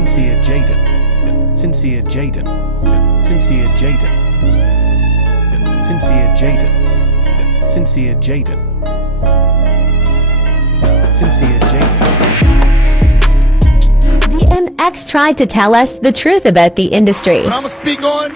Sincere Jaden. Sincere Jaden. Sincere Jaden. Sincere Jaden. Sincere Jaden. Sincere Jaden. DMX tried to tell us the truth about the industry. What I'm gonna speak on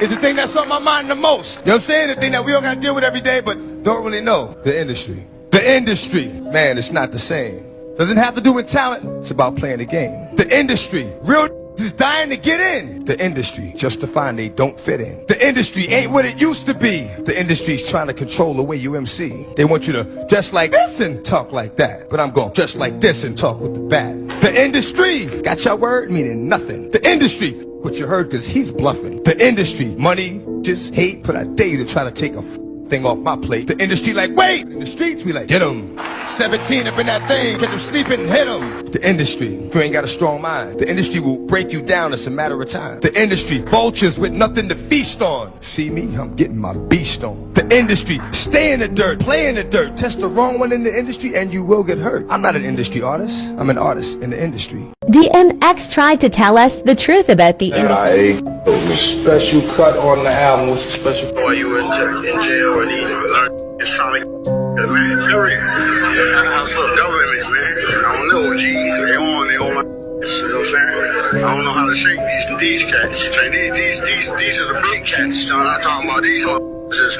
is the thing that's on my mind the most. You know what I'm saying? The thing that we all gotta deal with every day, but don't really know. The industry. The industry. Man, it's not the same. Doesn't have to do with talent. It's about playing the game. The industry. Real is dying to get in. The industry justifying they don't fit in. The industry ain't what it used to be. The industry's trying to control the way you MC. They want you to dress like this and talk like that. But I'm going dress like this and talk with the bat. The industry got your word meaning nothing. The industry, what you heard because he's bluffing. The industry, money, just hate, but I dare you to try to take a thing off my plate. The industry like, wait! In the streets, we like, get him. 17 up in that thing, catch him sleeping and hit him. The industry, if you ain't got a strong mind, the industry will break you down, it's a matter of time. The industry, vultures with nothing to feast on. See me, I'm getting my beast on. The industry, stay in the dirt, play in the dirt, test the wrong one in the industry and you will get hurt. I'm not an industry artist, I'm an artist in the industry. DMX tried to tell us the truth about the industry. Special cut on the album. What's the special? Boy, you in jail or need to learn. It's trying to man, period. Yeah, government, man. I don't know, G. They on my. You know what I'm saying? I don't know how to shake these cats. These are the big cats. You know what I'm talking about? These just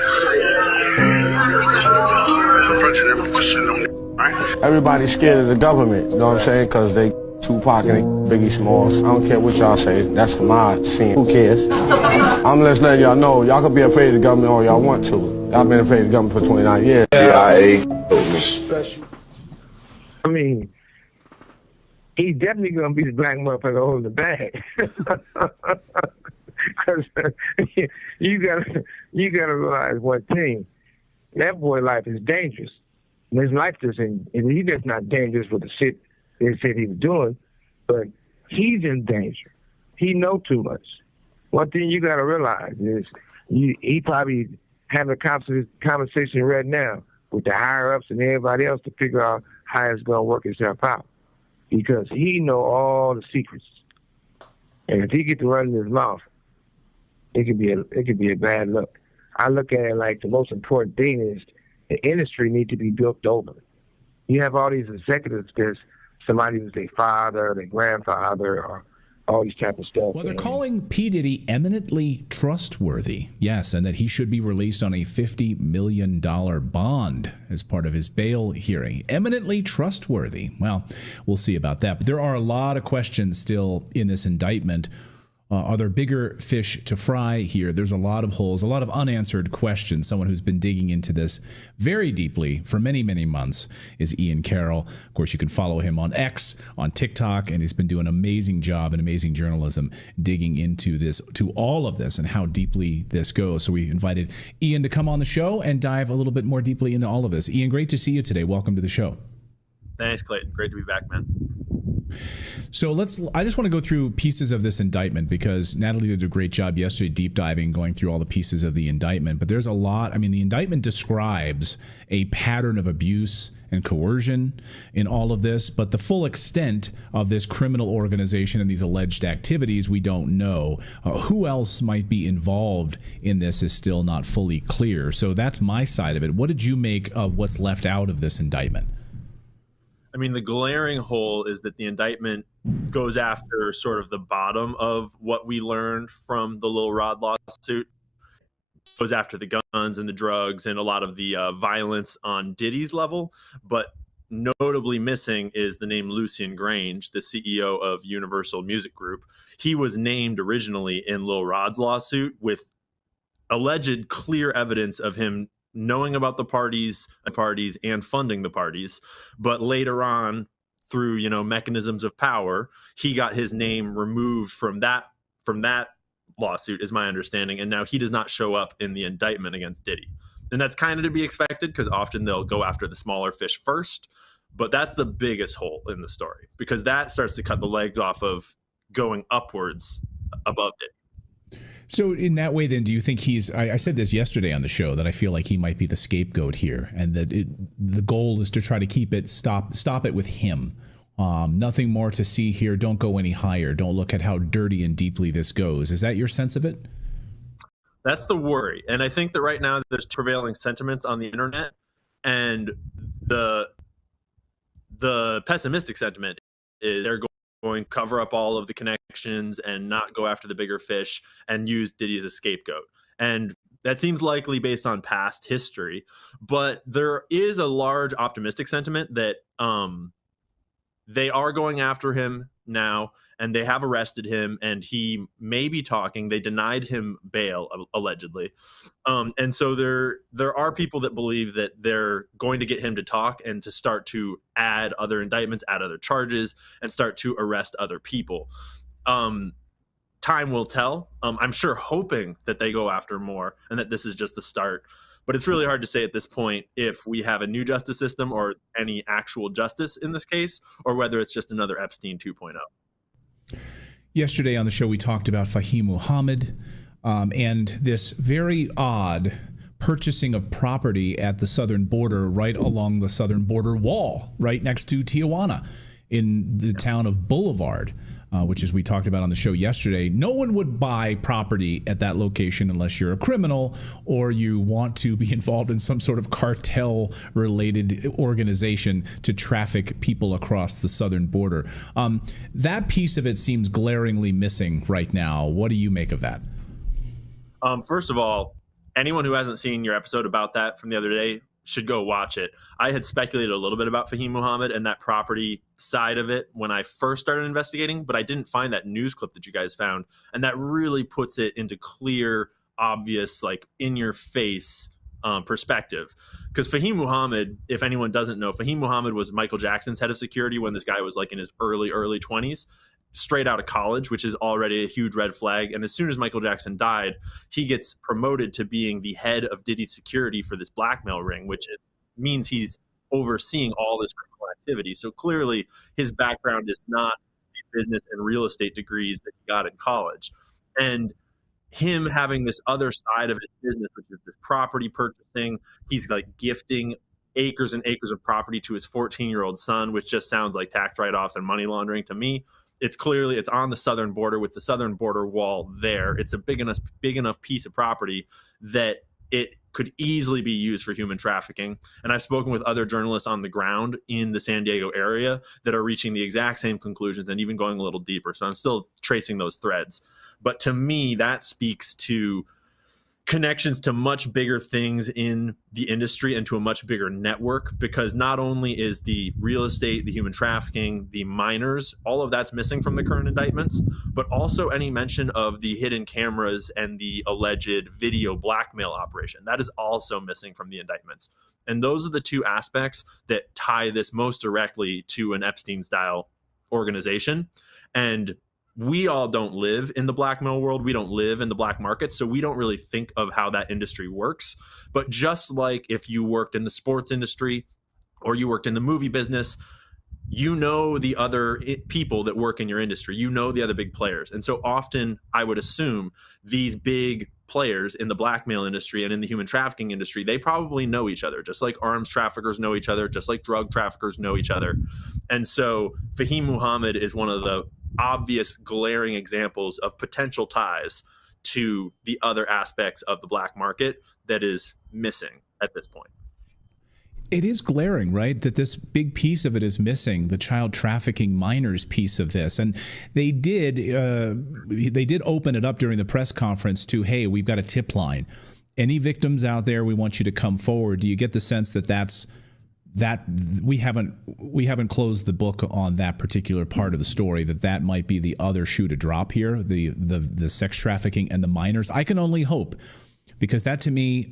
pushing them, right? Everybody's scared of the government. You know what I'm saying? Because they Tupac and Biggie Smalls. I don't care what y'all say. That's my scene. Who cares? I'm just letting y'all know. Y'all can be afraid of the government all y'all want to. Y'all been afraid of the government for 29 years. CIA. I mean, he's definitely gonna be the black motherfucker holding the bag. Cause you gotta realize one thing. That boy life is dangerous. His life isn't. He's just not dangerous with the shit they said he was doing, but he's in danger. He know too much. One thing you got to realize is he probably having a conversation right now with the higher-ups and everybody else to figure out how it's going to work itself out, because he know all the secrets. And if he get to running his mouth, it could be a bad look. I look at it like the most important thing is the industry need to be built over. You have all these executives because somebody was their father, their grandfather, or all these type of stuff. Well, they're calling P. Diddy eminently trustworthy. Yes, and that he should be released on a $50 million bond as part of his bail hearing. Eminently trustworthy. Well, we'll see about that. But there are a lot of questions still in this indictment. Are there bigger fish to fry here? There's a lot of holes, a lot of unanswered questions. Someone who's been digging into this very deeply for many, many months is Ian Carroll. Of course, you can follow him on X, on TikTok, and he's been doing an amazing job and amazing journalism digging into this, to all of this and how deeply this goes. So we invited Ian to come on the show and dive a little bit more deeply into all of this. Ian, great to see you today. Welcome to the show. Thanks, Clayton. Great to be back, man. So I just want to go through pieces of this indictment because Natalie did a great job yesterday deep diving, going through all the pieces of the indictment. But there's a lot. I mean, the indictment describes a pattern of abuse and coercion in all of this, but the full extent of this criminal organization and these alleged activities, we don't know. Who else might be involved in this is still not fully clear. So that's my side of it. What did you make of what's left out of this indictment? I mean, the glaring hole is that the indictment goes after sort of the bottom of what we learned from the Lil Rod lawsuit. It goes after the guns and the drugs and a lot of the violence on Diddy's level. But notably missing is the name Lucian Grange, the CEO of Universal Music Group. He was named originally in Lil Rod's lawsuit with alleged clear evidence of him knowing about the parties and funding the parties, but later on, through mechanisms of power, he got his name removed from that lawsuit, is my understanding, and now he does not show up in the indictment against Diddy, and that's kind of to be expected because often they'll go after the smaller fish first. But that's the biggest hole in the story because that starts to cut the legs off of going upwards above Diddy. So in that way, then, do you think I said this yesterday on the show that I feel like he might be the scapegoat here and that the goal is to try to stop it with him Nothing more to see here. Don't go any higher. Don't look at how dirty and deeply this goes. Is that your sense of it? That's the worry. And I think that right now there's prevailing sentiments on the internet, and the pessimistic sentiment is they're going to cover up all of the connections and not go after the bigger fish and use Diddy as a scapegoat. And that seems likely based on past history, but there is a large optimistic sentiment that they are going after him now, and they have arrested him, and he may be talking. They denied him bail, allegedly. And so there are people that believe that they're going to get him to talk and to start to add other indictments, add other charges, and start to arrest other people. Time will tell. I'm sure hoping that they go after more and that this is just the start. But it's really hard to say at this point if we have a new justice system or any actual justice in this case, or whether it's just another Epstein 2.0. Yesterday on the show, we talked about Fahim Muhammad and this very odd purchasing of property at the southern border, right along the southern border wall, right next to Tijuana in the town of Boulevard. Which, as we talked about on the show yesterday, no one would buy property at that location unless you're a criminal or you want to be involved in some sort of cartel-related organization to traffic people across the southern border. That piece of it seems glaringly missing right now. What do you make of that? First of all, anyone who hasn't seen your episode about that from the other day should go watch it. I had speculated a little bit about Fahim Muhammad and that property side of it when I first started investigating, but I didn't find that news clip that you guys found. And that really puts it into clear, obvious, like in your face perspective. Because Fahim Muhammad, if anyone doesn't know, Fahim Muhammad was Michael Jackson's head of security when this guy was like in his early 20s. Straight out of college, which is already a huge red flag. And as soon as Michael Jackson died, he gets promoted to being the head of Diddy's security for this blackmail ring, which means he's overseeing all this criminal activity. So clearly his background is not the business and real estate degrees that he got in college. And him having this other side of his business, which is this property purchasing, he's like gifting acres and acres of property to his 14-year-old son, which just sounds like tax write-offs and money laundering to me. It's on the southern border with the southern border wall there. It's a big enough piece of property that it could easily be used for human trafficking. And I've spoken with other journalists on the ground in the San Diego area that are reaching the exact same conclusions and even going a little deeper. So I'm still tracing those threads. But to me, that speaks to connections to much bigger things in the industry and to a much bigger network, because not only is the real estate, the human trafficking, the minors, all of that's missing from the current indictments, but also any mention of the hidden cameras and the alleged video blackmail operation. That is also missing from the indictments. And those are the two aspects that tie this most directly to an Epstein-style organization. And we all don't live in the blackmail world. We don't live in the black market. So we don't really think of how that industry works. But just like if you worked in the sports industry or you worked in the movie business, you know the other people that work in your industry. You know the other big players. And so often I would assume these big players in the blackmail industry and in the human trafficking industry, they probably know each other, just like arms traffickers know each other, just like drug traffickers know each other. And so Fahim Muhammad is one of the obvious glaring examples of potential ties to the other aspects of the black market that is missing at this point. It is glaring, right, that this big piece of it is missing, the child trafficking minors piece of this. And they did open it up during the press conference to, hey, we've got a tip line. Any victims out there, we want you to come forward. Do you get the sense that we haven't closed the book on that particular part of the story, that might be the other shoe to drop here, the sex trafficking and the minors? I can only hope, because that, to me,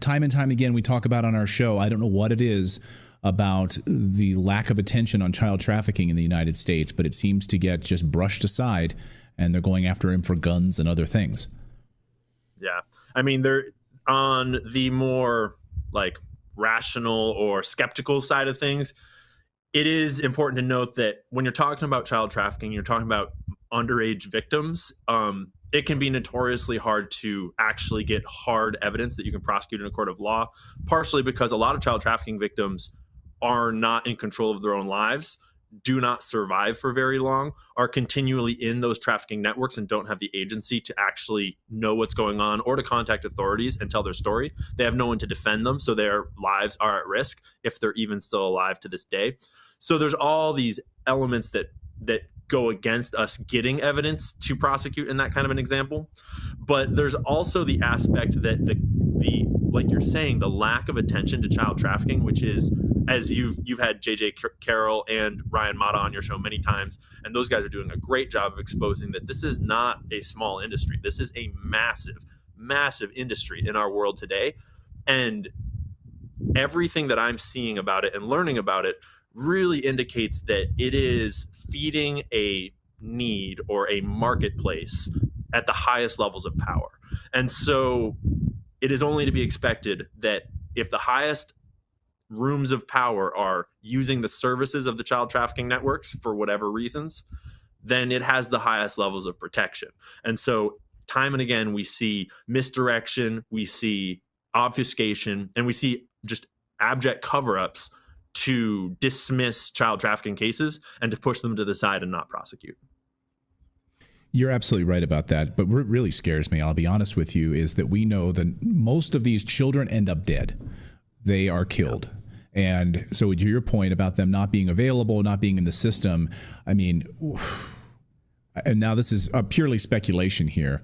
time and time again, we talk about on our show, I don't know what it is about the lack of attention on child trafficking in the United States, but it seems to get just brushed aside, and they're going after him for guns and other things. Yeah. I mean, they're on the more like rational or skeptical side of things. It is important to note that when you're talking about child trafficking, you're talking about underage victims. It can be notoriously hard to actually get hard evidence that you can prosecute in a court of law, partially because a lot of child trafficking victims are not in control of their own lives. do not survive for very long are continually in those trafficking networks and don't have the agency to actually know what's going on or to contact authorities and tell their story. They have no one to defend them, so their lives are at risk if they're even still alive to this day. So there's all these elements that go against us getting evidence to prosecute in that kind of an example. But there's also the aspect that the like you're saying, the lack of attention to child trafficking, which is, as you've had JJ Carroll and Ryan Mata on your show many times, and those guys are doing a great job of exposing that this is not a small industry. This is a massive, massive industry in our world today. And everything that I'm seeing about it and learning about it really indicates that it is feeding a need or a marketplace at the highest levels of power. And so it is only to be expected that if the highest rooms of power are using the services of the child trafficking networks for whatever reasons, then it has the highest levels of protection. And so time and again, we see misdirection, we see obfuscation, and we see just abject cover-ups to dismiss child trafficking cases and to push them to the side and not prosecute. You're absolutely right about that. But what really scares me, I'll be honest with you, is that we know that most of these children end up dead. They are killed. And so to your point about them not being available, not being in the system, I mean, and now this is purely speculation here,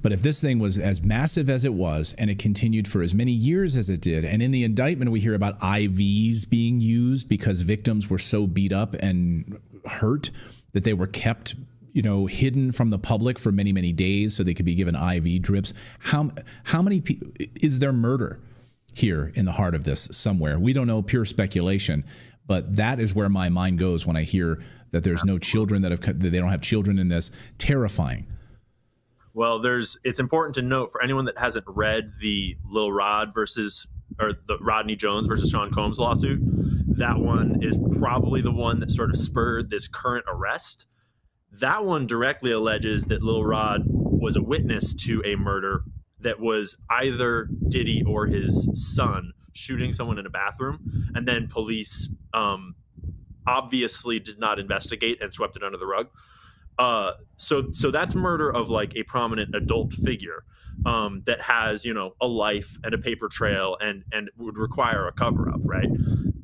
but if this thing was as massive as it was and it continued for as many years as it did, and in the indictment we hear about IVs being used because victims were so beat up and hurt that they were kept, hidden from the public for many, many days so they could be given IV drips. How many people is there murder here in the heart of this somewhere? We don't know, pure speculation, but that is where my mind goes when I hear that there's no children that they don't have children in this. Terrifying. Well, it's important to note for anyone that hasn't read the Lil Rod the Rodney Jones versus Sean Combs lawsuit, that one is probably the one that sort of spurred this current arrest. That one directly alleges that Lil Rod was a witness to a murder that was either Diddy or his son shooting someone in a bathroom, and then police obviously did not investigate and swept it under the rug. So that's murder of like a prominent adult figure that has, a life and a paper trail and would require a cover up, right?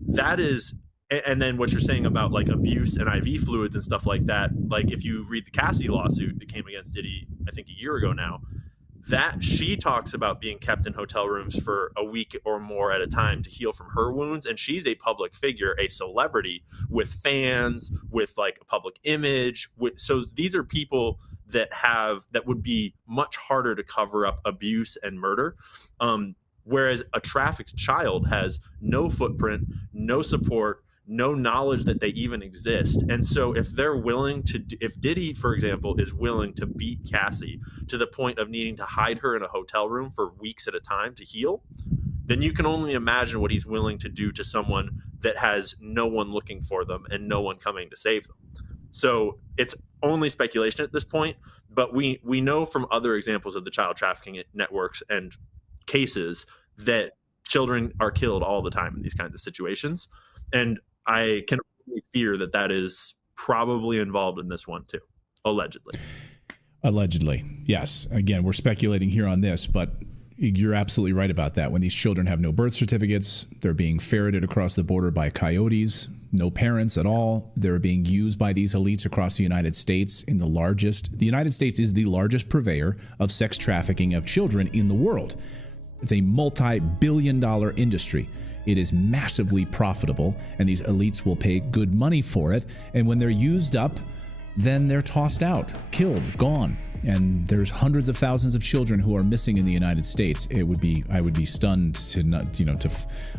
That is, and then what you're saying about like abuse and IV fluids and stuff like that, like if you read the Cassie lawsuit that came against Diddy, I think a year ago now, that she talks about being kept in hotel rooms for a week or more at a time to heal from her wounds. And she's a public figure, a celebrity with fans, with like a public image. So these are people that would be much harder to cover up abuse and murder. Whereas a trafficked child has no footprint, no support, no knowledge that they even exist. And so if Diddy, for example, is willing to beat Cassie to the point of needing to hide her in a hotel room for weeks at a time to heal, then you can only imagine what he's willing to do to someone that has no one looking for them and no one coming to save them. So it's only speculation at this point, but we know from other examples of the child trafficking networks and cases that children are killed all the time in these kinds of situations. And I can only fear that is probably involved in this one too, allegedly. Allegedly, yes. Again, we're speculating here on this, but you're absolutely right about that. When these children have no birth certificates, they're being ferreted across the border by coyotes, no parents at all. They're being used by these elites across the United States the United States is the largest purveyor of sex trafficking of children in the world. It's a multi-billion-dollar industry. It is massively profitable, and these elites will pay good money for it. And when they're used up, then they're tossed out, killed, gone. And there's hundreds of thousands of children who are missing in the United States. I would be stunned to not,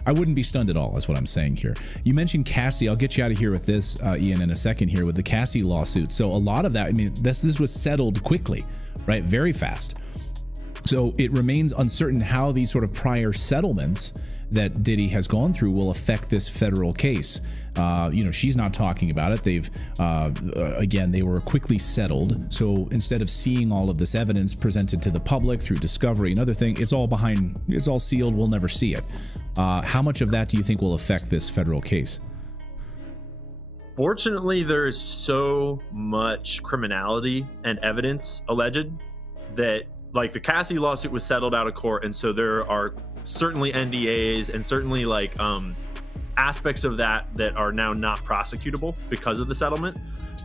I wouldn't be stunned at all, is what I'm saying here. You mentioned Cassie. I'll get you out of here with this, Ian, in a second here with the Cassie lawsuit. So a lot of that, this was settled quickly, right? Very fast. So it remains uncertain how these sort of prior settlements that Diddy has gone through will affect this federal case. She's not talking about it. They were quickly settled. So instead of seeing all of this evidence presented to the public through discovery and other things, it's all sealed. We'll never see it. How much of that do you think will affect this federal case? Unfortunately, there is so much criminality and evidence alleged that, like, the Cassie lawsuit was settled out of court, and so there are certainly NDAs and certainly like aspects of that are now not prosecutable because of the settlement.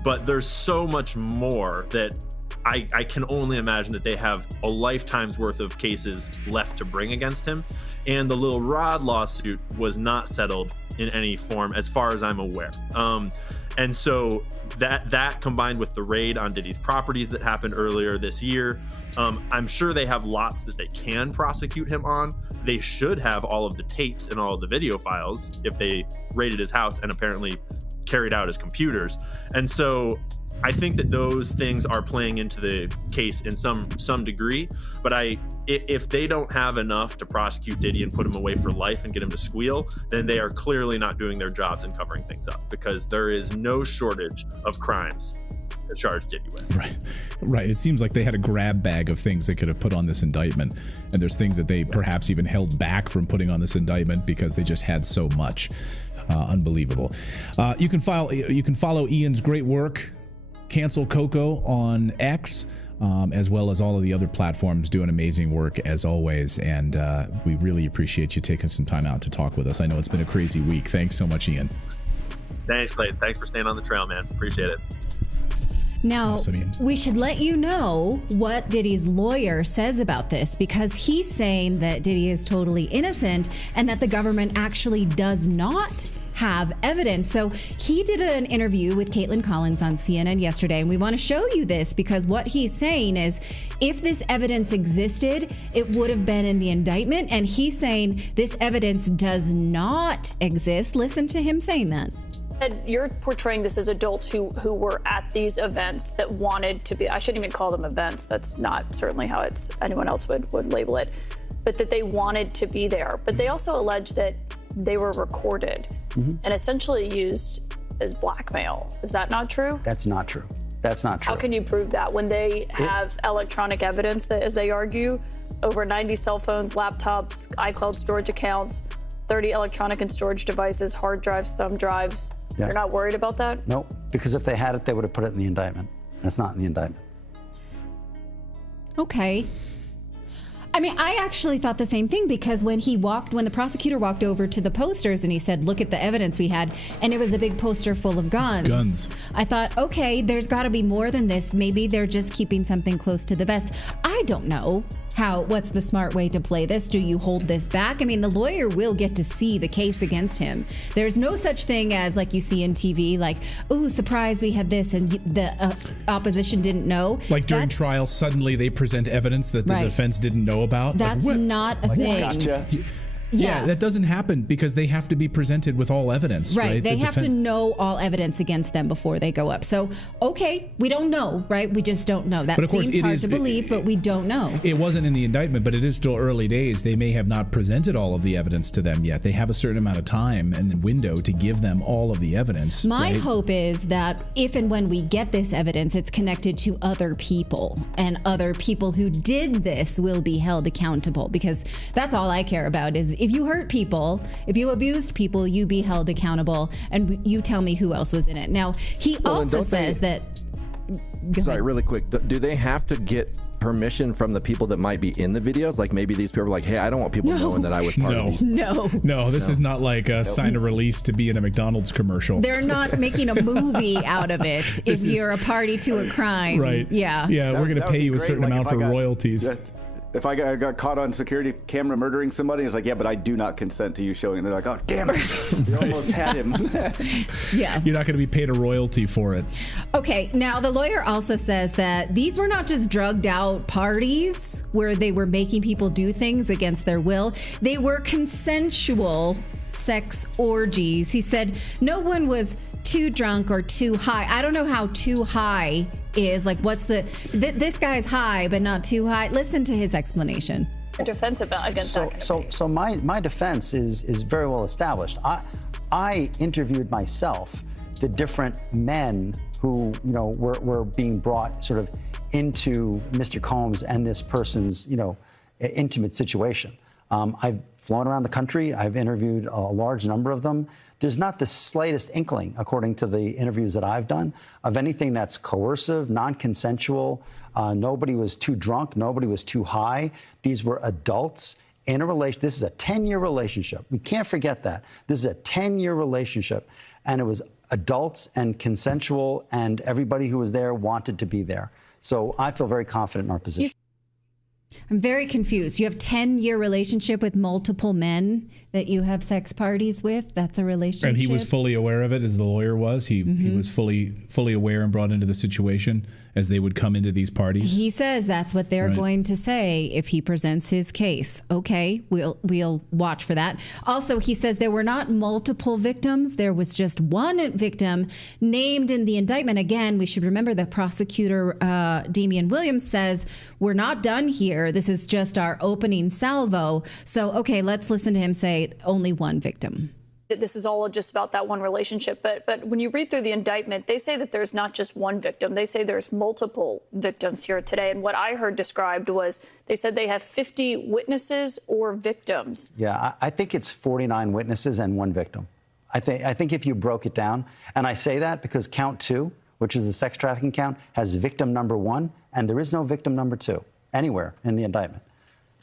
But there's so much more that I can only imagine that they have a lifetime's worth of cases left to bring against him. And the Lil Rod lawsuit was not settled in any form, as far as I'm aware. And so that combined with the raid on Diddy's properties that happened earlier this year, I'm sure they have lots that they can prosecute him on. They should have all of the tapes and all of the video files if they raided his house and apparently carried out his computers. And so I think that those things are playing into the case in some degree, but if they don't have enough to prosecute Diddy and put him away for life and get him to squeal, then they are clearly not doing their jobs in covering things up, because there is no shortage of crimes to charge Diddy with. Right. It seems like they had a grab bag of things they could have put on this indictment, and there's things that they perhaps even held back from putting on this indictment because they just had so much. Unbelievable. You can follow Ian's great work, Cancel Coco, on X, as well as all of the other platforms, doing amazing work as always. And we really appreciate you taking some time out to talk with us. I know it's been a crazy week. Thanks so much, Ian. Thanks, Clayton. Thanks for staying on the trail, man. Appreciate it. Now, we should let you know what Diddy's lawyer says about this, because he's saying that Diddy is totally innocent and that the government actually does not have evidence. So he did an interview with Caitlin Collins on CNN yesterday, and we want to show you this because what he's saying is if this evidence existed, it would have been in the indictment, and he's saying this evidence does not exist. Listen to him saying that. You're portraying this as adults who were at these events that wanted to be, I shouldn't even call them events, that's not certainly how anyone else would label it, but that they wanted to be there. But they also allege that they were recorded and essentially used as blackmail. Is that not true? That's not true. That's not true. How can you prove that when they have electronic evidence that, as they argue, over 90 cell phones, laptops, iCloud storage accounts, 30 electronic and storage devices, hard drives, thumb drives? Yeah. You're not worried about that? No, because if they had it, they would have put it in the indictment. And it's not in the indictment. Okay. I mean, I actually thought the same thing, because when the prosecutor walked over to the posters and he said, look at the evidence we had, and it was a big poster full of guns. I thought, okay, there's got to be more than this. Maybe they're just keeping something close to the vest. I don't know what's the smart way to play this. Do you hold this back? I mean, the lawyer will get to see the case against him. There's no such thing as, like you see in TV, like, ooh, surprise, we had this, and the opposition didn't know. Like during trial, suddenly they present evidence that the defense didn't know about. That's not a thing. Gotcha. Yeah, that doesn't happen because they have to be presented with all evidence. Right. They have to know all evidence against them before they go up. So, okay, we don't know, right? We just don't know. That seems hard to believe, but we don't know. It wasn't in the indictment, but it is still early days. They may have not presented all of the evidence to them yet. They have a certain amount of time and window to give them all of the evidence. My hope is that if and when we get this evidence, it's connected to other people, and other people who did this will be held accountable, because that's all I care about is if you hurt people, if you abused people, you be held accountable, and you tell me who else was in it. Now, he also says that... Sorry, really quick. Do they have to get permission from the people that might be in the videos? Like maybe these people are like, hey, I don't want people knowing that I was part of these. No, this is not like a sign a release to be in a McDonald's commercial. They're not making a movie out of it if you're a party to a crime. Right. Yeah. Yeah, we're going to pay you a certain amount for royalties. If I got caught on security camera murdering somebody, it's like, yeah, but I do not consent to you showing. And they're like, oh, damn it. You almost had him. Yeah. You're not going to be paid a royalty for it. Okay. Now, the lawyer also says that these were not just drugged out parties where they were making people do things against their will. They were consensual sex orgies. He said no one was too drunk or too high. I don't know how too high is. Like, what's this guy's high but not too high? Listen to his explanation. Defense against that. So my defense is very well established. I interviewed myself the different men who were being brought sort of into Mr. Combs and this person's intimate situation. I've flown around the country. I've interviewed a large number of them. there's not the slightest inkling, according to the interviews that I've done, of anything that's coercive, non-consensual. Nobody was too drunk. Nobody was too high. These were adults in a relationship. This is a 10-year relationship. We can't forget that. This is a 10-year relationship, and it was adults and consensual, and everybody who was there wanted to be there. So I feel very confident in our position. I'm very confused. You have 10-year relationship with multiple men that you have sex parties with. That's a relationship. And he was fully aware of it, as the lawyer was. He was fully aware and brought into the situation as they would come into these parties. He says that's what they're going to say if he presents his case. Okay, we'll watch for that. Also, he says there were not multiple victims. There was just one victim named in the indictment. Again, we should remember that prosecutor Damian Williams says we're not done here. This is just our opening salvo. So, okay, let's listen to him say only one victim. This is all just about that one relationship. But when you read through the indictment, they say that there's not just one victim. They say there's multiple victims here today. And what I heard described was they said they have 50 witnesses or victims. Yeah, I think it's 49 witnesses and one victim. I think if you broke it down, and I say that because count 2, which is the sex trafficking count, has victim number 1, and there is no victim number 2 anywhere in the indictment.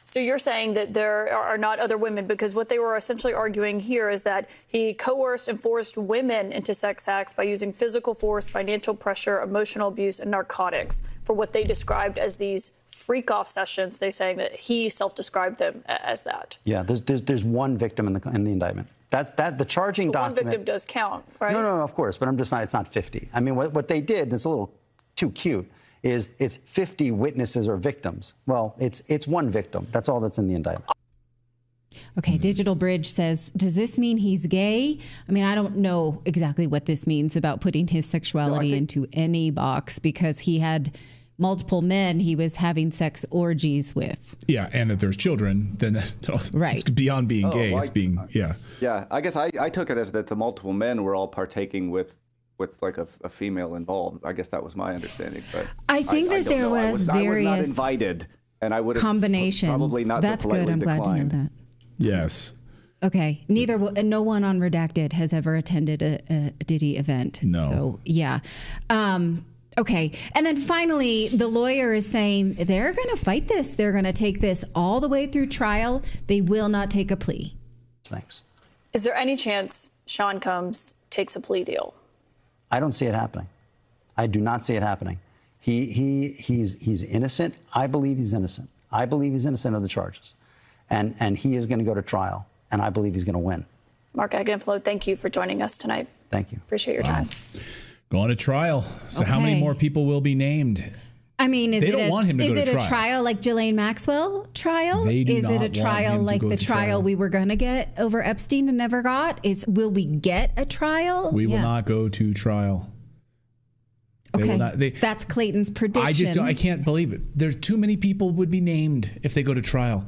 So you're saying that there are not other women, because what they were essentially arguing here is that he coerced and forced women into sex acts by using physical force, financial pressure, emotional abuse, and narcotics for what they described as these freak-off sessions. They saying that he self-described them as that. Yeah, there's one victim in the indictment. The charging document. One victim does count, right? No, of course, but I'm just saying it's not 50. I mean, what they did, it's a little too cute, is it's 50 witnesses or victims. Well, it's one victim. That's all that's in the indictment. Okay, Digital Bridge says, does this mean he's gay? I mean, I don't know exactly what this means about putting his sexuality into any box, because he had multiple men he was having sex orgies with. Yeah, and if there's children, then it's beyond being gay. It's being, Yeah, I guess I took it as that the multiple men were all partaking with like a female involved. I guess that was my understanding. But I think that there was various I was not invited, and I would have combinations. Probably not That's so politely good. I'm glad to know declined. that. Yes. Okay. No one on Redacted has ever attended a Diddy event. No. So yeah. Okay. And then finally, the lawyer is saying they're going to fight this. They're going to take this all the way through trial. They will not take a plea. Thanks. Is there any chance Sean Combs takes a plea deal? I don't see it happening. I do not see it happening. He's innocent. I believe he's innocent. I believe he's innocent of the charges. And he is going to go to trial, and I believe he's going to win. Mark Agniflo, thank you for joining us tonight. Thank you. Appreciate your time. Going to trial. So how many more people will be named? I mean, they don't want him to go to trial. Is it a trial like Ghislaine Maxwell trial? They do is not it a trial want him like to go the to trial we were going to get over Epstein and never got? Will we get a trial? We will not go to trial. Okay, that's Clayton's prediction. I can't believe it. There's too many people would be named if they go to trial.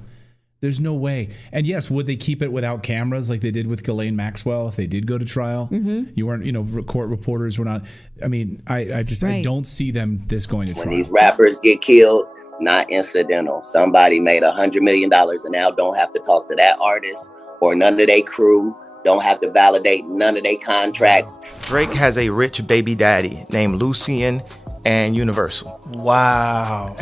There's no way. And yes, would they keep it without cameras like they did with Ghislaine Maxwell if they did go to trial? Mm-hmm. You weren't, court reporters were not. I mean, I don't see them going to trial. When these rappers get killed, not incidental. Somebody made $100 million and now don't have to talk to that artist or none of their crew. Don't have to validate none of their contracts. Drake has a rich baby daddy named Lucian and Universal. Wow.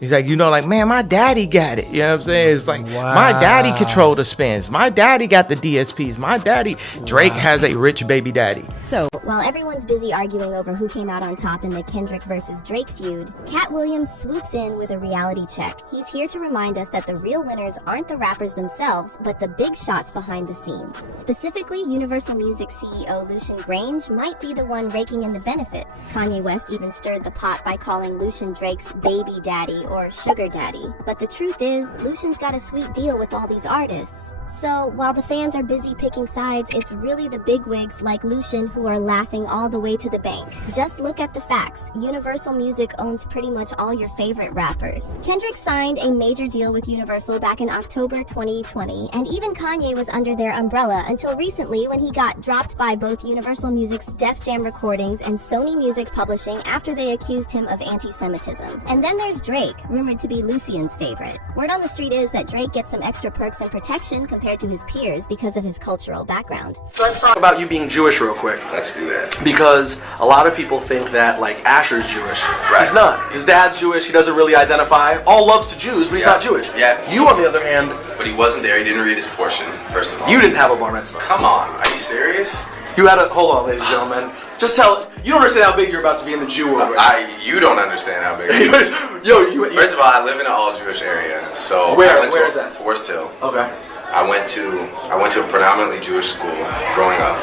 He's like, man, my daddy got it. You know what I'm saying? It's like, my daddy controlled the spins. My daddy got the DSPs. My daddy, Drake has a rich baby daddy. So while everyone's busy arguing over who came out on top in the Kendrick versus Drake feud, Cat Williams swoops in with a reality check. He's here to remind us that the real winners aren't the rappers themselves, but the big shots behind the scenes. Specifically, Universal Music CEO Lucian Grange might be the one raking in the benefits. Kanye West even stirred the pot by calling Lucian Drake's baby daddy or sugar daddy. But the truth is, Lucian's got a sweet deal with all these artists. So while the fans are busy picking sides, it's really the bigwigs like Lucian who are laughing laughing all the way to the bank. Just look at the facts. Universal Music owns pretty much all your favorite rappers. Kendrick signed a major deal with Universal back in October 2020, and even Kanye was under their umbrella until recently when he got dropped by both Universal Music's Def Jam Recordings and Sony Music Publishing after they accused him of anti-Semitism. And then there's Drake, rumored to be Lucian's favorite. Word on the street is that Drake gets some extra perks and protection compared to his peers because of his cultural background. Let's talk about you being Jewish real quick. Let's do that. Because a lot of people think that, like, Asher's Jewish. Right. He's not. His dad's Jewish. He doesn't really identify. All loves to Jews, but he's not Jewish. Yeah. You, on the other hand... But he wasn't there. He didn't read his portion, first of all. You didn't have a bar mitzvah. Come on. Are you serious? You had a... Hold on, ladies and gentlemen. Just tell... You don't understand how big you're about to be in the Jew world. You don't understand how big it is. First of all, I live in an all-Jewish area. So Where is that? Forest Hill. Okay. I went to a predominantly Jewish school growing up.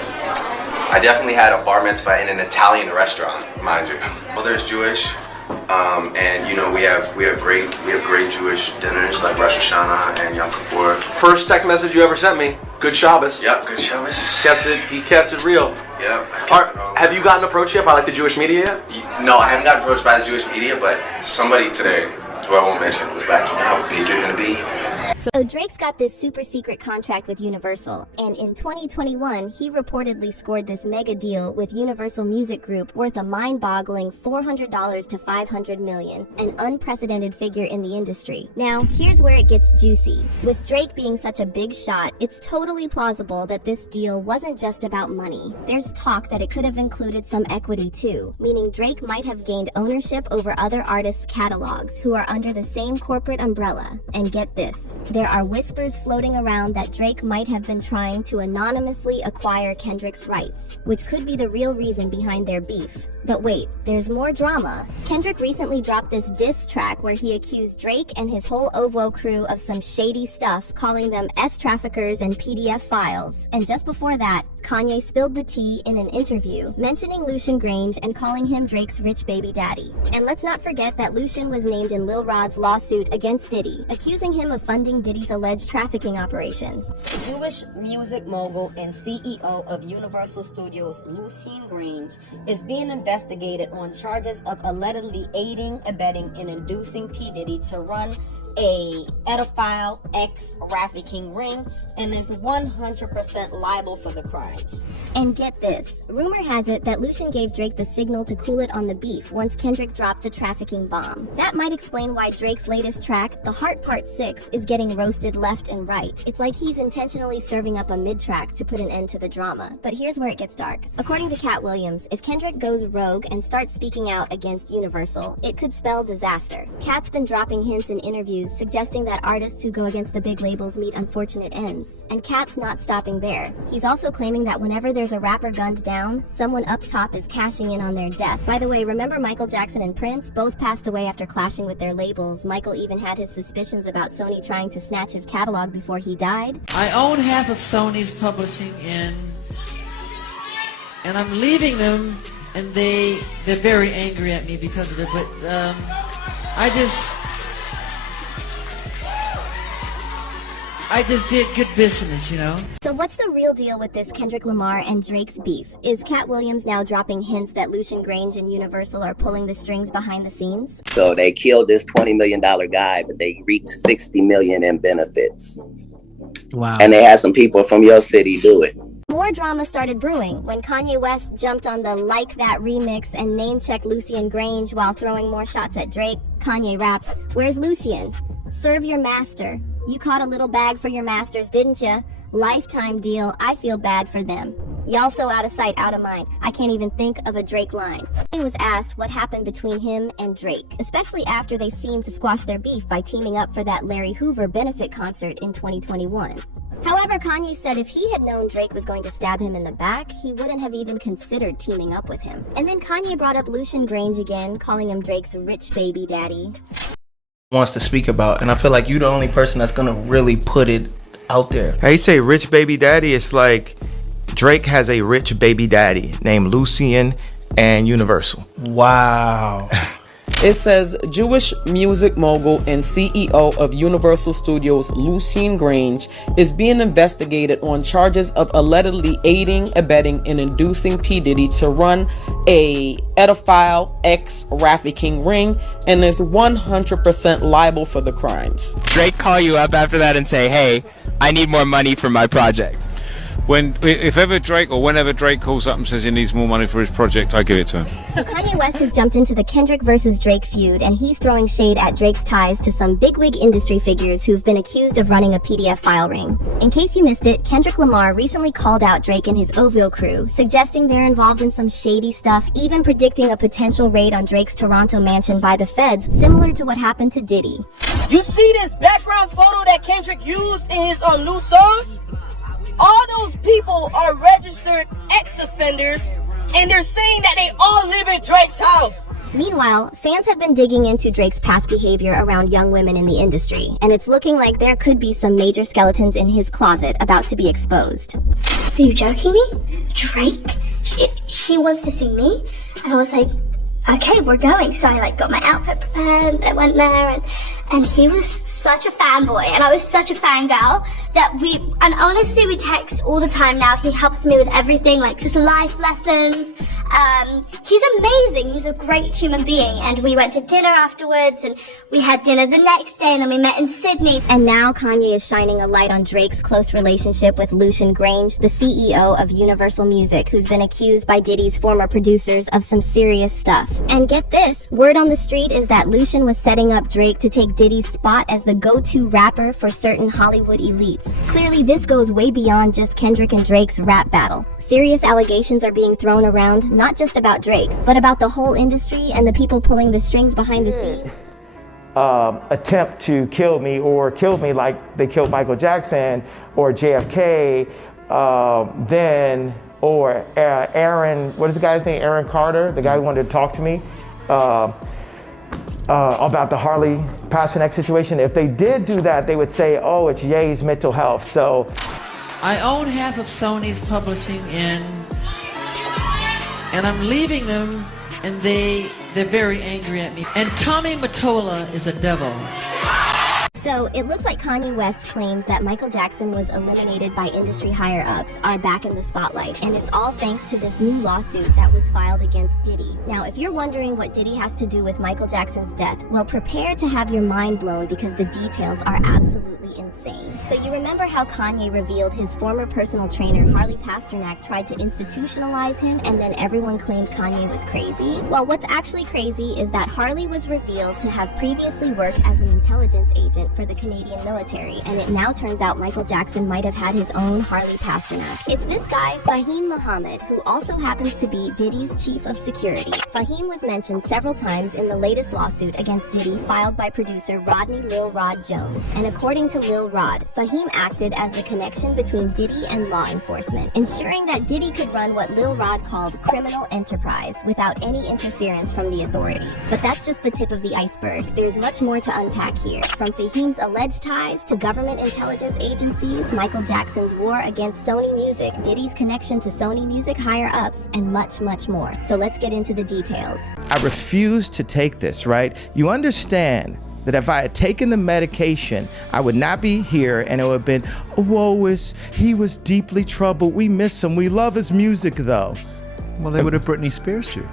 I definitely had a bar mitzvah in an Italian restaurant, mind you. Well, there's Jewish, and you know we have great Jewish dinners like Rosh Hashanah and Yom Kippur. First text message you ever sent me. Good Shabbos. Yep, good Shabbos. He kept it real. Yep. Have you gotten approached yet by like the Jewish media yet? No, I haven't gotten approached by the Jewish media, but somebody today, who I won't mention, was like, you know how big you're gonna be? So Drake's got this super secret contract with Universal, and in 2021, he reportedly scored this mega deal with Universal Music Group worth a mind-boggling $400 to $500 million, an unprecedented figure in the industry. Now, here's where it gets juicy. With Drake being such a big shot, it's totally plausible that this deal wasn't just about money. There's talk that it could have included some equity too, meaning Drake might have gained ownership over other artists' catalogs who are under the same corporate umbrella. And get this. There are whispers floating around that Drake might have been trying to anonymously acquire Kendrick's rights, which could be the real reason behind their beef. But wait, there's more drama. Kendrick recently dropped this diss track where he accused Drake and his whole OVO crew of some shady stuff, calling them S-traffickers and PDF files. And just before that, Kanye spilled the tea in an interview, mentioning Lucian Grange and calling him Drake's rich baby daddy. And let's not forget that Lucian was named in Lil Rod's lawsuit against Diddy, accusing him of funding Diddy's alleged trafficking operation. Jewish music mogul and CEO of Universal Studios, Lucian Grange, is being investigated on charges of allegedly aiding, abetting, and inducing P. Diddy to run a pedophile ex-trafficking ring and is 100% liable for the crimes. And get this, rumor has it that Lucian gave Drake the signal to cool it on the beef once Kendrick dropped the trafficking bomb. That might explain why Drake's latest track, The Heart Part 6, is getting roasted left and right. It's like he's intentionally serving up a mid-track to put an end to the drama. But here's where it gets dark. According to Cat Williams, if Kendrick goes rogue and starts speaking out against Universal, it could spell disaster. Cat's been dropping hints in interviews suggesting that artists who go against the big labels meet unfortunate ends. And Cat's not stopping there. He's also claiming that whenever there's a rapper gunned down, someone up top is cashing in on their death. By the way, remember Michael Jackson and Prince? Both passed away after clashing with their labels. Michael even had his suspicions about Sony trying to snatch his catalog before he died. I own half of Sony's publishing and I'm leaving them, and they're very angry at me because of it, but I just did good business, you know? So what's the real deal with this Kendrick Lamar and Drake's beef? Is Cat Williams now dropping hints that Lucian Grange and Universal are pulling the strings behind the scenes? So they killed this $20 million guy, but they reaped $60 million in benefits. Wow. And they had some people from your city do it. More drama started brewing when Kanye West jumped on the Like That remix and name-checked Lucian Grange while throwing more shots at Drake. Kanye raps, "Where's Lucian? Serve your master. You caught a little bag for your masters, didn't ya? Lifetime deal, I feel bad for them. Y'all so out of sight, out of mind. I can't even think of a Drake line." He was asked what happened between him and Drake, especially after they seemed to squash their beef by teaming up for that Larry Hoover benefit concert in 2021. However, Kanye said if he had known Drake was going to stab him in the back, he wouldn't have even considered teaming up with him. And then Kanye brought up Lucian Grange again, calling him Drake's rich baby daddy. Wants to speak about, and I feel like you're the only person that's gonna really put it out there. Hey, you say rich baby daddy, it's like Drake has a rich baby daddy named Lucian and Universal. Wow. It says Jewish music mogul and CEO of Universal Studios Lucien Grange is being investigated on charges of allegedly aiding, abetting, and inducing P. Diddy to run a pedophile ex-trafficking ring and is 100% liable for the crimes. Drake call you up after that and say, hey, I need more money for my project. If ever Drake or whenever Drake calls up and says he needs more money for his project, I give it to him. So Kanye West has jumped into the Kendrick versus Drake feud, and he's throwing shade at Drake's ties to some bigwig industry figures who've been accused of running a PDF file ring. In case you missed it, Kendrick Lamar recently called out Drake and his OVO crew, suggesting they're involved in some shady stuff, even predicting a potential raid on Drake's Toronto mansion by the feds, similar to what happened to Diddy. You see this background photo that Kendrick used in his new song? All those people are registered ex-offenders, and they're saying that they all live at Drake's house. Meanwhile, fans have been digging into Drake's past behavior around young women in the industry, and it's looking like there could be some major skeletons in his closet about to be exposed. Are you joking me? Drake? He wants to see me? And I was like, okay, we're going. So I got my outfit prepared, and I went there, and he was such a fanboy, and I was such a fangirl that and honestly, we text all the time now. He helps me with everything, just life lessons. He's amazing. He's a great human being, and we went to dinner afterwards, and we had dinner the next day, and then we met in Sydney. And now Kanye is shining a light on Drake's close relationship with Lucien Grange, the CEO of Universal Music, who's been accused by Diddy's former producers of some serious stuff. And get this, word on the street is that Lucien was setting up Drake to take Diddy's spot as the go-to rapper for certain Hollywood elites. Clearly, this goes way beyond just Kendrick and Drake's rap battle. Serious allegations are being thrown around, not just about Drake, but about the whole industry and the people pulling the strings behind the scenes. Attempt to kill me or killed me like they killed Michael Jackson or JFK, or Aaron, what is the guy's name? Aaron Carter, the guy who wanted to talk to me about the Harley Pasternak situation. If they did do that, they would say, oh, it's Ye's mental health. So I own half of Sony's publishing, and I'm leaving them, and they're very angry at me. And Tommy Mottola is a devil. So it looks like Kanye West's claims that Michael Jackson was eliminated by industry higher-ups are back in the spotlight, and it's all thanks to this new lawsuit that was filed against Diddy. Now, if you're wondering what Diddy has to do with Michael Jackson's death, well, prepare to have your mind blown because the details are absolutely insane. So you remember how Kanye revealed his former personal trainer, Harley Pasternak, tried to institutionalize him, and then everyone claimed Kanye was crazy? Well, what's actually crazy is that Harley was revealed to have previously worked as an intelligence agent for the Canadian military, and it now turns out Michael Jackson might have had his own Harley Pasternak. It's this guy, Fahim Muhammad, who also happens to be Diddy's chief of security. Fahim was mentioned several times in the latest lawsuit against Diddy filed by producer Rodney Lil Rod Jones, and according to Lil Rod, Fahim acted as the connection between Diddy and law enforcement, ensuring that Diddy could run what Lil Rod called criminal enterprise without any interference from the authorities. But that's just the tip of the iceberg. There's much more to unpack here, from Fahim's alleged ties to government intelligence agencies, Michael Jackson's war against Sony Music, Diddy's connection to Sony Music higher-ups, and much, much more. So let's get into the details. I refused to take this, right? You understand that if I had taken the medication, I would not be here, and it would have been, he was deeply troubled. We miss him. We love his music, though. Well, they would have Britney Spears you.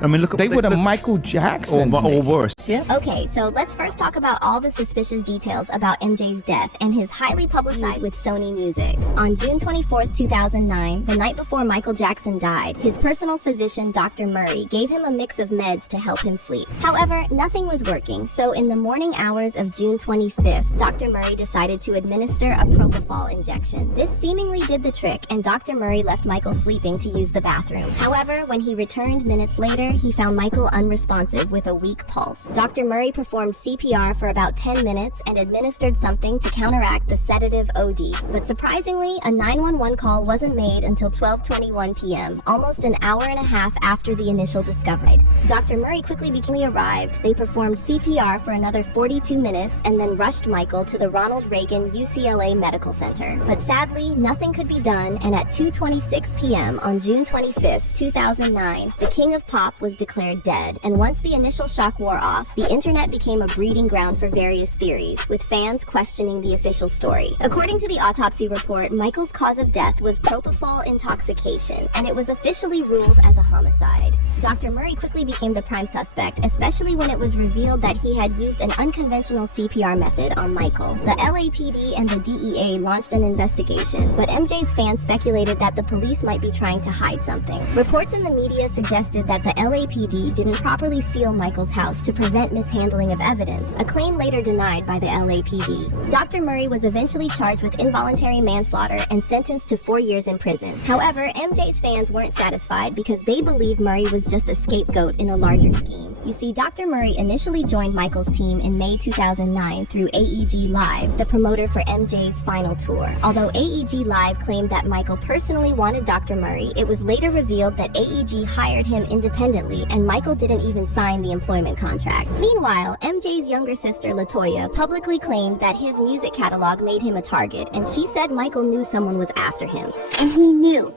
I mean, They would have Michael Jackson. Or worse. Yeah. Okay, so let's first talk about all the suspicious details about MJ's death and his highly publicized with Sony Music. On June 24th, 2009, the night before Michael Jackson died, his personal physician, Dr. Murray, gave him a mix of meds to help him sleep. However, nothing was working, so in the morning hours of June 25th, Dr. Murray decided to administer a propofol injection. This seemingly did the trick, and Dr. Murray left Michael sleeping to use the bathroom. However, when he returned minutes later, he found Michael unresponsive with a weak pulse. Dr. Murray performed CPR for about 10 minutes and administered something to counteract the sedative OD. But surprisingly, a 911 call wasn't made until 12:21 p.m., almost an hour and a half after the initial discovery. Dr. Murray quickly arrived. They performed CPR for another 42 minutes and then rushed Michael to the Ronald Reagan UCLA Medical Center. But sadly, nothing could be done, and at 2:26 p.m. on June 25th, 2009, the king of pop, Pop was declared dead, and once the initial shock wore off, the internet became a breeding ground for various theories, with fans questioning the official story. According to the autopsy report, Michael's cause of death was propofol intoxication, and it was officially ruled as a homicide. Dr. Murray quickly became the prime suspect, especially when it was revealed that he had used an unconventional CPR method on Michael. The LAPD and the DEA launched an investigation, but MJ's fans speculated that the police might be trying to hide something. Reports in the media suggested that the LAPD didn't properly seal Michael's house to prevent mishandling of evidence, a claim later denied by the LAPD. Dr. Murray was eventually charged with involuntary manslaughter and sentenced to 4 years in prison. However, MJ's fans weren't satisfied because they believed Murray was just a scapegoat in a larger scheme. You see, Dr. Murray initially joined Michael's team in May 2009 through AEG Live, the promoter for MJ's final tour. Although AEG Live claimed that Michael personally wanted Dr. Murray, it was later revealed that AEG hired him independently and Michael didn't even sign the employment contract. Meanwhile, MJ's younger sister LaToya publicly claimed that his music catalog made him a target, and she said Michael knew someone was after him. And he knew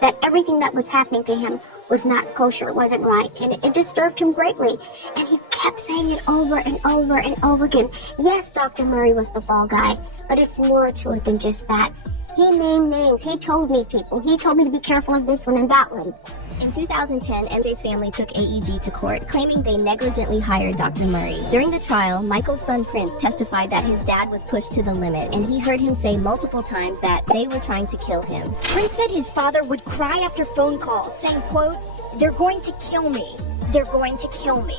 that everything that was happening to him was not kosher, wasn't right, and it disturbed him greatly. And he kept saying it over and over and over again. Yes, Dr. Murray was the fall guy, but it's more to it than just that. He named names. He told me people. He told me to be careful of this one and that one. In 2010, MJ's family took AEG to court, claiming they negligently hired Dr. Murray. During the trial, Michael's son Prince testified that his dad was pushed to the limit, and he heard him say multiple times that they were trying to kill him. Prince said his father would cry after phone calls, saying, quote, "They're going to kill me. They're going to kill me."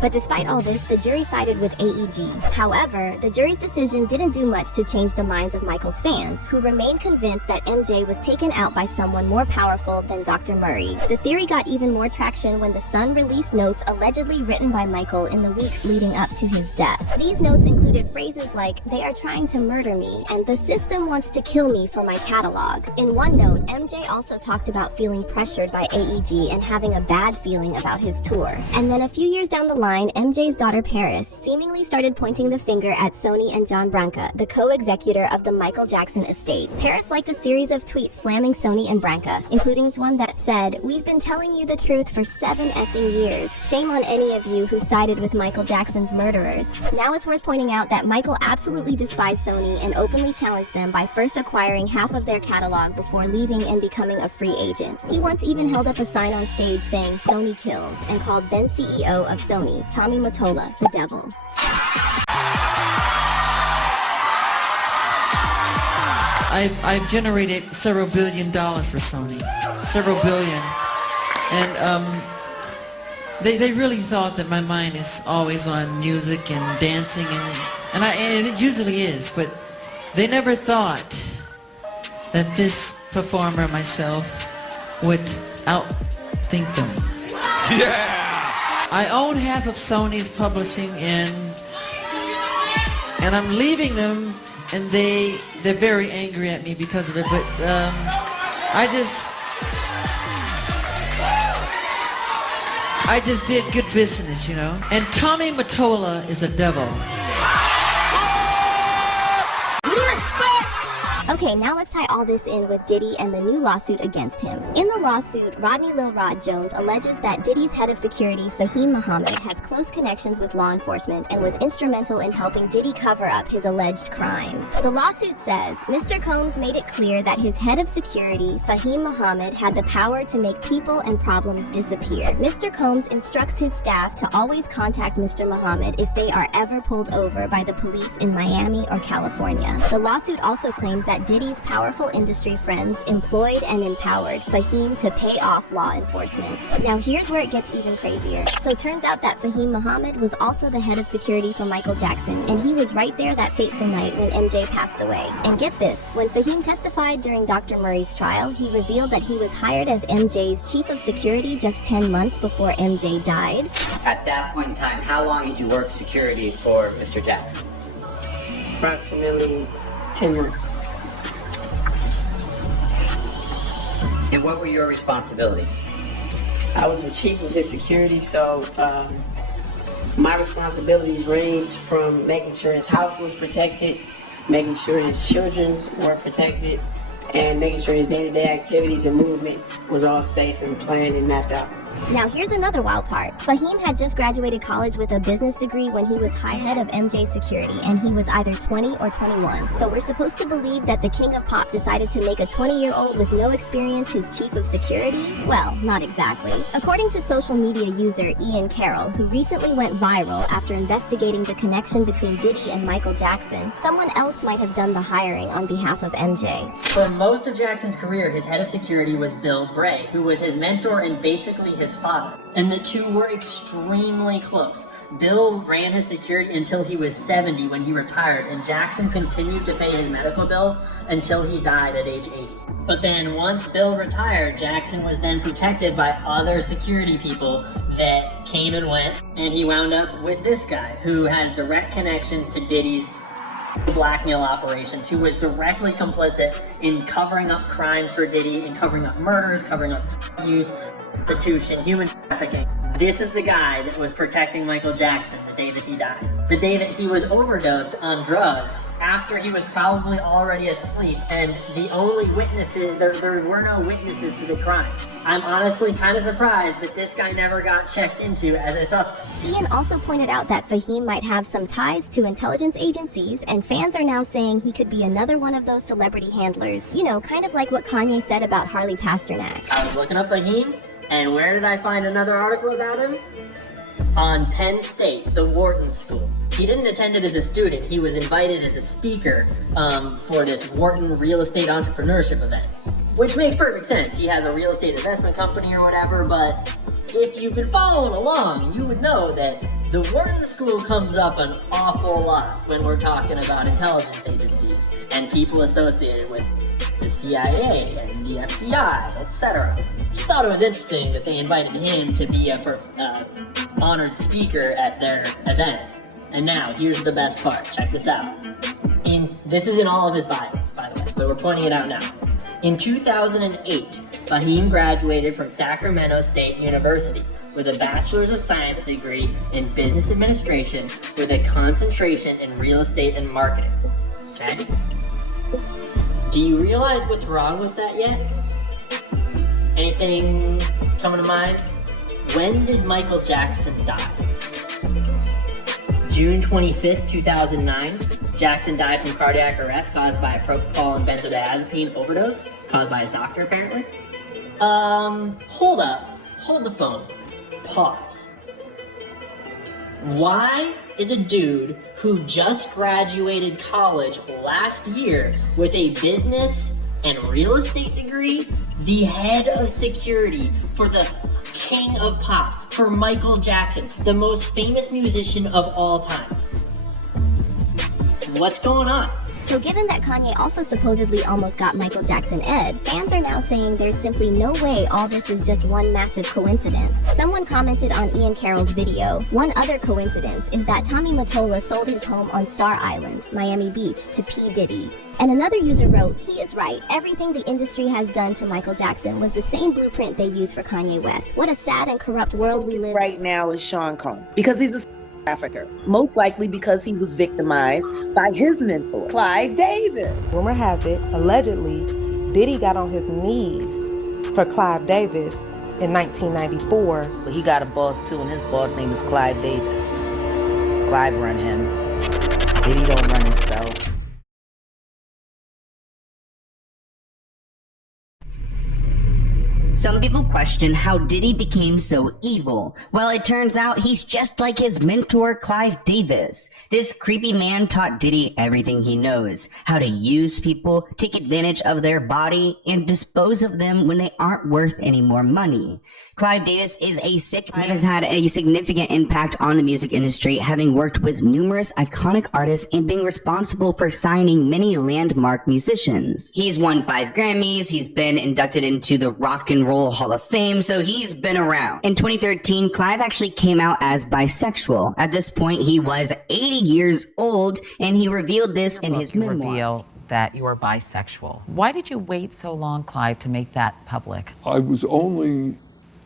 But despite all this, the jury sided with AEG. However, the jury's decision didn't do much to change the minds of Michael's fans, who remained convinced that MJ was taken out by someone more powerful than Dr. Murray. The theory got even more traction when the Sun released notes allegedly written by Michael in the weeks leading up to his death. These notes included phrases like, "They are trying to murder me," and "The system wants to kill me for my catalog." In one note, MJ also talked about feeling pressured by AEG and having a bad feeling about his tour. And then a few years down the line, MJ's daughter Paris seemingly started pointing the finger at Sony and John Branca, the co-executor of the Michael Jackson estate. Paris liked a series of tweets slamming Sony and Branca, including one that said, "We've been telling you the truth for 7 effing years. Shame on any of you who sided with Michael Jackson's murderers." Now it's worth pointing out that Michael absolutely despised Sony and openly challenged them by first acquiring half of their catalog before leaving and becoming a free agent. He once even held up a sign on stage saying "Sony kills" and called then CEO of Sony, Tommy Mottola, the devil. I've generated several $1 billion for Sony, several billion, and they really thought that my mind is always on music and dancing and it usually is, but they never thought that this performer myself would outthink them. Yeah. I own half of Sony's publishing and I'm leaving them, and they're very angry at me because of it, but I just did good business, you know. And Tommy Mottola is a devil. Okay, now let's tie all this in with Diddy and the new lawsuit against him. In the lawsuit, Rodney Lil Rod Jones alleges that Diddy's head of security, Fahim Muhammad, has close connections with law enforcement and was instrumental in helping Diddy cover up his alleged crimes. The lawsuit says, Mr. Combs made it clear that his head of security, Fahim Muhammad, had the power to make people and problems disappear. Mr. Combs instructs his staff to always contact Mr. Muhammad if they are ever pulled over by the police in Miami or California. The lawsuit also claims that Diddy's powerful industry friends employed and empowered Fahim to pay off law enforcement. Now here's where it gets even crazier. So turns out that Fahim Muhammad was also the head of security for Michael Jackson, and he was right there that fateful night when MJ passed away. And get this, when Fahim testified during Dr. Murray's trial, he revealed that he was hired as MJ's chief of security just 10 months before MJ died. At that point in time, how long did you work security for Mr. Jackson? Approximately 10 months. And what were your responsibilities? I was the chief of his security, so my responsibilities ranged from making sure his house was protected, making sure his children were protected, and making sure his day-to-day activities and movement was all safe and planned and mapped out. Now here's another wild part. Fahim had just graduated college with a business degree when he was high head of MJ Security, and he was either 20 or 21. So we're supposed to believe that the king of pop decided to make a 20-year-old with no experience his chief of security? Well, not exactly. According to social media user Ian Carroll, who recently went viral after investigating the connection between Diddy and Michael Jackson, someone else might have done the hiring on behalf of MJ. For most of Jackson's career, his head of security was Bill Bray, who was his mentor and basically his father. And the two were extremely close. Bill ran his security until he was 70 when he retired, and Jackson continued to pay his medical bills until he died at age 80. But then once Bill retired, Jackson was then protected by other security people that came and went, and he wound up with this guy who has direct connections to Diddy's blackmail operations, who was directly complicit in covering up crimes for Diddy and covering up murders, covering up use, prostitution, human trafficking. This is the guy that was protecting Michael Jackson the day that he died. The day that he was overdosed on drugs, after he was probably already asleep, and the only witnesses, there were no witnesses to the crime. I'm honestly kind of surprised that this guy never got checked into as a suspect. Ian also pointed out that Fahim might have some ties to intelligence agencies, and fans are now saying he could be another one of those celebrity handlers. You know, kind of like what Kanye said about Harley Pasternak. I was looking up Fahim, and where did I find another article about him? On Penn State, the Wharton School. He didn't attend it as a student, he was invited as a speaker for this Wharton real estate entrepreneurship event. Which makes perfect sense. He has a real estate investment company or whatever, but if you've been following along, you would know that the Wharton School comes up an awful lot when we're talking about intelligence agencies and people associated with the CIA and the FBI, etc. Just thought it was interesting that they invited him to be a honored speaker at their event. And now, here's the best part. Check this out. This is in all of his bios, by the way, but we're pointing it out now. In 2008, Fahim graduated from Sacramento State University with a Bachelor's of Science degree in Business Administration with a concentration in Real Estate and Marketing. Okay? Do you realize what's wrong with that yet? Anything coming to mind? When did Michael Jackson die? June 25th, 2009. Jackson died from cardiac arrest caused by a propofol and benzodiazepine overdose, caused by his doctor apparently. Hold up. Hold the phone. Pause. Why is a dude who just graduated college last year with a business and real estate degree the head of security for the king of pop, for Michael Jackson, the most famous musician of all time? What's going on? So given that Kanye also supposedly almost got Michael Jackson Ed, fans are now saying there's simply no way all this is just one massive coincidence. Someone commented on Ian Carroll's video, one other coincidence is that Tommy Mottola sold his home on Star Island, Miami Beach, to P. Diddy. And another user wrote, he is right, everything the industry has done to Michael Jackson was the same blueprint they used for Kanye West. What a sad and corrupt world we live in. Right now is Sean Combs, because he's a trafficker, most likely because he was victimized by his mentor, Clive Davis. Rumor has it, allegedly, Diddy got on his knees for Clive Davis in 1994. He got a boss too, and his boss name is Clive Davis. Clive run him. Diddy don't run himself. Some people question how Diddy became so evil. Well, it turns out he's just like his mentor, Clive Davis. This creepy man taught Diddy everything he knows. How to use people, take advantage of their body, and dispose of them when they aren't worth any more money. Clive Davis is a sick man, has had a significant impact on the music industry, having worked with numerous iconic artists and being responsible for signing many landmark musicians. He's won 5 Grammys, he's been inducted into the Rock and Roll Hall of Fame, so he's been around. In 2013, Clive actually came out as bisexual. At this point, he was 80 years old, and he revealed this in his memoir. Reveal that you are bisexual. Why did you wait so long, Clive, to make that public? I was only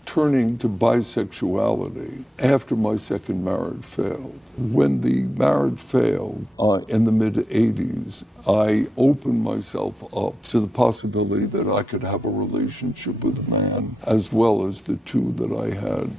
turning to bisexuality after my second marriage failed. When the marriage failed in the mid-'80s, I opened myself up to the possibility that I could have a relationship with a man as well as the two that I had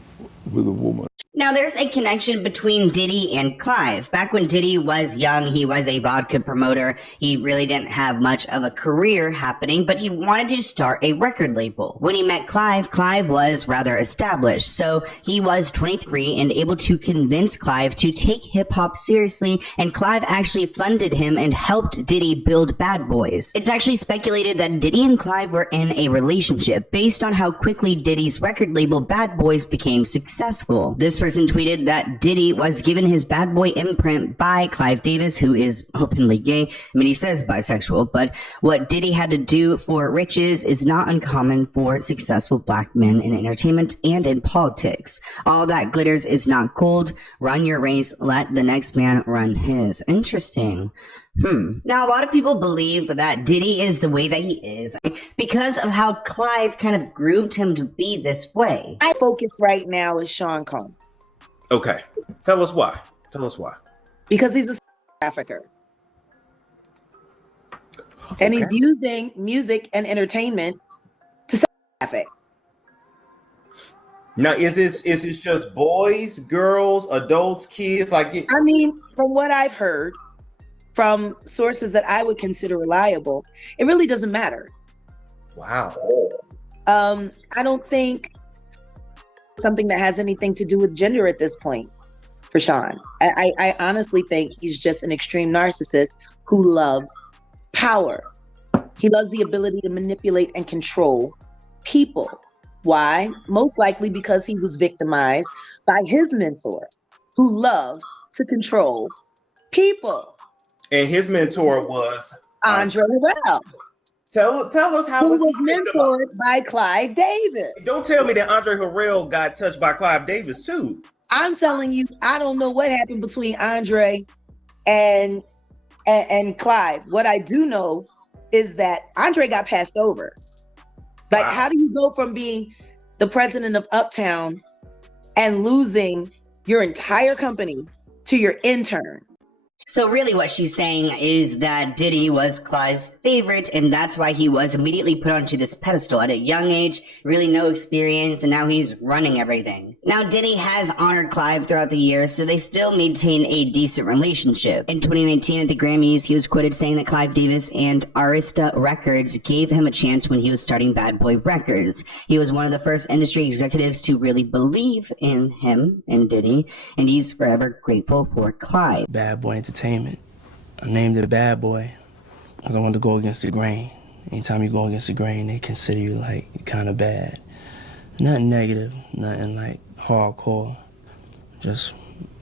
with a woman. Now, there's a connection between Diddy and Clive. Back when Diddy was young, he was a vodka promoter. He really didn't have much of a career happening, but he wanted to start a record label. When he met Clive, Clive was rather established. So he was 23 and able to convince Clive to take hip-hop seriously, and Clive actually funded him and helped Diddy build Bad Boys. It's actually speculated that Diddy and Clive were in a relationship based on how quickly Diddy's record label Bad Boys became successful. This person tweeted that Diddy was given his bad boy imprint by Clive Davis, who is openly gay. I mean, he says bisexual, but what Diddy had to do for riches is not uncommon for successful black men in entertainment and in politics. All that glitters is not gold. Run your race, let the next man run his. Interesting. Now, a lot of people believe that Diddy is the way that he is because of how Clive kind of groomed him to be this way. My focus right now is Sean Combs. Okay. Tell us why. Tell us why. Because he's a trafficker. And he's using music and entertainment to traffic. Now, is this just boys, girls, adults, kids? I mean, from what I've heard, from sources that I would consider reliable, it really doesn't matter. Wow. I don't think something that has anything to do with gender at this point for Sean. I honestly think he's just an extreme narcissist who loves power. He loves the ability to manipulate and control people. Why? Most likely because he was victimized by his mentor, who loved to control people. And his mentor was Andre Harrell. Tell us how who was mentored by Clive Davis. Don't tell me that Andre Harrell got touched by Clive Davis too. I'm telling you, I don't know what happened between Andre and Clive. What I do know is that Andre got passed over. Like, how do you go from being the president of Uptown and losing your entire company to your intern? So really what she's saying is that Diddy was Clive's favorite, and that's why he was immediately put onto this pedestal at a young age, really no experience, and now he's running everything. Now, Diddy has honored Clive throughout the years, so they still maintain a decent relationship. In 2019 at the Grammys, he was quoted saying that Clive Davis and Arista Records gave him a chance when he was starting Bad Boy Records. He was one of the first industry executives to really believe in him and Diddy, and he's forever grateful for Clive. Bad Boy Entertainment. I named it Bad Boy because I wanted to go against the grain. Anytime you go against the grain, they consider you like kind of bad. Nothing negative, nothing like hardcore. Just,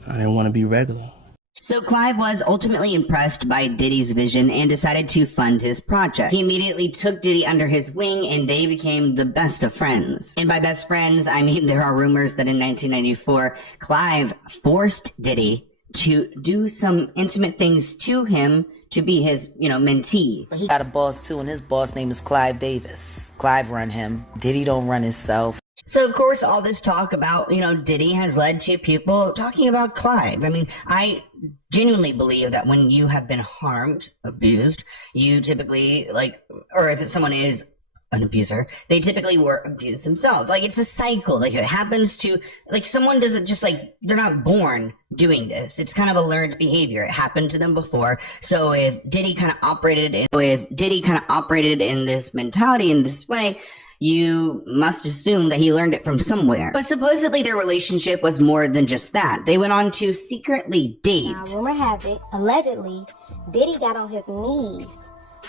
I didn't want to be regular. So Clive was ultimately impressed by Diddy's vision and decided to fund his project. He immediately took Diddy under his wing and they became the best of friends. And by best friends, I mean there are rumors that in 1994, Clive forced Diddy to do some intimate things to him to be his, mentee. He got a boss too, and his boss name is Clive Davis. Clive run him. Diddy don't run himself. So, of course, all this talk about, Diddy has led to people talking about Clive. I mean, I genuinely believe that when you have been harmed, abused, you typically, or if someone is an abuser, they typically were abused themselves. Like, it's a cycle. Like, it happens to, someone doesn't just, they're not born doing this. It's kind of a learned behavior. It happened to them before. So if Diddy kind of operated in this mentality, in this way, you must assume that he learned it from somewhere. But supposedly their relationship was more than just that. They went on to secretly date. Now, rumor has it, allegedly, Diddy got on his knees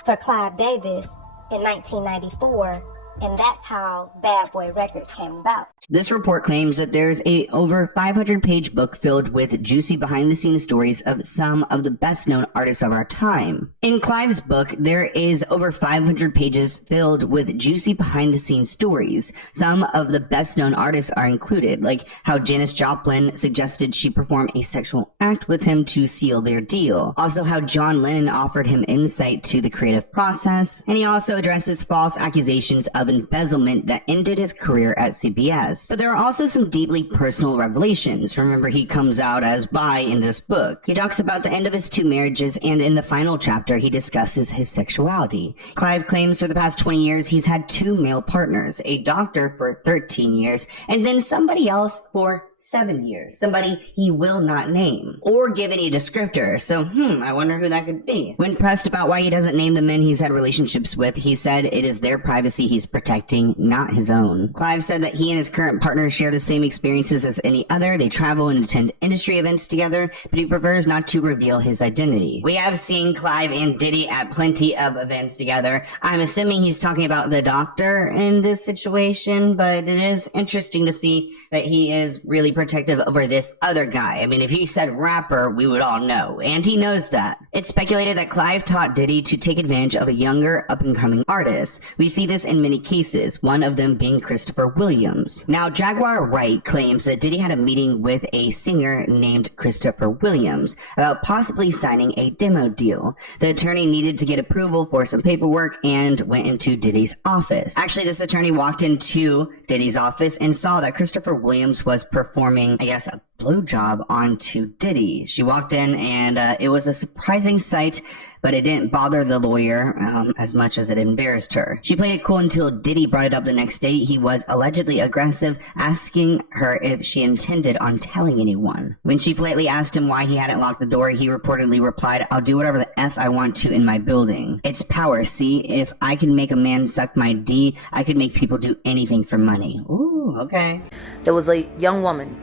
for Clive Davis in 1994, and that's how Bad Boy Records came about. This report claims that there's a over 500-page book filled with juicy behind-the-scenes stories of some of the best-known artists of our time. In Clive's book, there is over 500 pages filled with juicy behind-the-scenes stories. Some of the best-known artists are included, like how Janis Joplin suggested she perform a sexual act with him to seal their deal. Also how John Lennon offered him insight to the creative process. And he also addresses false accusations of of embezzlement that ended his career at CBS. But there are also some deeply personal revelations. Remember, he comes out as bi in this book. He talks about the end of his 2 marriages, and in the final chapter, he discusses his sexuality. Clive claims for the past 20 years he's had 2 male partners, a doctor for 13 years, and then somebody else for 7 years. Somebody he will not name or give any descriptor. So, I wonder who that could be. When pressed about why he doesn't name the men he's had relationships with, he said it is their privacy he's protecting, not his own. Clive said that he and his current partner share the same experiences as any other. They travel and attend industry events together, but he prefers not to reveal his identity. We have seen Clive and Diddy at plenty of events together. I'm assuming he's talking about the doctor in this situation, but it is interesting to see that he is really protective over this other guy. I mean, if he said rapper, we would all know, and he knows that. It's speculated that Clive taught Diddy to take advantage of a younger, up-and-coming artist. We see this in many cases, one of them being Christopher Williams. Now, Jaguar Wright claims that Diddy had a meeting with a singer named Christopher Williams about possibly signing a demo deal. The attorney needed to get approval for some paperwork and went into Diddy's office. Actually, this attorney walked into Diddy's office and saw that Christopher Williams was performing, I guess, a blowjob onto Diddy. She walked in and it was a surprising sight, but it didn't bother the lawyer as much as it embarrassed her. She played it cool until Diddy brought it up the next day. He was allegedly aggressive, asking her if she intended on telling anyone. When she politely asked him why he hadn't locked the door, he reportedly replied, "I'll do whatever the F I want to in my building. It's power, see? If I can make a man suck my D, I could make people do anything for money." Ooh, okay. There was a young woman,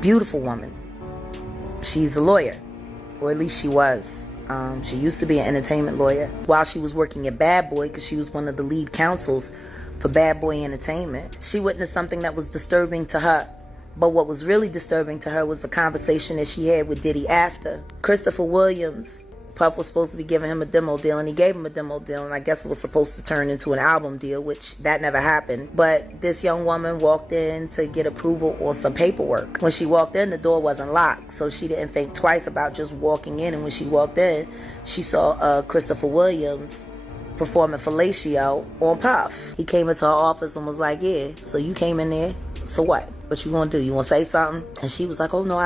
beautiful woman. She's a lawyer, or at least she was. She used to be an entertainment lawyer while she was working at Bad Boy, because she was one of the lead counsels for Bad Boy Entertainment. She witnessed something that was disturbing to her, but what was really disturbing to her was the conversation that she had with Diddy after. Christopher Williams, Puff was supposed to be giving him a demo deal, and he gave him a demo deal, and I guess it was supposed to turn into an album deal, which that never happened. But this young woman walked in to get approval on some paperwork. When she walked in, the door wasn't locked, so she didn't think twice about just walking in, and when she walked in, she saw Christopher Williams performing fellatio on Puff. He came into her office and was like, "Yeah, so you came in there, so what? What you gonna do? You wanna say something?" And she was like, "Oh no,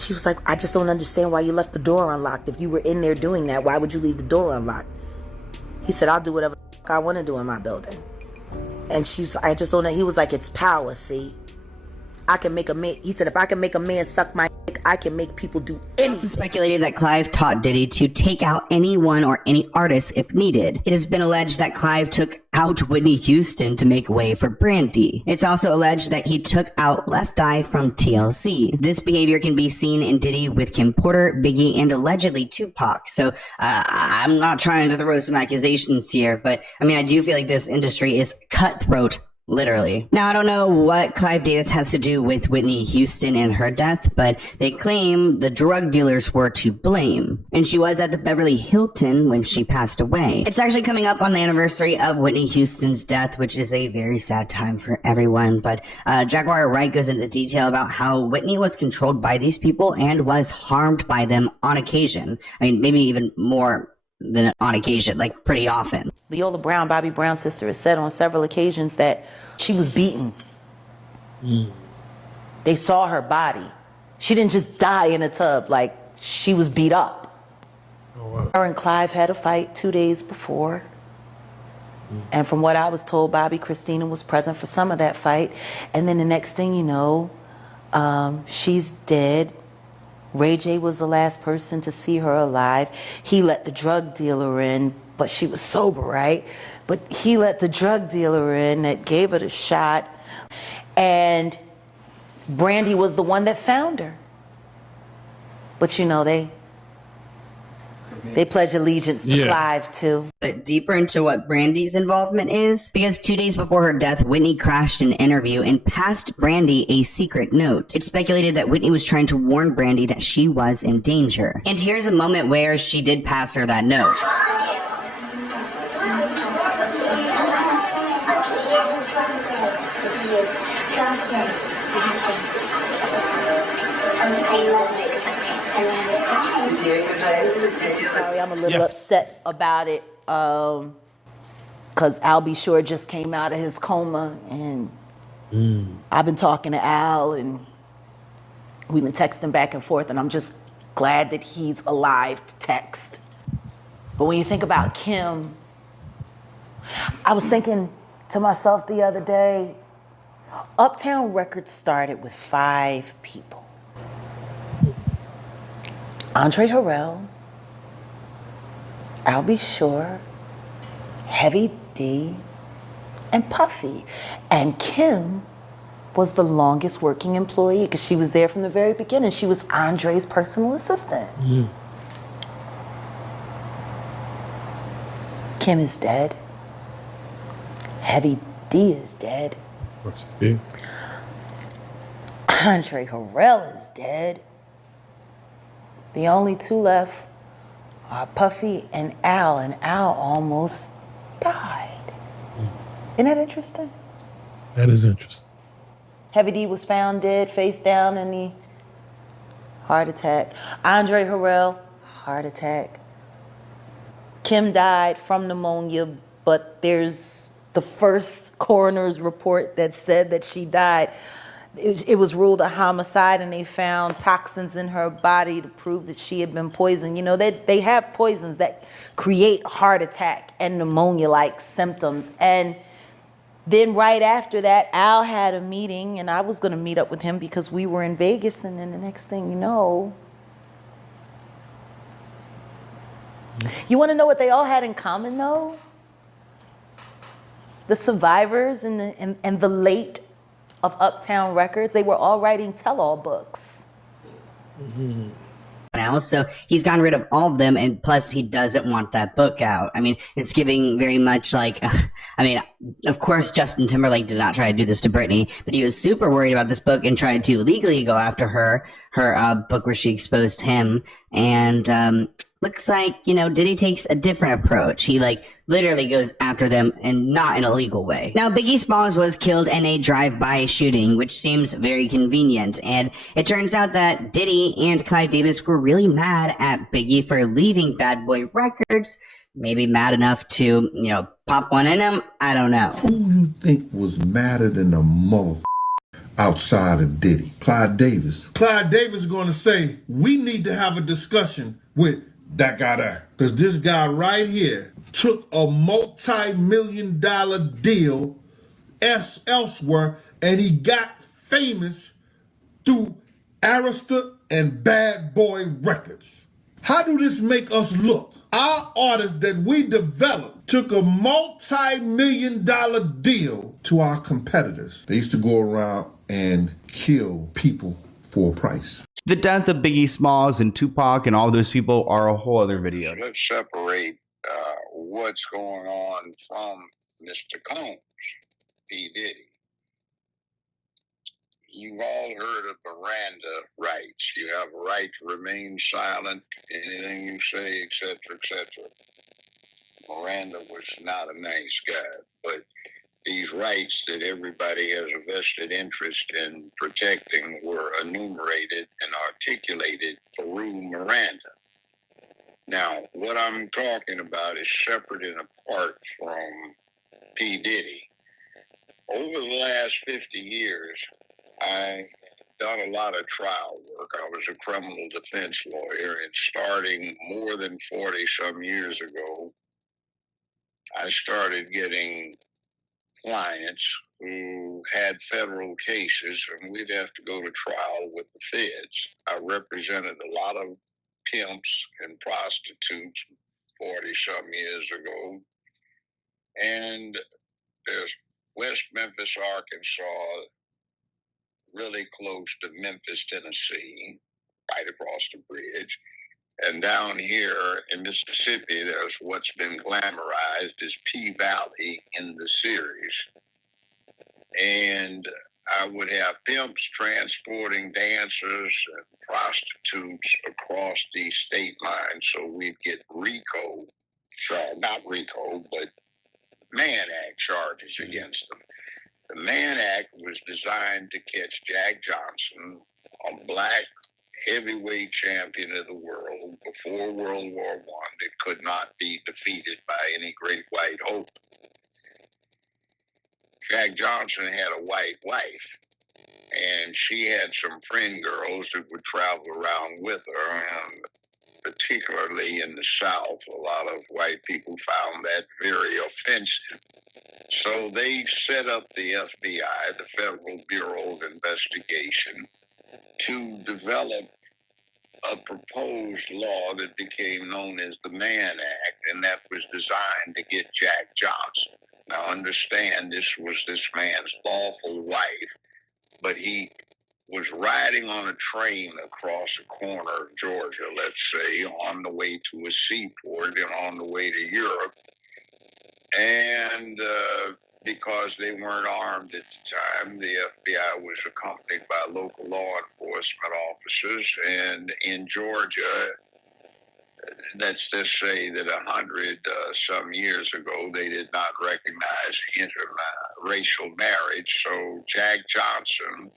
She was like, "I just don't understand why you left the door unlocked. If you were in there doing that, why would you leave the door unlocked?" He said, "I'll do whatever I want to do in my building." And I just don't know. He was like, "It's power, see? I can make a man," he said, "if I can make a man suck my dick, I can make people do anything." It's speculated that Clive taught Diddy to take out anyone or any artist if needed. It has been alleged that Clive took out Whitney Houston to make way for Brandy. It's also alleged that he took out Left Eye from TLC. This behavior can be seen in Diddy with Kim Porter, Biggie, and allegedly Tupac. So I'm not trying to throw some accusations here, but I mean, I do feel like this industry is cutthroat. Literally. Now, I don't know what Clive Davis has to do with Whitney Houston and her death, but they claim the drug dealers were to blame. And she was at the Beverly Hilton when she passed away. It's actually coming up on the anniversary of Whitney Houston's death, which is a very sad time for everyone. But Jaguar Wright goes into detail about how Whitney was controlled by these people and was harmed by them on occasion. I mean, maybe even more than on occasion, like pretty often. Leola Brown, Bobby Brown's sister, has said on several occasions that she was beaten. They saw her body. She didn't just die in a tub, like she was beat up. Her and Clive had a fight 2 days before. And from what I was told, Bobby Christina was present for some of that fight. And then the next thing you know, she's dead. Ray J was the last person to see her alive. He let the drug dealer in, but she was sober, right? But he let the drug dealer in that gave her the shot. And Brandy was the one that found her. But you know, they pledge allegiance to Clive too. But deeper into what Brandy's involvement is, because 2 days before her death, Whitney crashed an interview and passed Brandy a secret note. It's speculated that Whitney was trying to warn Brandy that she was in danger. And here's a moment where she did pass her that note. Sorry, I'm a little upset about it. because Al B. Shore just came out of his coma, and I've been talking to Al, and we've been texting back and forth, and I'm just glad that he's alive to text. But when you think about Kim, I was thinking to myself the other day, Uptown Records started with 5 people. Andre Harrell, Al B. Shore, Heavy D, and Puffy. And Kim was the longest working employee because she was there from the very beginning. She was Andre's personal assistant. Kim is dead. Heavy D is dead. Andre Harrell is dead. The only 2 left are Puffy and Al almost died. Isn't that interesting? That is interesting. Heavy D was found dead, face down in the heart attack. Andre Harrell, heart attack. Kim died from pneumonia, but there's the first coroner's report that said that she died. It was ruled a homicide, and they found toxins in her body to prove that she had been poisoned. You know, they have poisons that create heart attack and pneumonia-like symptoms. And then right after that, Al had a meeting, and I was going to meet up with him because we were in Vegas, and then the next thing you know, you want to know what they all had in common, though? The survivors and the late of Uptown Records, they were all writing tell-all books. Now, so he's gotten rid of all of them, and plus he doesn't want that book out. I mean, it's giving very much like, I mean, of course Justin Timberlake did not try to do this to Britney, but he was super worried about this book and tried to legally go after her book where she exposed him. And looks like, you know, Diddy takes a different approach. He literally goes after them and not in a legal way. Now, Biggie Smalls was killed in a drive-by shooting, which seems very convenient. And it turns out that Diddy and Clive Davis were really mad at Biggie for leaving Bad Boy Records. Maybe mad enough to, you know, pop one in him. I don't know. Who you think was madder than a mother outside of Diddy? Clive Davis. Clive Davis is going to say, we need to have a discussion with that guy there. Because this guy right here took a multi-million-dollar deal elsewhere, and he got famous through Arista and Bad Boy Records. How do this make us look? Our artists that we developed took a multi-million-dollar deal to our competitors. They used to go around and kill people for a price. The death of Biggie Smalls and Tupac and all those people are a whole other video. Let's separate what's going on from Mr. Combs, P. Diddy. You've all heard of Miranda rights. You have a right to remain silent, anything you say, etc., etc. Miranda was not a nice guy, but these rights that everybody has a vested interest in protecting were enumerated and articulated through Miranda. Now, what I'm talking about is separate and apart from P. Diddy. Over the last 50 years, I've done a lot of trial work. I was a criminal defense lawyer, and starting more than 40-some years ago, I started getting clients who had federal cases, and we'd have to go to trial with the feds. I represented a lot of pimps and prostitutes 40-some years ago. And there's West Memphis, Arkansas, really close to Memphis, Tennessee, right across the bridge. And down here in Mississippi, there's what's been glamorized as P Valley in the series. And I would have pimps transporting dancers and prostitutes across these state lines. So we'd get RICO, not RICO, but Mann Act charges against them. The Mann Act was designed to catch Jack Johnson, a black heavyweight champion of the world before World War I that could not be defeated by any great white hope. Jack Johnson had a white wife, and she had some friend girls that would travel around with her, and particularly in the South, a lot of white people found that very offensive. So they set up the FBI, the Federal Bureau of Investigation, to develop a proposed law that became known as the Mann Act, and that was designed to get Jack Johnson. Now understand, this was this man's lawful wife, but he was riding on a train across a corner of Georgia, let's say, on the way to a seaport and on the way to Europe. And because they weren't armed at the time, the FBI was accompanied by local law enforcement officers. And in Georgia, let's just say that 100 some years ago, they did not recognize interracial marriage. So Jack Johnson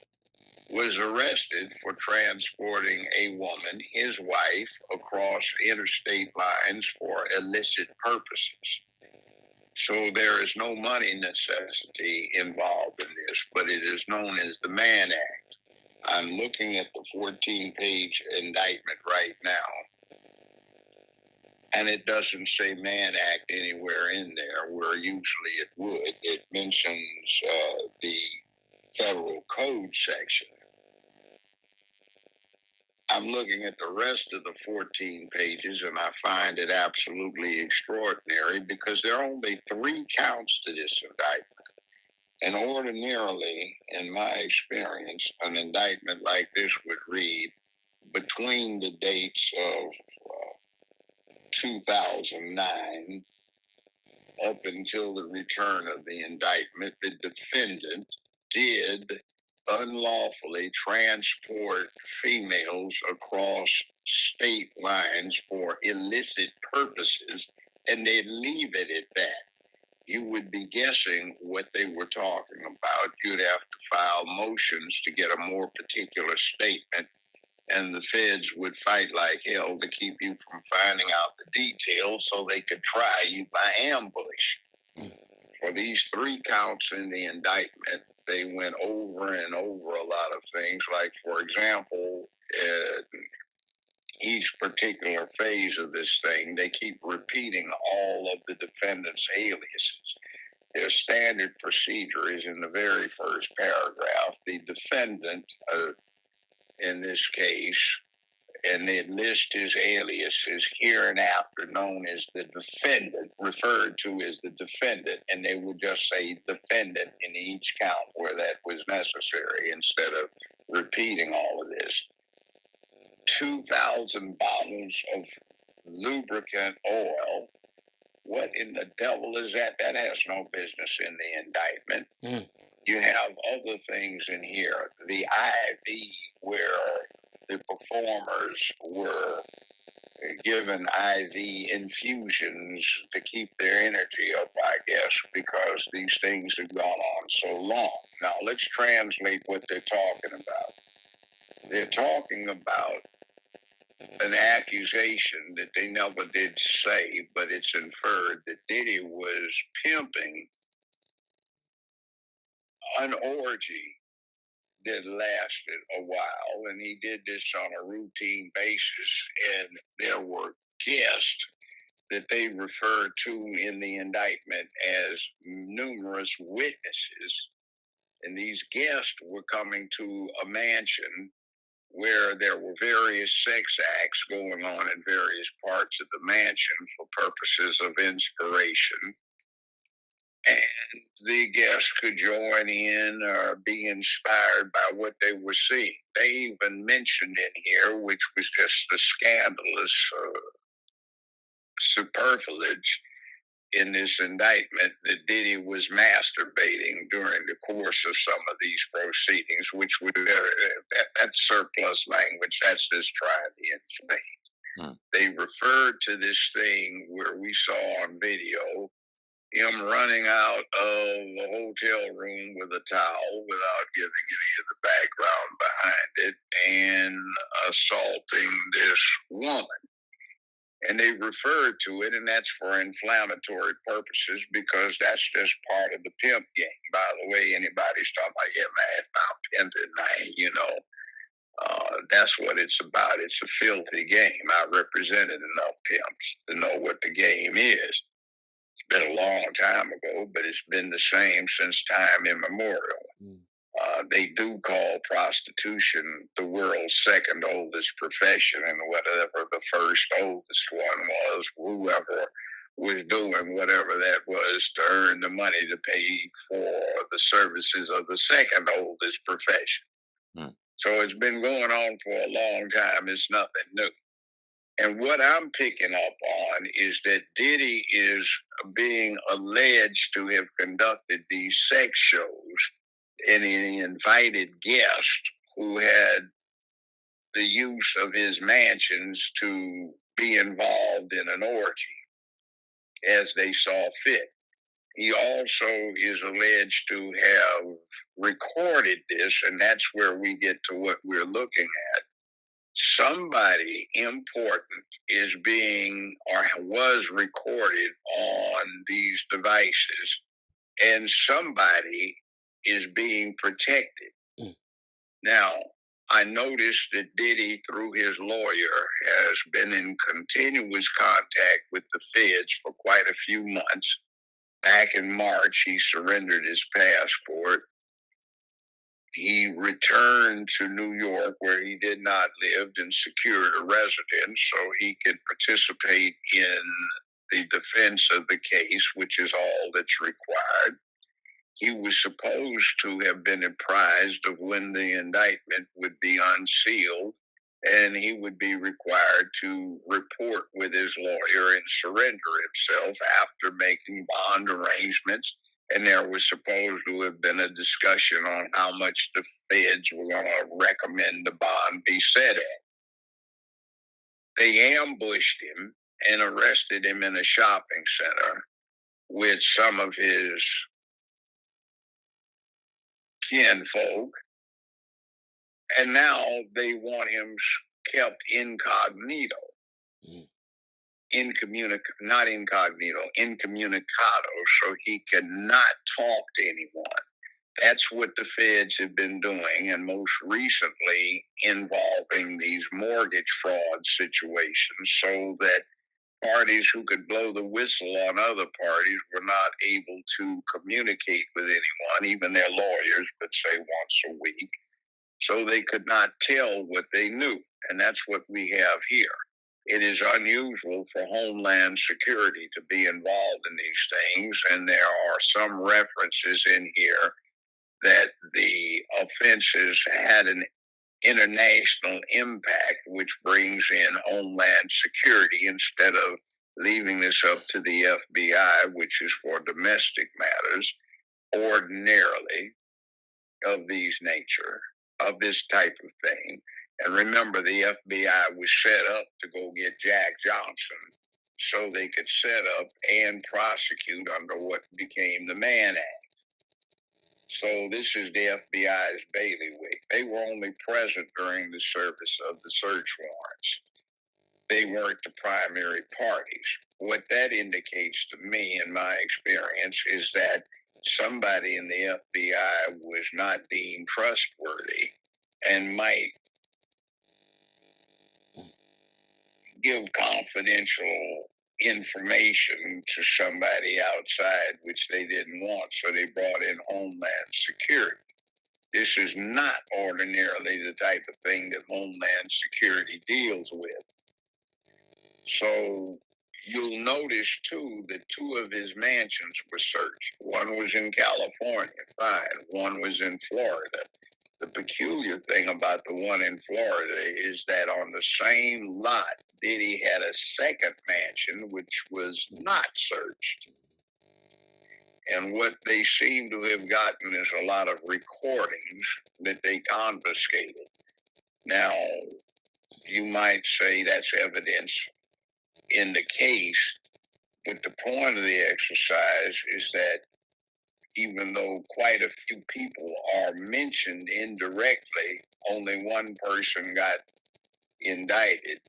was arrested for transporting a woman, his wife, across interstate lines for illicit purposes. So there is no money necessity involved in this, but it is known as the Mann Act. I'm looking at the 14-page indictment right now, and it doesn't say Mann Act anywhere in there, where usually it would. It mentions the federal code section. I'm looking at the rest of the 14 pages, and I find it absolutely extraordinary because there are only 3 counts to this indictment. And ordinarily, in my experience, an indictment like this would read, between the dates of 2009 up until the return of the indictment, the defendant did unlawfully transport females across state lines for illicit purposes, and they'd leave it at that. You would be guessing what they were talking about. You'd have to file motions to get a more particular statement, and the feds would fight like hell to keep you from finding out the details so they could try you by ambush. For these 3 counts in the indictment, they went over and over a lot of things. Like, for example, each particular phase of this thing, they keep repeating all of the defendant's aliases. Their standard procedure is in the very first paragraph. The defendant, in this case, and they'd list his aliases, hereinafter known as the defendant, referred to as the defendant, and they would just say defendant in each count where that was necessary instead of repeating all of this. 2,000 bottles of lubricant oil. What in the devil is that? That has no business in the indictment. You have other things in here. The IV, where the performers were given IV infusions to keep their energy up, I guess, because these things have gone on so long. Now, let's translate what they're talking about. They're talking about an accusation that they never did say, but it's inferred that Diddy was pimping an orgy that lasted a while, and he did this on a routine basis, and there were guests that they referred to in the indictment as numerous witnesses, and these guests were coming to a mansion where there were various sex acts going on in various parts of the mansion for purposes of inspiration. And the guests could join in or be inspired by what they were seeing. They even mentioned in here, which was just the scandalous superfluous in this indictment, that Diddy was masturbating during the course of some of these proceedings, which would that's surplus language. That's just trying to inflame. They referred to this thing where we saw on video him running out of the hotel room with a towel without giving any of the background behind it and assaulting this woman. And they refer to it, and that's for inflammatory purposes because that's just part of the pimp game. By the way, anybody's talking about, yeah, man, I'm pimping, man, you know. That's what it's about. It's a filthy game. I represented enough pimps to know what the game is. It's been a long time ago, but it's been the same since time immemorial. They do call prostitution the world's second oldest profession, and whatever the first oldest one was, whoever was doing whatever that was to earn the money to pay for the services of the second oldest profession. So it's been going on for a long time. It's nothing new. And what I'm picking up on is that Diddy is being alleged to have conducted these sex shows, and he invited guests who had the use of his mansions to be involved in an orgy as they saw fit. He also is alleged to have recorded this, and that's where we get to what we're looking at. Somebody important is being or was recorded on these devices, and somebody is being protected. Now, I noticed that Diddy, through his lawyer, has been in continuous contact with the feds for quite a few months. Back in March, he surrendered his passport. He returned to New York, where he did not live, and secured a residence so he could participate in the defense of the case, which is all that's required. He was supposed to have been apprised of when the indictment would be unsealed, and he would be required to report with his lawyer and surrender himself after making bond arrangements. And there was supposed to have been a discussion on how much the feds were going to recommend the bond be set at. They ambushed him and arrested him in a shopping center with some of his kinfolk. And now they want him kept incognito. Not incognito, incommunicado, so he cannot talk to anyone. That's what the feds have been doing, and most recently involving these mortgage fraud situations, so that parties who could blow the whistle on other parties were not able to communicate with anyone, even their lawyers, but say once a week. So they could not tell what they knew, and that's what we have here. It is unusual for Homeland Security to be involved in these things, and there are some references in here that the offenses had an international impact, which brings in Homeland Security instead of leaving this up to the FBI, which is for domestic matters, ordinarily of this type of thing. And remember, the FBI was set up to go get Jack Johnson so they could set up and prosecute under what became the Mann Act. So this is the FBI's bailiwick. They were only present during the service of the search warrants. They weren't the primary parties. What that indicates to me, in my experience, is that somebody in the FBI was not deemed trustworthy and might give confidential information to somebody outside, which they didn't want, so they brought in Homeland Security. This is not ordinarily the type of thing that Homeland Security deals with. So you'll notice, too, that two of his mansions were searched. One was in California, fine. One was in Florida. The peculiar thing about the one in Florida is that on the same lot, Diddy had a second mansion, which was not searched. And what they seem to have gotten is a lot of recordings that they confiscated. Now, you might say that's evidence in the case, but the point of the exercise is that even though quite a few people are mentioned indirectly, only one person got indicted.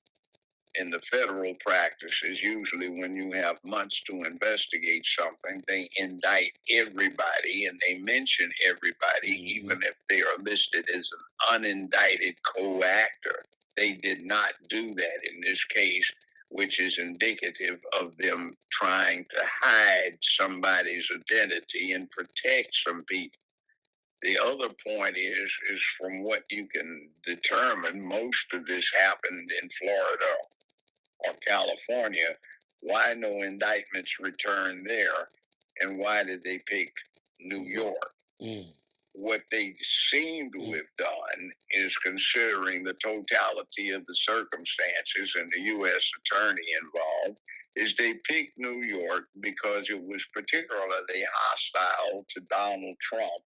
In the federal practices, usually when you have months to investigate something, they indict everybody and they mention everybody, even if they are listed as an unindicted co-actor. They did not do that in this case, which is indicative of them trying to hide somebody's identity and protect some people. The other point is from what you can determine, most of this happened in Florida or California. Why no indictments returned there, and why did they pick New York? What they seem to have done is, considering the totality of the circumstances and the U.S. attorney involved, is they picked New York because it was particularly hostile to Donald Trump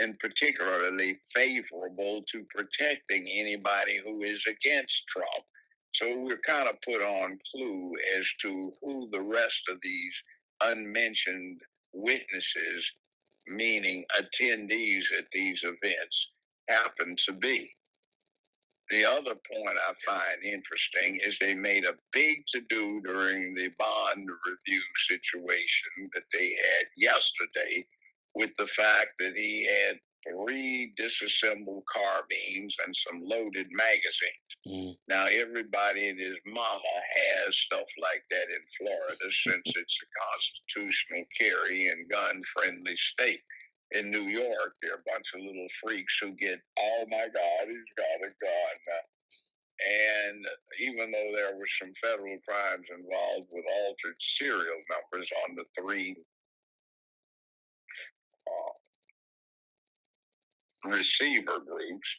and particularly favorable to protecting anybody who is against Trump. So we're kind of put on clue as to who the rest of these unmentioned witnesses, meaning attendees at these events, happen to be. The other point I find interesting is they made a big to-do during the bond review situation that they had yesterday with the fact that he had 3 disassembled carbines and some loaded magazines. Now, everybody and his mama has stuff like that in Florida since it's a constitutional carry and gun-friendly state. In New York, there are a bunch of little freaks who get, oh my God, he's got a gun. And even though there were some federal crimes involved with altered serial numbers on the 3 receiver groups,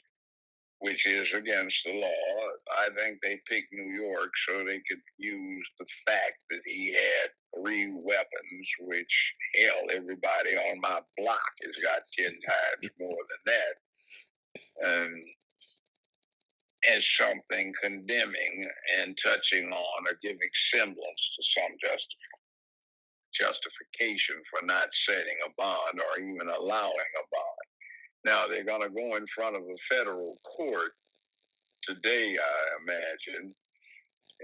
which is against the law, I think they picked New York so they could use the fact that he had 3 weapons, which, hell, everybody on my block has got 10 times more than that, as something condemning and touching on or giving semblance to some justification for not setting a bond or even allowing a bond. Now, they're going to go in front of a federal court today, I imagine.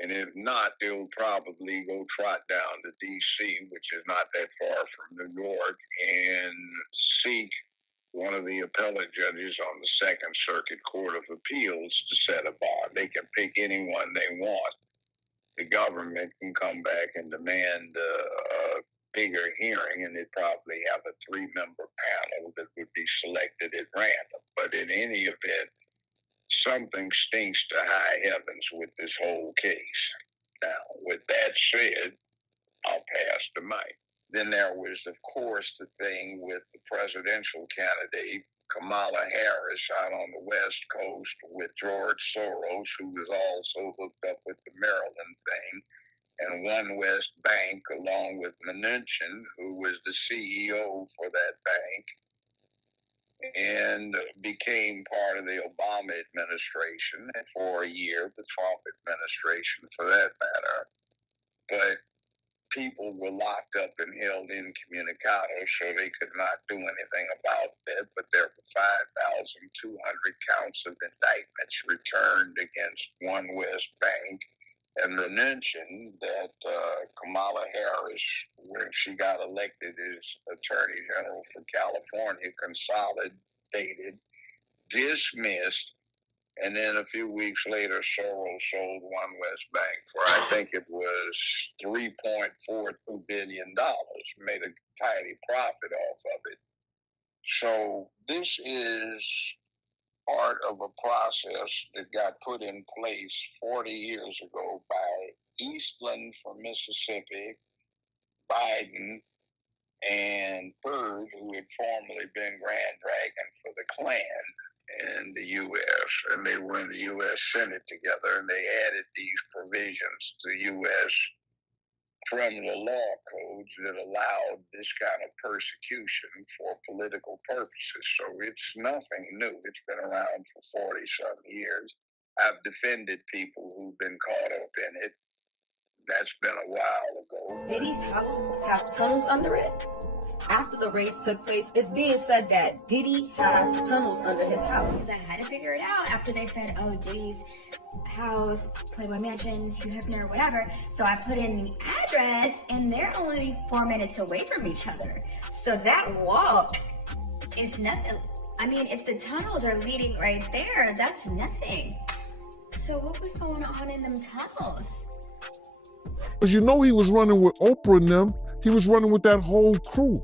And if not, they'll probably go trot down to D.C., which is not that far from New York, and seek one of the appellate judges on the Second Circuit Court of Appeals to set a bond. They can pick anyone they want. The government can come back and demand a bigger hearing, and they'd probably have a 3-member panel that would be selected at random. But in any event, something stinks to high heavens with this whole case. Now, with that said, I'll pass the mic. Then there was, of course, the thing with the presidential candidate, Kamala Harris, out on the West Coast with George Soros, who was also hooked up with the Maryland thing, and One West Bank, along with Mnuchin, who was the CEO for that bank, and became part of the Obama administration for a year, the Trump administration for that matter. But people were locked up and held incommunicado, so they could not do anything about that. But there were 5,200 counts of indictments returned against One West Bank. And Mnuchin, that Kamala Harris, when she got elected as Attorney General for California, consolidated, dismissed, and then a few weeks later, Soros sold One West Bank for, I think it was $3.42 billion, made a tidy profit off of it. So this is part of a process that got put in place 40 years ago by Eastland from Mississippi, Biden, and Byrd, who had formerly been Grand Dragon for the Klan in the U.S., and they were in the U.S. Senate together, and they added these provisions to U.S. criminal law codes that allowed this kind of persecution for political purposes. So it's nothing new. It's been around for 40-some years. I've defended people who've been caught up in it. That's been a while ago. Diddy's house has tunnels under it. After the raids took place, it's being said that Diddy has tunnels under his house. Because I had to figure it out after they said, oh, Diddy's house, Playboy Mansion, Hugh Hefner, whatever. So I put in the address, and they're only 4 minutes away from each other. So that walk is nothing. I mean, if the tunnels are leading right there, that's nothing. So what was going on in them tunnels? Because you know he was running with Oprah and them. He was running with that whole crew.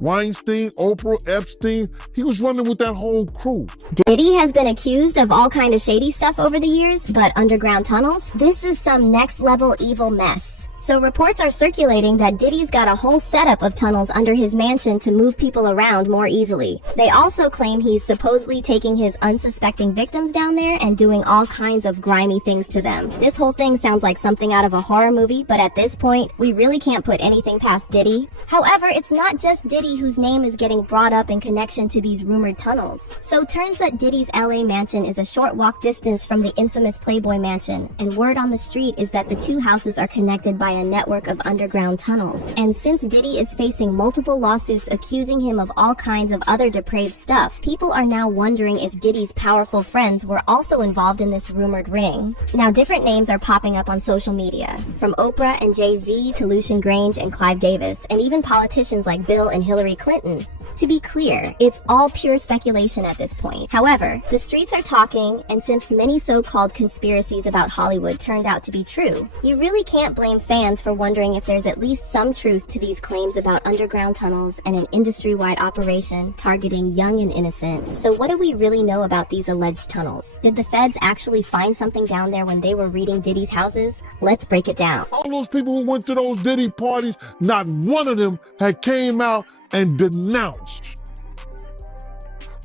Weinstein, Oprah, Epstein. He was running with that whole crew. Diddy has been accused of all kind of shady stuff over the years, but underground tunnels? This is some next level evil mess. So reports are circulating that Diddy's got a whole setup of tunnels under his mansion to move people around more easily. They also claim he's supposedly taking his unsuspecting victims down there and doing all kinds of grimy things to them. This whole thing sounds like something out of a horror movie, but at this point, we really can't put anything past Diddy. However, it's not just Diddy whose name is getting brought up in connection to these rumored tunnels. So turns out Diddy's LA mansion is a short walk distance from the infamous Playboy Mansion, and word on the street is that the two houses are connected by a network of underground tunnels. And since Diddy is facing multiple lawsuits accusing him of all kinds of other depraved stuff, people are now wondering if Diddy's powerful friends were also involved in this rumored ring. Now, different names are popping up on social media, from Oprah and Jay-Z to Lucian Grange and Clive Davis, and even politicians like Bill and Hillary Clinton. To be clear, it's all pure speculation at this point. However, the streets are talking, and since many so-called conspiracies about Hollywood turned out to be true, you really can't blame fans for wondering if there's at least some truth to these claims about underground tunnels and an industry-wide operation targeting young and innocent. So what do we really know about these alleged tunnels? Did the feds actually find something down there when they were raiding Diddy's houses? Let's break it down. All those people who went to those Diddy parties, not one of them had came out and denounced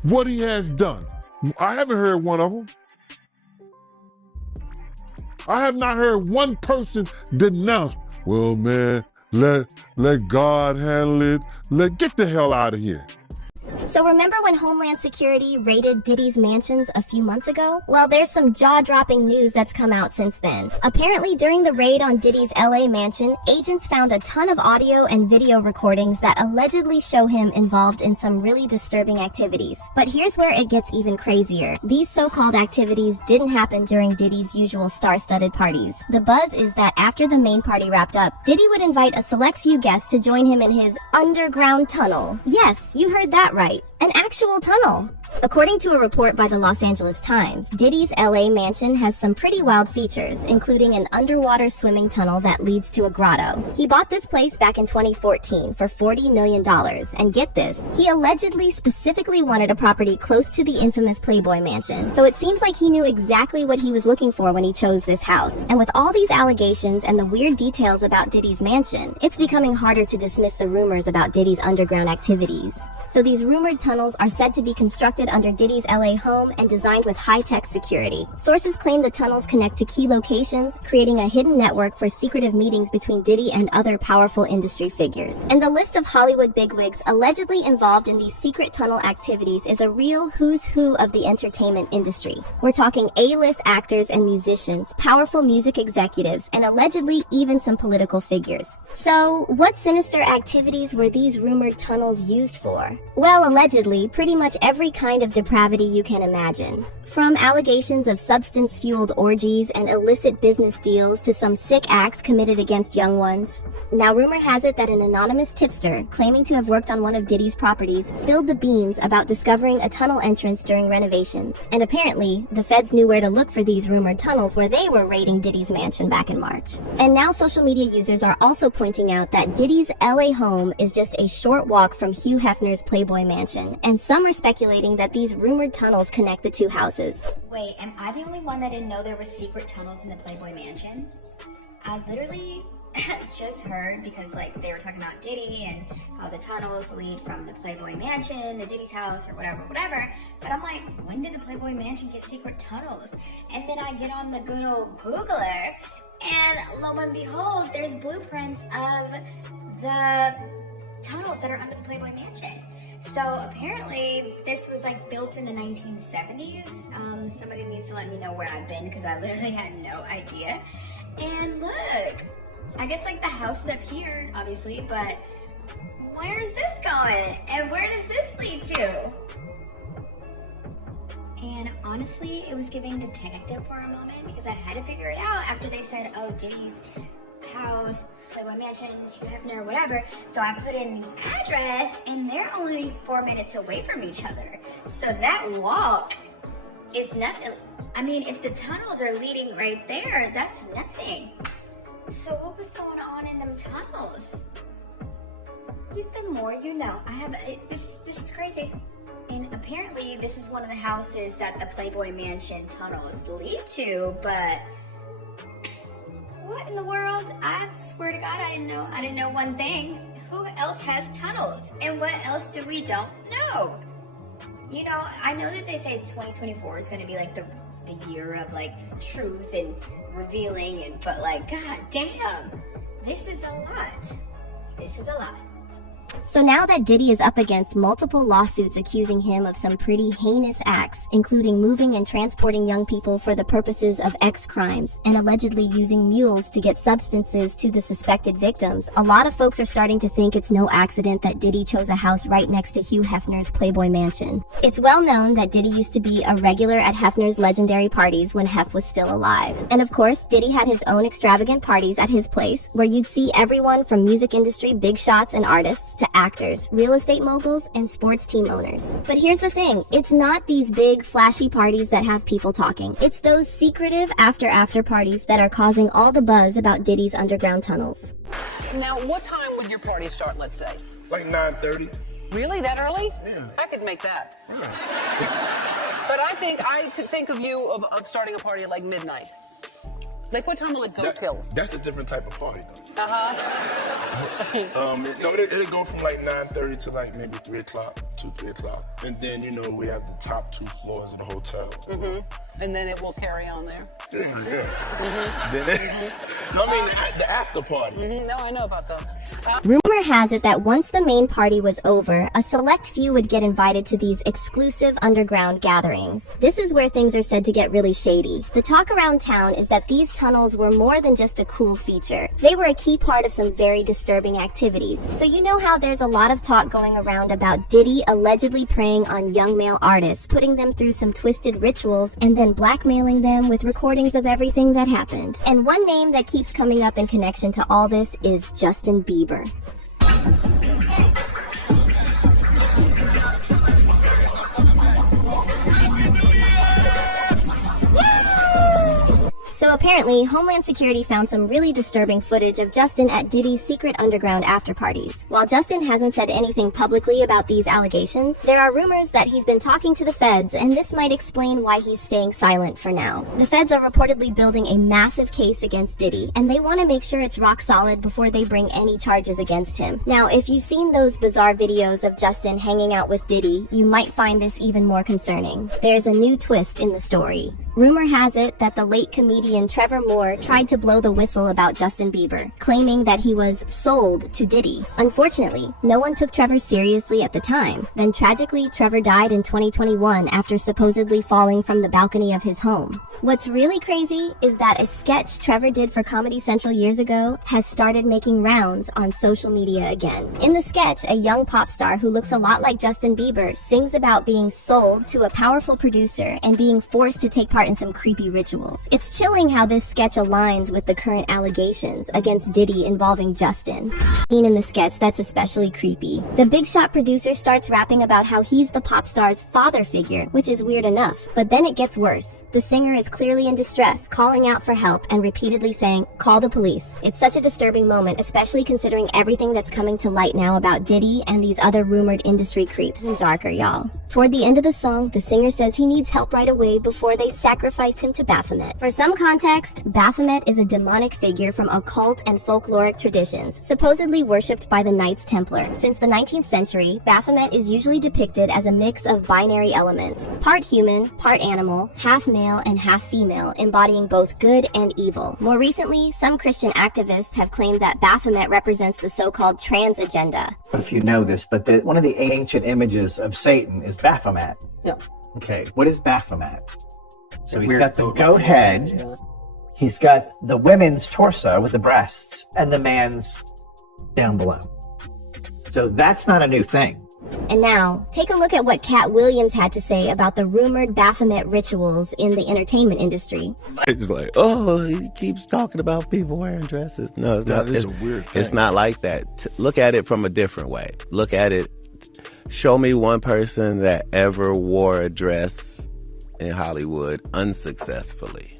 what he has done. I haven't heard one of them. I have not heard one person denounce, well, man, let God handle it. Get the hell out of here. So remember when Homeland Security raided Diddy's mansions a few months ago? Well, there's some jaw-dropping news that's come out since then. Apparently, during the raid on Diddy's LA mansion, agents found a ton of audio and video recordings that allegedly show him involved in some really disturbing activities. But here's where it gets even crazier. These so-called activities didn't happen during Diddy's usual star-studded parties. The buzz is that after the main party wrapped up, Diddy would invite a select few guests to join him in his underground tunnel. Yes, you heard that right. An actual tunnel. According to a report by the Los Angeles Times, Diddy's LA mansion has some pretty wild features, including an underwater swimming tunnel that leads to a grotto. He bought this place back in 2014 for $40 million, and get this, he allegedly specifically wanted a property close to the infamous Playboy Mansion, so it seems like he knew exactly what he was looking for when he chose this house. And with all these allegations and the weird details about Diddy's mansion, it's becoming harder to dismiss the rumors about Diddy's underground activities. So these rumored tunnels are said to be constructed under Diddy's LA home and designed with high-tech security. Sources claim the tunnels connect to key locations, creating a hidden network for secretive meetings between Diddy and other powerful industry figures. And the list of Hollywood bigwigs allegedly involved in these secret tunnel activities is a real who's who of the entertainment industry. We're talking A-list actors and musicians, powerful music executives, and allegedly even some political figures. So, what sinister activities were these rumored tunnels used for? Well, allegedly, pretty much every kind of depravity you can imagine. From allegations of substance-fueled orgies and illicit business deals to some sick acts committed against young ones. Now, rumor has it that an anonymous tipster, claiming to have worked on one of Diddy's properties, spilled the beans about discovering a tunnel entrance during renovations. And apparently, the feds knew where to look for these rumored tunnels where they were raiding Diddy's mansion back in March. And now social media users are also pointing out that Diddy's LA home is just a short walk from Hugh Hefner's Playboy Mansion, and some are speculating that these rumored tunnels connect the two houses. Wait, am I the only one that didn't know there were secret tunnels in the Playboy Mansion? I literally just heard because like they were talking about Diddy and how the tunnels lead from the Playboy Mansion to Diddy's house or whatever. But I'm like, when did the Playboy Mansion get secret tunnels? And then I get on the good old Googler and lo and behold, there's blueprints of the tunnels that are under the Playboy Mansion. So apparently this was like built in the 1970s. Somebody needs to let me know where I've been because I literally had no idea. And look, I guess like the house is up here, obviously, but where is this going? And where does this lead to? And honestly, it was giving detective for a moment because I had to figure it out after they said, oh, Diddy's house, Playboy Mansion, Hugh Hefner, whatever. So I put in the address and they're only 4 minutes away from each other. So that walk is nothing. I mean, if the tunnels are leading right there, that's nothing. So what was going on in them tunnels? The more you know. This is crazy. And apparently this is one of the houses that the Playboy Mansion tunnels lead to, but what in the world? I swear to God, I didn't know one thing. Who else has tunnels? And what else do we don't know? You know, I know that they say 2024 is gonna be like the year of like truth and revealing, but like, god damn, this is a lot. This is a lot. So now that Diddy is up against multiple lawsuits accusing him of some pretty heinous acts, including moving and transporting young people for the purposes of X crimes, and allegedly using mules to get substances to the suspected victims, a lot of folks are starting to think it's no accident that Diddy chose a house right next to Hugh Hefner's Playboy Mansion. It's well known that Diddy used to be a regular at Hefner's legendary parties when Hef was still alive. And of course, Diddy had his own extravagant parties at his place, where you'd see everyone from music industry big shots and artists to actors, real estate moguls, and sports team owners. But here's the thing, it's not these big flashy parties that have people talking. It's those secretive after parties that are causing all the buzz about Diddy's underground tunnels. Now, what time would your party start, let's say? Like 9:30. Really? That early? Yeah. I could make that. But I could think of you of starting a party at like midnight. Like, what time will it go till? That's a different type of party, though. Uh-huh. No, it'll go from like 9:30 to like maybe 3 o'clock, 3 o'clock. And then, you know, we have the top 2 floors of the hotel. Mm-hmm. And then it will carry on there? Yeah. Mm-hmm. Then no, I mean the after party. Mm-hmm. No, I know about those. Rumor has it that once the main party was over, a select few would get invited to these exclusive underground gatherings. This is where things are said to get really shady. The talk around town is that these tunnels were more than just a cool feature. They were a key part of some very disturbing activities. So you know how there's a lot of talk going around about Diddy allegedly preying on young male artists, putting them through some twisted rituals, and then blackmailing them with recordings of everything that happened. And one name that keeps coming up in connection to all this is Justin Bieber. So apparently, Homeland Security found some really disturbing footage of Justin at Diddy's secret underground after parties. While Justin hasn't said anything publicly about these allegations, there are rumors that he's been talking to the feds, and this might explain why he's staying silent for now. The feds are reportedly building a massive case against Diddy, and they want to make sure it's rock solid before they bring any charges against him. Now, if you've seen those bizarre videos of Justin hanging out with Diddy, you might find this even more concerning. There's a new twist in the story. Rumor has it that the late comedian Trevor Moore tried to blow the whistle about Justin Bieber, claiming that he was sold to Diddy. Unfortunately, no one took Trevor seriously at the time. Then tragically, Trevor died in 2021 after supposedly falling from the balcony of his home. What's really crazy is that a sketch Trevor did for Comedy Central years ago has started making rounds on social media again. In the sketch, a young pop star who looks a lot like Justin Bieber sings about being sold to a powerful producer and being forced to take part in some creepy rituals. It's chilling how this sketch aligns with the current allegations against Diddy involving Justin. In the sketch, that's especially creepy. The big shot producer starts rapping about how he's the pop star's father figure, which is weird enough. But then it gets worse. The singer is clearly in distress, calling out for help and repeatedly saying, "Call the police." It's such a disturbing moment, especially considering everything that's coming to light now about Diddy and these other rumored industry creeps. And darker, y'all. Toward the end of the song, the singer says he needs help right away before they sacrifice him to Baphomet. For some context, Baphomet is a demonic figure from occult and folkloric traditions, supposedly worshipped by the Knights Templar. Since the 19th century, Baphomet is usually depicted as a mix of binary elements, part human, part animal, half male and half female, embodying both good and evil. More recently, some Christian activists have claimed that Baphomet represents the so-called trans agenda. If you know this, but one of the ancient images of Satan is Baphomet. Yeah. Okay, what is Baphomet? So he's got the goat head, He's got the women's torso with the breasts and the man's down below. So that's not a new thing. And now, take a look at what Cat Williams had to say about the rumored Baphomet rituals in the entertainment industry. It's like, oh, he keeps talking about people wearing dresses. No, it's not. That is a weird thing. It's not like that. Look at it from a different way. Look at it. Show me one person that ever wore a dress in Hollywood unsuccessfully.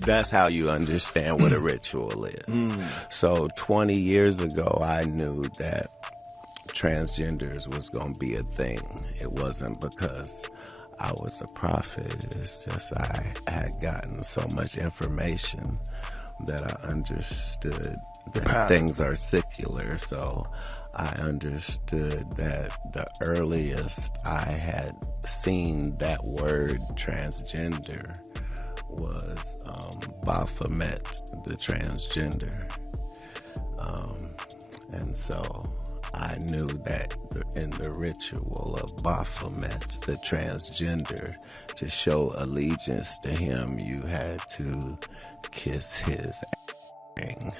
That's how you understand what a ritual is. So 20 years ago, I knew that transgenders was going to be a thing. It wasn't because I was a prophet. It's just I had gotten so much information that I understood that things are secular. So I understood that the earliest I had seen that word transgender was Baphomet, the transgender. And so I knew that in the ritual of Baphomet, the transgender, to show allegiance to him, you had to kiss his ring.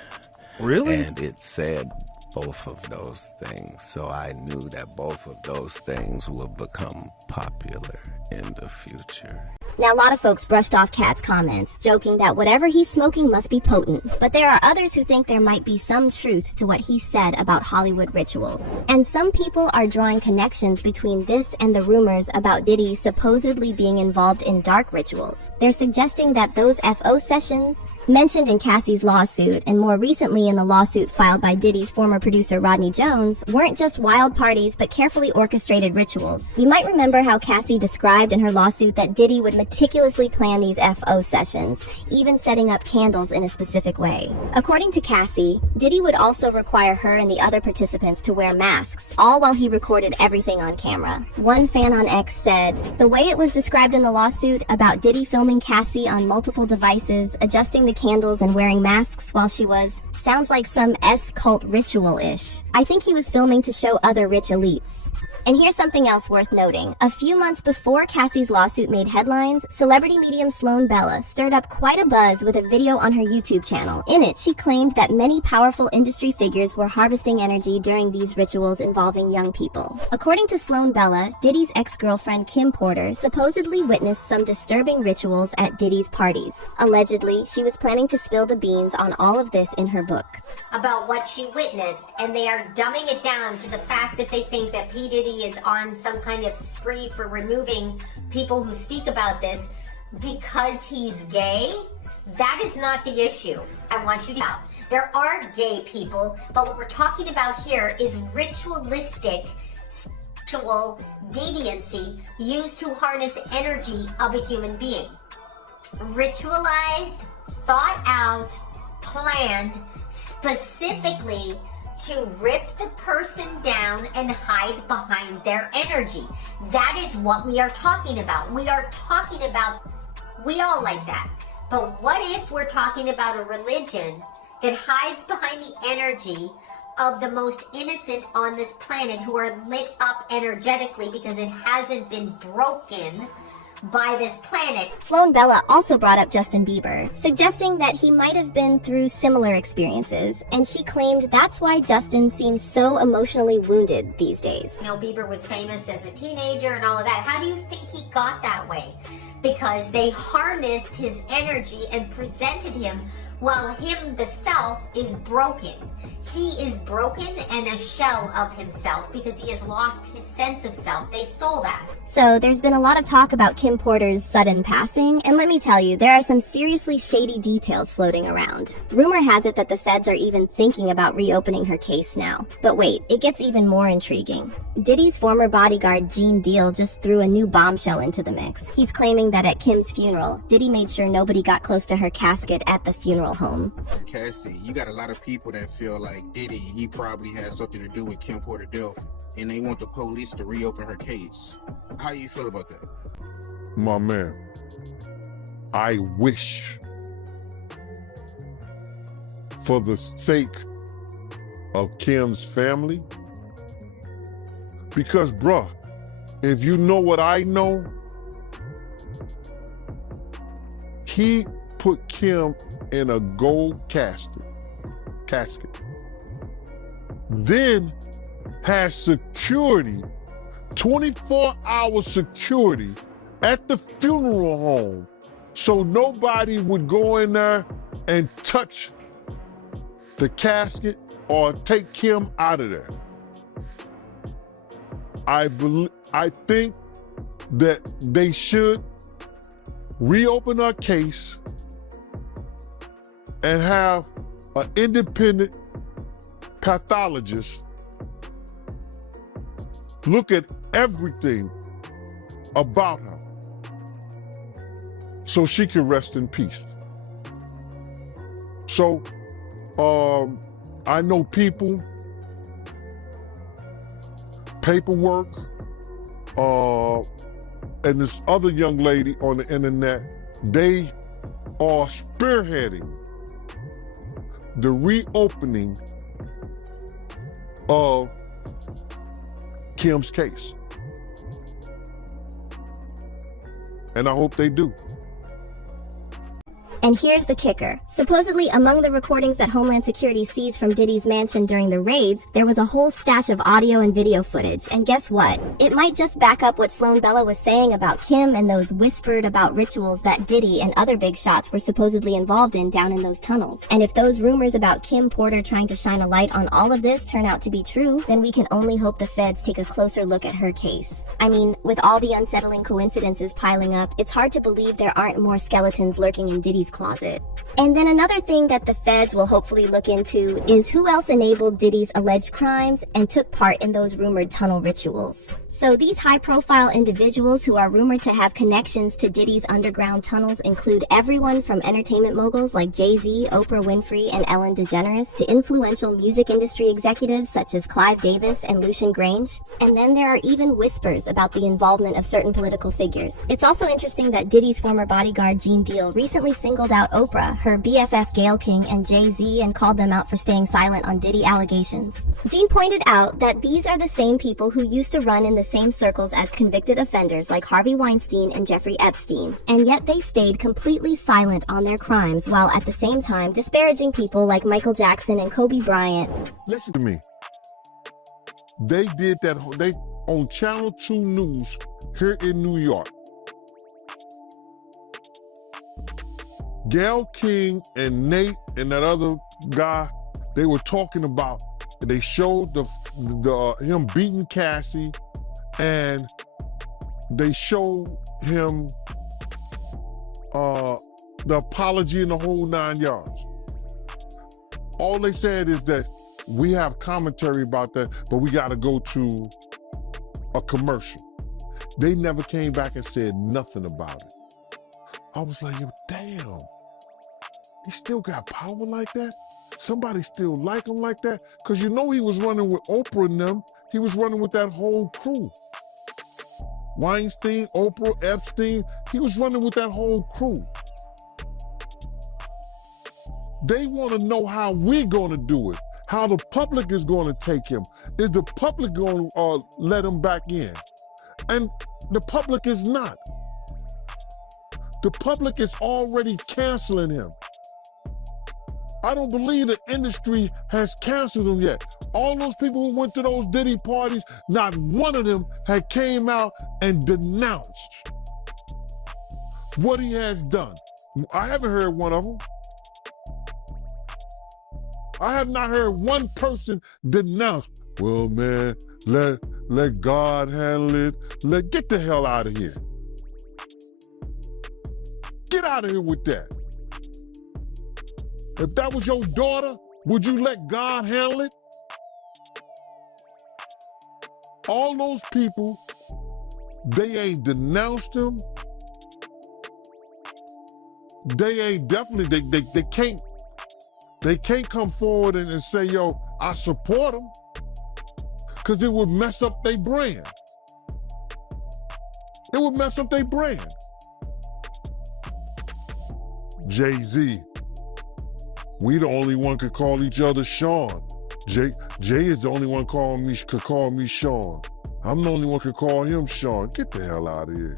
Really? And it said both of those things. So I knew that both of those things would become popular in the future. Now, a lot of folks brushed off Cat's comments, joking that whatever he's smoking must be potent. But there are others who think there might be some truth to what he said about Hollywood rituals. And some people are drawing connections between this and the rumors about Diddy supposedly being involved in dark rituals. They're suggesting that those FO sessions mentioned in Cassie's lawsuit, and more recently in the lawsuit filed by Diddy's former producer Rodney Jones, weren't just wild parties but carefully orchestrated rituals. You might remember how Cassie described in her lawsuit that Diddy would meticulously plan these FO sessions, even setting up candles in a specific way. According to Cassie, Diddy would also require her and the other participants to wear masks, all while he recorded everything on camera. One fan on X said, "The way it was described in the lawsuit about Diddy filming Cassie on multiple devices, adjusting the candles and wearing masks while she was, sounds like some S-cult ritual-ish. I think he was filming to show other rich elites." And here's something else worth noting. A few months before Cassie's lawsuit made headlines, celebrity medium Sloan Bella stirred up quite a buzz with a video on her YouTube channel. In it, she claimed that many powerful industry figures were harvesting energy during these rituals involving young people. According to Sloan Bella, Diddy's ex-girlfriend Kim Porter supposedly witnessed some disturbing rituals at Diddy's parties. Allegedly, she was planning to spill the beans on all of this in her book. About what she witnessed, and they are dumbing it down to the fact that they think that P. Diddy is on some kind of spree for removing people who speak about this because he's gay. That is not the issue. I want you to know. There are gay people, but what we're talking about here is ritualistic sexual deviancy used to harness energy of a human being. Ritualized, thought out, planned, specifically to rip the person down and hide behind their energy. That is what we are talking about. We are talking about, we all like that. But what if we're talking about a religion that hides behind the energy of the most innocent on this planet who are lit up energetically because it hasn't been broken by this planet? Sloan Bella also brought up Justin Bieber, suggesting that he might have been through similar experiences, and she claimed that's why Justin seems so emotionally wounded these days. You know, Bieber was famous as a teenager and all of that. How do you think he got that way? Because they harnessed his energy and presented him while him, the self, is broken. He is broken and a shell of himself because he has lost his sense of self. They stole that. So there's been a lot of talk about Kim Porter's sudden passing, and let me tell you, there are some seriously shady details floating around. Rumor has it that the feds are even thinking about reopening her case now. But wait, it gets even more intriguing. Diddy's former bodyguard Gene Deal just threw a new bombshell into the mix. He's claiming that at Kim's funeral, Diddy made sure nobody got close to her casket at the funeral home. Cassie, you got a lot of people that feel like Diddy, he probably had something to do with Kim Porter death, and they want the police to reopen her case. How do you feel about that? My man, I wish, for the sake of Kim's family, because bruh, if you know what I know, he put Kim in a gold casket, then had security, 24-hour security at the funeral home, so nobody would go in there and touch the casket or take Kim out of there. I think that they should reopen our case and have an independent pathologist look at everything about her so she can rest in peace. So, I know people, paperwork, and this other young lady on the internet, they are spearheading the reopening of Kim's case. And I hope they do. And here's the kicker. Supposedly, among the recordings that Homeland Security seized from Diddy's mansion during the raids, there was a whole stash of audio and video footage. And guess what? It might just back up what Sloan Bella was saying about Kim and those whispered about rituals that Diddy and other big shots were supposedly involved in down in those tunnels. And if those rumors about Kim Porter trying to shine a light on all of this turn out to be true, then we can only hope the feds take a closer look at her case. I mean, with all the unsettling coincidences piling up, it's hard to believe there aren't more skeletons lurking in Diddy's closet. And then another thing that the feds will hopefully look into is who else enabled Diddy's alleged crimes and took part in those rumored tunnel rituals. So these high-profile individuals who are rumored to have connections to Diddy's underground tunnels include everyone from entertainment moguls like Jay-Z, Oprah Winfrey, and Ellen DeGeneres to influential music industry executives such as Clive Davis and Lucian Grange. And then there are even whispers about the involvement of certain political figures. It's also interesting that Diddy's former bodyguard Gene Deal recently singled out Oprah, her BFF Gayle King, and Jay-Z and called them out for staying silent on Diddy allegations. Gene pointed out that these are the same people who used to run in the same circles as convicted offenders like Harvey Weinstein and Jeffrey Epstein, and yet they stayed completely silent on their crimes while at the same time disparaging people like Michael Jackson and Kobe Bryant. Listen to me. They did that, they on Channel 2 News here in New York. Gayle King and Nate and that other guy, they were talking about, they showed him beating Cassie, and they showed him the apology and the whole 9 yards. All they said is that we have commentary about that, but we got to go to a commercial. They never came back and said nothing about it. I was like, yo, damn, he still got power like that? Somebody still like him like that? Because you know he was running with Oprah and them. He was running with that whole crew. Weinstein, Oprah, Epstein, he was running with that whole crew. They want to know how we're going to do it, how the public is going to take him. Is the public going to let him back in? And the public is not. The public is already canceling him. I don't believe the industry has canceled him yet. All those people who went to those Diddy parties, not one of them had came out and denounced what he has done. I haven't heard one of them. I have not heard one person denounce, well, man, let God handle it. Get the hell out of here. Get out of here with that. If that was your daughter, would you let God handle it? All those people, they ain't denounced him. They ain't definitely, they can't come forward and say, yo, I support him. Because it would mess up their brand. It would mess up their brand. Jay-Z. We the only one could call each other Sean. Jay is the only one could call me Sean. I'm the only one could call him Sean. Get the hell out of here.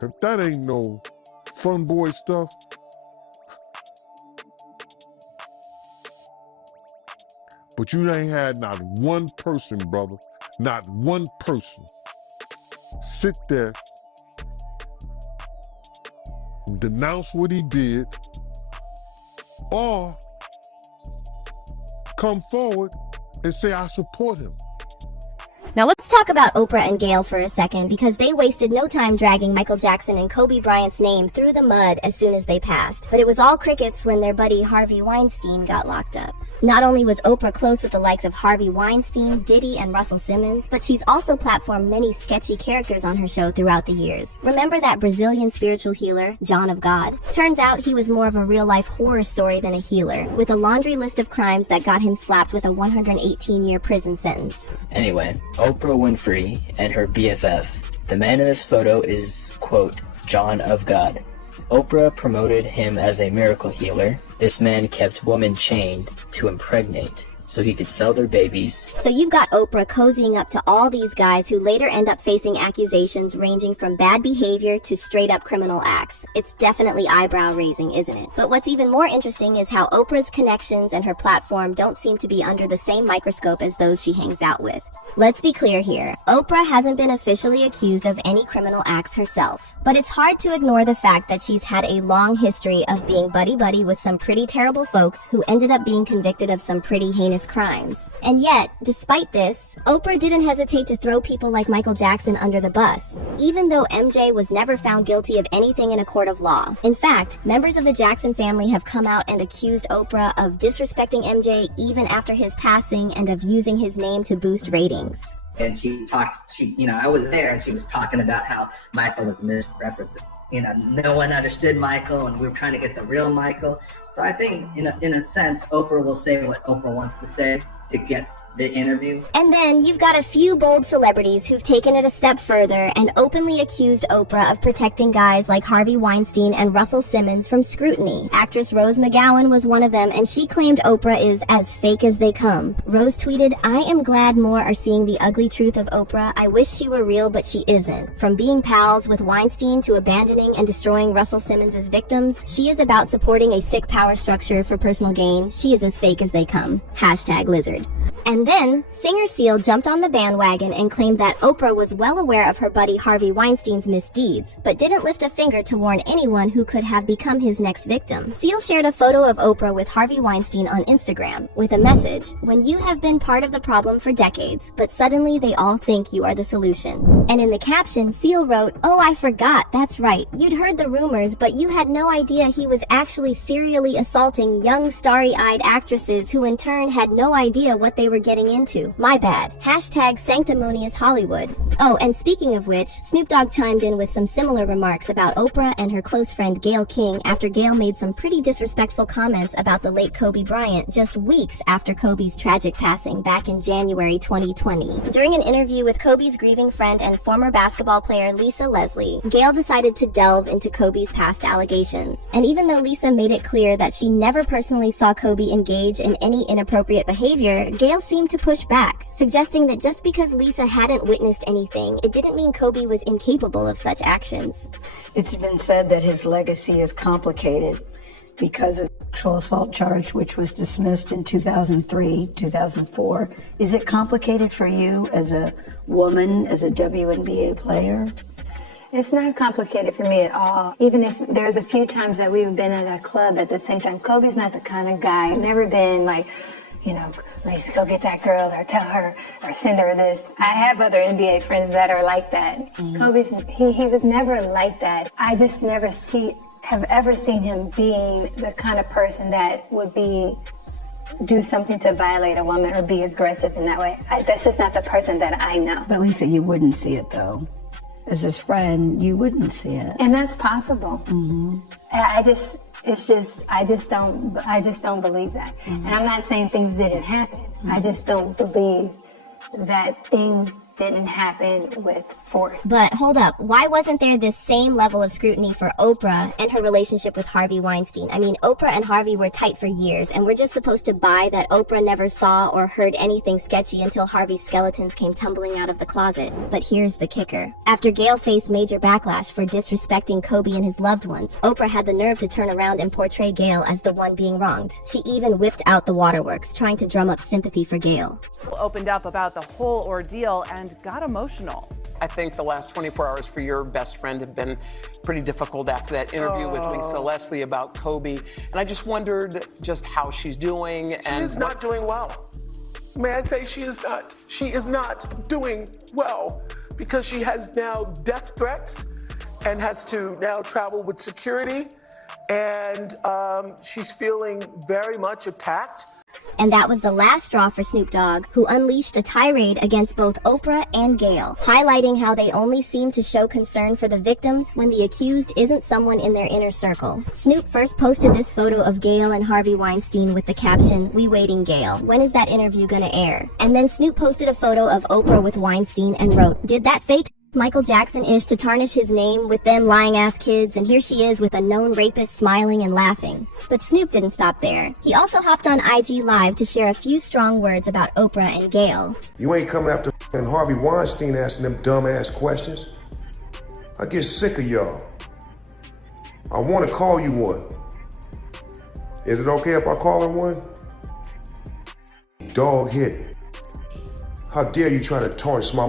If that ain't no fun boy stuff. But you ain't had not one person, brother, not one person sit there, denounce what he did, or come forward and say, I support him. Now let's talk about Oprah and Gayle for a second, because they wasted no time dragging Michael Jackson and Kobe Bryant's name through the mud as soon as they passed. But it was all crickets when their buddy Harvey Weinstein got locked up. Not only was Oprah close with the likes of Harvey Weinstein, Diddy, and Russell Simmons, but she's also platformed many sketchy characters on her show throughout the years. Remember that Brazilian spiritual healer, John of God? Turns out he was more of a real-life horror story than a healer, with a laundry list of crimes that got him slapped with a 118-year prison sentence. Anyway, Oprah Winfrey and her BFF. The man in this photo is, quote, John of God. Oprah promoted him as a miracle healer. This man kept women chained to impregnate so he could sell their babies. So you've got Oprah cozying up to all these guys who later end up facing accusations ranging from bad behavior to straight up criminal acts. It's definitely eyebrow raising, isn't it? But what's even more interesting is how Oprah's connections and her platform don't seem to be under the same microscope as those she hangs out with. Let's be clear here, Oprah hasn't been officially accused of any criminal acts herself, but it's hard to ignore the fact that she's had a long history of being buddy-buddy with some pretty terrible folks who ended up being convicted of some pretty heinous crimes. And yet, despite this, Oprah didn't hesitate to throw people like Michael Jackson under the bus, even though MJ was never found guilty of anything in a court of law. In fact, members of the Jackson family have come out and accused Oprah of disrespecting MJ even after his passing and of using his name to boost ratings. And I was there, and she was talking about how Michael was misrepresented. No one understood Michael, and we were trying to get the real Michael. So I think, in a sense, Oprah will say what Oprah wants to say to get the interview. And then you've got a few bold celebrities who've taken it a step further and openly accused Oprah of protecting guys like Harvey Weinstein and Russell Simmons from scrutiny. Actress Rose McGowan was one of them, and she claimed Oprah is as fake as they come. Rose tweeted, "I am glad more are seeing the ugly truth of Oprah. I wish she were real, but she isn't. From being pals with Weinstein to abandoning and destroying Russell Simmons' victims, she is about supporting a sick power structure for personal gain. She is as fake as they come. #Lizard. And then, singer Seal jumped on the bandwagon and claimed that Oprah was well aware of her buddy Harvey Weinstein's misdeeds, but didn't lift a finger to warn anyone who could have become his next victim. Seal shared a photo of Oprah with Harvey Weinstein on Instagram with a message, "When you have been part of the problem for decades, but suddenly they all think you are the solution." And in the caption, Seal wrote, "Oh, I forgot, that's right. You'd heard the rumors, but you had no idea he was actually serially assaulting young starry-eyed actresses who in turn had no idea what they were getting into. My bad. #sanctimonious Hollywood." Oh, and speaking of which, Snoop Dogg chimed in with some similar remarks about Oprah and her close friend Gayle King after Gayle made some pretty disrespectful comments about the late Kobe Bryant just weeks after Kobe's tragic passing back in January 2020. During an interview with Kobe's grieving friend and former basketball player Lisa Leslie, Gayle decided to delve into Kobe's past allegations. And even though Lisa made it clear that she never personally saw Kobe engage in any inappropriate behavior, Gayle seemed to push back, suggesting that just because Lisa hadn't witnessed anything, it didn't mean Kobe was incapable of such actions. It's been said that his legacy is complicated because of the sexual assault charge, which was dismissed in 2003, 2004. Is it complicated for you as a woman, as a WNBA player? It's not complicated for me at all. Even if there's a few times that we've been at a club at the same time, Kobe's not the kind of guy, never been like, let's go get that girl or tell her or send her this. I have other NBA friends that are like that. Kobe's, he was never like that. I just never have ever seen him being the kind of person that would do something to violate a woman or be aggressive in that way. That's just not the person that I know. But Lisa, you wouldn't see it though. As his friend, you wouldn't see it. And that's possible. I just don't believe that. And I'm not saying things didn't happen. I just don't believe that things didn't happen with force. But hold up, why wasn't there this same level of scrutiny for Oprah and her relationship with Harvey Weinstein? I mean, Oprah and Harvey were tight for years, and we're just supposed to buy that Oprah never saw or heard anything sketchy until Harvey's skeletons came tumbling out of the closet. But here's the kicker. After Gayle faced major backlash for disrespecting Kobe and his loved ones, Oprah had the nerve to turn around and portray Gayle as the one being wronged. She even whipped out the waterworks, trying to drum up sympathy for Gayle. Opened up about the whole ordeal and got emotional. I think the last 24 hours for your best friend have been pretty difficult after that interview with Lisa Leslie about Kobe. And I just wondered just how she's doing. She is not doing well. May I say she is not? She is not doing well because she has now death threats and has to now travel with security. And she's feeling very much attacked. And that was the last straw for Snoop Dogg, who unleashed a tirade against both Oprah and Gayle, highlighting how they only seem to show concern for the victims when the accused isn't someone in their inner circle. Snoop first posted this photo of Gayle and Harvey Weinstein with the caption, "We waiting Gayle. When is that interview gonna air?" And then Snoop posted a photo of Oprah with Weinstein and wrote, "Did that fake Michael Jackson-ish to tarnish his name with them lying-ass kids, and here she is with a known rapist smiling and laughing." But Snoop didn't stop there. He also hopped on IG Live to share a few strong words about Oprah and Gayle. You ain't coming after Harvey Weinstein asking them dumb-ass questions. I get sick of y'all. I want to call you one. Is it okay if I call her one? Dog hit. How dare you try to tarnish my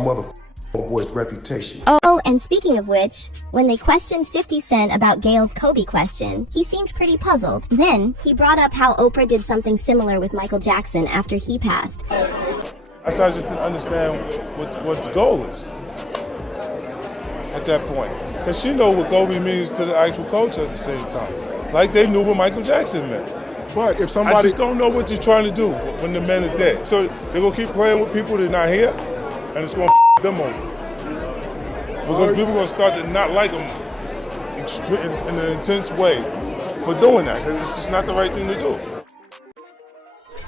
boy's reputation. Oh, and speaking of which, when they questioned 50 Cent about Gayle's Kobe question, he seemed pretty puzzled. Then, he brought up how Oprah did something similar with Michael Jackson after he passed. I just didn't understand what the goal is at that point. Because she knows what Kobe means to the actual culture at the same time. Like they knew what Michael Jackson meant. But if somebody... I just don't know what they're trying to do when the men are dead. So they're going to keep playing with people that are not here, and it's going to them over. Because people are going to start to not like them in an intense way for doing that, because it's just not the right thing to do.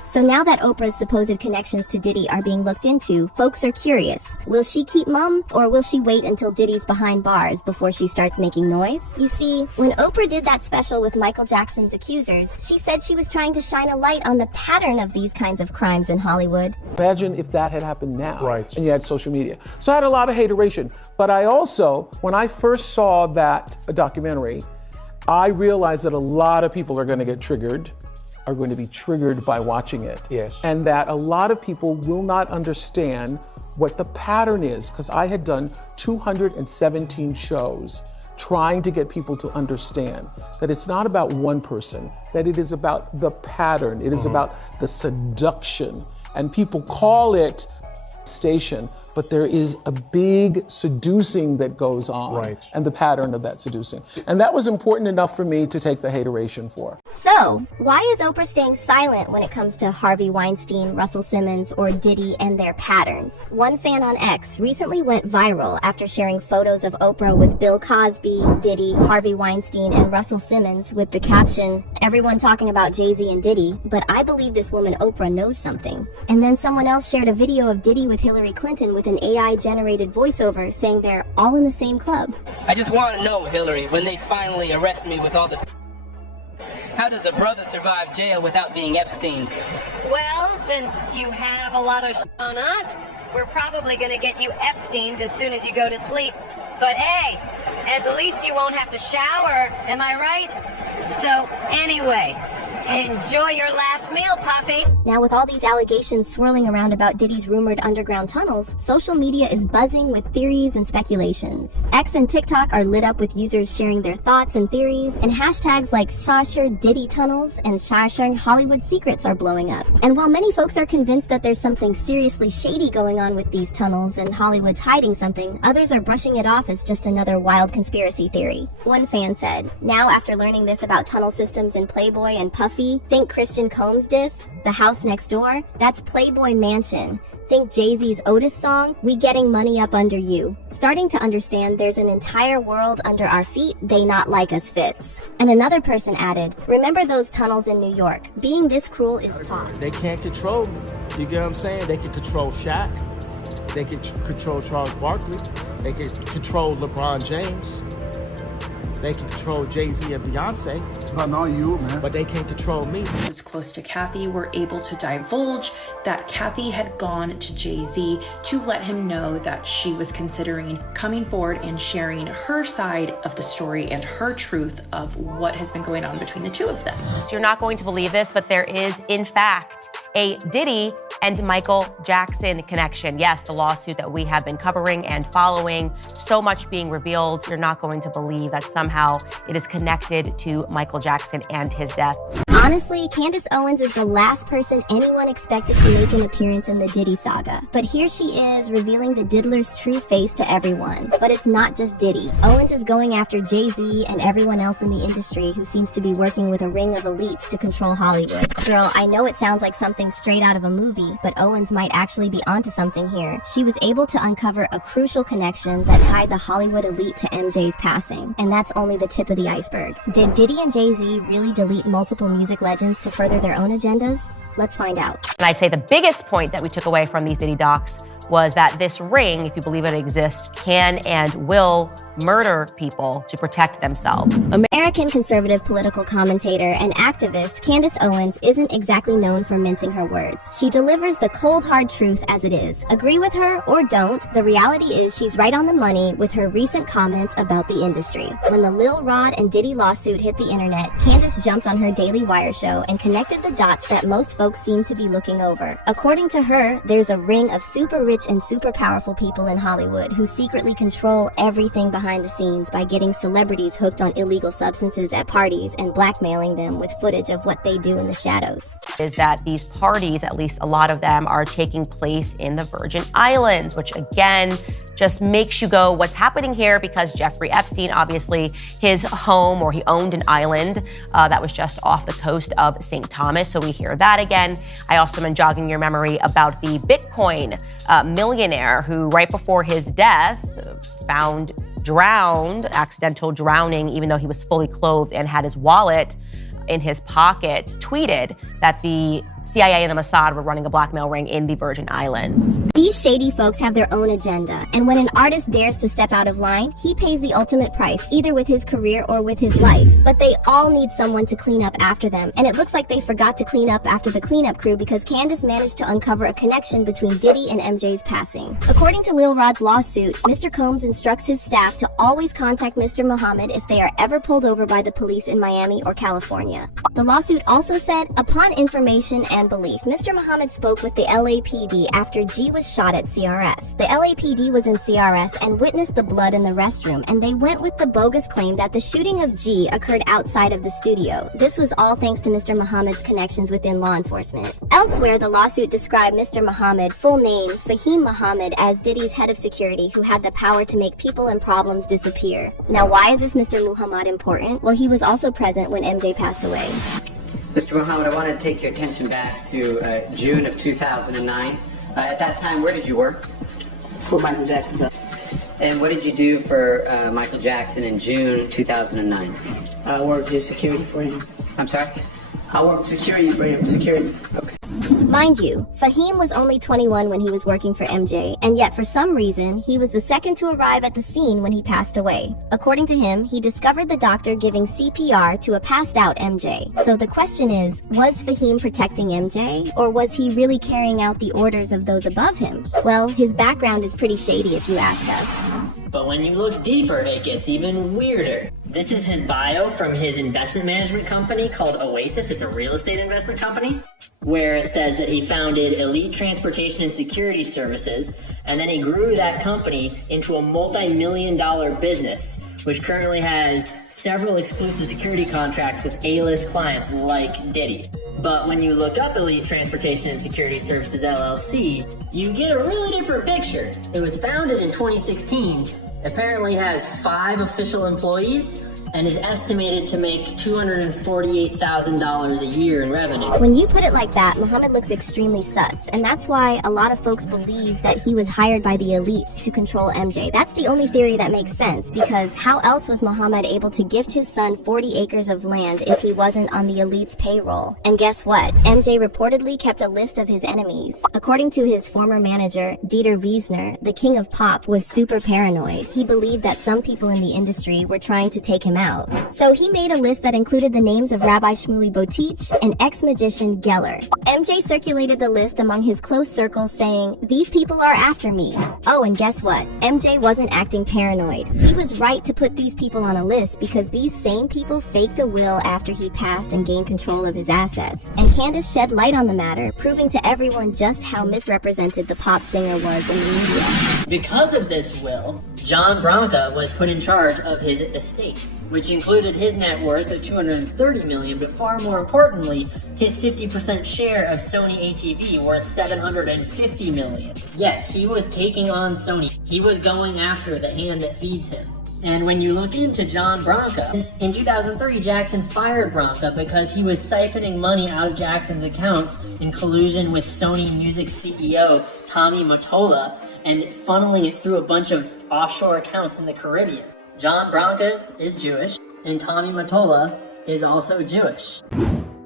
So now that Oprah's supposed connections to Diddy are being looked into, folks are curious. Will she keep mum, or will she wait until Diddy's behind bars before she starts making noise? You see, when Oprah did that special with Michael Jackson's accusers, she said she was trying to shine a light on the pattern of these kinds of crimes in Hollywood. Imagine if that had happened now, and you had social media. So I had a lot of hateration, but I also, when I first saw that documentary, I realized that a lot of people are going to get triggered, are going to be triggered by watching it. Yes. And that a lot of people will not understand what the pattern is, because I had done 217 shows trying to get people to understand that it's not about one person, that it is about the pattern, it is about the seduction. And people call it station, but there is a big seducing that goes on, and the pattern of that seducing. And that was important enough for me to take the hateration for. So, why is Oprah staying silent when it comes to Harvey Weinstein, Russell Simmons, or Diddy and their patterns? One fan on X recently went viral after sharing photos of Oprah with Bill Cosby, Diddy, Harvey Weinstein, and Russell Simmons with the caption, "Everyone talking about Jay-Z and Diddy, but I believe this woman Oprah knows something." And then someone else shared a video of Diddy with Hillary Clinton with an AI-generated voiceover saying they're all in the same club. I just want to know, Hillary, when they finally arrest me with all the... How does a brother survive jail without being Epsteined? Well, since you have a lot of on us, we're probably going to get you Epsteined as soon as you go to sleep. But hey, at least you won't have to shower, am I right? So, anyway, enjoy your last meal, Puffy. Now, with all these allegations swirling around about Diddy's rumored underground tunnels, social media is buzzing with theories and speculations. X and TikTok are lit up with users sharing their thoughts and theories, and hashtags like Shasher Diddy Tunnels and Shasher Hollywood Secrets are blowing up. And while many folks are convinced that there's something seriously shady going on with these tunnels and Hollywood's hiding something, others are brushing it off as just another wild conspiracy theory. One fan said, "Now after learning this about tunnel systems in Playboy and Puffy, think Christian Combs diss? The house next door? That's Playboy Mansion. Think Jay-Z's Otis song? We getting money up under you." Starting to understand there's an entire world under our feet they not like us fits. And another person added, "Remember those tunnels in New York? Being this cruel is taught." They can't control me. You get what I'm saying? They can control Shaq. They can control Charles Barkley. They can control LeBron James. They can control Jay-Z and Beyonce. But not you, man. But they can't control me. Those close to Kathy were able to divulge that Kathy had gone to Jay-Z to let him know that she was considering coming forward and sharing her side of the story and her truth of what has been going on between the two of them. You're not going to believe this, but there is, in fact, a Diddy and Michael Jackson connection. Yes, the lawsuit that we have been covering and following, so much being revealed. You're not going to believe that somehow it is connected to Michael Jackson and his death. Honestly, Candace Owens is the last person anyone expected to make an appearance in the Diddy saga. But here she is, revealing the diddler's true face to everyone. But it's not just Diddy. Owens is going after Jay-Z and everyone else in the industry who seems to be working with a ring of elites to control Hollywood. Girl, I know it sounds like something straight out of a movie, but Owens might actually be onto something here. She was able to uncover a crucial connection that tied the Hollywood elite to MJ's passing. And that's only the tip of the iceberg. Did Diddy and Jay-Z really delete multiple music legends to further their own agendas? Let's find out. And I'd say the biggest point that we took away from these Diddy docs was that this ring, if you believe it exists, can and will murder people to protect themselves. American conservative political commentator and activist Candace Owens isn't exactly known for mincing her words. She delivers the cold hard truth as it is. Agree with her or don't, the reality is she's right on the money with her recent comments about the industry. When the Lil Rod and Diddy lawsuit hit the internet, Candace jumped on her Daily Wire show and connected the dots that most folks seem to be looking over. According to her, there's a ring of super rich and super powerful people in Hollywood who secretly control everything behind the scenes by getting celebrities hooked on illegal substances at parties and blackmailing them with footage of what they do in the shadows. Is that these parties, at least a lot of them, are taking place in the Virgin Islands, which again, just makes you go, what's happening here? Because Jeffrey Epstein, obviously his home, or he owned an island that was just off the coast of St. Thomas. So we hear that again. I also been jogging your memory about the Bitcoin millionaire who right before his death found drowned, accidental drowning, even though he was fully clothed and had his wallet in his pocket, tweeted that the CIA and the Mossad were running a blackmail ring in the Virgin Islands. These shady folks have their own agenda, and when an artist dares to step out of line, he pays the ultimate price, either with his career or with his life. But they all need someone to clean up after them, and it looks like they forgot to clean up after the cleanup crew because Candace managed to uncover a connection between Diddy and MJ's passing. According to Lil Rod's lawsuit, Mr. Combs instructs his staff to always contact Mr. Muhammad if they are ever pulled over by the police in Miami or California. The lawsuit also said, upon information and belief, Mr. Muhammad spoke with the LAPD after G was shot at CRS. The LAPD was in CRS and witnessed the blood in the restroom, and they went with the bogus claim that the shooting of G occurred outside of the studio. This was all thanks to Mr. Muhammad's connections within law enforcement. Elsewhere, the lawsuit described Mr. Muhammad, full name Fahim Muhammad, as Diddy's head of security who had the power to make people and problems disappear. Now, why is this Mr. Muhammad important? Well, he was also present when MJ passed away. Mr. Muhammad, I want to take your attention back to June of 2009. At that time, where did you work? For Michael Jackson. And what did you do for Michael Jackson in June 2009? I worked as security for him. I'm sorry? I worked security for him. Security. Okay. Mind you, Fahim was only 21 when he was working for MJ, and yet for some reason, he was the second to arrive at the scene when he passed away. According to him, he discovered the doctor giving CPR to a passed out MJ. So the question is, was Fahim protecting MJ, or was he really carrying out the orders of those above him? Well, his background is pretty shady if you ask us. But when you look deeper, it gets even weirder. This is his bio from his investment management company called Oasis. It's a real estate investment company, where it says that he founded Elite Transportation and Security Services, and then he grew that company into a multi-million-dollar business, which currently has several exclusive security contracts with A-list clients like Diddy. But when you look up Elite Transportation and Security Services LLC, you get a really different picture. It was founded in 2016, apparently has 5 official employees, and is estimated to make $248,000 a year in revenue. When you put it like that, Muhammad looks extremely sus, and that's why a lot of folks believe that he was hired by the elites to control MJ. That's the only theory that makes sense, because how else was Muhammad able to gift his son 40 acres of land if he wasn't on the elite's payroll? And guess what? MJ reportedly kept a list of his enemies. According to his former manager, Dieter Wiesner, the king of pop was super paranoid. He believed that some people in the industry were trying to take him out. So he made a list that included the names of Rabbi Shmuley Boteach and ex-magician Geller. MJ circulated the list among his close circles saying, "These people are after me." Oh, and guess what? MJ wasn't acting paranoid. He was right to put these people on a list because these same people faked a will after he passed and gained control of his assets. And Candace shed light on the matter, proving to everyone just how misrepresented the pop singer was in the media. Because of this will, John Branca was put in charge of his estate, which included his net worth of $230 million, but far more importantly, his 50% share of Sony ATV worth $750 million. Yes, he was taking on Sony. He was going after the hand that feeds him. And when you look into John Branca, in 2003, Jackson fired Branca because he was siphoning money out of Jackson's accounts in collusion with Sony Music CEO Tommy Mottola and funneling it through a bunch of offshore accounts in the Caribbean. John Branca is Jewish, and Tommy Mottola is also Jewish.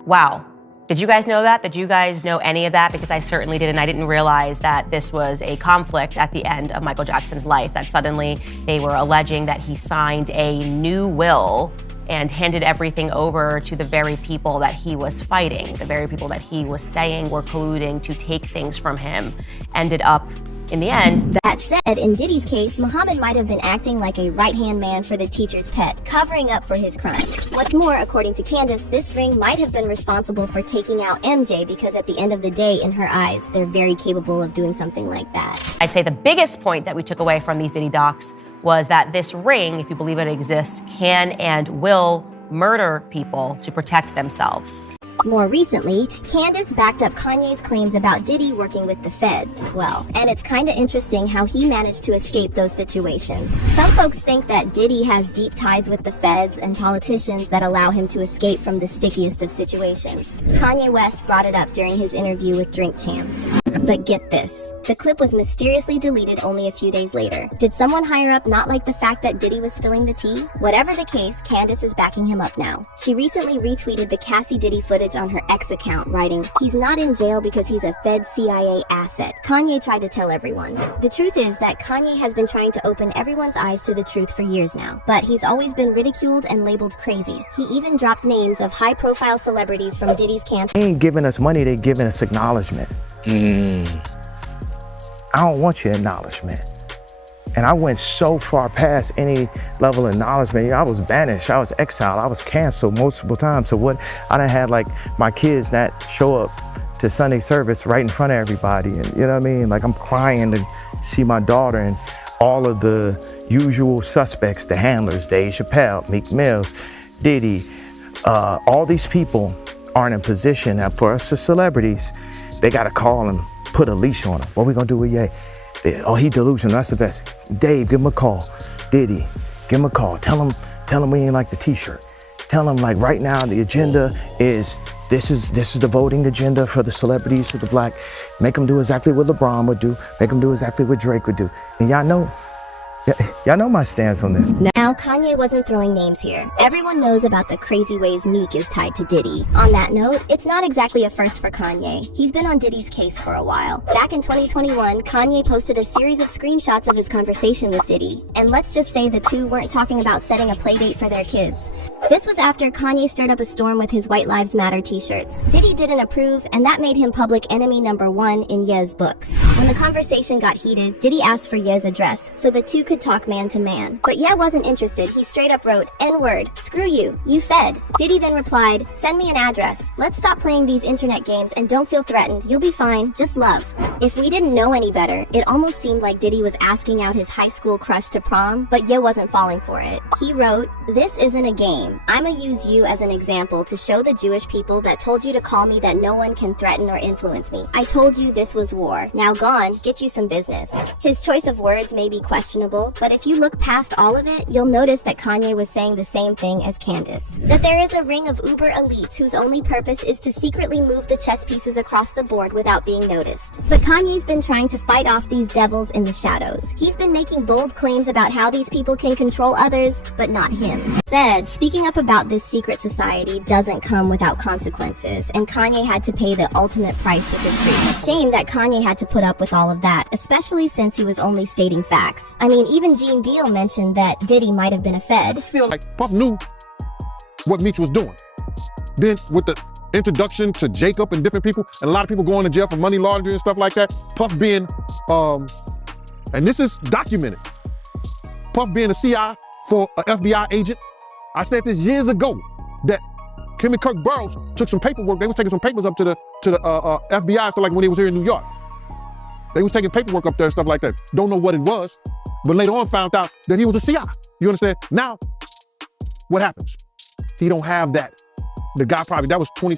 Wow. Did you guys know that? Did you guys know any of that? Because I certainly didn't. I didn't realize that this was a conflict at the end of Michael Jackson's life, that suddenly they were alleging that he signed a new will and handed everything over to the very people that he was fighting, the very people that he was saying were colluding to take things from him, ended up in the end. That said, in Diddy's case, Muhammad might have been acting like a right-hand man for the teacher's pet, covering up for his crimes. What's more, according to Candace, this ring might have been responsible for taking out MJ because at the end of the day, in her eyes, they're very capable of doing something like that. I'd say the biggest point that we took away from these Diddy docs was that this ring, if you believe it exists, can and will murder people to protect themselves. More recently, Candace backed up Kanye's claims about Diddy working with the feds as well. And it's kinda interesting how he managed to escape those situations. Some folks think that Diddy has deep ties with the feds and politicians that allow him to escape from the stickiest of situations. Kanye West brought it up during his interview with Drink Champs. But get this, the clip was mysteriously deleted only a few days later. Did someone higher up not like the fact that Diddy was spilling the tea? Whatever the case, Candace is backing him up now. She recently retweeted the Cassie Diddy footage on her X account, writing, "He's not in jail because he's a Fed CIA asset. Kanye tried to tell everyone." The truth is that Kanye has been trying to open everyone's eyes to the truth for years now, but he's always been ridiculed and labeled crazy. He even dropped names of high-profile celebrities from Diddy's camp. They ain't giving us money, they giving us acknowledgement. I don't want your acknowledgement. And I went so far past any level of acknowledgement. You know, I was banished, I was exiled, I was canceled multiple times. So what, I done had like my kids that show up to Sunday service right in front of everybody. And you know what I mean? Like I'm crying to see my daughter, and all of the usual suspects, the handlers, Dave Chappelle, Meek Mills, Diddy, all these people aren't in position. Now for us as celebrities, they gotta call and put a leash on him. What we gonna do with Ye? Oh, he delusional, that's the best. Dave, give him a call. Diddy, give him a call. Tell him we ain't like the t-shirt. Tell him like right now the agenda is, this is the voting agenda for the celebrities, for the black. Make them do exactly what LeBron would do. Make them do exactly what Drake would do. And y'all know my stance on this. Now, Kanye wasn't throwing names here. Everyone knows about the crazy ways Meek is tied to Diddy. On that note, it's not exactly a first for Kanye. He's been on Diddy's case for a while. Back in 2021, Kanye posted a series of screenshots of his conversation with Diddy. And let's just say the two weren't talking about setting a playdate for their kids. This was after Kanye stirred up a storm with his White Lives Matter t-shirts. Diddy didn't approve, and that made him public enemy #1 in Ye's books. When the conversation got heated, Diddy asked for Ye's address so the two could talk man to man. But Ye wasn't interested. He straight up wrote, "N-word, screw you, you fed." Diddy then replied, "Send me an address. Let's stop playing these internet games and don't feel threatened. You'll be fine, just love." If we didn't know any better, it almost seemed like Diddy was asking out his high school crush to prom, but Ye wasn't falling for it. He wrote, "This isn't a game. I'ma use you as an example to show the Jewish people that told you to call me that no one can threaten or influence me. I told you this was war. Now gone, get you some business." His choice of words may be questionable, but if you look past all of it, you'll notice that Kanye was saying the same thing as Candace. That there is a ring of uber elites whose only purpose is to secretly move the chess pieces across the board without being noticed. But Kanye's been trying to fight off these devils in the shadows. He's been making bold claims about how these people can control others, but not him. Said, speaking up about this secret society doesn't come without consequences, and Kanye had to pay the ultimate price with his freedom. Shame that Kanye had to put up with all of that, especially since he was only stating facts. I mean, even Gene Deal mentioned that Diddy might have been a Fed. I feel like Puff knew what Meech was doing. Then with the introduction to Jacob and different people, and a lot of people going to jail for money laundering and stuff like that, Puff being, and this is documented, Puff being a CI for an FBI agent. I said this years ago, that him and Kirk Burroughs took some paperwork, they was taking some papers up to the FBI, so like when he was here in New York. They was taking paperwork up there and stuff like that. Don't know what it was, but later on found out that he was a CI. You understand? Now, what happens? He don't have that. The guy probably, that was 20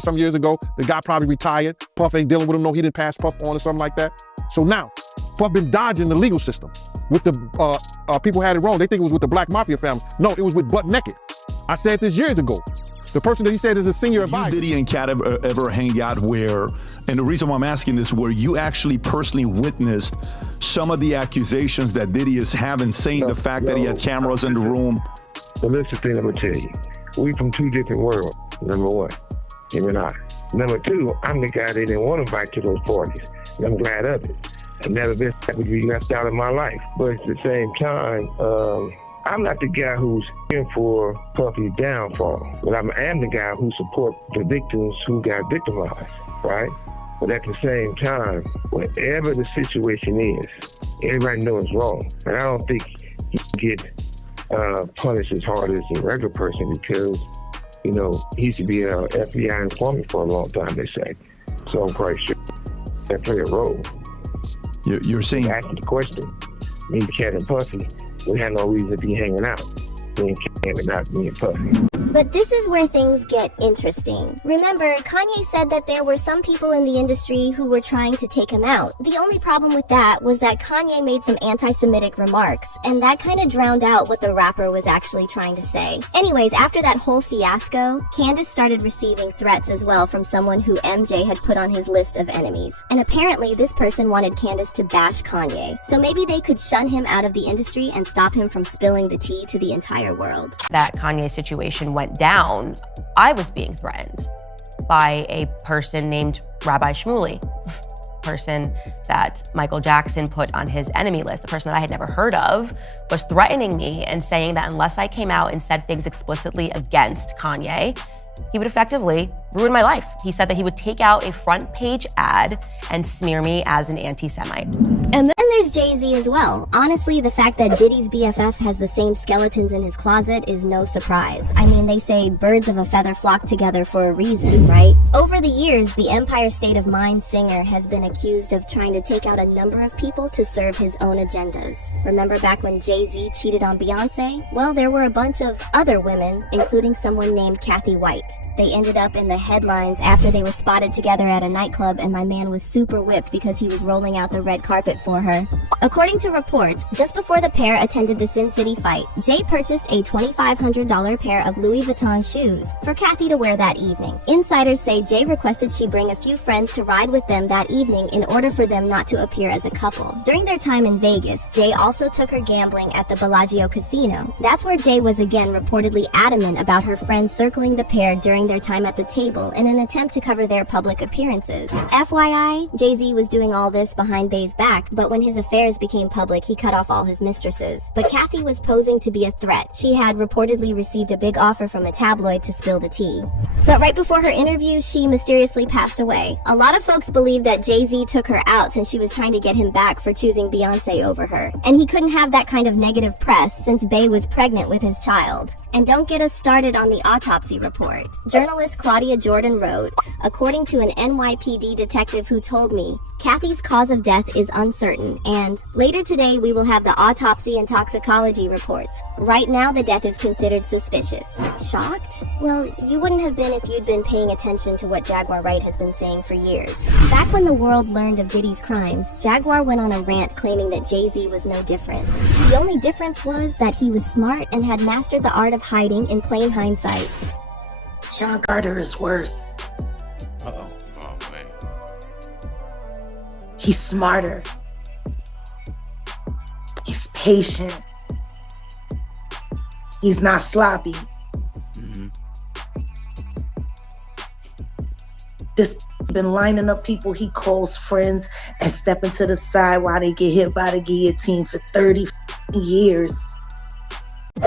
some years ago. The guy probably retired. Puff ain't dealing with him. No, he didn't pass Puff on or something like that. So now, Puff been dodging the legal system. With the, people had it wrong. They think it was with the Black Mafia family. No, it was with Butt Naked. I said this years ago. The person that he said is a senior advisor. Diddy and Cat ever hang out where, and the reason why I'm asking this, where you actually personally witnessed some of the accusations that Diddy is having, saying the fact that he had cameras in the room? The listen thing I'm gonna tell you. We from two different worlds, number one, him and I. Number two, I'm the guy they didn't want to invite to those parties, and I'm glad of it. I've never been happy to be left out of my life. But at the same time, I'm not the guy who's in for Puffy's downfall, but I am the guy who supports the victims who got victimized, right? But at the same time, whatever the situation is, everybody knows it's wrong. And I don't think he can get punished as hard as a regular person because, you know, he used to be an FBI informant for a long time, they say. So I'm quite sure that play a role. You're saying... Asking the question, me, Cat, and Puffy, we had no reason to be hanging out. Me and Cat, and not me and Puffy. But this is where things get interesting. Remember, Kanye said that there were some people in the industry who were trying to take him out. The only problem with that was that Kanye made some anti-Semitic remarks, and that kind of drowned out what the rapper was actually trying to say. Anyways, after that whole fiasco, Candace started receiving threats as well from someone who MJ had put on his list of enemies. And apparently this person wanted Candace to bash Kanye. So maybe they could shun him out of the industry and stop him from spilling the tea to the entire world. That Kanye situation went down, I was being threatened by a person named Rabbi Shmuley, person that Michael Jackson put on his enemy list, a person that I had never heard of, was threatening me and saying that unless I came out and said things explicitly against Kanye, he would effectively ruin my life. He said that he would take out a front page ad and smear me as an anti-Semite. And then there's Jay-Z as well. Honestly, the fact that Diddy's BFF has the same skeletons in his closet is no surprise. I mean, they say birds of a feather flock together for a reason, right? Over the years, the Empire State of Mind singer has been accused of trying to take out a number of people to serve his own agendas. Remember back when Jay-Z cheated on Beyonce? Well, there were a bunch of other women, including someone named Kathy White. They ended up in the headlines after they were spotted together at a nightclub, and my man was super whipped because he was rolling out the red carpet for her. According to reports, just before the pair attended the Sin City fight, Jay purchased a $2,500 pair of Louis Vuitton shoes for Kathy to wear that evening. Insiders say Jay requested she bring a few friends to ride with them that evening in order for them not to appear as a couple. During their time in Vegas, Jay also took her gambling at the Bellagio Casino. That's where Jay was again reportedly adamant about her friends circling the pair during their time at the table in an attempt to cover their public appearances. FYI, Jay-Z was doing all this behind Bey's back, but when his affairs became public, he cut off all his mistresses. But Kathy was posing to be a threat. She had reportedly received a big offer from a tabloid to spill the tea. But right before her interview, she mysteriously passed away. A lot of folks believe that Jay-Z took her out since she was trying to get him back for choosing Beyonce over her. And he couldn't have that kind of negative press since Bey was pregnant with his child. And don't get us started on the autopsy report. heart. Journalist Claudia Jordan wrote, according to an NYPD detective who told me, Kathy's cause of death is uncertain, and later today we will have the autopsy and toxicology reports. Right now the death is considered suspicious. Shocked? Well, you wouldn't have been if you'd been paying attention to what Jaguar Wright has been saying for years. Back when the world learned of Diddy's crimes, Jaguar went on a rant claiming that Jay-Z was no different. The only difference was that he was smart and had mastered the art of hiding in plain hindsight. Sean Carter is worse. Uh-oh. Oh, man. He's smarter. He's patient. He's not sloppy. This been lining up people he calls friends and stepping to the side while they get hit by the guillotine for 30 years.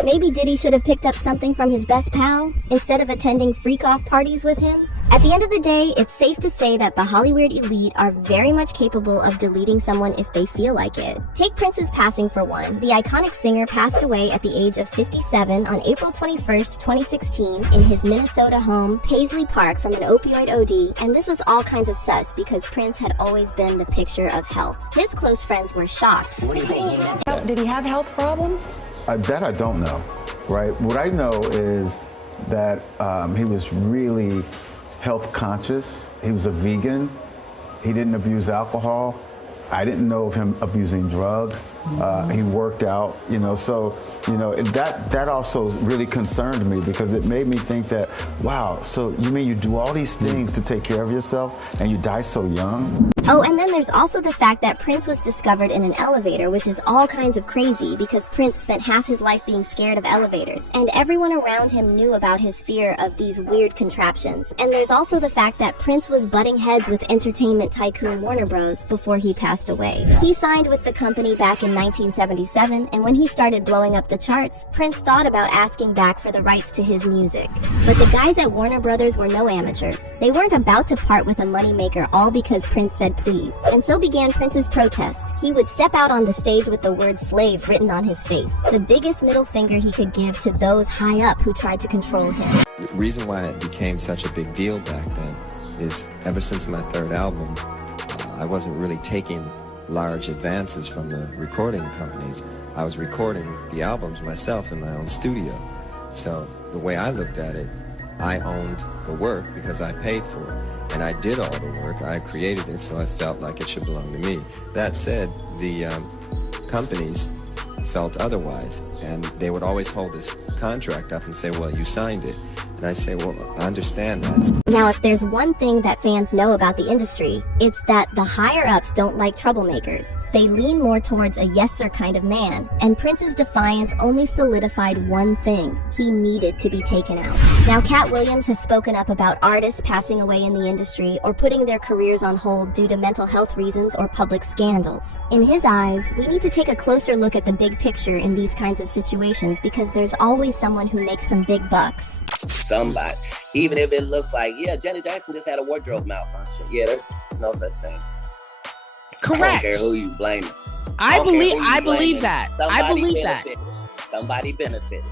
Maybe Diddy should have picked up something from his best pal instead of attending freak-off parties with him. At the end of the day, it's safe to say that the Hollywood elite are very much capable of deleting someone if they feel like it. Take Prince's passing for one. The iconic singer passed away at the age of 57 on April 21st, 2016 in his Minnesota home, Paisley Park, from an opioid OD, and this was all kinds of sus because Prince had always been the picture of health. His close friends were shocked. Did he have health problems? That I don't know, right? What I know is that he was really health conscious. He was a vegan. He didn't abuse alcohol. I didn't know of him abusing drugs. He worked out, so, that also really concerned me because it made me think that, wow, so you mean you do all these things to take care of yourself and you die so young? Oh, and then there's also the fact that Prince was discovered in an elevator, which is all kinds of crazy because Prince spent half his life being scared of elevators, and everyone around him knew about his fear of these weird contraptions. And there's also the fact that Prince was butting heads with entertainment tycoon Warner Bros. Before he passed away. He signed with the company back in 1977, and when he started blowing up the charts, Prince thought about asking back for the rights to his music. But the guys at Warner Brothers were no amateurs. They weren't about to part with a moneymaker all because Prince said please. And so began Prince's protest. He would step out on the stage with the word slave written on his face, the biggest middle finger he could give to those high up who tried to control him. The reason why it became such a big deal back then is ever since my third album, I wasn't really taking large advances from the recording companies. I was recording the albums myself in my own studio. So the way I looked at it, I owned the work because I paid for it. And I did all the work, I created it, so I felt like it should belong to me. That said, the companies felt otherwise, and they would always hold this contract up and say, well, you signed it. And I say, well, I understand that. Now, if there's one thing that fans know about the industry, it's that the higher-ups don't like troublemakers. They lean more towards a yes sir kind of man, and Prince's defiance only solidified one thing: he needed to be taken out. Now, Cat Williams has spoken up about artists passing away in the industry or putting their careers on hold due to mental health reasons or public scandals. In his eyes, we need to take a closer look at the big picture in these kinds of situations because there's always someone who makes some big bucks. Somebody, even if it looks like, yeah, Janet Jackson just had a wardrobe malfunction. Yeah, there's no such thing. Correct. I don't care who you blame. I believe that. I believe that. Somebody benefited.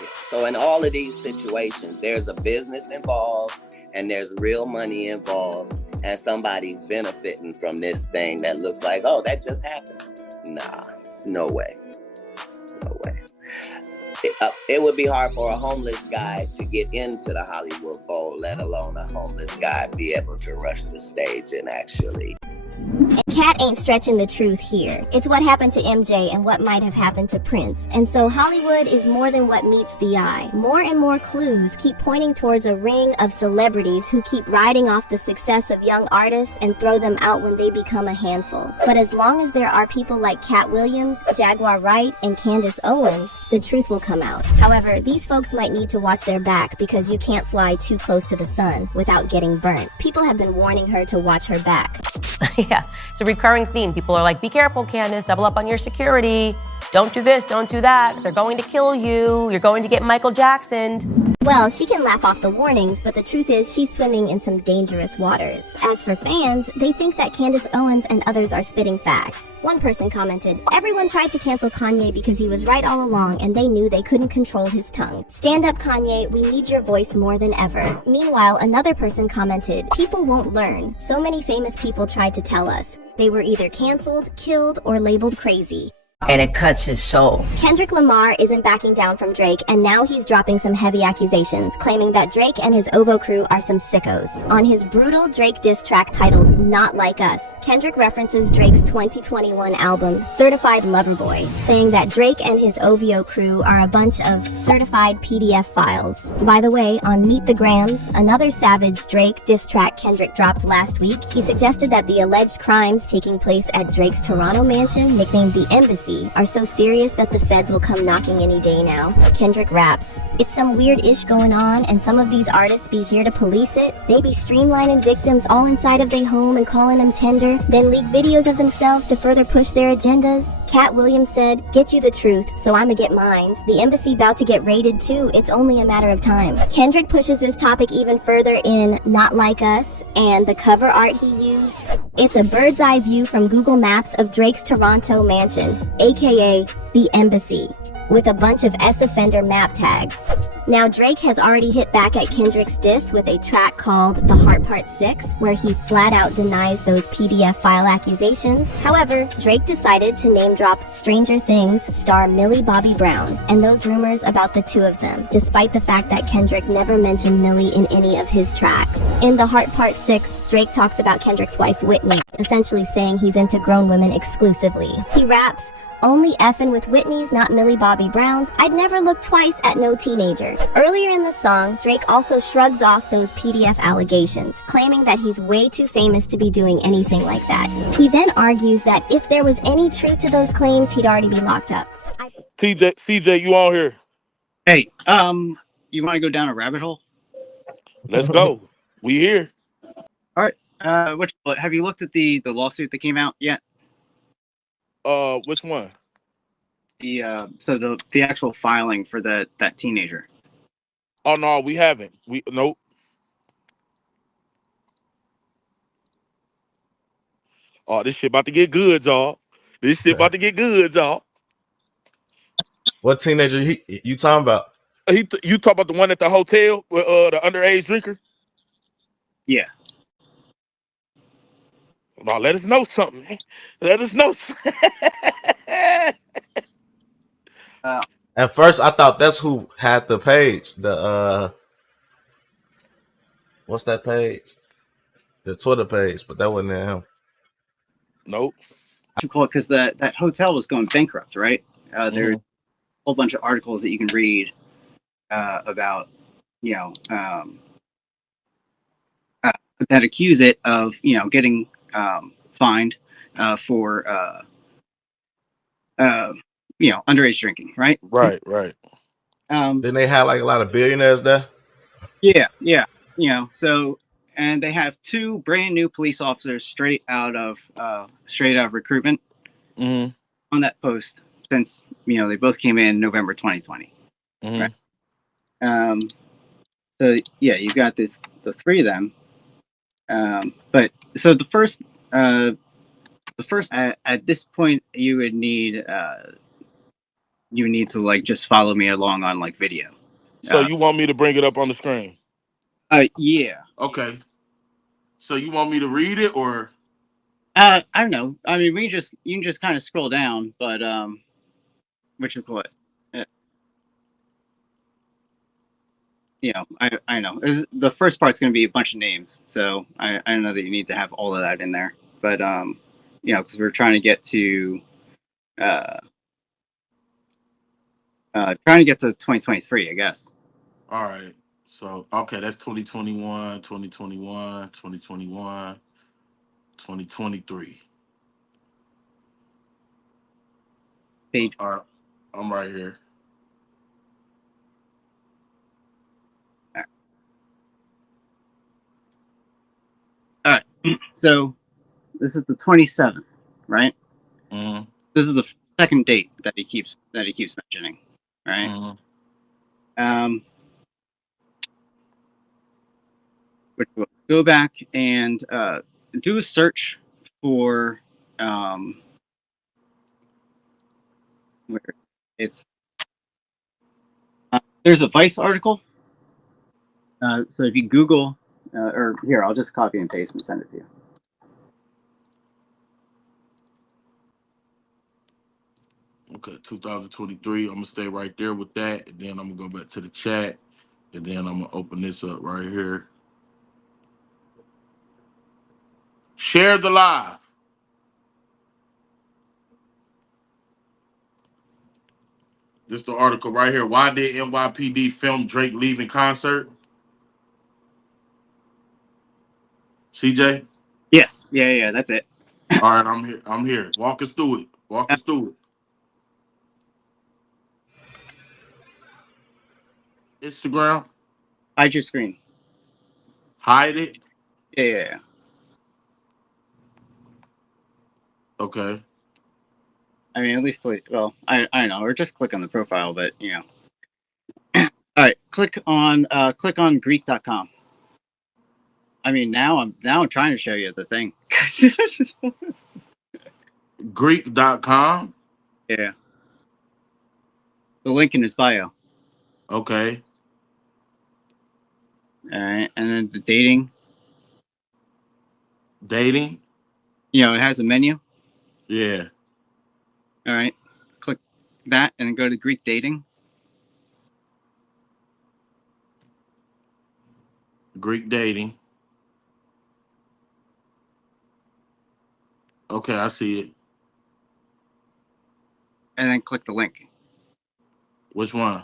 Yeah. So in all of these situations, there's a business involved and there's real money involved, and somebody's benefiting from this thing that looks like, oh, that just happened. Nah, no way. No way. It would be hard for a homeless guy to get into the Hollywood Bowl, let alone a homeless guy be able to rush the stage and actually. And Cat ain't stretching the truth here. It's what happened to MJ and what might have happened to Prince. And so Hollywood is more than what meets the eye. More and more clues keep pointing towards a ring of celebrities who keep riding off the success of young artists and throw them out when they become a handful. But as long as there are people like Cat Williams, Jaguar Wright, and Candace Owens, the truth will come out. However, these folks might need to watch their back because you can't fly too close to the sun without getting burnt. People have been warning her to watch her back. Yeah, it's a recurring theme. People are like, be careful, Candace, double up on your security. Don't do this, don't do that. They're going to kill you. You're going to get Michael Jacksoned. Well, she can laugh off the warnings, but the truth is she's swimming in some dangerous waters. As for fans, they think that Candace Owens and others are spitting facts. One person commented, "Everyone tried to cancel Kanye because he was right all along and they knew they couldn't control his tongue. Stand up, Kanye, we need your voice more than ever." Meanwhile, another person commented, "People won't learn. So many famous people tried to tell us. They were either canceled, killed, or labeled crazy." And it cuts his soul. Kendrick Lamar isn't backing down from Drake, and now he's dropping some heavy accusations, claiming that Drake and his OVO crew are some sickos. On his brutal Drake diss track titled Not Like Us, Kendrick references Drake's 2021 album, Certified Lover Boy, saying that Drake and his OVO crew are a bunch of certified PDF files. By the way, on Meet the Grams, another savage Drake diss track Kendrick dropped last week, he suggested that the alleged crimes taking place at Drake's Toronto mansion, nicknamed the Embassy, are so serious that the feds will come knocking any day now. Kendrick raps, "It's some weird ish going on, and some of these artists be here to police it. They be streamlining victims all inside of their home and calling them tender, then leak videos of themselves to further push their agendas." Cat Williams said, "Get you the truth, so I'ma get mines. The embassy bout to get raided too, it's only a matter of time." Kendrick pushes this topic even further in Not Like Us, and the cover art he used, it's a bird's eye view from Google Maps of Drake's Toronto mansion, aka the Embassy, with a bunch of S-Offender map tags. Now, Drake has already hit back at Kendrick's diss with a track called The Heart Part 6, where he flat out denies those PDF file accusations. However, Drake decided to name drop Stranger Things star Millie Bobby Brown and those rumors about the two of them, despite the fact that Kendrick never mentioned Millie in any of his tracks. In The Heart Part 6, Drake talks about Kendrick's wife Whitney, essentially saying he's into grown women exclusively. He raps, "Only effing with Whitney's, not Millie Bobby Brown's. I'd never look twice at no teenager." Earlier in the song, Drake also shrugs off those PDF allegations, claiming that he's way too famous to be doing anything like that. He then argues that if there was any truth to those claims, he'd already be locked up. CJ, you on here? Hey, you want to go down a rabbit hole? Let's go. We here. All right. Have you looked at the lawsuit that came out yet? Which one? The actual filing for that teenager. Oh no, we haven't. Nope. Oh, this shit about to get good, y'all. This shit about to get good, y'all. What teenager you talking about? You talk about the one at the hotel with the underage drinker? Yeah. Now let us know something, man. Let us know. At first, I thought that's who had the page. What's that page? The Twitter page, but that wasn't him. Nope. Because that hotel was going bankrupt, right? There's a whole bunch of articles that you can read about, that accuse it of, getting fined for, underage drinking, right? Right. Then they had like a lot of billionaires there. Yeah. And they have two brand new police officers straight out of recruitment on that post since they both came in November 2020. Right? So yeah, you got the three of them. But so the first at this point you would need to like just follow me along on like video. So you want me to bring it up on the screen? Yeah. Okay. So you want me to read it or? I don't know. I mean, you can just kind of scroll down, but what you call it? I know. The first part's going to be a bunch of names, so I don't know that you need to have all of that in there, but because we're trying to get to 2023, I guess. All right. So, okay, that's 2021, 2021, 2021, 2023. Page. All right. I'm right here. All right. So, this is the 27th, right? Mm-hmm. This is the second date that he keeps mentioning, right? Mm-hmm. Which will go back and do a search for where it's there's a Vice article. So if you Google, or here, I'll just copy and paste and send it to you. Okay, 2023. I'm gonna stay right there with that, and then I'm gonna go back to the chat, and then I'm gonna open this up right here. Share the live. This is the article right here. Why did NYPD film Drake leaving concert? CJ? Yes. Yeah. That's it. All right, I'm here. I'm here. Walk us through it. Walk us through it. Instagram. Hide your screen. Hide it. Yeah. Okay. I mean, at least well, I don't know, or just click on the profile, but you know. All right, click on Greek.com. I mean, now I'm trying to show you the thing. Greek.com. Yeah. The link in his bio. Okay. All right, and then the dating. Dating. You know, it has a menu. Yeah. All right, click that and then go to Greek dating. Greek dating. Okay, I see it. And then click the link. Which one?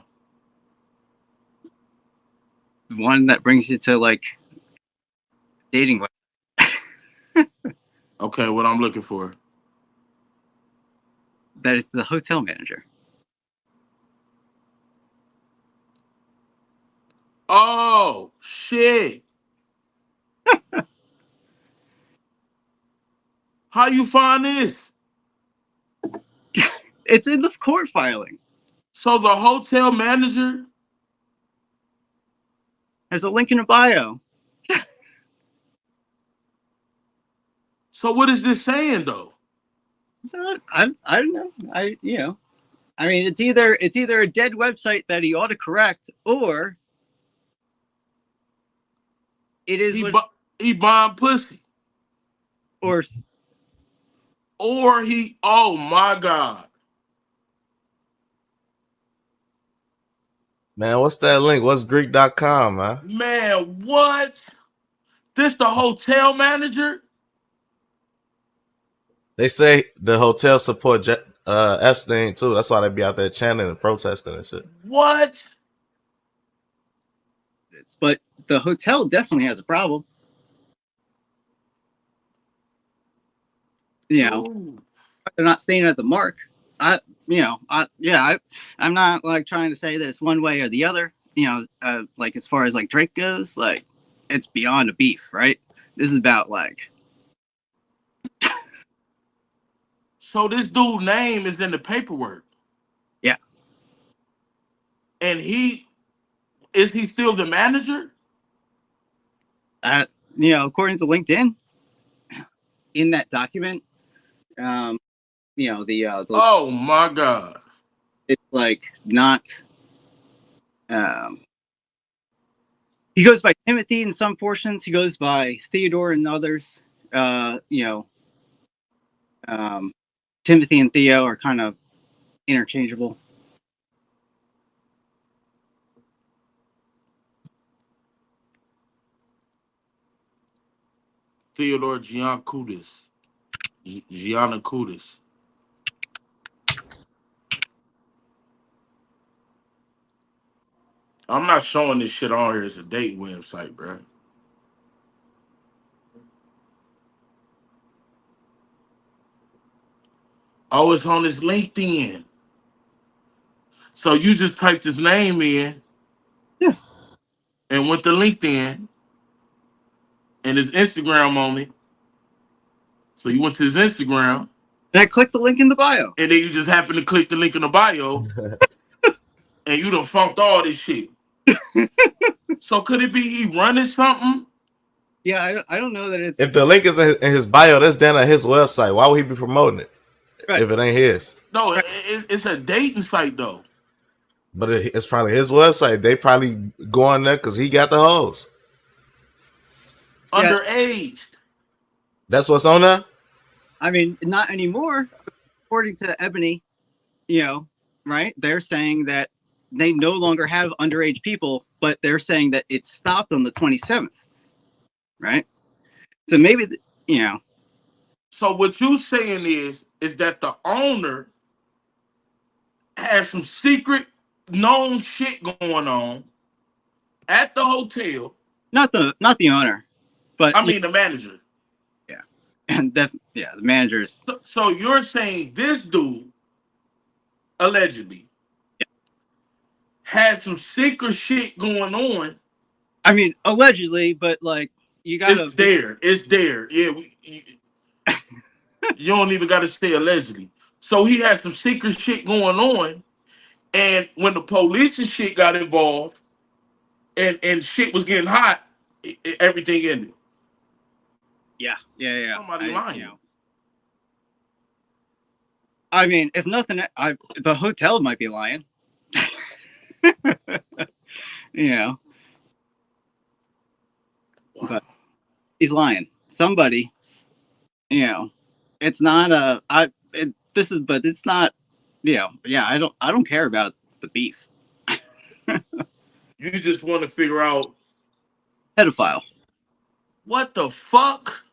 The one that brings you to like dating. Okay, what I'm looking for. That is the hotel manager. Oh shit! How you find this? It's in the court filing. So the hotel manager has a link in the bio. So what is this saying though? I don't know. I mean, it's either a dead website that he ought to correct, or it is he buying pussy, or he. Oh my god, man! What's that link? What's Greek.com, man? Man, what? This the hotel manager? They say the hotel support Epstein too. That's why they be out there chanting and protesting and shit. What? But the hotel definitely has a problem. You know, they're not staying at the mark. I'm not like trying to say that it's one way or the other. You know, like as far as like Drake goes, like it's beyond a beef, right? This is about like. So this dude's name is in the paperwork. Yeah. And is he still the manager? You know, according to LinkedIn, in that document, you know, the oh my god, it's like not. He goes by Timothy in some portions. He goes by Theodore in others. You know, Timothy and Theo are kind of interchangeable. Theodore Giannakoulis. Giannakoulis. I'm not showing this shit on here. It's a date website, bro. Oh, it's on his LinkedIn. So you just typed his name in. Yeah. And went to LinkedIn. And his Instagram on it. So you went to his Instagram. And I clicked the link in the bio. And then you just happened to click the link in the bio. And you done funked all this shit. So could it be he running something? Yeah, I don't know that it's. If the link is in his bio, that's down at his website. Why would he be promoting it if it ain't his? No, it's a dating site though. But it's probably his website. They probably go on there because he got the hoes. Underage. That's what's on there? I mean, not anymore. According to Ebony, right? They're saying that they no longer have underage people, but they're saying that it stopped on the 27th, right? So maybe, So what you saying is that the owner has some secret known shit going on at the hotel. Not the owner, but I mean the manager. Yeah, and the managers. So you're saying this dude allegedly had some secret shit going on. I mean, allegedly, but like you gotta. It's there. Yeah, you don't even gotta say allegedly. So he had some secret shit going on, and when the police and shit got involved, and shit was getting hot, everything ended. Yeah. Somebody lying. I mean, if nothing, the hotel might be lying. But he's lying. Somebody, it's not but it's not. I don't care about the beef. You just want to figure out pedophile. What the fuck?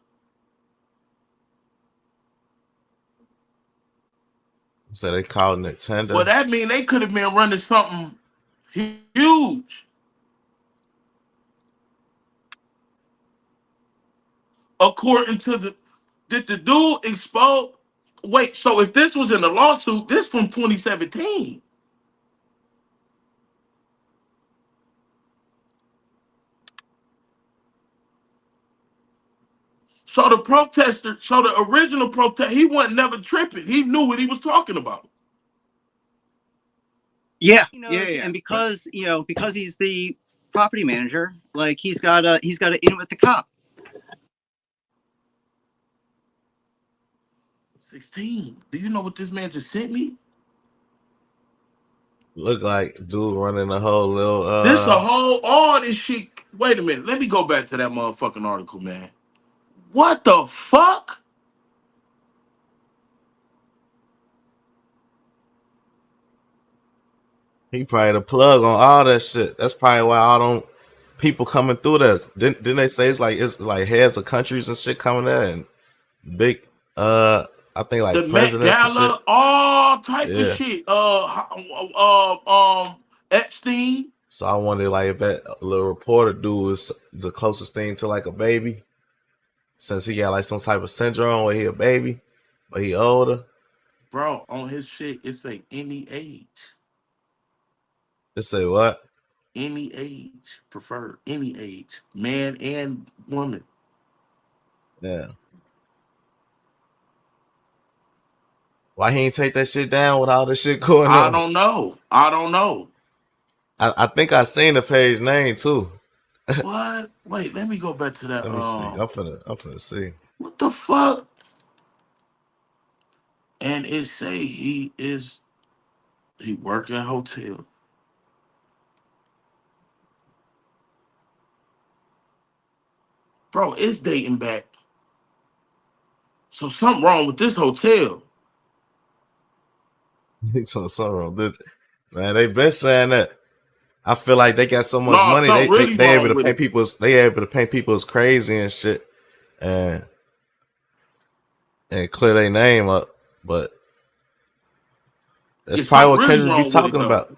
So they calling it tender. Well, that mean they could have been running something huge. According to did the dude expose? Wait, so if this was in the lawsuit, this from 2017. So the original protest, he wasn't never tripping. He knew what he was talking about. Yeah. And because he's the property manager, like he's got to in with the cop. 16. Do you know what this man just sent me? Look like dude running a whole little. All this shit. Wait a minute. Let me go back to that motherfucking article, man. What the fuck? He probably the plug on all that shit. That's probably why all them people coming through there. Didn't they say it's like heads of countries and shit coming there and big I think like the presidents Met Gala, and shit. All type of shit. Epstein. So I wonder like if that little reporter dude is the closest thing to like a baby. Since he got like some type of syndrome where he a baby, but he older. Bro, on his shit, it say any age. It say what? Any age. Preferred. Any age. Man and woman. Yeah. Why he ain't take that shit down with all this shit going on? I don't know. I think I seen the page name too. What? Wait, let me go back to that. Let me see. I'm finna see. What the fuck? And it say he work at a hotel. Bro, it's dating back. So something wrong with this hotel. Something wrong with this. Man, they been saying that. I feel like they got so much money. They able to pay people. They able to pay people as crazy and shit, and clear their name up. But that's probably what Kendrick be talking about.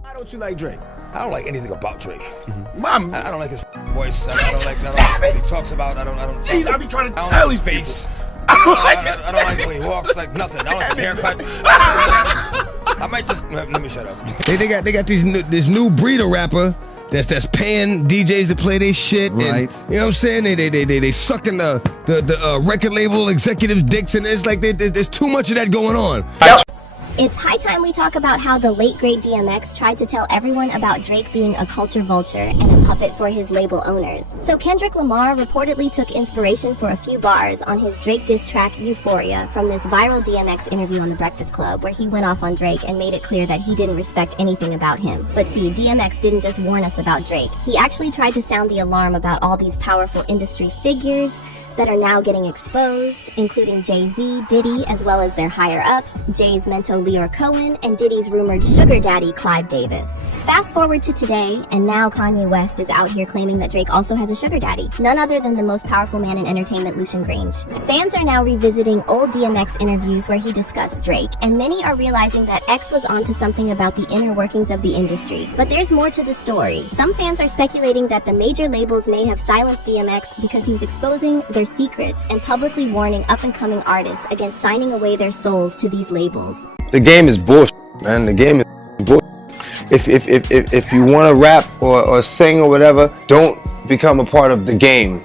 Why don't you like Drake? I don't like anything about Drake. Mom, I don't like his voice. I don't like what he talks about. I don't. See, I be trying to tell his face. I don't like the way he walks. Like nothing. I don't like his haircut. I might just let me shut up. They got this new breed of rapper that's paying DJs to play their shit. Right. And, you know what I'm saying? They sucking the record label executives' dicks, and it's like there's too much of that going on. It's high time we talk about how the late great DMX tried to tell everyone about Drake being a culture vulture and a puppet for his label owners. So Kendrick Lamar reportedly took inspiration for a few bars on his Drake diss track Euphoria from this viral DMX interview on The Breakfast Club, where he went off on Drake and made it clear that he didn't respect anything about him. But see, DMX didn't just warn us about Drake. He actually tried to sound the alarm about all these powerful industry figures that are now getting exposed, including Jay-Z, Diddy, as well as their higher-ups, Jay's Mento Leor Cohen, and Diddy's rumored sugar daddy Clive Davis. Fast forward to today, and now Kanye West is out here claiming that Drake also has a sugar daddy, none other than the most powerful man in entertainment, Lucian Grange. Fans are now revisiting old DMX interviews where he discussed Drake, and many are realizing that X was onto something about the inner workings of the industry. But there's more to the story. Some fans are speculating that the major labels may have silenced DMX because he was exposing their secrets and publicly warning up-and-coming artists against signing away their souls to these labels. The game is bullshit, man. The game is bullshit. If you want to rap or sing or whatever, don't become a part of the game.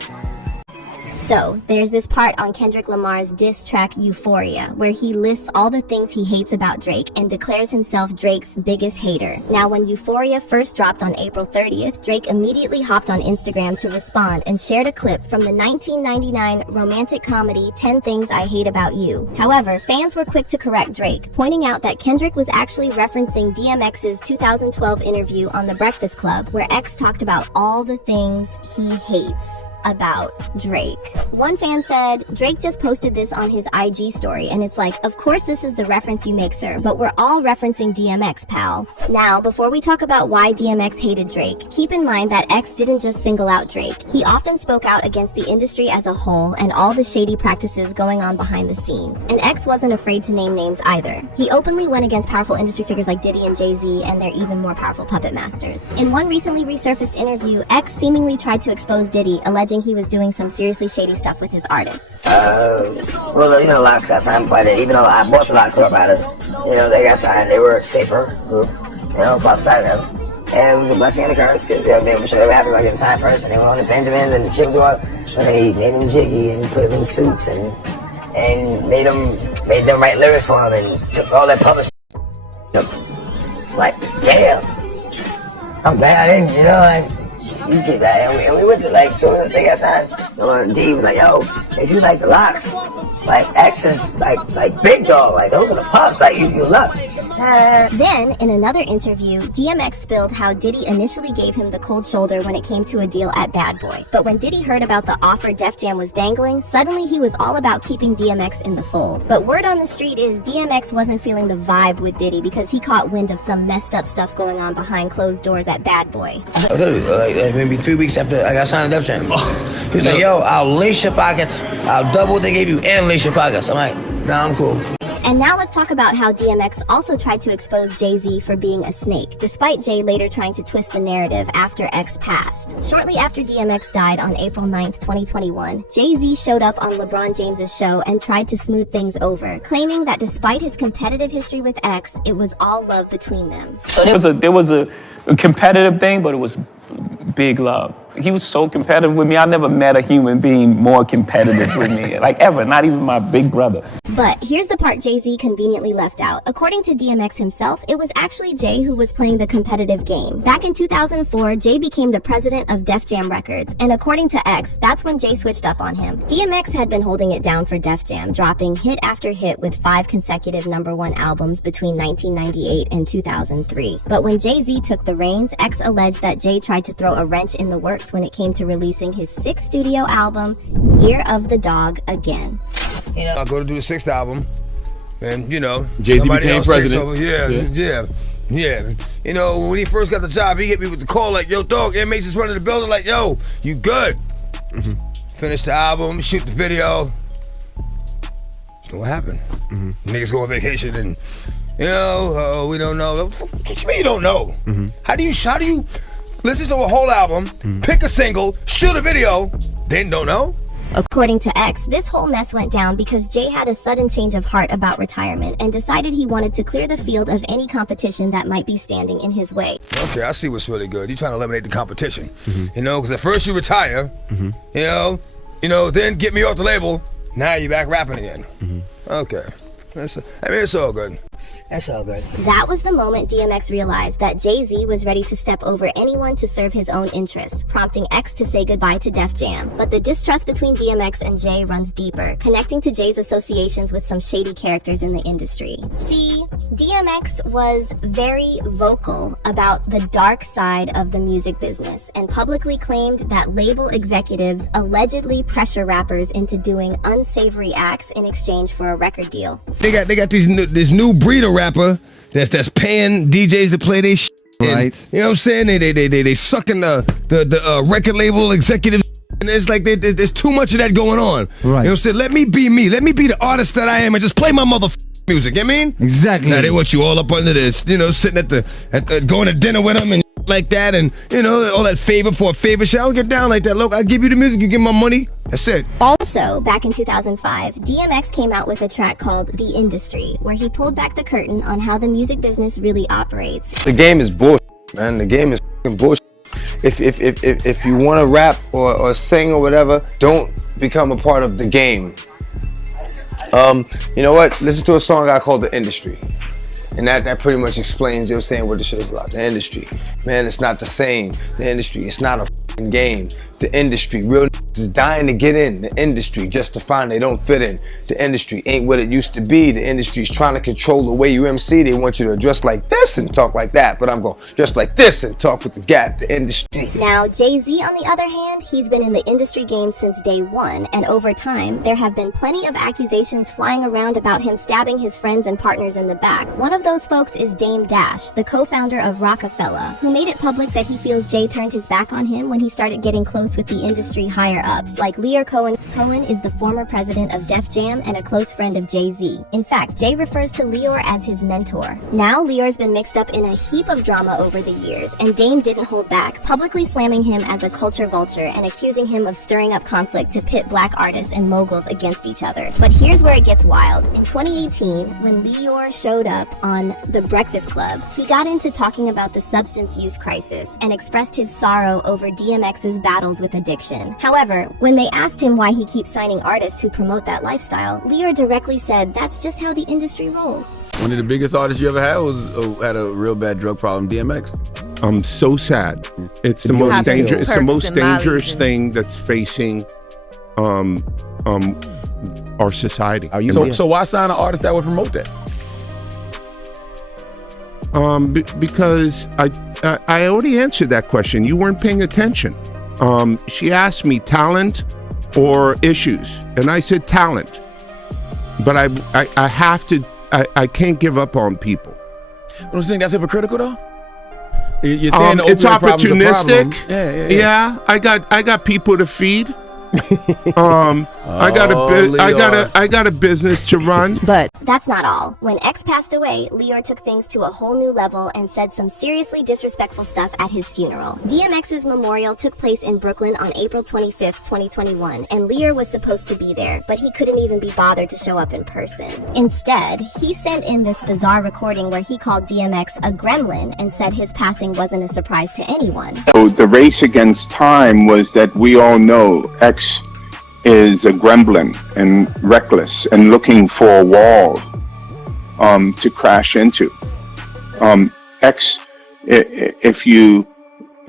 So, there's this part on Kendrick Lamar's diss track Euphoria, where he lists all the things he hates about Drake and declares himself Drake's biggest hater. Now, when Euphoria first dropped on April 30th, Drake immediately hopped on Instagram to respond and shared a clip from the 1999 romantic comedy 10 Things I Hate About You. However, fans were quick to correct Drake, pointing out that Kendrick was actually referencing DMX's 2012 interview on The Breakfast Club, where X talked about all the things he hates about Drake. One fan said, Drake just posted this on his IG story, and it's like, of course this is the reference you make, sir, but we're all referencing DMX, pal. Now, before we talk about why DMX hated Drake, keep in mind that X didn't just single out Drake. He often spoke out against the industry as a whole and all the shady practices going on behind the scenes. And X wasn't afraid to name names either. He openly went against powerful industry figures like Diddy and Jay-Z and their even more powerful puppet masters. In one recently resurfaced interview, X seemingly tried to expose Diddy, alleging he was doing some seriously shady stuff with his artists. Well, you know, locks got signed by it. Even though I bought the locks up out of, you know, they got signed. They were a safer group, you know, Pop signed them. And it was a blessing and a curse because they were sure they were happy about getting signed first. And they went on to Benjamin and the chips were, and they made them jiggy and put them in suits and made them write lyrics for them and took all that publishing. Like, damn. I'm glad I didn't, you know, like, you get that, and we went to, like, as soon as they got signed, D was like, yo, if you like the locks, like, X is, like big dog, like, those are the pups, like, you love. Then, in another interview, DMX spilled how Diddy initially gave him the cold shoulder when it came to a deal at Bad Boy. But when Diddy heard about the offer Def Jam was dangling, suddenly he was all about keeping DMX in the fold. But word on the street is DMX wasn't feeling the vibe with Diddy because he caught wind of some messed up stuff going on behind closed doors at Bad Boy. Like maybe 3 weeks after I got signed to Def Jam. He was like, yo, I'll lace your pockets. I'll double what they gave you and lace your pockets. I'm like, nah, I'm cool. And now let's talk about how DMX also tried to expose Jay-Z for being a snake, despite Jay later trying to twist the narrative after X passed. Shortly after DMX died on April 9th, 2021, Jay-Z showed up on LeBron James's show and tried to smooth things over, claiming that despite his competitive history with X, it was all love between them. There was a competitive thing, but it was big love. He was so competitive with me. I never met a human being more competitive with me, like ever, not even my big brother. But here's the part Jay-Z conveniently left out. According to DMX himself, it was actually Jay who was playing the competitive game. Back in 2004, Jay became the president of Def Jam Records, and according to X, that's when Jay switched up on him. DMX had been holding it down for Def Jam, dropping hit after hit with 5 consecutive #1 albums between 1998 and 2003. But when Jay-Z took the reins, X alleged that Jay tried to throw a wrench in the works when it came to releasing his 6th studio album, Year of the Dog, again. You know, I go to do the 6th album, and you know, Jay-Z became president. Yeah. You know, when he first got the job, he hit me with the call like, "Yo, dog, inmates is running the building." Like, "Yo, you good?" Finish the album, shoot the video. What happened? Niggas go on vacation and, you know, we don't know. What you mean you don't know? How do you listen to a whole album, pick a single, shoot a video, then don't know? According to X, this whole mess went down because Jay had a sudden change of heart about retirement and decided he wanted to clear the field of any competition that might be standing in his way. Okay, I see what's really good. You're trying to eliminate the competition. You know, because at first you retire, you know, then get me off the label. Now you're back rapping again. Okay. It's all good. That's all good. That was the moment DMX realized that Jay-Z was ready to step over anyone to serve his own interests, prompting X to say goodbye to Def Jam. But the distrust between DMX and Jay runs deeper, connecting to Jay's associations with some shady characters in the industry. See, DMX was very vocal about the dark side of the music business and publicly claimed that label executives allegedly pressure rappers into doing unsavory acts in exchange for a record deal. They got this new breed of rapper that's paying DJs to play their shit. Right. You know what I'm saying? They sucking the record label executive, and it's like there's too much of that going on. Right. You know what I'm saying? Let me be me. Let me be the artist that I am and just play my music. You know what I mean? Exactly. Now they want you all up under this, you know, sitting at the going to dinner with them and like that, and you know, all that favor for a favor shit. I don't get down like that. Look, I give you the music, you give my money. That's it. Also, back in 2005, DMX came out with a track called The Industry, where he pulled back the curtain on how the music business really operates. The game is bullshit, man. The game is fucking bullshit. If you want to rap or sing or whatever, don't become a part of the game. You know what? Listen to a song I called The Industry. And that pretty much explains, you know what I'm saying, what the shit is about. The industry. Man, it's not the same. The industry, it's not a fucking game. The industry, real niggas is dying to get in the industry just to find they don't fit in. The industry ain't what it used to be. The industry's trying to control the way you MC. They want you to dress like this and talk like that. But I'm going to dress like this and talk with the gap. The industry. Now, Jay-Z, on the other hand, he's been in the industry game since day one. And over time, there have been plenty of accusations flying around about him stabbing his friends and partners in the back. One of those folks is Dame Dash, the co-founder of Rockefeller, who made it public that he feels Jay turned his back on him when he started getting close with the industry higher-ups, like Lear Cohen. Cohen is the former president of Def Jam and a close friend of Jay-Z. In fact, Jay refers to Lear as his mentor. Now, Lear's been mixed up in a heap of drama over the years, and Dame didn't hold back, publicly slamming him as a culture vulture and accusing him of stirring up conflict to pit black artists and moguls against each other. But here's where it gets wild. In 2018, when Lear showed up on The Breakfast Club, he got into talking about the substance use crisis and expressed his sorrow over DMX's battles with addiction. However, when they asked him why he keeps signing artists who promote that lifestyle, Lear directly said that's just how the industry rolls. One of the biggest artists you ever had had a real bad drug problem, DMX. I'm so sad. It's the most dangerous. It's the most dangerous thing that's facing our society. So why sign an artist that would promote that? Because I already answered that question. You weren't paying attention. She asked me talent or issues, and I said talent. But I have to. I can't give up on people. But I'm saying that's hypocritical, though. You're saying it's opportunistic. Yeah. I got people to feed. I got a business to run. But that's not all. When X passed away, Lear took things to a whole new level and said some seriously disrespectful stuff at his funeral. DMX's memorial took place in Brooklyn on April 25th, 2021, and Lear was supposed to be there, but he couldn't even be bothered to show up in person. Instead, he sent in this bizarre recording where he called DMX a gremlin and said his passing wasn't a surprise to anyone. So the race against time was that we all know X is a gremlin and reckless and looking for a wall to crash into. X, if you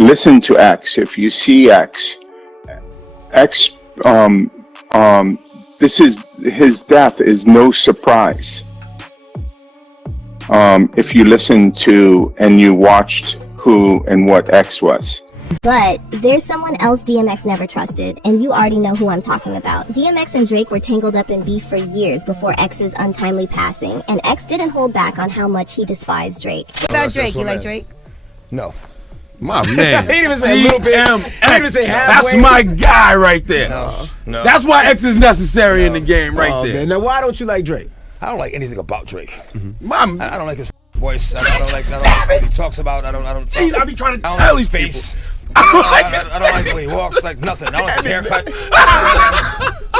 listen to X, if you see X, this is his death is no surprise. If you listen to and you watched who and what X was. But there's someone else DMX never trusted, and you already know who I'm talking about. DMX and Drake were tangled up in beef for years before X's untimely passing, and X didn't hold back on how much he despised Drake. What about Drake? You like Drake? No. My man. He didn't even say a little bit. He didn't even say halfway. That's my guy right there. No. That's why X is necessary in the game right there. Man. Now, why don't you like Drake? I don't like anything about Drake. I don't like his voice. I don't like what he talks about. I don't. I be trying to tell these face. I don't like the way he walks, like nothing. I don't like his haircut.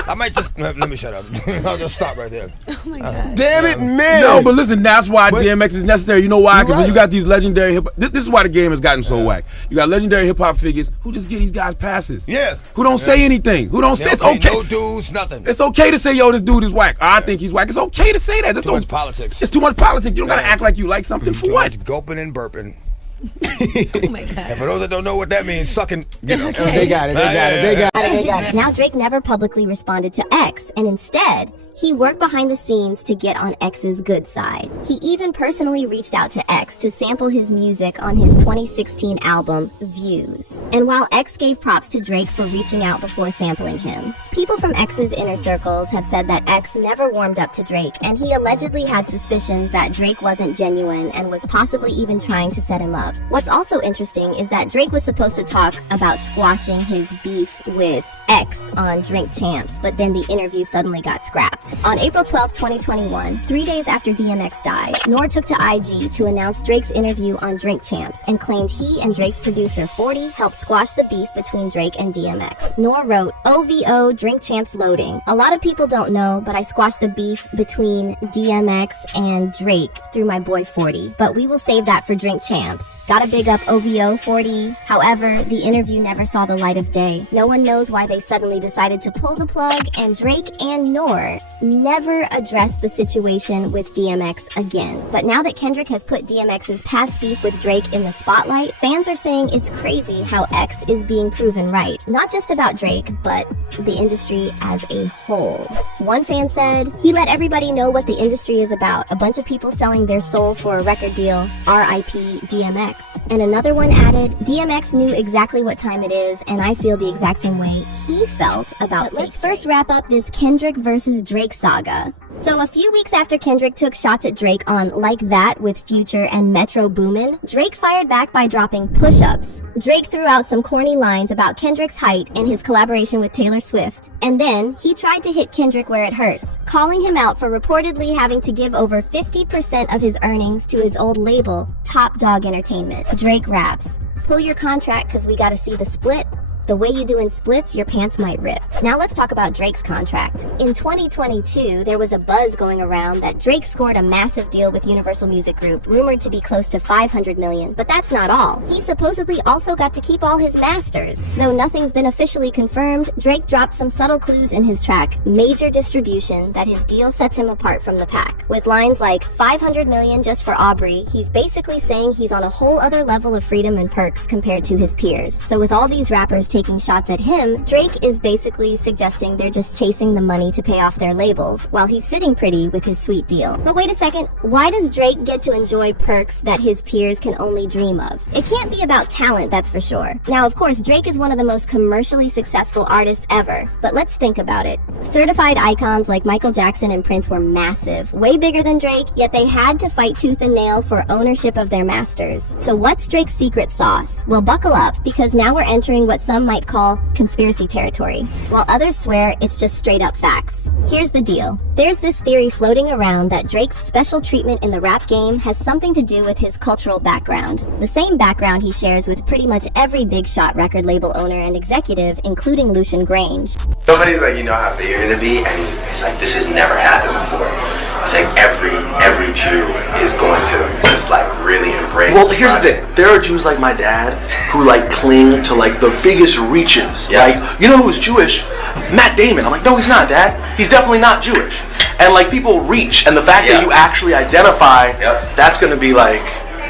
I might just let me shut up. I'll just stop right there. Oh my God. Damn it, man. No, but listen, that's why DMX is necessary. You know why? Because when you got these legendary hip, this is why the game has gotten so whack. You got legendary hip hop figures who just give these guys passes. Yeah. Who don't say anything. Who don't say it's pay okay. No dudes, nothing. It's okay to say, yo, this dude is whack. I think he's whack. It's okay to say that. There's Too much politics. It's too much politics. You don't gotta act like you like something for Too what? much gulping and burping. Oh my God. And for those that don't know what that means, sucking, you know. They got it, they got it. Now Drake never publicly responded to X, and instead, he worked behind the scenes to get on X's good side. He even personally reached out to X to sample his music on his 2016 album, Views. And while X gave props to Drake for reaching out before sampling him, people from X's inner circles have said that X never warmed up to Drake, and he allegedly had suspicions that Drake wasn't genuine and was possibly even trying to set him up. What's also interesting is that Drake was supposed to talk about squashing his beef with X on Drink Champs, but then the interview suddenly got scrapped. On April 12, 2021, 3 days after DMX died, Nor took to IG to announce Drake's interview on Drink Champs and claimed he and Drake's producer 40 helped squash the beef between Drake and DMX. Nor wrote, OVO Drink Champs loading. A lot of people don't know, but I squashed the beef between DMX and Drake through my boy 40, but we will save that for Drink Champs. Gotta big up OVO 40. However, the interview never saw the light of day. No one knows why they suddenly decided to pull the plug, and Drake and Nor never addressed the situation with DMX again. But now that Kendrick has put DMX's past beef with Drake in the spotlight, fans are saying it's crazy how X is being proven right. Not just about Drake, but the industry as a whole. One fan said, he let everybody know what the industry is about. A bunch of people selling their soul for a record deal. R.I.P. DMX. And another one added, DMX knew exactly what time it is, and I feel the exact same way he felt about it. Let's first wrap up this Kendrick versus Drake saga. So a few weeks after Kendrick took shots at Drake on Like That with Future and Metro Boomin, Drake fired back by dropping push-ups. Drake threw out some corny lines about Kendrick's height and his collaboration with Taylor Swift. And then he tried to hit Kendrick where it hurts, calling him out for reportedly having to give over 50% of his earnings to his old label, Top Dog Entertainment. Drake raps, pull your contract cause we gotta see the split. The way you do in splits, your pants might rip. Now let's talk about Drake's contract. In 2022, there was a buzz going around that Drake scored a massive deal with Universal Music Group, rumored to be close to $500 million. But that's not all. He supposedly also got to keep all his masters. Though nothing's been officially confirmed, Drake dropped some subtle clues in his track, Major Distribution, that his deal sets him apart from the pack. With lines like, $500 million just for Aubrey, he's basically saying he's on a whole other level of freedom and perks compared to his peers. So with all these rappers taking shots at him, Drake is basically suggesting they're just chasing the money to pay off their labels, while he's sitting pretty with his sweet deal. But wait a second, why does Drake get to enjoy perks that his peers can only dream of? It can't be about talent, that's for sure. Now, of course, Drake is one of the most commercially successful artists ever, but let's think about it. Certified icons like Michael Jackson and Prince were massive, way bigger than Drake, yet they had to fight tooth and nail for ownership of their masters. So what's Drake's secret sauce? Well, buckle up, because now we're entering what some might call conspiracy territory, while others swear it's just straight up facts. Here's the deal. There's this theory floating around that Drake's special treatment in the rap game has something to do with his cultural background, the same background he shares with pretty much every big shot record label owner and executive, including Lucian Grange. Somebody's like, you know how big you're gonna be, and it's like, this has never happened before. It's like every Jew is going to just like really embrace. Well, here's the thing. There are Jews like my dad who like cling to like the biggest reaches. Yeah. Like, you know who's Jewish? Matt Damon. I'm like, no, he's not, Dad. He's definitely not Jewish. And like people reach, and the fact that you actually identify, that's gonna be like,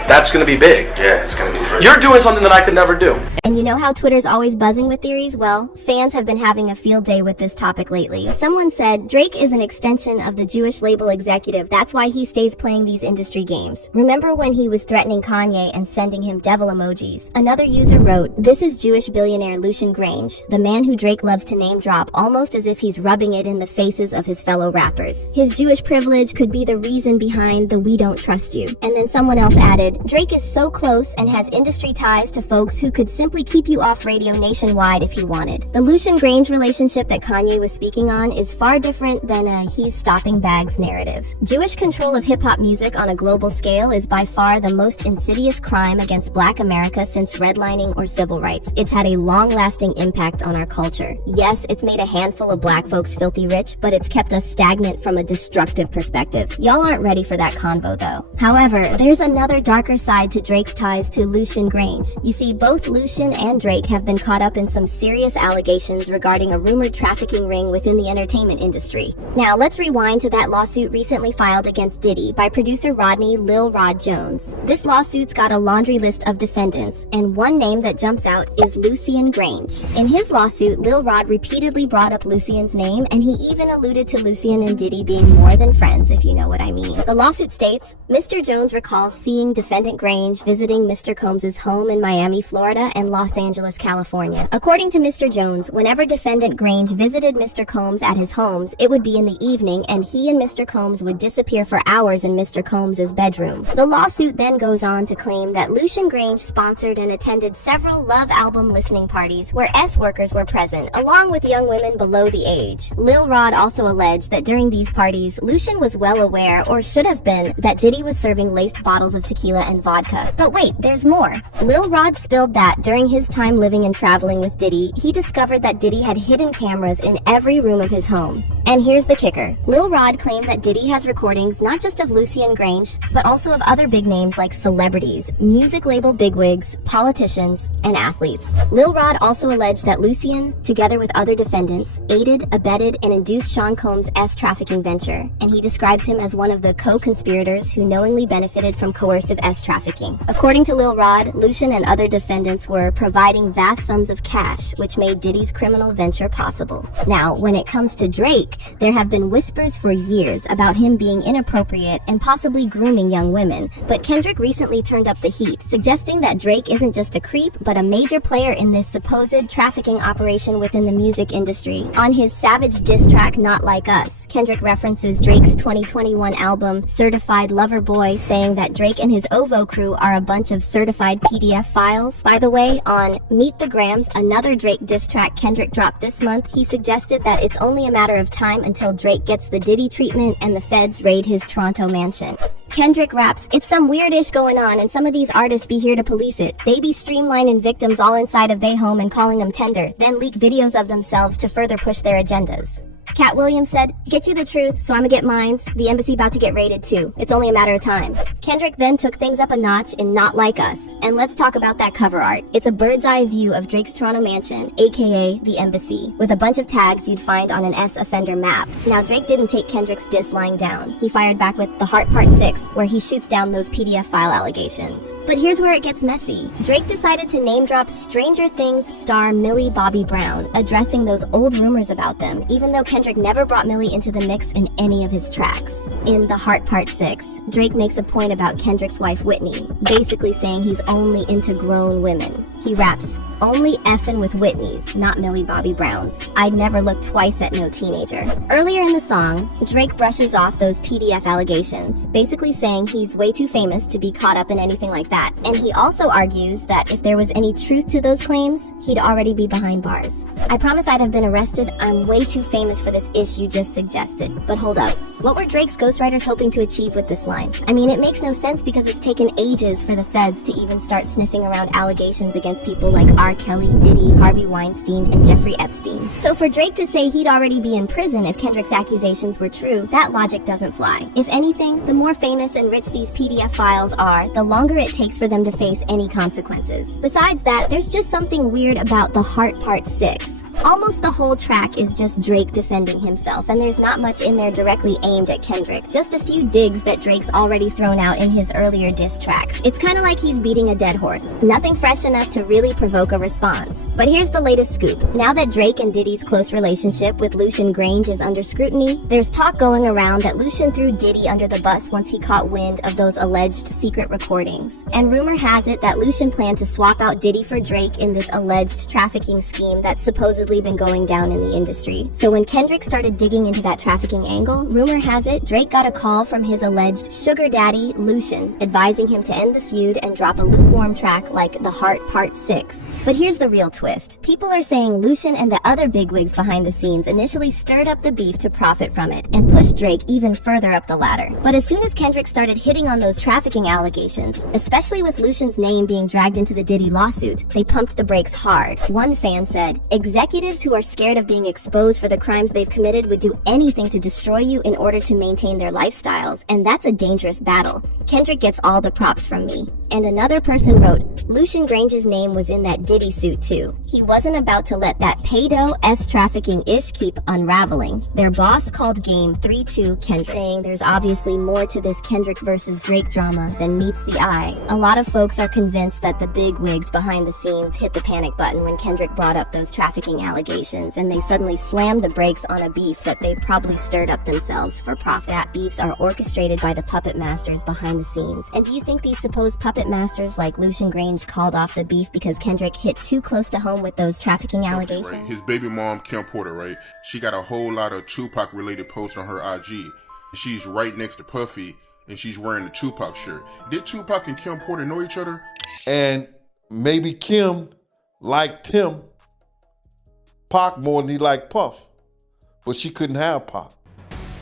that's gonna be big. Yeah, it's gonna be great. You're doing something that I could never do. And you know how Twitter's always buzzing with theories? Well, fans have been having a field day with this topic lately. Someone said, Drake is an extension of the Jewish label executive. That's why he stays playing these industry games. Remember when he was threatening Kanye and sending him devil emojis? Another user wrote, this is Jewish billionaire Lucian Grange, the man who Drake loves to name drop almost as if he's rubbing it in the faces of his fellow rappers. His Jewish privilege could be the reason behind the we don't trust you. And then someone else added, Drake is so close and has industry ties to folks who could simply simply keep you off radio nationwide if he wanted. The Lucian Grange relationship that Kanye was speaking on is far different than a he's stopping bags narrative. Jewish control of hip-hop music on a global scale is by far the most insidious crime against Black America since redlining or civil rights. It's had a long-lasting impact on our culture. Yes, it's made a handful of Black folks filthy rich, but it's kept us stagnant from a destructive perspective. Y'all aren't ready for that convo though. However, there's another darker side to Drake's ties to Lucian Grange. You see, both Lucian and Drake have been caught up in some serious allegations regarding a rumored trafficking ring within the entertainment industry. Now, let's rewind to that lawsuit recently filed against Diddy by producer Rodney Lil Rod Jones. This lawsuit's got a laundry list of defendants, and one name that jumps out is Lucian Grange. In his lawsuit, Lil Rod repeatedly brought up Lucian's name, and he even alluded to Lucian and Diddy being more than friends, if you know what I mean. The lawsuit states, Mr. Jones recalls seeing defendant Grange visiting Mr. Combs' home in Miami, Florida, and Los Angeles, California. According to Mr. Jones, whenever defendant Grange visited Mr. Combs at his homes, it would be in the evening, and he and Mr. Combs would disappear for hours in Mr. Combs' bedroom. The lawsuit then goes on to claim that Lucian Grange sponsored and attended several Love album listening parties where S-workers were present, along with young women below the age. Lil Rod also alleged that during these parties, Lucian was well aware, or should have been, that Diddy was serving laced bottles of tequila and vodka. But wait, there's more. Lil Rod spilled that during his time living and traveling with Diddy, he discovered that Diddy had hidden cameras in every room of his home. And here's the kicker. Lil Rod claimed that Diddy has recordings not just of Lucian Grange, but also of other big names like celebrities, music label bigwigs, politicians, and athletes. Lil Rod also alleged that Lucian, together with other defendants, aided, abetted, and induced Sean Combs' S-trafficking venture, and he describes him as one of the co-conspirators who knowingly benefited from coercive S-trafficking. According to Lil Rod, Lucian and other defendants were providing vast sums of cash, which made Diddy's criminal venture possible. Now, when it comes to Drake, there have been whispers for years about him being inappropriate and possibly grooming young women, but Kendrick recently turned up the heat, suggesting that Drake isn't just a creep, but a major player in this supposed trafficking operation within the music industry. On his savage diss track, Not Like Us, Kendrick references Drake's 2021 album, Certified Lover Boy, saying that Drake and his OVO crew are a bunch of certified PDF files. By the way, on Meet the Grams, another Drake diss track Kendrick dropped this month, he suggested that it's only a matter of time until Drake gets the Diddy treatment and the feds raid his Toronto mansion. Kendrick raps, it's some weird ish going on and some of these artists be here to police it. They be streamlining victims all inside of they home and calling them tender, then leak videos of themselves to further push their agendas. Cat Williams said, get you the truth, so I'ma get mines. The embassy about to get raided too. It's only a matter of time. Kendrick then took things up a notch in Not Like Us. And let's talk about that cover art. It's a bird's eye view of Drake's Toronto mansion, aka the embassy, with a bunch of tags you'd find on an S-offender map. Now Drake didn't take Kendrick's diss lying down. He fired back with The Heart Part 6, where he shoots down those PDF file allegations. But here's where it gets messy. Drake decided to name drop Stranger Things star Millie Bobby Brown, addressing those old rumors about them, even though Kendrick never brought Millie into the mix in any of his tracks. In The Heart Part 6, Drake makes a point about Kendrick's wife Whitney, basically saying he's only into grown women. He raps, only effing with Whitney's, not Millie Bobby Brown's. I'd never look twice at no teenager. Earlier in the song, Drake brushes off those PDF allegations, basically saying he's way too famous to be caught up in anything like that. And he also argues that if there was any truth to those claims, he'd already be behind bars. I promise I'd have been arrested. I'm way too famous for this ish you just suggested. But hold up, what were Drake's ghostwriters hoping to achieve with this line? I mean, it makes no sense because it's taken ages for the feds to even start sniffing around allegations against people like R. Kelly, Diddy, Harvey Weinstein, and Jeffrey Epstein. So for Drake to say he'd already be in prison if Kendrick's accusations were true, that logic doesn't fly. If anything, the more famous and rich these PDF files are, the longer it takes for them to face any consequences. Besides that, there's just something weird about The Heart Part 6. Almost the whole track is just Drake defending himself, and there's not much in there directly aimed at Kendrick. Just a few digs that Drake's already thrown out in his earlier diss tracks. It's kinda like he's beating a dead horse. Nothing fresh enough to really provoke a response. But here's the latest scoop. Now that Drake and Diddy's close relationship with Lucian Grange is under scrutiny, there's talk going around that Lucian threw Diddy under the bus once he caught wind of those alleged secret recordings. And rumor has it that Lucian planned to swap out Diddy for Drake in this alleged trafficking scheme that supposedly obviously been going down in the industry. So when Kendrick started digging into that trafficking angle, rumor has it Drake got a call from his alleged sugar daddy, Lucian, advising him to end the feud and drop a lukewarm track like The Heart Part 6. But here's the real twist. People are saying Lucian and the other bigwigs behind the scenes initially stirred up the beef to profit from it and pushed Drake even further up the ladder. But as soon as Kendrick started hitting on those trafficking allegations, especially with Lucian's name being dragged into the Diddy lawsuit, they pumped the brakes hard. One fan said, "Executives who are scared of being exposed for the crimes they've committed would do anything to destroy you in order to maintain their lifestyles, and that's a dangerous battle. Kendrick gets all the props from me." And another person wrote, "Lucian Grange's name was in that Diddy suit too. He wasn't about to let that paydo trafficking ish keep unraveling." Their boss called game 3-2 Kendrick, saying there's obviously more to this Kendrick versus Drake drama than meets the eye. A lot of folks are convinced that the big wigs behind the scenes hit the panic button when Kendrick brought up those trafficking allegations, and they suddenly slammed the brakes on a beef that they probably stirred up themselves for profit. That beefs are orchestrated by the puppet masters behind the scenes. And do you think these supposed puppet masters like Lucian Grange called off the beef because Kendrick hit too close to home with those trafficking allegations? Right. His baby mom, Kim Porter, right? She got a whole lot of Tupac related posts on her IG. She's right next to Puffy, and she's wearing the Tupac shirt. Did Tupac and Kim Porter know each other? And maybe Kim liked him, Pac, more than he liked Puff, but she couldn't have Pac.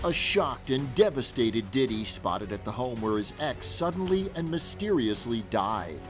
A shocked and devastated Diddy spotted at the home where his ex suddenly and mysteriously died.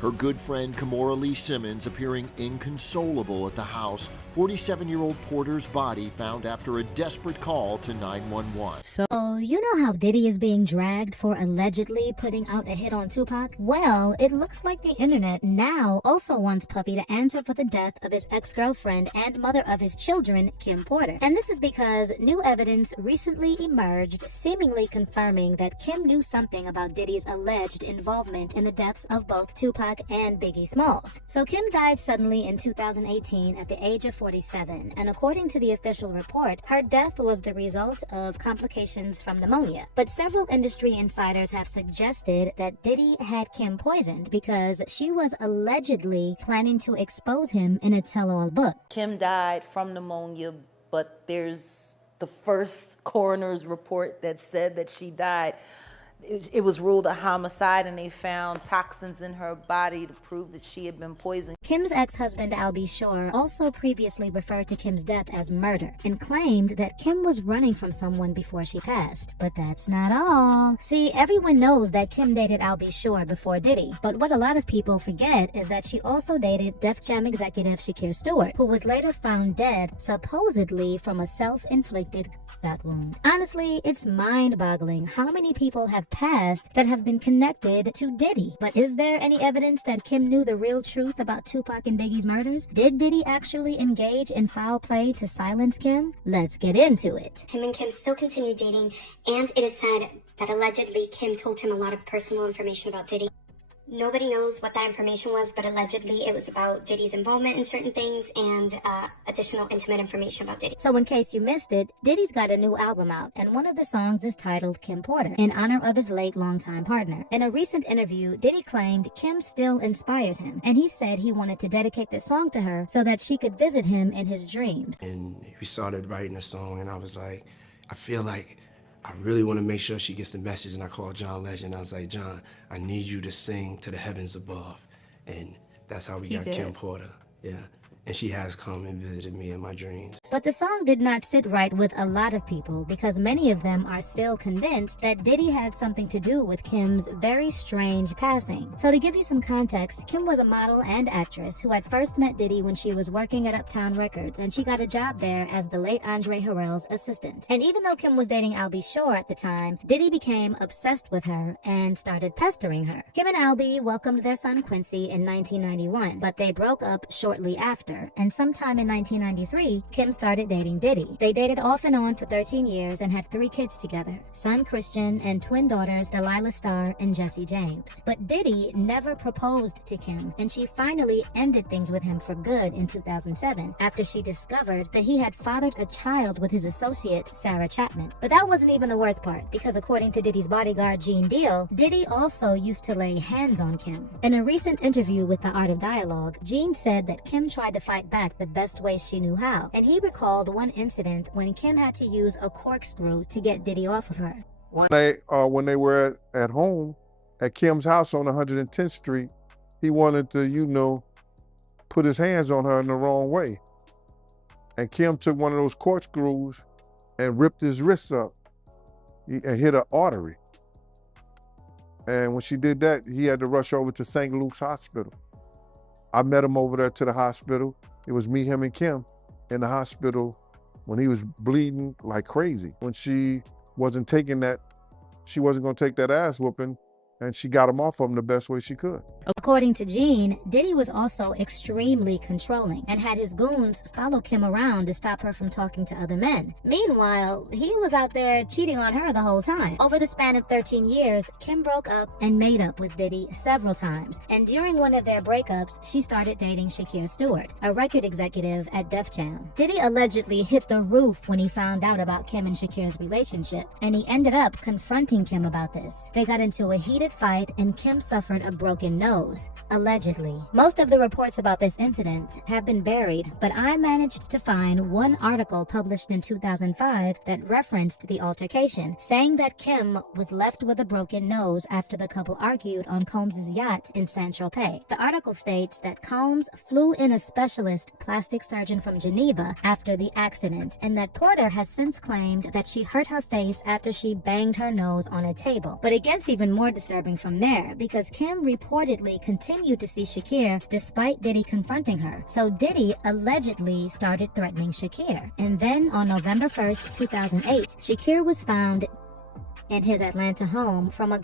Her good friend Kimora Lee Simmons appearing inconsolable at the house, 47-year-old Porter's body found after a desperate call to 911. So, you know how Diddy is being dragged for allegedly putting out a hit on Tupac? Well, it looks like the internet now also wants Puffy to answer for the death of his ex-girlfriend and mother of his children, Kim Porter. And this is because new evidence recently emerged seemingly confirming that Kim knew something about Diddy's alleged involvement in the deaths of both Tupac and Biggie Smalls. So Kim died suddenly in 2018 at the age of 47, and according to the official report, her death was the result of complications from pneumonia. But several industry insiders have suggested that Diddy had Kim poisoned because she was allegedly planning to expose him in a tell-all book. Kim died from pneumonia, but there's the first coroner's report that said that she died. It was ruled a homicide, and they found toxins in her body to prove that she had been poisoned. Kim's ex-husband, Albie Shore, also previously referred to Kim's death as murder and claimed that Kim was running from someone before she passed. But that's not all. See, everyone knows that Kim dated Albie Shore before Diddy, but what a lot of people forget is that she also dated Def Jam executive Shakir Stewart, who was later found dead, supposedly from a self-inflicted gunshot wound. Honestly, it's mind-boggling how many people have passed that have been connected to Diddy. But is there any evidence that Kim knew the real truth about Tupac and Biggie's murders? Did Diddy actually engage in foul play to silence Kim? Let's get into it. Him and Kim still continue dating, and it is said that allegedly Kim told him a lot of personal information about Diddy. Nobody knows what that information was, but allegedly it was about Diddy's involvement in certain things and additional intimate information about Diddy. So in case you missed it, Diddy's got a new album out, and one of the songs is titled Kim Porter, in honor of his late longtime partner. In a recent interview, Diddy claimed Kim still inspires him, and he said he wanted to dedicate the song to her so that she could visit him in his dreams. And we started writing the song, and I was like, I feel like I really want to make sure she gets the message. And I called John Legend. I was like, John, I need you to sing to the heavens above. And that's how we got Kim Porter. Yeah. And she has come and visited me in my dreams. But the song did not sit right with a lot of people because many of them are still convinced that Diddy had something to do with Kim's very strange passing. So to give you some context, Kim was a model and actress who had first met Diddy when she was working at Uptown Records, and she got a job there as the late Andre Harrell's assistant. And even though Kim was dating Albie Shore at the time, Diddy became obsessed with her and started pestering her. Kim and Albie welcomed their son Quincy in 1991, but they broke up shortly after. And sometime in 1993, Kim started dating Diddy. They dated off and on for 13 years and had 3 kids together, son Christian and twin daughters Delilah Starr and Jesse James. But Diddy never proposed to Kim, and she finally ended things with him for good in 2007 after she discovered that he had fathered a child with his associate Sarah Chapman. But that wasn't even the worst part, because according to Diddy's bodyguard Gene Deal, Diddy also used to lay hands on Kim. In a recent interview with The Art of Dialogue, Gene said that Kim tried to to fight back the best way she knew how, and he recalled one incident when Kim had to use a corkscrew to get Diddy off of her. When they were at home at Kim's house on 110th Street, he wanted to, put his hands on her in the wrong way. And Kim took one of those corkscrews and ripped his wrist up and hit an artery. And when she did that, he had to rush over to St. Luke's Hospital. I met him over there to the hospital. It was me, him, and Kim in the hospital when he was bleeding like crazy. When she wasn't taking that, she wasn't gonna take that ass whooping, and she got him off of him the best way she could. According to Jean, Diddy was also extremely controlling and had his goons follow Kim around to stop her from talking to other men. Meanwhile, he was out there cheating on her the whole time. Over the span of 13 years, Kim broke up and made up with Diddy several times, and during one of their breakups, she started dating Shakir Stewart, a record executive at Def Jam. Diddy allegedly hit the roof when he found out about Kim and Shakir's relationship, and he ended up confronting Kim about this. They got into a heated fight, and Kim suffered a broken nose, allegedly. Most of the reports about this incident have been buried, but I managed to find one article published in 2005 that referenced the altercation, saying that Kim was left with a broken nose after the couple argued on Combs' yacht in Saint-Tropez. The article states that Combs flew in a specialist plastic surgeon from Geneva after the accident, and that Porter has since claimed that she hurt her face after she banged her nose on a table. But it gets even more disturbing from there, because Kim reportedly continued to see Shakir despite Diddy confronting her. So Diddy allegedly started threatening Shakir. And then on November 1st, 2008, Shakir was found in his Atlanta home from a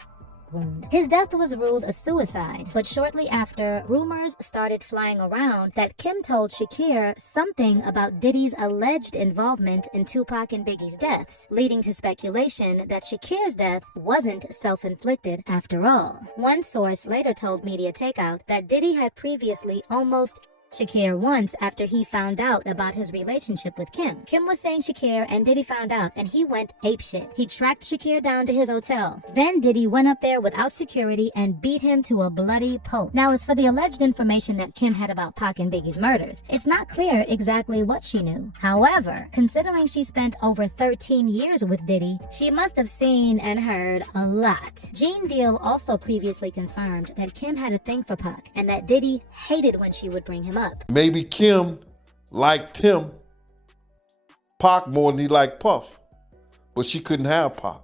wound. His death was ruled a suicide, but shortly after, rumors started flying around that Kim told Shakir something about Diddy's alleged involvement in Tupac and Biggie's deaths, leading to speculation that Shakir's death wasn't self-inflicted after all. One source later told Media Takeout that Diddy had previously almost Shakir once after he found out about his relationship with Kim. Kim was saying Shakir, and Diddy found out, and he went apeshit. He tracked Shakir down to his hotel. Then Diddy went up there without security and beat him to a bloody pulp. Now, as for the alleged information that Kim had about Pac and Biggie's murders, it's not clear exactly what she knew. However, considering she spent over 13 years with Diddy, she must have seen and heard a lot. Gene Deal also previously confirmed that Kim had a thing for Pac, and that Diddy hated when she would bring him up. Maybe Kim liked him, Pac, more than he liked Puff, but she couldn't have Pac.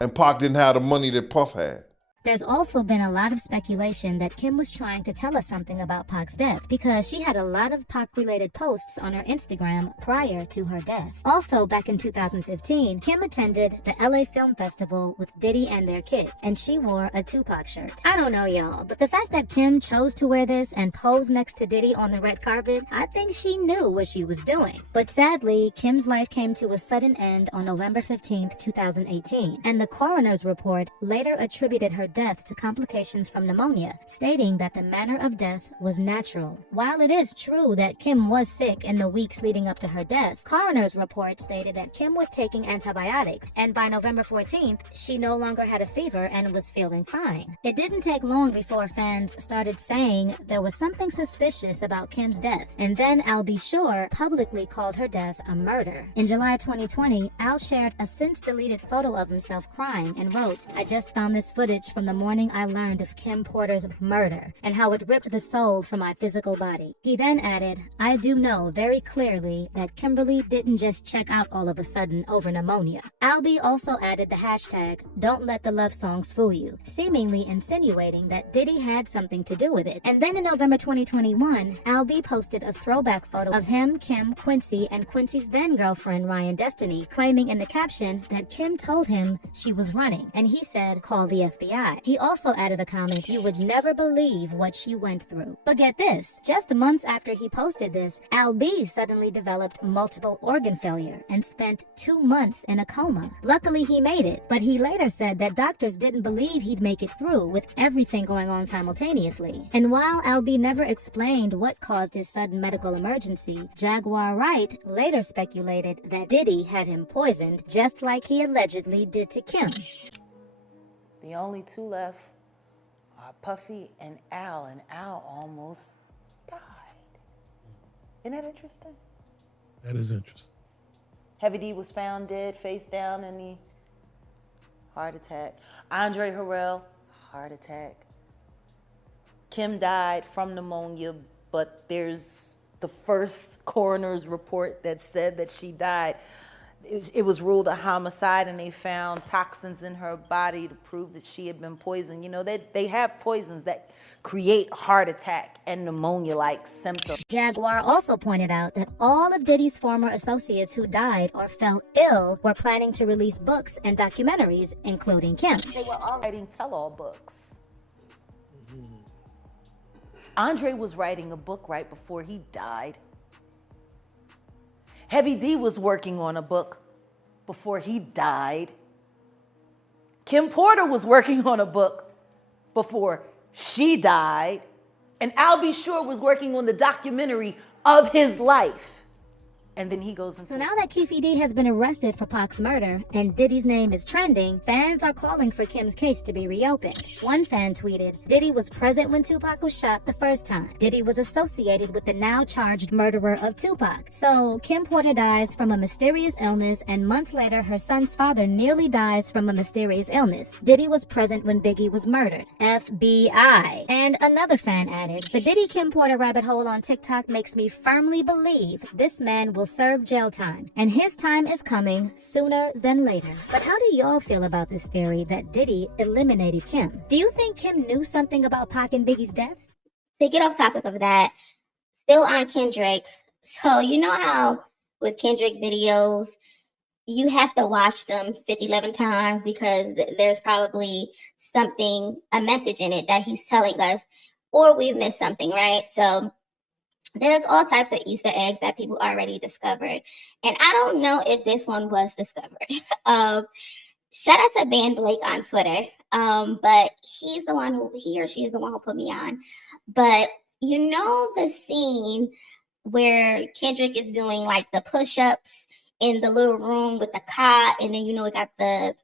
And Pac didn't have the money that Puff had. There's also been a lot of speculation that Kim was trying to tell us something about Pac's death, because she had a lot of Pac-related posts on her Instagram prior to her death. Also, back in 2015, Kim attended the LA Film Festival with Diddy and their kids, and she wore a Tupac shirt. I don't know y'all, but the fact that Kim chose to wear this and pose next to Diddy on the red carpet, I think she knew what she was doing. But sadly, Kim's life came to a sudden end on November 15th, 2018, and the coroner's report later attributed her death to complications from pneumonia, stating that the manner of death was natural. While it is true that Kim was sick in the weeks leading up to her death, coroner's report stated that Kim was taking antibiotics, and by November 14th, she no longer had a fever and was feeling fine. It didn't take long before fans started saying there was something suspicious about Kim's death, and then Al B. Sure publicly called her death a murder. In July 2020, Al shared a since-deleted photo of himself crying and wrote, "I just found this footage from the morning I learned of Kim Porter's murder and how it ripped the soul from my physical body." He then added, "I do know very clearly that Kimberly didn't just check out all of a sudden over pneumonia." Albie also added the hashtag, "Don't let the love songs fool you," seemingly insinuating that Diddy had something to do with it. And then in November 2021, Albie posted a throwback photo of him, Kim, Quincy, and Quincy's then girlfriend Ryan Destiny, claiming in the caption that Kim told him she was running, and he said, "Call the FBI." He also added a comment, "You would never believe what she went through." But get this, just months after he posted this, Al B suddenly developed multiple organ failure and spent 2 months in a coma. Luckily, he made it, but he later said that doctors didn't believe he'd make it through with everything going on simultaneously. And while Al B never explained what caused his sudden medical emergency, Jaguar Wright later speculated that Diddy had him poisoned, just like he allegedly did to Kim. The only two left are Puffy and Al almost died. Isn't that interesting? That is interesting. Heavy D was found dead, face down in the heart attack. Andre Harrell, heart attack. Kim died from pneumonia, but there's the first coroner's report that said that she died. It was ruled a homicide, and they found toxins in her body to prove that she had been poisoned. You know, they have poisons that create heart attack and pneumonia-like symptoms. Jaguar also pointed out that all of Diddy's former associates who died or fell ill were planning to release books and documentaries, including Kim. They were all writing tell-all books. Andre was writing a book right before he died. Heavy D was working on a book before he died. Kim Porter was working on a book before she died. And Al B. Sure was working on the documentary of his life. And then he goes into... So now that Keefe D has been arrested for Pac's murder and Diddy's name is trending, fans are calling for Kim's case to be reopened. One fan tweeted, Diddy was present when Tupac was shot the first time. Diddy was associated with the now charged murderer of Tupac. So Kim Porter dies from a mysterious illness, and months later her son's father nearly dies from a mysterious illness. Diddy was present when Biggie was murdered. FBI. And another fan added, the Diddy Kim Porter rabbit hole on TikTok makes me firmly believe this man will serve jail time, and his time is coming sooner than later. But how do y'all feel about this theory that Diddy eliminated Kim? Do you think Kim knew something about Pac and Biggie's deaths? To get off topic of that, still on Kendrick. So you know how with Kendrick videos, you have to watch them 11 times because there's probably something, a message in it that he's telling us, or we've missed something, right? So there's all types of Easter eggs that people already discovered. And I don't know if this one was discovered. Shout out to Ban Blake on Twitter. But he or she is the one who put me on. But you know the scene where Kendrick is doing like the push-ups in the little room with the cot, and then you know it got the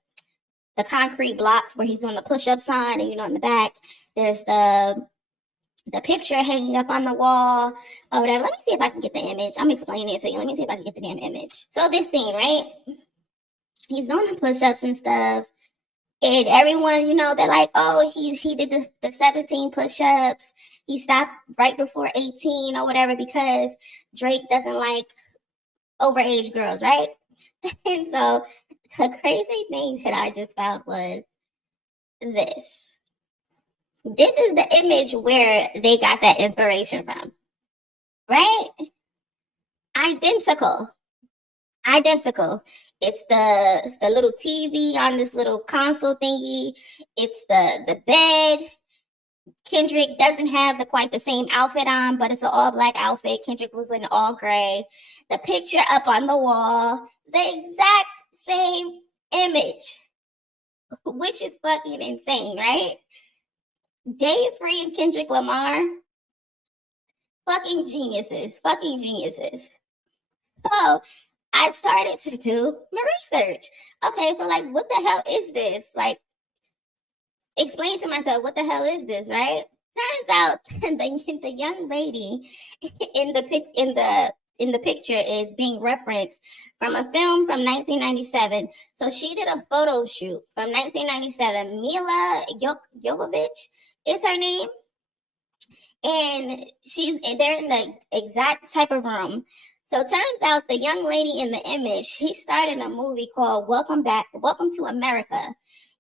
concrete blocks where he's doing the push-ups on, and you know in the back there's the picture hanging up on the wall or whatever. Let me see if I can get the image. I'm explaining it to you. Let me see if I can get the damn image. So this scene, right? He's doing the push-ups and stuff. And everyone, you know, they're like, oh, he did the 17 push-ups. He stopped right before 18 or whatever because Drake doesn't like overage girls, right? And so the crazy thing that I just found was this. This is the image where they got that inspiration from, right? Identical. It's the little TV on this little console thingy. It's the bed. Kendrick doesn't have quite the same outfit on, but it's an all black outfit. Kendrick was in all gray. The picture up on the wall, the exact same image, which is fucking insane, right? Dave Free and Kendrick Lamar, fucking geniuses. So I started to do my research. Okay, so like, what the hell is this? Like, explain to myself, what the hell is this, right? Turns out the young lady in the picture is being referenced from a film from 1997. So she did a photo shoot from 1997. Mila Jovovich is her name, and they're in the exact type of room. So it turns out the young lady in the image, she starred in a movie called Welcome to America,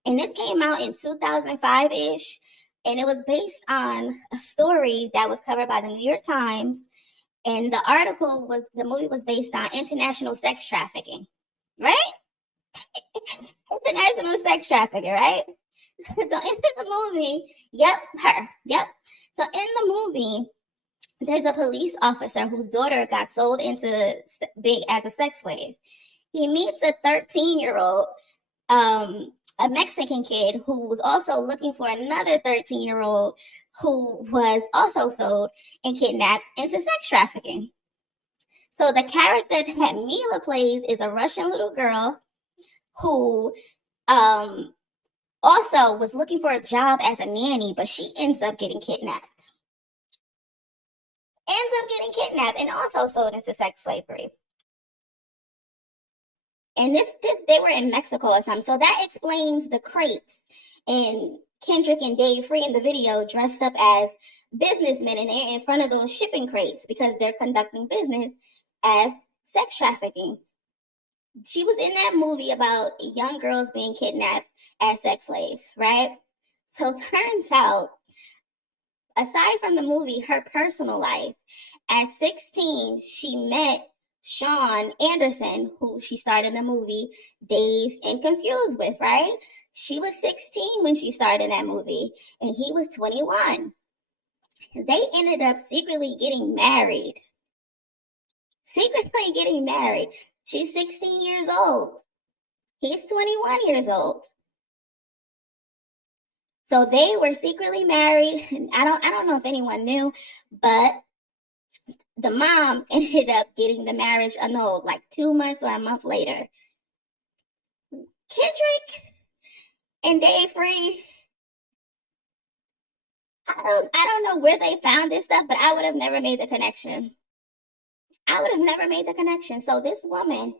and it came out in 2005-ish, and it was based on a story that was covered by the New York Times, and the movie was based on international sex trafficking, right? International sex trafficking, right? So in the movie, her. So in the movie, there's a police officer whose daughter got sold into being as a sex slave. He meets a 13-year-old, a Mexican kid who was also looking for another 13-year-old who was also sold and kidnapped into sex trafficking. So the character that Mila plays is a Russian little girl who also was looking for a job as a nanny, but she ends up getting kidnapped. ends up getting kidnapped and also sold into sex slavery. And this they were in Mexico or something. So that explains the crates. And Kendrick and Dave Free in the video dressed up as businessmen, and they're in front of those shipping crates because they're conducting business as sex trafficking. She was in that movie about young girls being kidnapped as sex slaves, right? So turns out, aside from the movie, her personal life, at 16, she met Sean Anderson, who she starred in the movie Dazed and Confused with, right? She was 16 when she starred in that movie, and he was 21. They ended up secretly getting married. She's 16 years old. He's 21 years old. So they were secretly married. I don't know if anyone knew, but the mom ended up getting the marriage annulled like 2 months or a month later. Kendrick and Dave Free, I don't know where they found this stuff, but I would have never made the connection. So this woman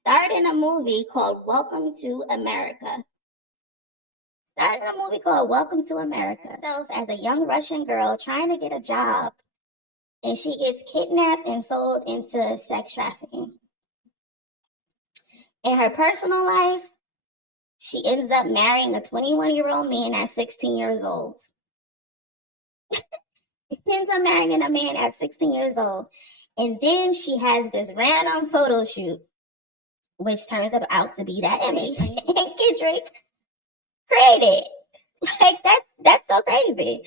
starred in a movie called Welcome to America. Herself as a young Russian girl trying to get a job, and she gets kidnapped and sold into sex trafficking. In her personal life, she ends up marrying a 21-year-old man at 16 years old. And then she has this random photo shoot, which turns out to be that image. And Kendrick created. Like, that's so crazy.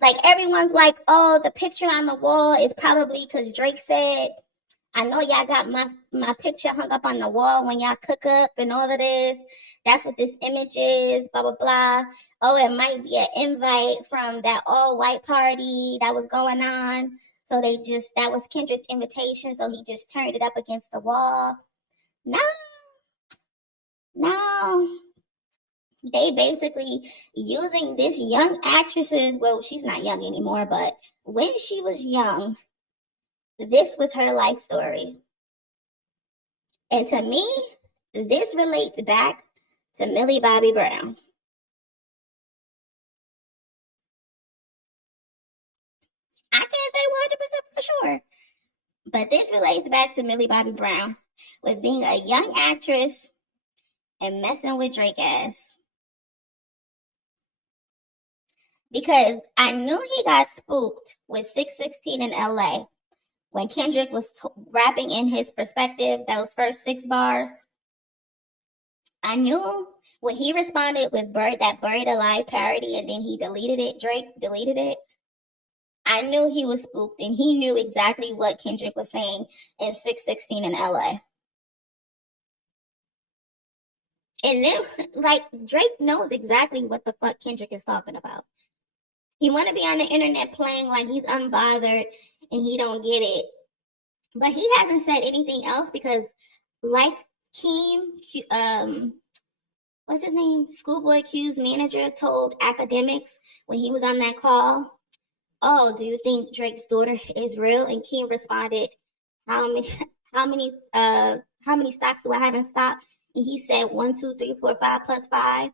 Like, everyone's like, oh, the picture on the wall is probably because Drake said, I know y'all got my picture hung up on the wall when y'all cook up and all of this. That's what this image is, blah, blah, blah. Oh, it might be an invite from that all-white party that was going on. So that was Kendrick's invitation, so he just turned it up against the wall. No. They basically using this young actress's, well, she's not young anymore, but when she was young, this was her life story. And to me, this relates back to Millie Bobby Brown. I can't say 100% for sure, but this relates back to Millie Bobby Brown with being a young actress and messing with Drake ass. Because I knew he got spooked with 616 in LA when Kendrick was rapping in his perspective, those first 6 bars. I knew when he responded with that Buried Alive parody and then he deleted it, Drake deleted it. I knew he was spooked, and he knew exactly what Kendrick was saying in 616 in LA. And then, like, Drake knows exactly what the fuck Kendrick is talking about. He want to be on the internet playing like he's unbothered and he don't get it. But he hasn't said anything else because, like Keem, what's his name? Schoolboy Q's manager told Academics when he was on that call, oh, do you think Drake's daughter is real? And Keem responded, how many stocks do I have in stock? And he said 1, 2, 3, 4, 5 plus 5.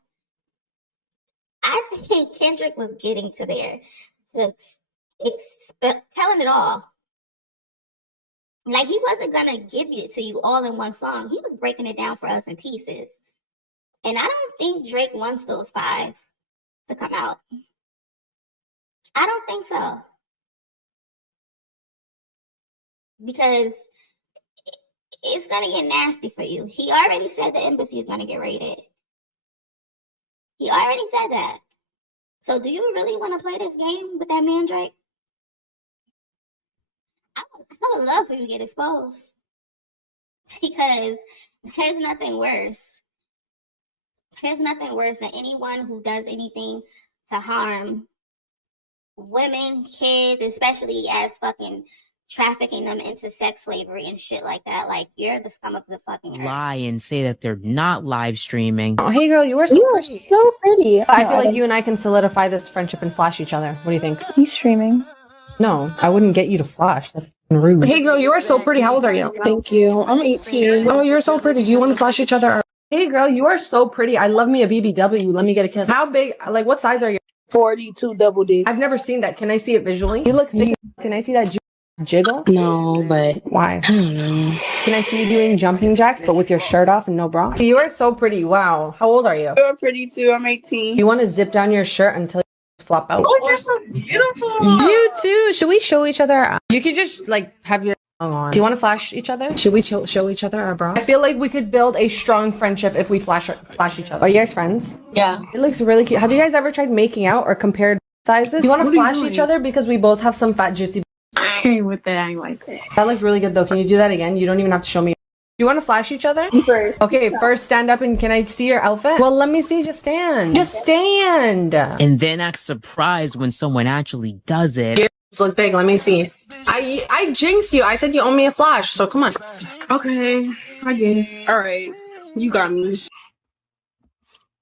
I think Kendrick was getting to there, telling it all. Like, he wasn't gonna give it to you all in one song. He was breaking it down for us in pieces. And I don't think Drake wants those 5 to come out. I don't think so. Because it's going to get nasty for you. He already said the embassy is going to get raided. He already said that. So do you really want to play this game with that man, Drake? I would love for you to get exposed. Because there's nothing worse. There's nothing worse than anyone who does anything to harm women, kids, especially as fucking trafficking them into sex slavery and shit like that. Like, you're the scum of the fucking earth. Lie and say that they're not live streaming. Oh, hey girl, you are so pretty. I feel like you and I can solidify this friendship and flash each other. What do you think? He's streaming. No, I wouldn't get you to flash. That's rude. Hey girl, you are so pretty. How old are you? Thank you. I'm 18. Oh, you're so pretty. Do you want to flash each other? Hey girl, you are so pretty. I love me a BBW. Let me get a kiss. How big? Like, what size are you? 42 double D. I've never seen that. Can I see it visually? You look thick. Can I see that jiggle? No, but why? Can I see you doing jumping jacks, but with your shirt off and no bra? You are so pretty. Wow. How old are you? You're pretty too. I'm 18. You want to zip down your shirt until you flop out? Oh, you're so beautiful. You too. Should we show each other? You could just like have your on. Do you want to flash each other? Should we show each other our bra? I feel like we could build a strong friendship if we flash each other. Are you guys friends? Yeah. It looks really cute. Have you guys ever tried making out or compared sizes? Do you want to flash each other because we both have some fat juicy? I ain't with that. I ain't like that. That looked really good though. Can you do that again? You don't even have to show me. Do you want to flash each other? First. Okay, first stand up and can I see your outfit? Well, let me see. Just stand. Just stand. And then act surprised when someone actually does it. Your look big. Let me see. I jinxed you. I said you owe me a flash, so come on. Okay, I guess. All right, you got me.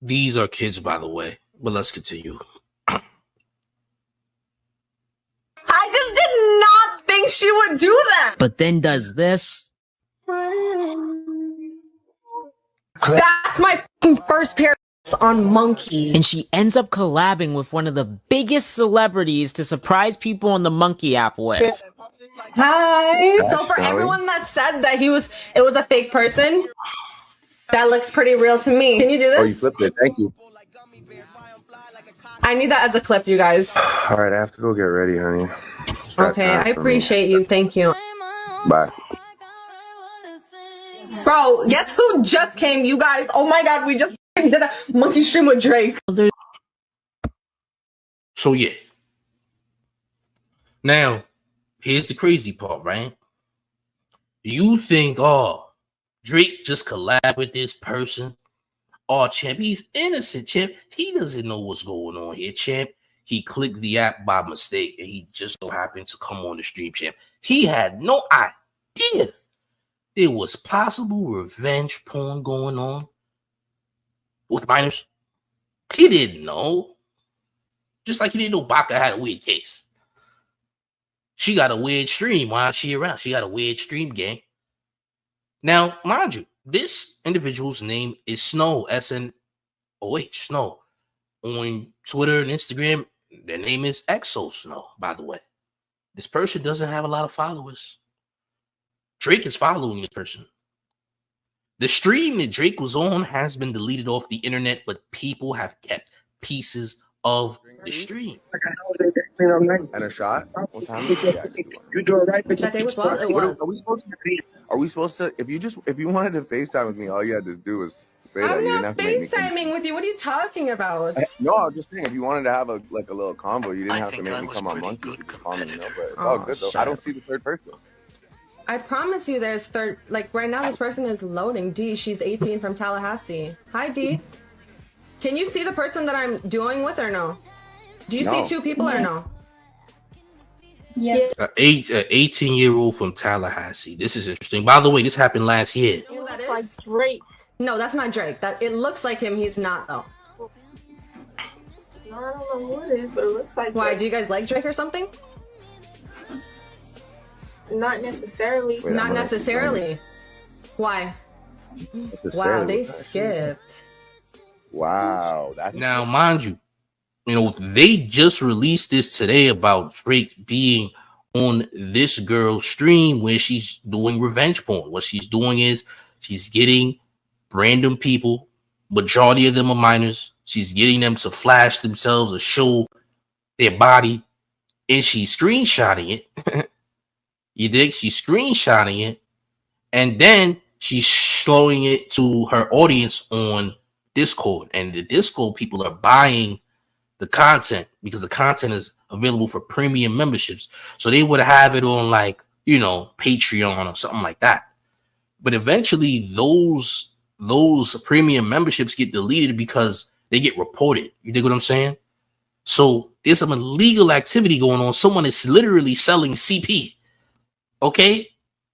These are kids, by the way, but let's continue. I just did not think she would do that. But then does this. That's my first pair on Monkey. And she ends up collabing with one of the biggest celebrities to surprise people on the Monkey app with. Hi. So for everyone that said that it was a fake person, that looks pretty real to me. Can you do this? Oh, you flipped it. Thank you. I need that as a clip, you guys. All right, I have to go get ready, honey. Okay, I appreciate you. Thank you. Bye. Bro, guess who just came, you guys? Oh my god, we just did a monkey stream with Drake. So yeah. Now, here's the crazy part, right? You think, oh, Drake just collabed with this person? Oh, champ, he's innocent, champ. He doesn't know what's going on here, champ. He clicked the app by mistake, and he just so happened to come on the stream, champ. He had no idea there was possible revenge porn going on with minors. He didn't know. Just like he didn't know Baka had a weird case. She got a weird stream while she around. She got a weird stream gang. Now, mind you, this individual's name is Snow, S-N-O-H, Snow. On Twitter and Instagram, their name is Exo Snow, by the way. This person doesn't have a lot of followers. Drake is following this person. The stream that Drake was on has been deleted off the internet, but people have kept pieces of the stream. And a shot? What time is it? You do it right. That day was what? It was. Are we supposed to? If you wanted to FaceTime with me, all you had to do was say that. I'm You didn't not have to make me FaceTiming with you. What are you talking about? No, I'm just saying. If you wanted to have a little combo, you didn't have to make me come on Monkey. You could just call me, but it's all good though. I don't see the third person. I promise you there's third, like right now this person is loading. D, she's 18 from Tallahassee. Hi, D. Can you see the person that I'm doing with or no? Do you see two people or no? Yeah. An 18-year-old from Tallahassee. This is interesting. By the way, this happened last year. Who that is? Like Drake. No, that's not Drake. That it looks like him. He's not though. I don't know who it is, but it looks like Why? Drake. Do you guys like Drake or something? Not necessarily. Not necessarily. Why? Wow, they skipped. Wow. That's now, mind you, they just released this today about Drake being on this girl's stream where she's doing revenge porn. What she's doing is she's getting random people, majority of them are minors. She's getting them to flash themselves or show their body, and she's screenshotting it. You dig? She's screenshotting it, and then she's showing it to her audience on Discord. And the Discord people are buying the content because the content is available for premium memberships. So they would have it on Patreon or something like that. But eventually those premium memberships get deleted because they get reported. You dig what I'm saying? So there's some illegal activity going on. Someone is literally selling CP. Okay,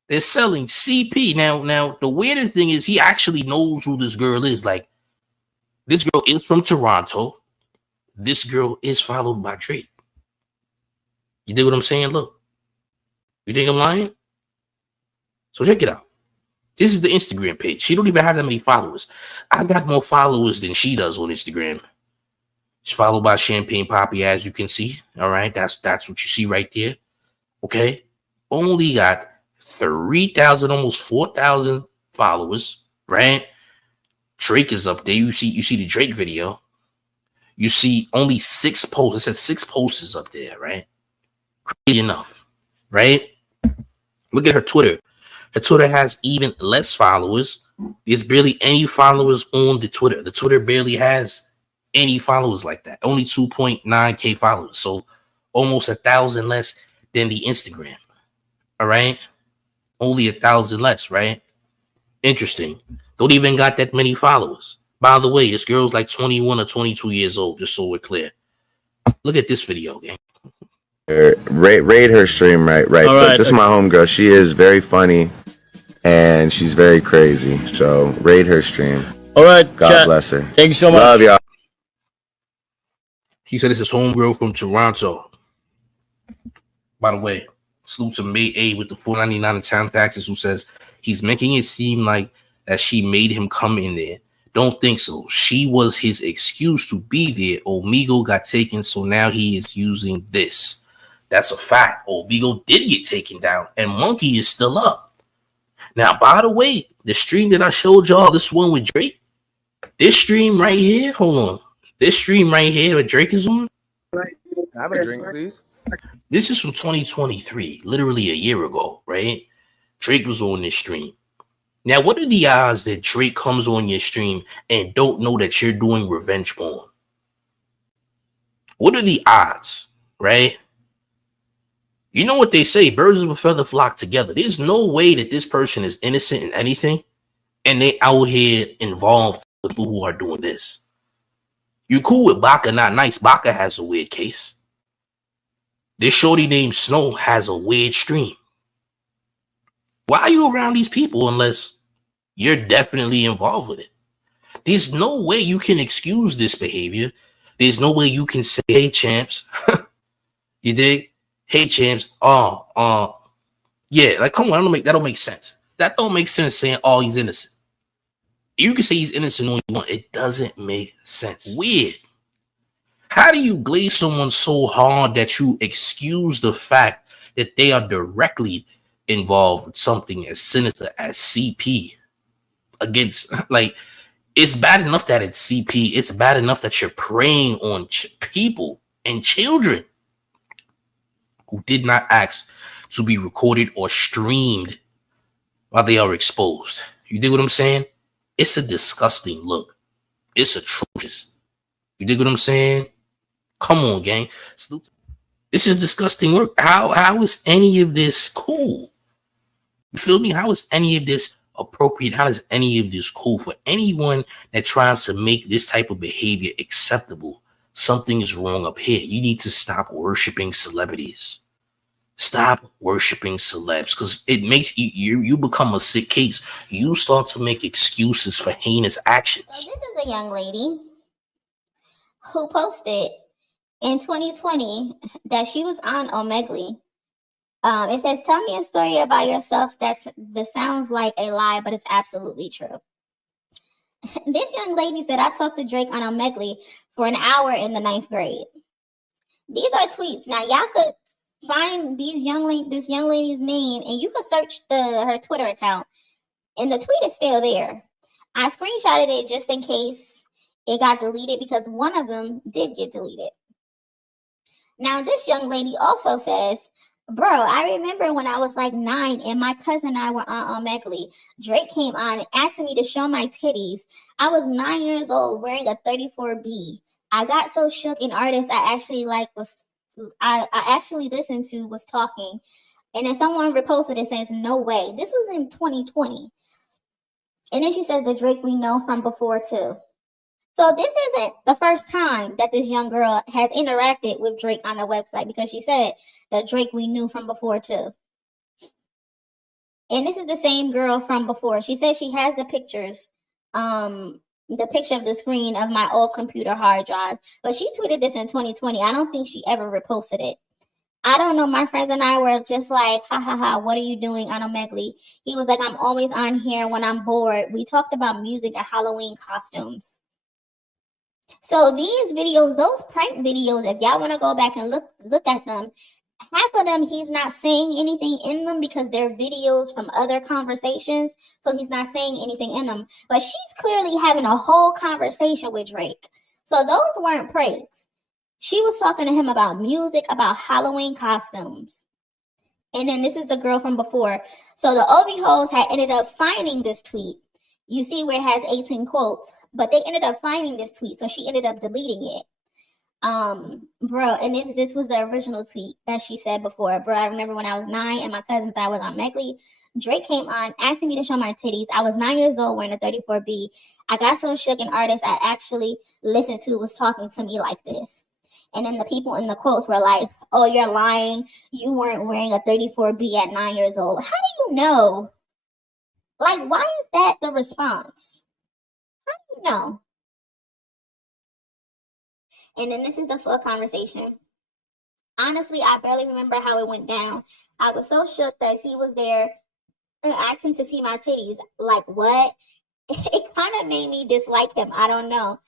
they're selling CP. Now, the weirder thing is he actually knows who this girl is. Like, this girl is from Toronto. This girl is followed by Drake. You dig what I'm saying? Look. You think I'm lying? So check it out. This is the Instagram page. She don't even have that many followers. I got more followers than she does on Instagram. She's followed by Champagne Poppy, as you can see. All right, that's what you see right there. Okay, only got 3,000, almost 4,000 followers. Right? Drake is up there. You see the Drake video. You see only 6 posts. It says 6 posts up there. Right? Crazy enough. Right? Look at her Twitter. Her Twitter has even less followers. There's barely any followers on the Twitter. The Twitter barely has any followers like that. Only 2.9K followers. So almost 1,000 less than the Instagram. All right. Only 1,000 less, right? Interesting. Don't even got that many followers. By the way, this girl's like 21 or 22 years old, just so we're clear. Look at this video, gang. Raid her stream, right? But this is my homegirl. She is very funny and she's very crazy. So raid her stream. All right. God bless her. Thank you so much. Love y'all. He said this is homegirl from Toronto. By the way, salute to May A with the $4.99 in town taxes, who says he's making it seem like that she made him come in there. Don't think so. She was his excuse to be there. Omegle got taken, so now he is using this. That's a fact. Omegle did get taken down, and Monkey is still up. Now, by the way, the stream that I showed y'all, this one with Drake, this stream right here, hold on. This stream right here that Drake is on. Have a drink, please. This is from 2023, literally a year ago, right? Drake was on this stream. Now, what are the odds that Drake comes on your stream and don't know that you're doing revenge porn? What are the odds, right? You know what they say, birds of a feather flock together. There's no way that this person is innocent in anything and they out here involved with people who are doing this. You cool with Baka, not nice. Baka has a weird case. This shorty named Snow has a weird stream. Why are you around these people unless you're definitely involved with it? There's no way you can excuse this behavior. There's no way you can say, hey, champs. You dig? Hey, champs. Yeah, like, come on, that don't make sense. That don't make sense saying, oh, he's innocent. You can say he's innocent all you want. It doesn't make sense. Weird. How do you glaze someone so hard that you excuse the fact that they are directly involved with something as sinister as CP against, like, it's bad enough that it's CP. It's bad enough that you're preying on people and children who did not ask to be recorded or streamed while they are exposed. You dig what I'm saying? It's a disgusting look. It's atrocious. You dig what I'm saying? Come on, gang. This is disgusting work. How is any of this cool? You feel me? How is any of this appropriate? How is any of this cool for anyone that tries to make this type of behavior acceptable? Something is wrong up here. You need to stop worshiping celebrities. Stop worshiping celebs, because it makes you become a sick case. You start to make excuses for heinous actions. So this is a young lady who posted in 2020 that she was on Omegle. It says, tell me a story about yourself that sounds like a lie, but it's absolutely true. This young lady said, I talked to Drake on Omegle for an hour in the 9th grade. These are tweets. Now, y'all could find this young lady's name, and you could search her Twitter account, and the tweet is still there. I screenshotted it just in case it got deleted, because one of them did get deleted. Now, this young lady also says, bro, I remember when I was like 9 and my cousin and I were on Omegle. Drake came on and asked me to show my titties. I was 9 years old wearing a 34B. I got so shook, an artist I actually listened to was talking. And then someone reposted it, says, no way. This was in 2020. And then she says, the Drake we know from before too. So this isn't the first time that this young girl has interacted with Drake on the website, because she said the Drake we knew from before too. And this is the same girl from before. She says she has the pictures, the picture of the screen of my old computer hard drives, but she tweeted this in 2020. I don't think she ever reposted it. I don't know. My friends and I were just like, ha ha ha, what are you doing on Omegle? He was like, I'm always on here when I'm bored. We talked about music and Halloween costumes. So these videos, those prank videos, if y'all want to go back and look at them, half of them he's not saying anything in them because they're videos from other conversations. So he's not saying anything in them. But she's clearly having a whole conversation with Drake. So those weren't pranks. She was talking to him about music, about Halloween costumes. And then this is the girl from before. So the OV hoes had ended up finding this tweet. You see where it has 18 quotes, but they ended up finding this tweet. So she ended up deleting it. Bro, and this was the original tweet that she said before. Bro, I remember when I was 9 and my cousins thought I was on Omegle. Drake came on asking me to show my titties. I was 9 years old wearing a 34B. I got so shook, an artist I actually listened to was talking to me like this. And then the people in the quotes were like, oh, you're lying. You weren't wearing a 34B at 9 years old. How do you know? Like, why is that the response? How do you know? And then this is the full conversation. Honestly, I barely remember how it went down. I was so shook that he was there and asking to see my titties. Like, what? It kind of made me dislike him. I don't know.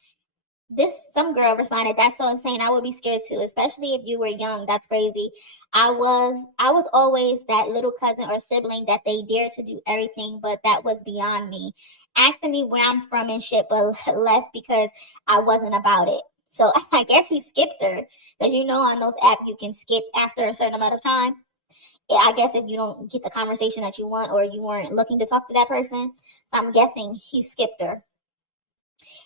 Some girl responded, that's so insane. I would be scared too, especially if you were young. That's crazy. I was always that little cousin or sibling that they dared to do everything, but that was beyond me. Asking me where I'm from and shit, but left because I wasn't about it. So I guess he skipped her. Because you know on those apps you can skip after a certain amount of time. I guess if you don't get the conversation that you want or you weren't looking to talk to that person. So I'm guessing he skipped her.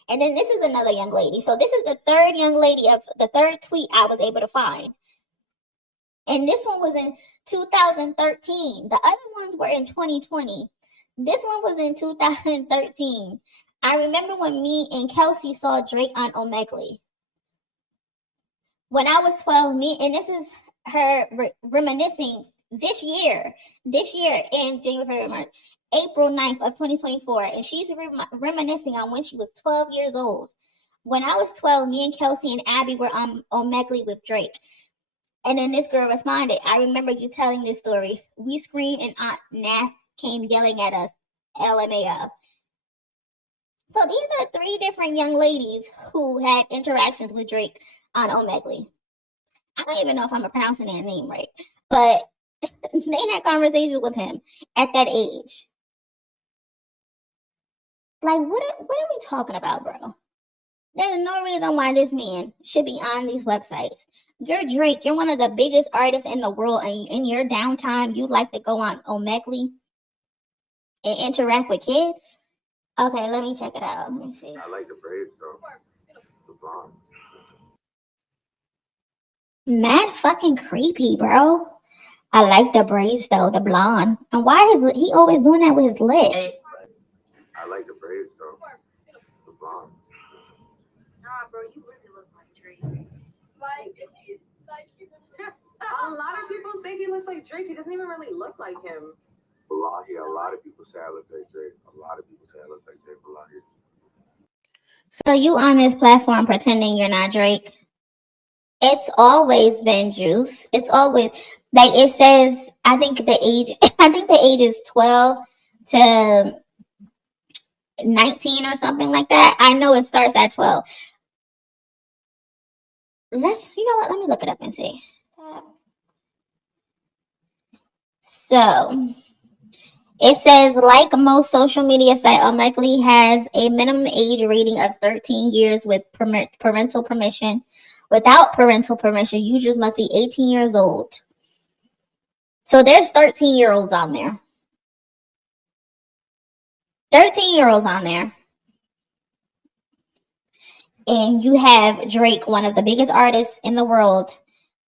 And then this is another young lady. So this is the third young lady of the third tweet I was able to find. And this one was in 2013. The other ones were in 2020. This one was in 2013. I remember when me and Kelsey saw Drake on Omegle. When I was 12, and this is her reminiscing this year in January, March, April 9th of 2024. And she's reminiscing on when she was 12 years old. When I was 12, me and Kelsey and Abby were on Omegle with Drake. And then this girl responded, I remember you telling this story. We screamed and Aunt Nath came yelling at us, LMAO. So these are 3 different young ladies who had interactions with Drake on Omegle. I don't even know if I'm pronouncing that name right, but they had conversations with him at that age. Like, what are we talking about, bro? There's no reason why this man should be on these websites. You're Drake. You're one of the biggest artists in the world, and in your downtime, you like to go on Omegle and interact with kids? Okay, let me check it out. Let me see. I like the braids, though. The blonde. Mad fucking creepy, bro. I like the braids, though, the blonde. And why is he always doing that with his lips? I like the braids, though. The blonde. Nah, bro, you really look like Drake. Like, he's like, a lot of people say he looks like Drake. He doesn't even really look like him. A lot of people say I look like Drake. A lot of people say I look like Drake. So you on this platform pretending you're not Drake? It's always been Juice. It's always like it says. I think the age is 12 to 19 or something like that. I know it starts at 12. You know what? Let me look it up and see. So it says, like most social media site, Omegle has a minimum age rating of 13 years with parental permission. Without parental permission, users must be 18 years old. So there's 13-year-olds on there. 13-year-olds on there. And you have Drake, one of the biggest artists in the world,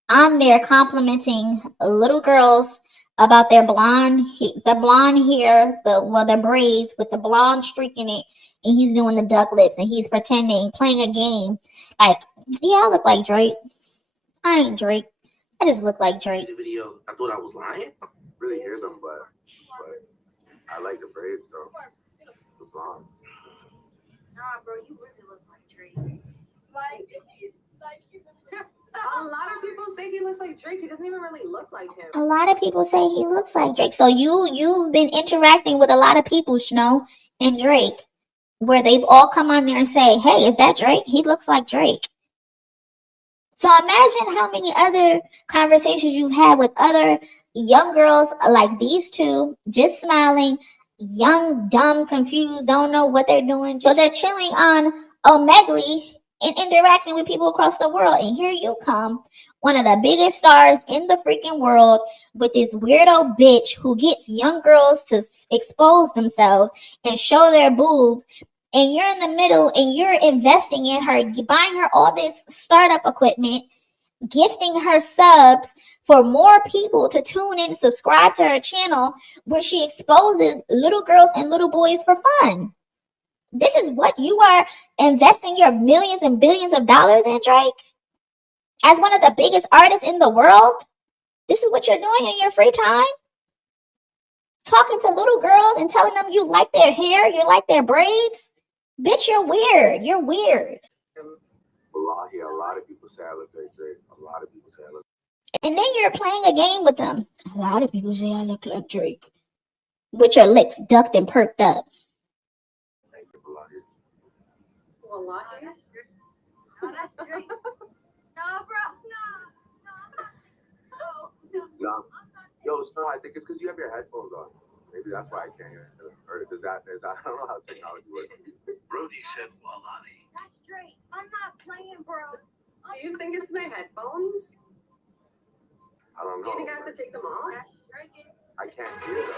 on there complimenting little girls about their blonde hair, their braids with the blonde streak in it, and he's doing the duck lips and he's pretending, playing a game. Like, yeah, I look like Drake. I ain't Drake. I just look like Drake. The video, I thought I was lying. Really hear them, but I like the braids, though. The blonde. Nah, bro, you really look like Drake. Like, he's like, a lot of people say say he looks like Drake. He doesn't even really look like him. A lot of people say he looks like Drake. So you've been interacting with a lot of people, Snow and Drake, where they've all come on there and say, "Hey, is that Drake? He looks like Drake." So imagine how many other conversations you've had with other young girls like these two, just smiling, young, dumb, confused, don't know what they're doing. So they're chilling on Omegle and interacting with people across the world. And here you come, one of the biggest stars in the freaking world, with this weirdo bitch who gets young girls to expose themselves and show their boobs. And you're in the middle and you're investing in her, buying her all this startup equipment, gifting her subs for more people to tune in and subscribe to her channel where she exposes little girls and little boys for fun. This is what you are investing your millions and billions of dollars in, Drake? As one of the biggest artists in the world? This is what you're doing in your free time? Talking to little girls and telling them you like their hair, you like their braids? Bitch, you're weird. You're weird. Wallahi, a lot of people say I look like Drake. A lot of people say I look. And then you're playing a game with them. A lot of people say I look like Drake. With your lips ducked and perked up. Wallahi. No, that's Drake. No, bro. No. Yo, Snow, I think it's because you have your headphones on. Maybe that's why I can't hear it. Is that, I don't know how technology works. Brody said Wallahi. That's Drake. I'm not playing, bro. Do you think it's my headphones? I don't know. Do you think I have to take them off? I can't hear them.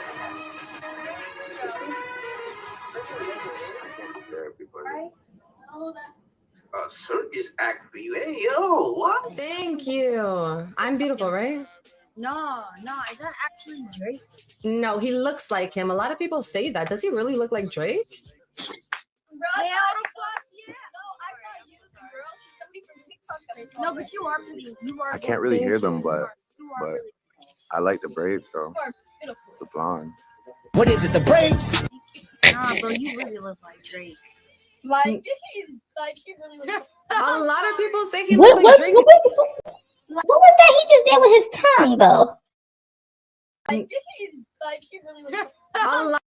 I can't hear people. Right? A circus act for you. Hey, yo, what? Thank you. I'm beautiful, right? No, is that actually Drake? No, he looks like him. A lot of people say that. Does he really look like Drake? Hey, how the fuck? Yeah. No, I thought you was a girl. She's somebody from TikTok. No, but you are pretty. You are. I can't really hear them, but really I like the braids though. You are beautiful. The blonde. What is it, the braids? Nah, bro, you really look like Drake. He really looks like A lot of people say he looks like Drake. What was that he just did with his tongue, though? he really looks like A lot.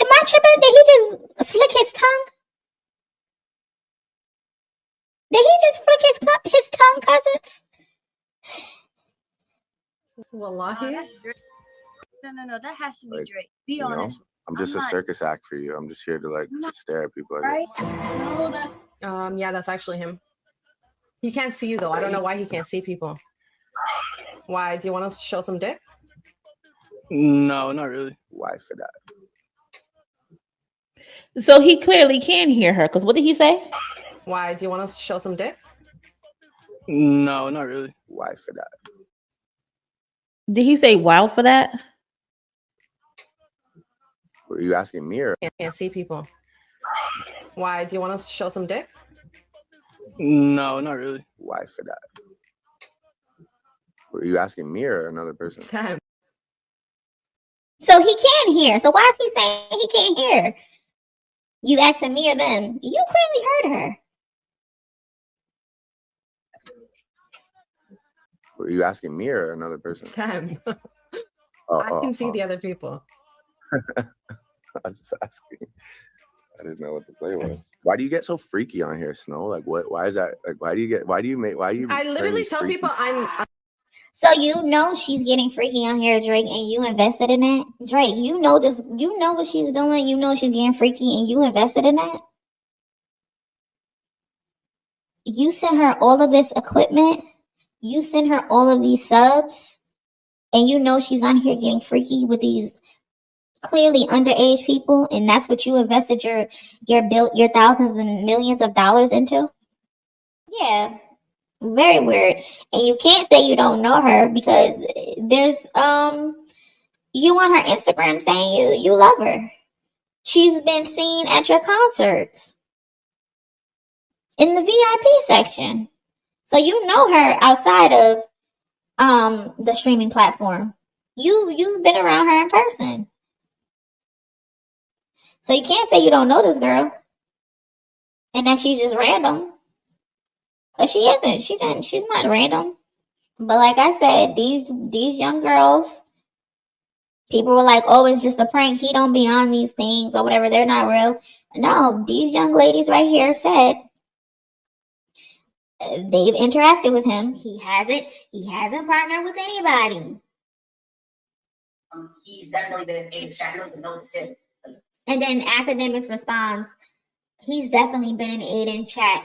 Am I tripping? Did he just flick his tongue? Did he just flick his tongue, cousins? Wallahi. That's Drake. No, that has to be Like, Drake. Be you know, honest. I'm just a circus act for you. I'm just here to like just stare at people. Right? No, that's. Yeah, that's actually him. He can't see you though. I don't know why he can't see people. Why? Do you want us to show some dick? No, not really. Why for that? So he clearly can hear her. Because what did he say? Why? Do you want us to show some dick? No, not really. Why for that? Did he say wow for that? Were you asking me or? Can't see people. Why? Do you want us to show some dick? No, not really. Why for that? Were you asking me or another person? So he can hear. So why is he saying he can't hear? You asking me or them? You clearly heard her. Were you asking me or another person? I can see the other people. I was just asking. I didn't know what the play was. Why do you get so freaky on here, Snow? Like, what? Why is that? Like, why do you? I literally tell people I'm. So you know she's getting freaky on here, Drake, and you invested in that? Drake, you know this. You know what she's doing. You know she's getting freaky, and you invested in that? You sent her all of this equipment. You sent her all of these subs, and you know she's on here getting freaky with these clearly underage people, and that's what you invested your thousands and millions of dollars into? Yeah, very weird. And you can't say you don't know her because there's you on her Instagram saying you love her. She's been seen at your concerts in the VIP section. So you know her outside of the streaming platform. You've been around her in person. So you can't say you don't know this girl and that she's just random. Cause she isn't. She's not random. But like I said, these young girls, people were like, "Oh, it's just a prank. He don't be on these things or whatever. They're not real." No, these young ladies right here said they've interacted with him. He hasn't partnered with anybody. He's definitely been in chat. I don't even know him. And then Academics responds, he's definitely been in Aiden chat.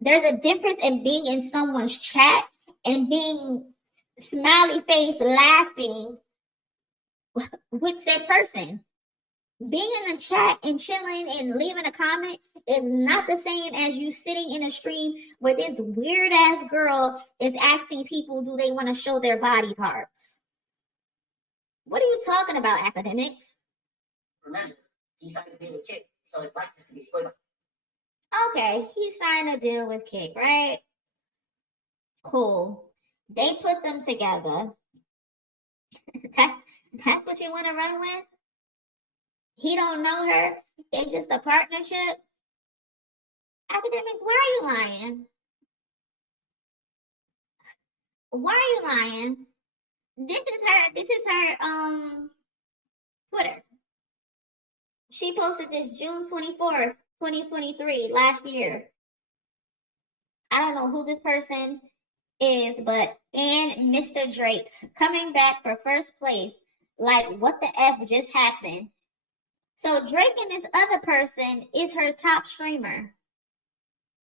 There's a difference in being in someone's chat and being smiley face laughing with said person. Being in the chat and chilling and leaving a comment is not the same as you sitting in a stream where this weird ass girl is asking people, do they want to show their body parts? What are you talking about, Academics? Remember, he signed a deal with Kick, so his likeness can be split up. Okay, he signed a deal with Kick, right? Cool. They put them together. That's what you want to run with? He don't know her. It's just a partnership. Academics, why are you lying? Why are you lying? This is her Twitter. She posted this June 24th, 2023, last year. I don't know who this person is, but and Mr. Drake coming back for first place. Like, what the F just happened? So Drake and this other person is her top streamer.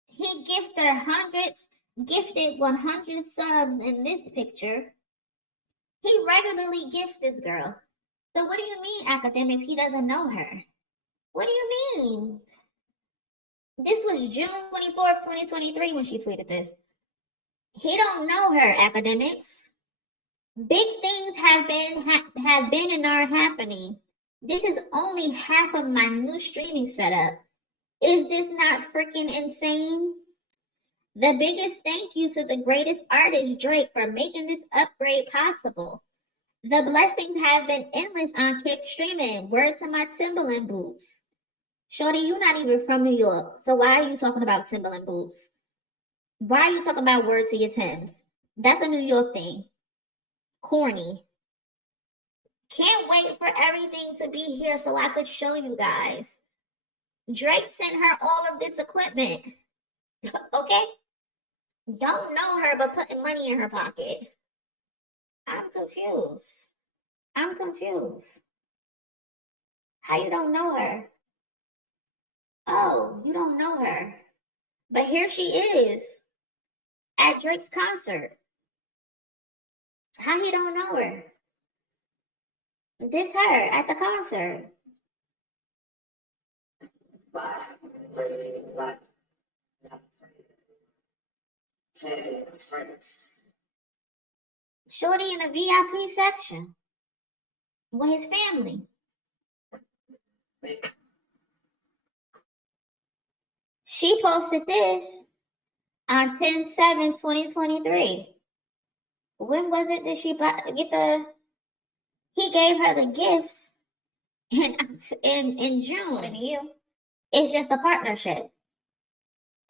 He gifted 100 subs in this picture. He regularly gifts this girl. So what do you mean, Academics? He doesn't know her. What do you mean? This was June 24th, 2023 when she tweeted this. He don't know her, Academics. Big things have been and are happening. This is only half of my new streaming setup. Is this not freaking insane? The biggest thank you to the greatest artist, Drake, for making this upgrade possible. The blessings have been endless on Kick streaming. Word to my Timberland boots. Shorty, you're not even from New York, so why are you talking about Timberland boots? Why are you talking about word to your Timbs? That's a New York thing. Corny. Can't wait for everything to be here so I could show you guys. Drake sent her all of this equipment. Okay? Don't know her, but putting money in her pocket. I'm confused. How you don't know her? Oh, you don't know her. But here she is at Drake's concert. How you don't know her? This her at the concert. Shorty in the VIP section with his family. She posted this on 10/7/2023. When was it that she get the? He gave her the gifts in June. It's just a partnership.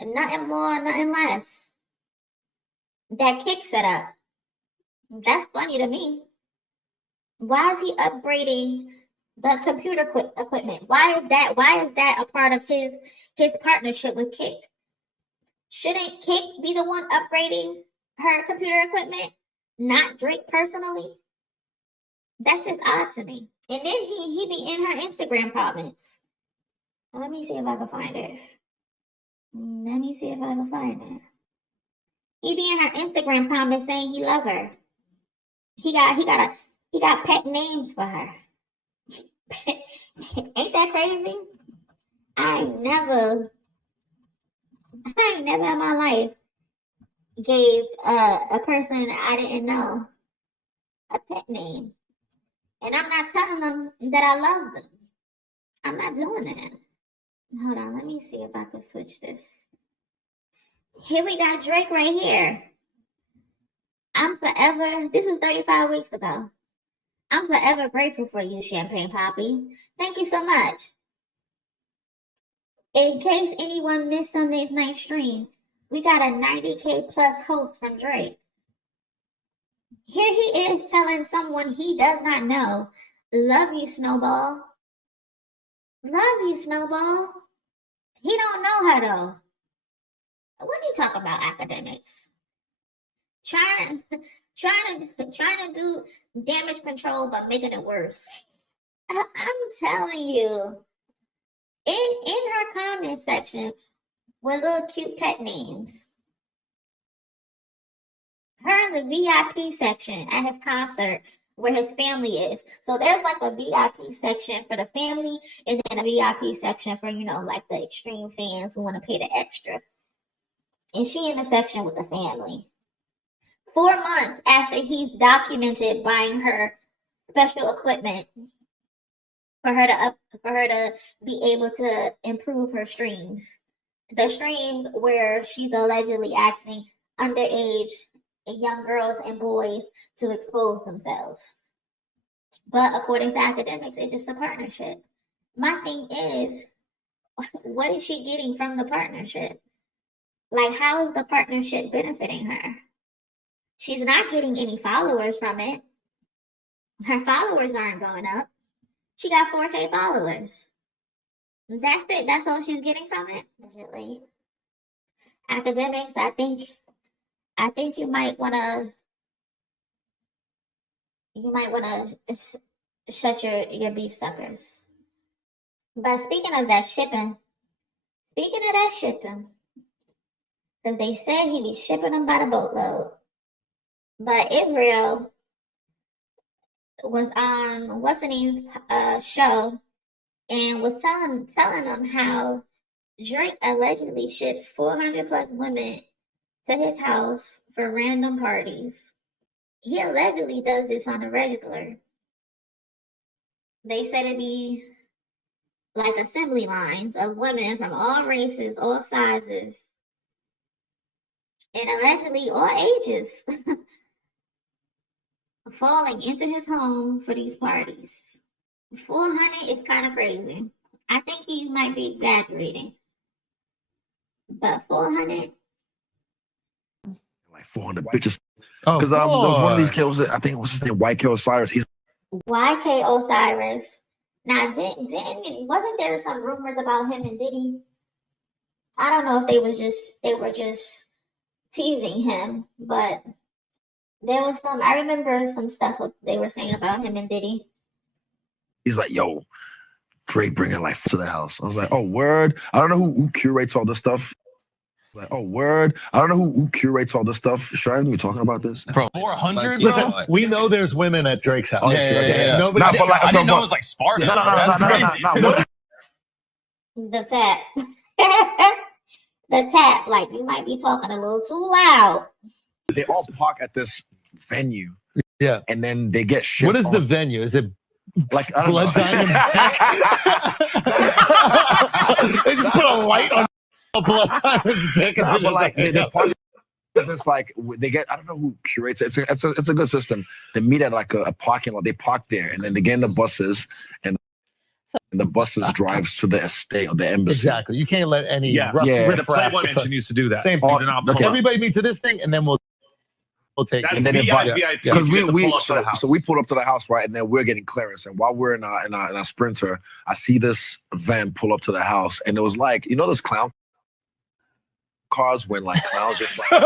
Nothing more, nothing less. That Kick set up. That's funny to me. Why is he upgrading the computer equipment? Why is that a part of his partnership with Kick? Shouldn't Kick be the one upgrading her computer equipment, not Drake personally? That's just odd to me. And then he be in her Instagram comments. Let me see if I can find it. He be in her Instagram comments saying he love her. He got pet names for her. Ain't that crazy? I ain't never in my life gave a person I didn't know a pet name. And I'm not telling them that I love them. I'm not doing that. Hold on, let me see if I can switch this. Here we got Drake right here. I'm forever, this was 35 weeks ago. I'm forever grateful for you, Champagne Poppy. Thank you so much. In case anyone missed Sunday's night stream, We got a 90K plus host from Drake. Here he is telling someone he does not know, love you, Snowball. Love you, Snowball. He don't know her though. What are you talking about, academics? Trying to do damage control but making it worse. I'm telling you. In her comment section were little cute pet names. Her in the VIP section at his concert where his family is. So there's like a VIP section for the family and then a VIP section for, like the extreme fans who want to pay the extra. And she in the section with the family. 4 months after he's documented buying her special equipment for her to be able to improve her streams. The streams where she's allegedly asking underage young girls and boys to expose themselves. But according to academics, it's just a partnership. My thing is, what is she getting from the partnership? Like, how is the partnership benefiting her? She's not getting any followers from it. Her followers aren't going up. She got 4K followers. That's it. That's all she's getting from it. Allegedly. Academics, I think you might wanna shut your beef suckers. But speaking of that shipping, because they said he be shipping them by the boatload. But Israel was on what's-her-name's show and was telling them how Drake allegedly ships 400 plus women to his house for random parties. He allegedly does this on a regular. They said it'd be like assembly lines of women from all races, all sizes, and allegedly all ages falling into his home for these parties. 400 is kind of crazy. I think he might be exaggerating. But 400? Like 400 bitches. Because there was one of these kids, I think it was his name, YK Osiris. He's YK Osiris. Now, wasn't there some rumors about him and Diddy? I don't know if they were just teasing him, but there was some. I remember some stuff they were saying about him and Diddy. He's like, yo, Drake bringing life to the house. I was like, oh, word. I don't know who curates all this stuff. I was like, oh, word. I don't know who curates all this stuff. Should I even be talking about this? Bro, 400? Listen, we know there's women at Drake's house. Yeah. Nobody. Nah, but like, I didn't know but- it was like Sparta. No, That's crazy. The tap. The tap. Like, you might be talking a little too loud. They all park at this venue. Yeah. And then they get shit. What is the venue? Is it like I don't Blood know. Diamond's dick? They just put a light on Blood Diamond's dick. Nah, but like they park at this, like they get, I don't know who curates it. It's a good system. They meet at like a parking lot. They park there and then they get in the buses and the buses drives to the estate or the embassy. Exactly. You can't let any Yeah. riff The raff Playboy because- Mansion used to do that. Same Oh, thing. okay. Everybody meets at this thing and then we'll take it. And then invite because so we pulled up to the house, right, and then we're getting clearance. And while we're in our Sprinter, I see this van pull up to the house, and it was like, you know, those clown cars when like clowns just like, bro,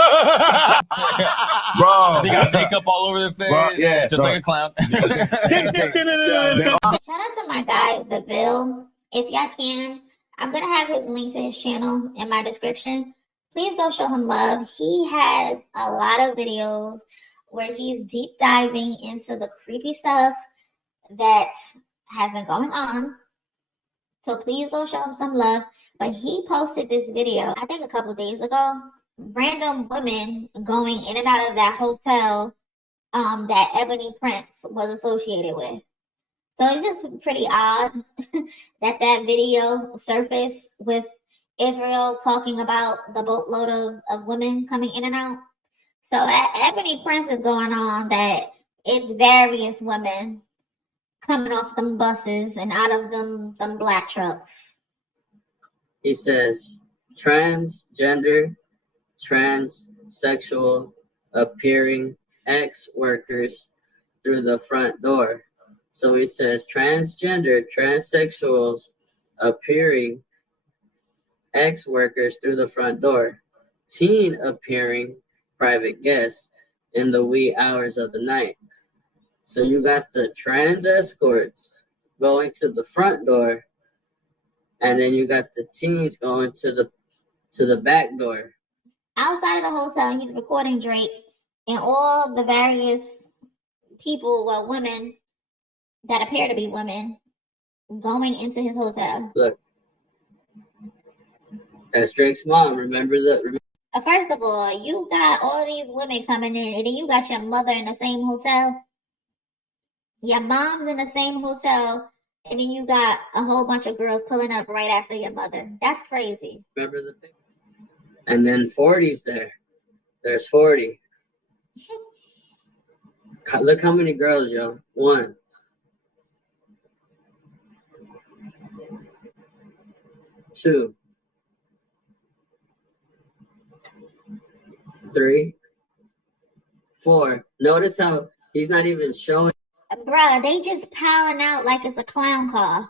They got makeup all over their face. Bro, yeah, just bro. like a clown. Shout out to my guy, The Bill. If y'all can, I'm going to have his link to his channel in my description. Please go show him love. He has a lot of videos where he's deep diving into the creepy stuff that has been going on. So please go show him some love. But he posted this video, I think a couple days ago. Random women going in and out of that hotel that Ebony Prince was associated with. So it's just pretty odd that video surfaced with Israel talking about the boatload of women coming in and out. So Ebony Prince is going on that it's various women coming off them buses and out of them black trucks. He says transgender transsexual appearing ex workers through the front door. So he says transgender, transsexuals appearing ex workers through the front door, teen appearing private guests in the wee hours of the night. So you got the trans escorts going to the front door, and then you got the teens going to the back door. Outside of the hotel, he's recording Drake and all the various people, well, women that appear to be women, going into his hotel. Look, that's Drake's mom. Remember First of all, you got all these women coming in, and then you got your mother in the same hotel. Your mom's in the same hotel, and then you got a whole bunch of girls pulling up right after your mother. That's crazy. Remember the picture? And then 40's there. There's 40. Look how many girls, yo. 1. 2. 3. 4. Notice how he's not even showing. Bruh, they just piling out like it's a clown car.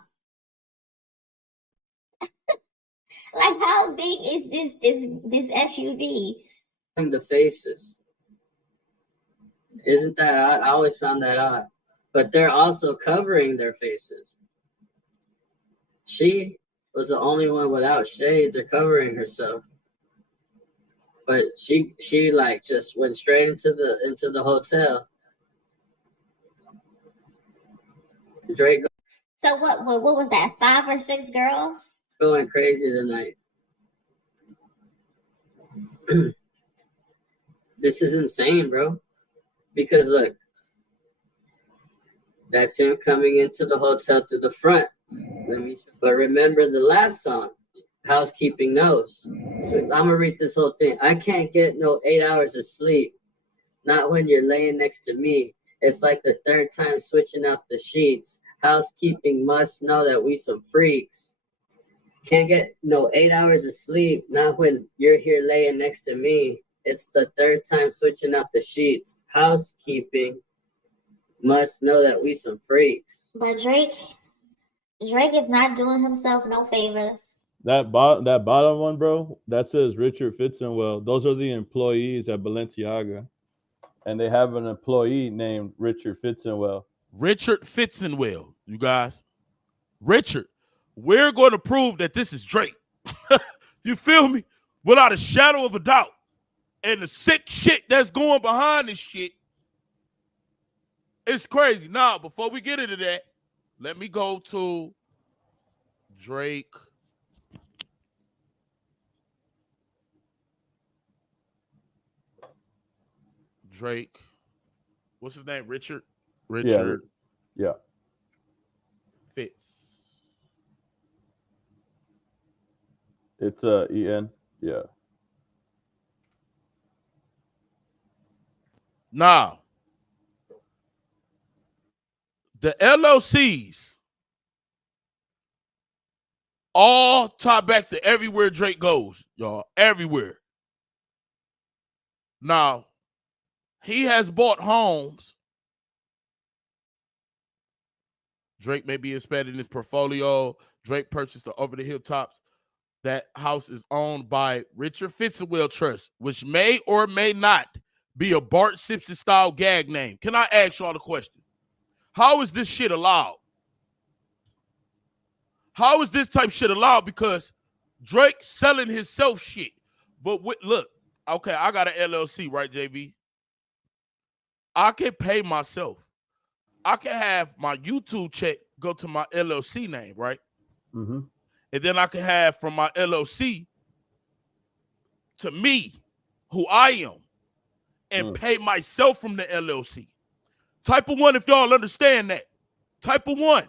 Like, how big is this SUV? The faces. Isn't that odd? I always found that odd. But they're also covering their faces. She was the only one without shades or covering herself. But she like just went straight into the hotel. Drake. So what was that? 5 or 6 girls? Going crazy tonight. This is insane, bro. Because look, that's him coming into the hotel through the front. But remember the last song, Housekeeping Knows. So I'm gonna read this whole thing. I can't get no 8 hours of sleep. Not when you're laying next to me. It's like the 3rd time switching out the sheets. Housekeeping must know that we some freaks. Can't get no 8 hours of sleep. Not when you're here laying next to me. It's the 3rd time switching out the sheets. Housekeeping must know that we some freaks. But Drake is not doing himself no favors. That bottom one, bro, that says Richard Fitzenwell. Those are the employees at Balenciaga. And they have an employee named Richard Fitzenwell. Richard Fitzenwell, you guys. Richard, we're going to prove that this is Drake. You feel me? Without a shadow of a doubt. And the sick shit that's going behind this shit, it's crazy. Now, before we get into that, let me go to Drake. What's his name? Richard. Yeah. Fitz. It's EN. Yeah. Now, the LLCs all tie back to everywhere Drake goes, y'all. Everywhere. Now, he has bought homes. Drake may be expanding his portfolio. Drake purchased the Over the Hilltops. That house is owned by Richard Fitzenwell Trust, which may or may not be a Bart Simpson style gag name. Can I ask y'all a question? How is this shit allowed? How is this type shit allowed? Because Drake selling himself shit. But look, okay, I got an LLC, right, JB? I can pay myself. I can have my YouTube check go to my LLC name, right? Mm-hmm. And then I can have from my LLC to me, who I am, and pay myself from the LLC. Type of 1, if y'all understand that. Type of 1.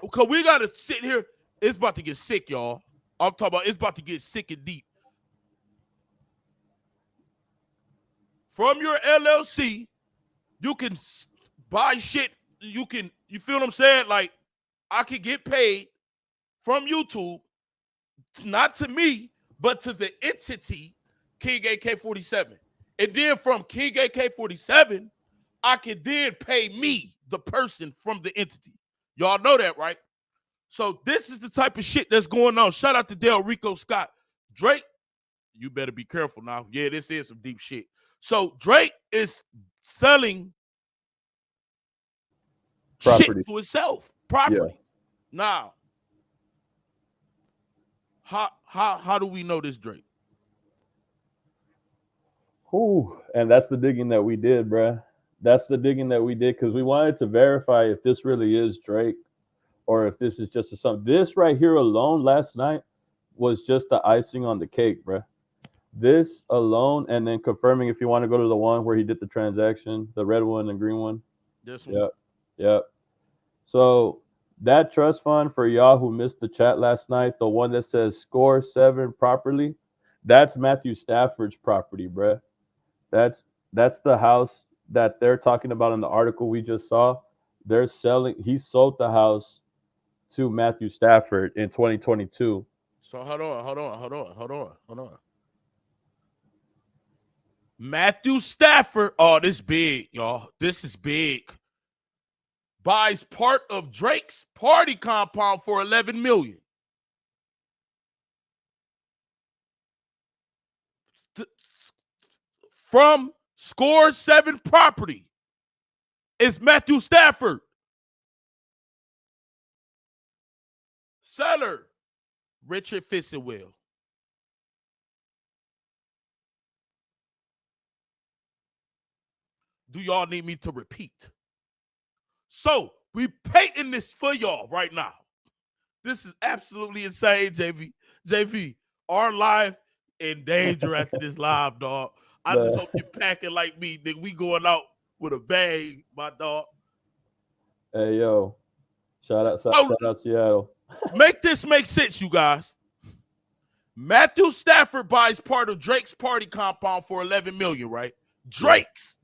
Because we got to sit here. It's about to get sick, y'all. I'm talking about it's about to get sick and deep. From your LLC, you can buy shit. You feel what I'm saying? Like, I can get paid from YouTube, not to me, but to the entity King AK-47. And then from King AK-47, I can then pay me, the person from the entity. Y'all know that, right? So this is the type of shit that's going on. Shout out to Del Rico Scott. Drake, you better be careful now. Yeah, this is some deep shit. So Drake is selling Property. shit to itself. Property. Yeah. Now, how do we know this Drake? Ooh, and that's the digging that we did, bruh. That's the digging that we did because we wanted to verify if this really is Drake or if this is just a song. This right here alone last night was just the icing on the cake, bruh. This alone, and then confirming if you want to go to the one where he did the transaction, the red one and green one. This one. Yep. Yep. So that trust fund, for y'all who missed the chat last night, the one that says score 7 properly, that's Matthew Stafford's property, bruh. That's the house that they're talking about in the article we just saw. They're selling. He sold the house to Matthew Stafford in 2022. So hold on. Matthew Stafford. Oh, this big, y'all. This is big. Buys part of Drake's party compound for $11 million. From Score 7 property. It's Matthew Stafford. Seller, Richard Fitzgerald. Do y'all need me to repeat? So we painting this for y'all right now. This is absolutely insane, JV. JV, our lives in danger after this live, dog. I just hope you're packing like me, nigga. We going out with a bang, my dog. Hey, yo. Shout out Seattle. Make this make sense, you guys. Matthew Stafford buys part of Drake's party compound for $11 million, right? Drake's.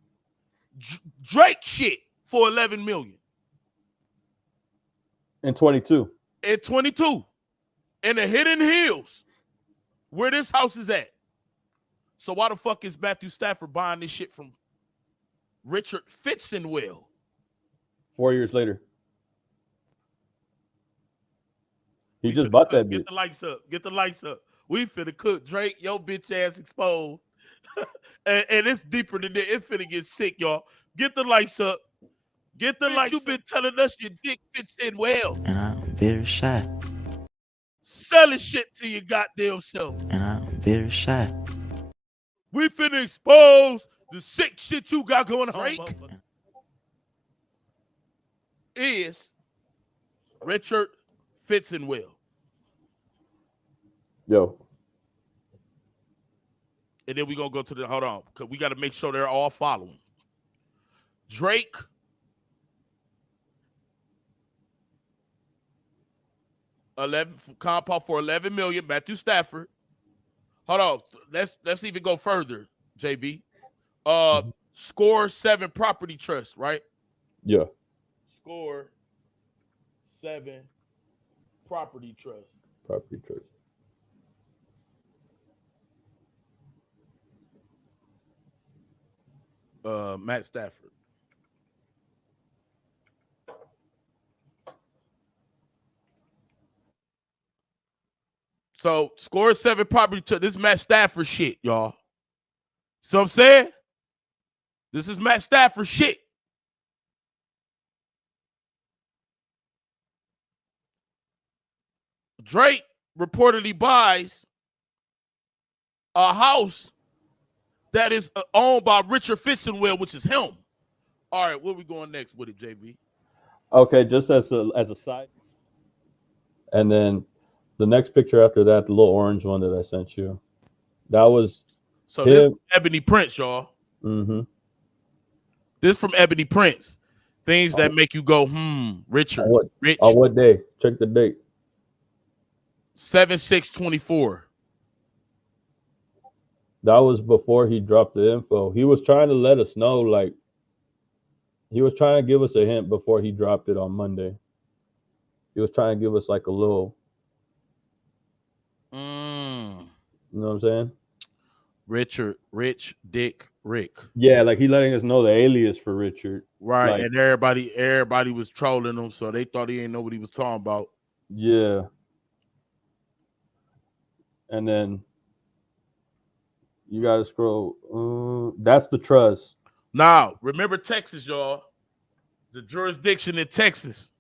Drake shit for $11 million. In 22. In 22. In the Hidden Hills, where this house is at. So why the fuck is Matthew Stafford buying this shit from Richard Fitzgerald? 4 years later. He just bought that bitch. Get the lights up. Get the lights up. We finna cook. Drake, your bitch ass exposed. and it's deeper than that. It's finna get sick, y'all. Get the lights up. Get the lights up. You've been telling us your dick fits in well. And I'm very shy. Selling shit to your goddamn self. And I'm very shy. We finna expose the sick shit you got going on. Drake is Richard Fitzgerald. Yo. And then we're going to go to the, hold on, because we got to make sure they're all following. Drake. Compound for $11 million. Matthew Stafford. Hold on. Let's even go further, JB. Score 7 property trust, right? Yeah. Score 7 property trust. Property trust. Matt Stafford. So Score 7 property trust. This is Matt Stafford shit, y'all. So I'm saying this is Matt Stafford shit. Drake reportedly buys a house that is owned by Richard Fitzgerald, which is him. All right, where we going next with it, JB? Okay, just as a side. And then the next picture after that, the little orange one that I sent you. That was so this is Ebony Prince, y'all. Mm-hmm. This from Ebony Prince. Things that make you go, Richard. Rich. On what day? Check the date. 7/6/24. That was before he dropped the info. He was trying to let us know, like, he was trying to give us a hint before he dropped it on Monday. He was trying to give us like a little, you know what I'm saying? Richard, Rich, Dick, Rick. Yeah, like he letting us know the alias for Richard. Right, Like, and everybody was trolling him, so they thought he ain't know what he was talking about. yeah. And then you gotta scroll. That's the trust. Now, remember Texas, y'all. The jurisdiction in Texas.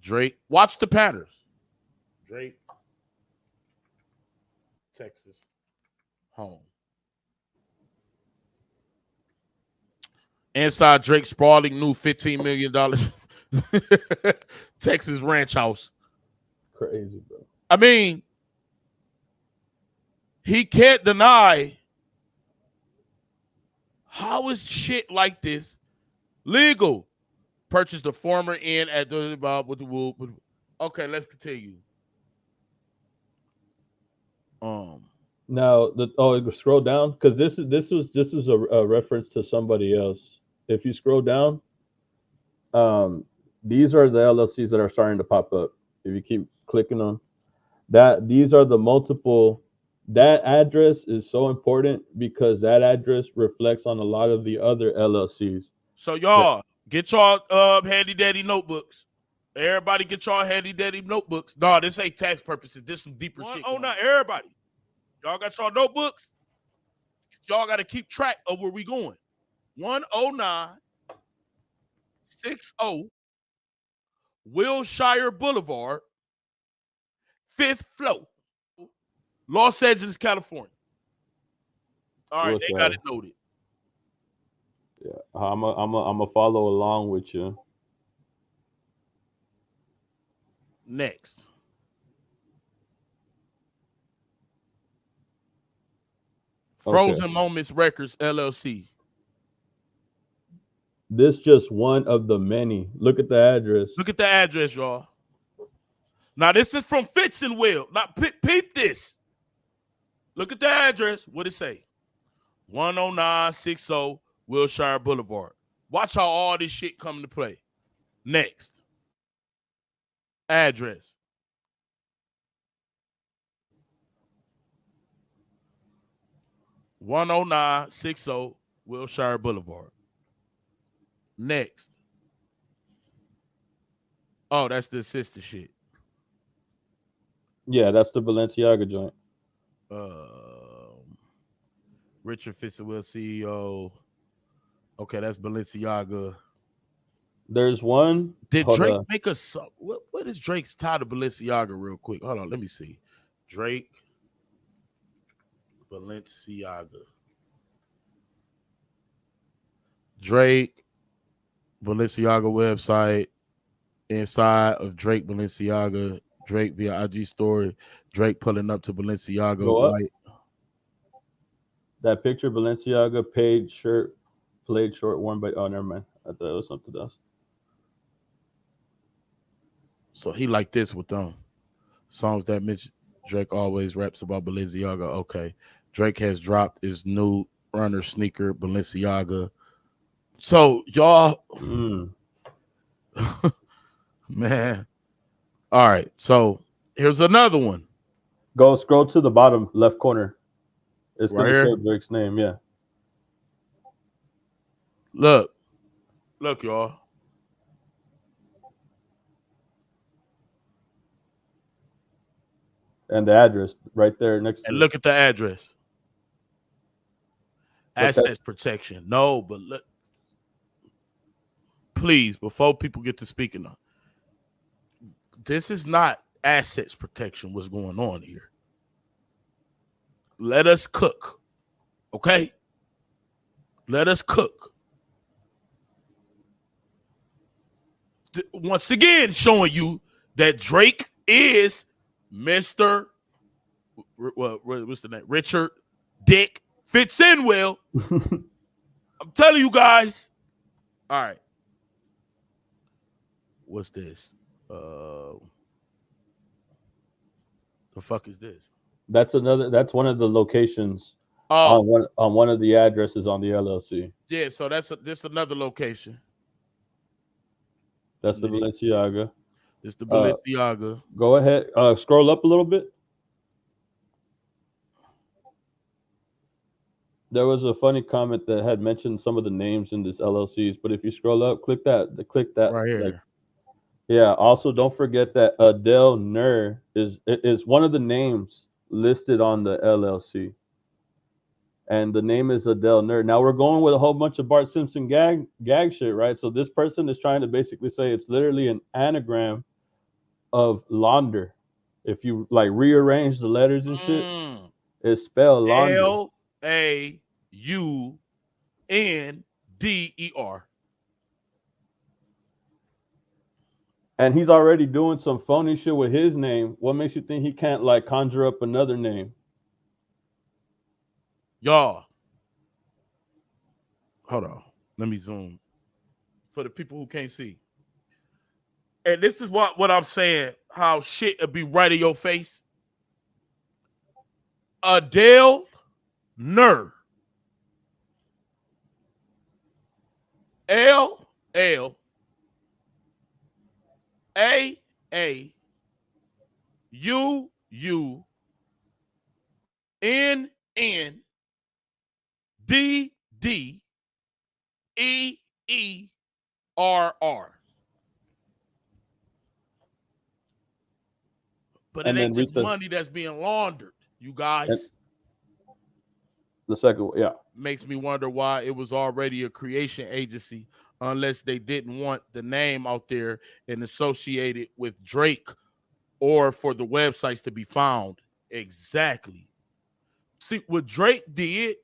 Drake, watch the patterns. Drake, Texas, home. Inside Drake's sprawling new $15 million Texas ranch house. Crazy, bro. I mean, he can't deny how is shit like this legal. Purchased the former inn at the Bob with the wool. Okay, let's continue. Now scroll down because this is a reference to somebody else. If you scroll down, these are the LLCs that are starting to pop up. If you keep clicking on that, these are the multiple. That address is so important because that address reflects on a lot of the other LLCs. So y'all get y'all handy dandy notebooks. Everybody get y'all handy dandy notebooks. No, this ain't tax purposes. This some deeper shit. Oh, not everybody. Y'all got y'all notebooks. Y'all got to keep track of where we going. 10960 Wilshire Boulevard, 5th floor, Los Angeles, California. All right, they got it noted. Yeah, I'm a follow along with you. Next. Frozen Moments Records, LLC. This just one of the many. Look at the address. Look at the address, y'all. Now, this is from Fitz and Will. Now, peep this. Look at the address. What it say? 10960 Wilshire Boulevard. Watch how all this shit come into play. Next. Address. 10960 Wilshire Boulevard. Next. Oh, that's the sister shit. Yeah, that's the Balenciaga joint. Richard Fitzgerald, CEO. Okay, that's Balenciaga. There's one. Did Drake make a song? What is Drake's tie to Balenciaga real quick? Hold on, let me see. Drake, Balenciaga. Drake, Balenciaga website. Inside of Drake, Balenciaga. Drake via IG story. Drake pulling up to Balenciaga. Go up. That picture, Balenciaga played short worn by. Oh, never mind. I thought it was something else. So he like this with them songs that Mitch Drake always raps about Balenciaga. Okay, Drake has dropped his new runner sneaker Balenciaga. So y'all, man. All right, so here's another one. Go scroll to the bottom left corner. It's Right gonna here? show Drake's name. Yeah. Look, y'all. And the address right there next to And it. look at the address. Assets protection. No, but look. Please, before people get to speaking on, this is not assets protection. What's going on here? Let us cook. Okay? Let us cook. Once again, showing you that Drake is Mr. What's the name? Richard Dick fits in well. I'm telling you guys. All right. What's this? The fuck is this? That's one of the locations on one of the addresses on the LLC. Yeah, so this another location. That's the Balenciaga. It's the Balenciaga. Go ahead. Scroll up a little bit. There was a funny comment that had mentioned some of the names in this LLCs, but if you scroll up, click that right like here. yeah. Also, don't forget that Adele Nur is one of the names listed on the LLC, and the name is Adele Nur. Now we're going with a whole bunch of Bart Simpson gag shit, right? So this person is trying to basically say it's literally an anagram of launder. If you like rearrange the letters and shit, it's spelled launder. LAUNDER. And he's already doing some phony shit with his name. What makes you think he can't like conjure up another name? Y'all, hold on. Let me zoom for the people who can't see. And this is what I'm saying, how shit will be right in your face. Adele Nur. LLAAUNDER. But it And ain't then read just money that's being laundered, you guys. The second one, yeah. Makes me wonder why it was already a creation agency, unless they didn't want the name out there and associated with Drake, or for the websites to be found. Exactly. See, what Drake did,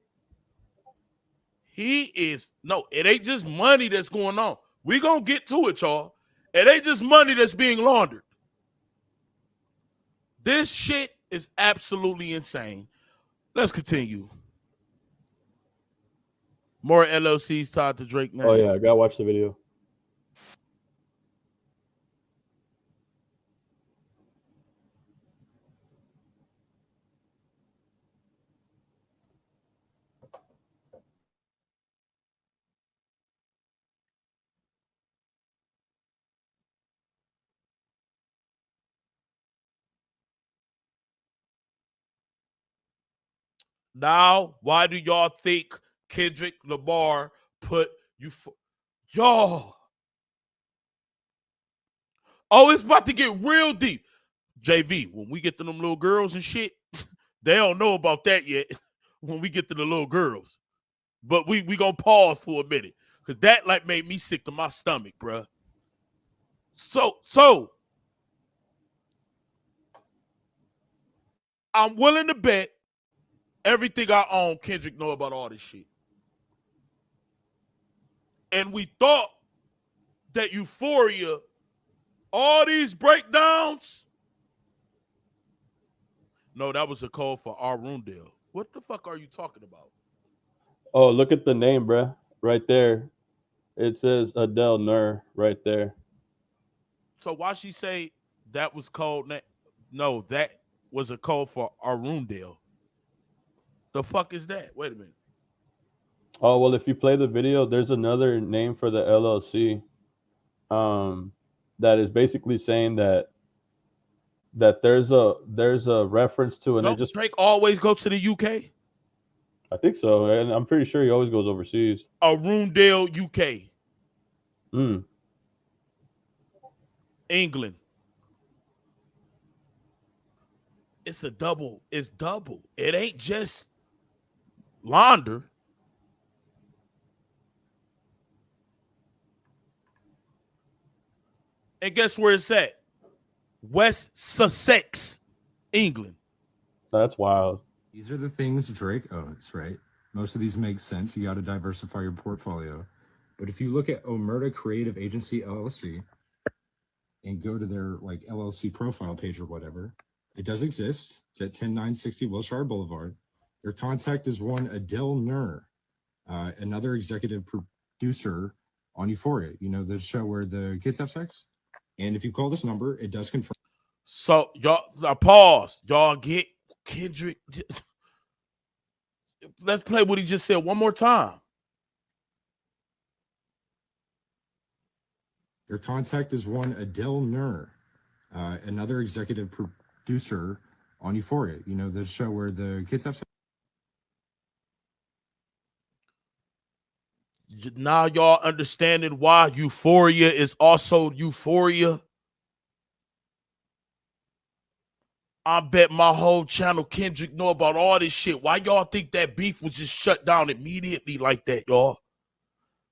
it ain't just money that's going on. We gonna get to it, y'all. It ain't just money that's being laundered. This shit is absolutely insane. Let's continue. More LLCs tied to Drake name. Oh yeah, I gotta watch the video. Now, why do y'all think Kendrick Lamar put you for y'all? Oh, it's about to get real deep. JV, when we get to them little girls and shit, they don't know about that yet. When we get to the little girls. But we gonna pause for a minute. Because that like made me sick to my stomach, bruh. So I'm willing to bet everything I own, Kendrick know about all this shit. And we thought that Euphoria, all these breakdowns. No, that was a call for Arundel. What the fuck are you talking about? Oh, look at the name, bruh. Right there. It says Adele Nur right there. So why she say that was called? No, that was a call for Arundel. The fuck is that? Wait a minute. Oh well, if you play the video, there's another name for the LLC, that is basically saying that there's a reference to, and Don't Drake always go to the UK? I think so, and I'm pretty sure he always goes overseas. Arundel, UK. England. It's a double. It's double. It ain't just launder. And guess where it's at? West Sussex, England. That's wild. These are the things Drake owns, right? Most of these make sense. You got to diversify your portfolio. But if you look at Omerta Creative Agency LLC and go to their like LLC profile page or whatever, it does exist. It's at 10960 Wilshire Boulevard. Their contact is one Adele Nur, another executive producer on Euphoria. You know, the show where the kids have sex? And if you call this number, it does confirm. So y'all, pause. Y'all get Kendrick. Let's play what he just said one more time. Their contact is one Adele Nur, another executive producer on Euphoria. You know, the show where the kids have sex? Now y'all understanding why Euphoria is also Euphoria. I bet my whole channel Kendrick know about all this shit. Why y'all think that beef was just shut down immediately like that, y'all?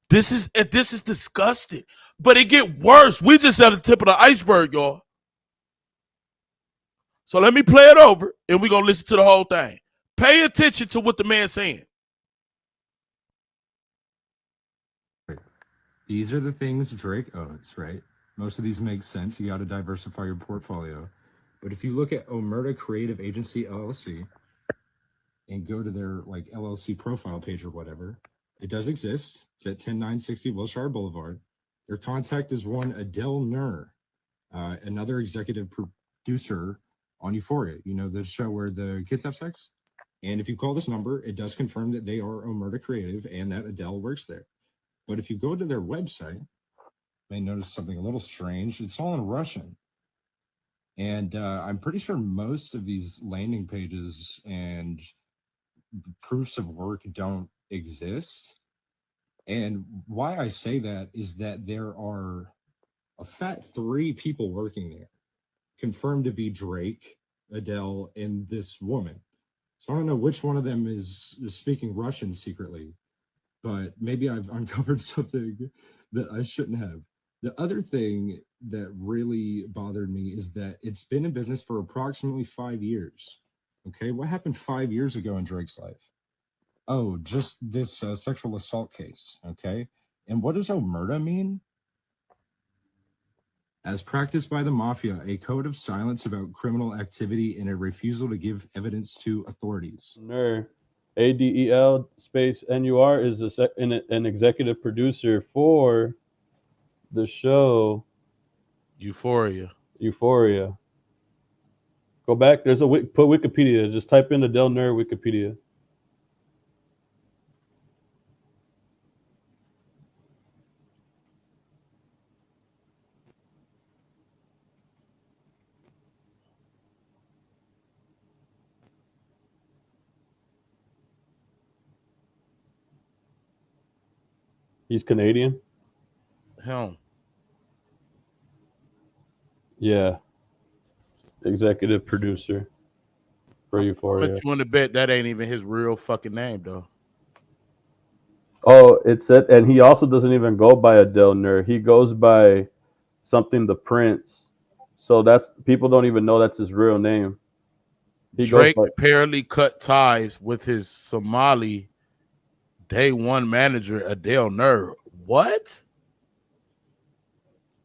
This is disgusting. But it get worse. We just at the tip of the iceberg, y'all. So let me play it over and we're gonna listen to the whole thing. Pay attention to what the man's saying. These are the things Drake owns, right? Most of these make sense. You got to diversify your portfolio. But if you look at Omerta Creative Agency LLC and go to their like LLC profile page or whatever, it does exist. It's at 10960 Wilshire Boulevard. Their contact is one Adele Nur, another executive producer on Euphoria. You know, the show where the kids have sex? And if you call this number, it does confirm that they are Omerta Creative and that Adele works there. But if you go to their website, you may notice something a little strange. It's all in Russian. And I'm pretty sure most of these landing pages and proofs of work don't exist. And why I say that is that there are a fat 3 people working there, confirmed to be Drake, Adele, and this woman. So I don't know which one of them is speaking Russian secretly, but maybe I've uncovered something that I shouldn't have. The other thing that really bothered me is that it's been in business for approximately 5 years. Okay, what happened 5 years ago in Drake's life? Oh, just this sexual assault case. Okay, and what does Omerta mean? As practiced by the mafia, a code of silence about criminal activity and a refusal to give evidence to authorities. Nur, ADEL space NUR is an executive producer for the show Euphoria. Euphoria. Go back. There's a put Wikipedia. Just type in Adele Nur Wikipedia. He's Canadian. Him. Yeah. Executive producer for Euphoria. But you want to bet that ain't even his real fucking name, though. Oh, and he also doesn't even go by Adele Nur. He goes by something the Prince. So that's people don't even know that's his real name. Drake apparently cut ties with his Somali day one manager, Adele Nur. What?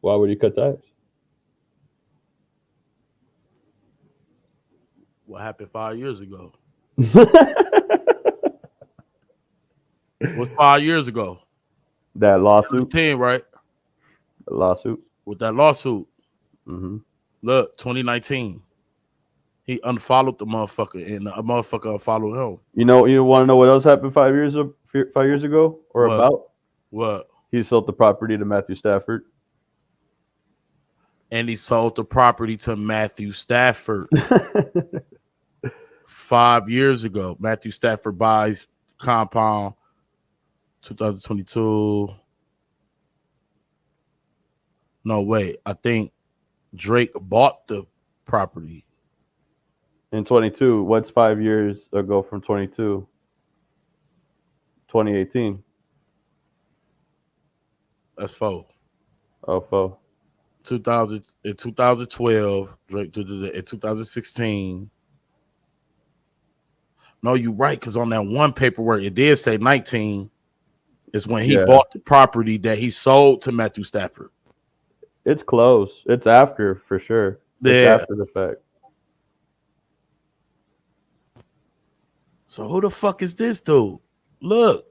Why would he cut ties? What happened 5 years ago? What's 5 years ago? That lawsuit. 10, right? The lawsuit. With that lawsuit. Mm-hmm. Look, 2019. He unfollowed the motherfucker, and the motherfucker unfollowed him. You want to know what else happened 5 years ago, or What? about? What? He sold the property to Matthew Stafford. And he sold the property to Matthew Stafford 5 years ago. Matthew Stafford buys compound 2022. No, wait. I think Drake bought the property. In 22. What's 5 years ago from 22? 2018. That's 4. Oh, 4. 2000 in 2012, Drake did it in 2016. No, you're right, because on that one paperwork, it did say 19 is when he bought the property that he sold to Matthew Stafford. It's close. It's after, for sure. It's after the fact. So who the fuck is this dude? Look.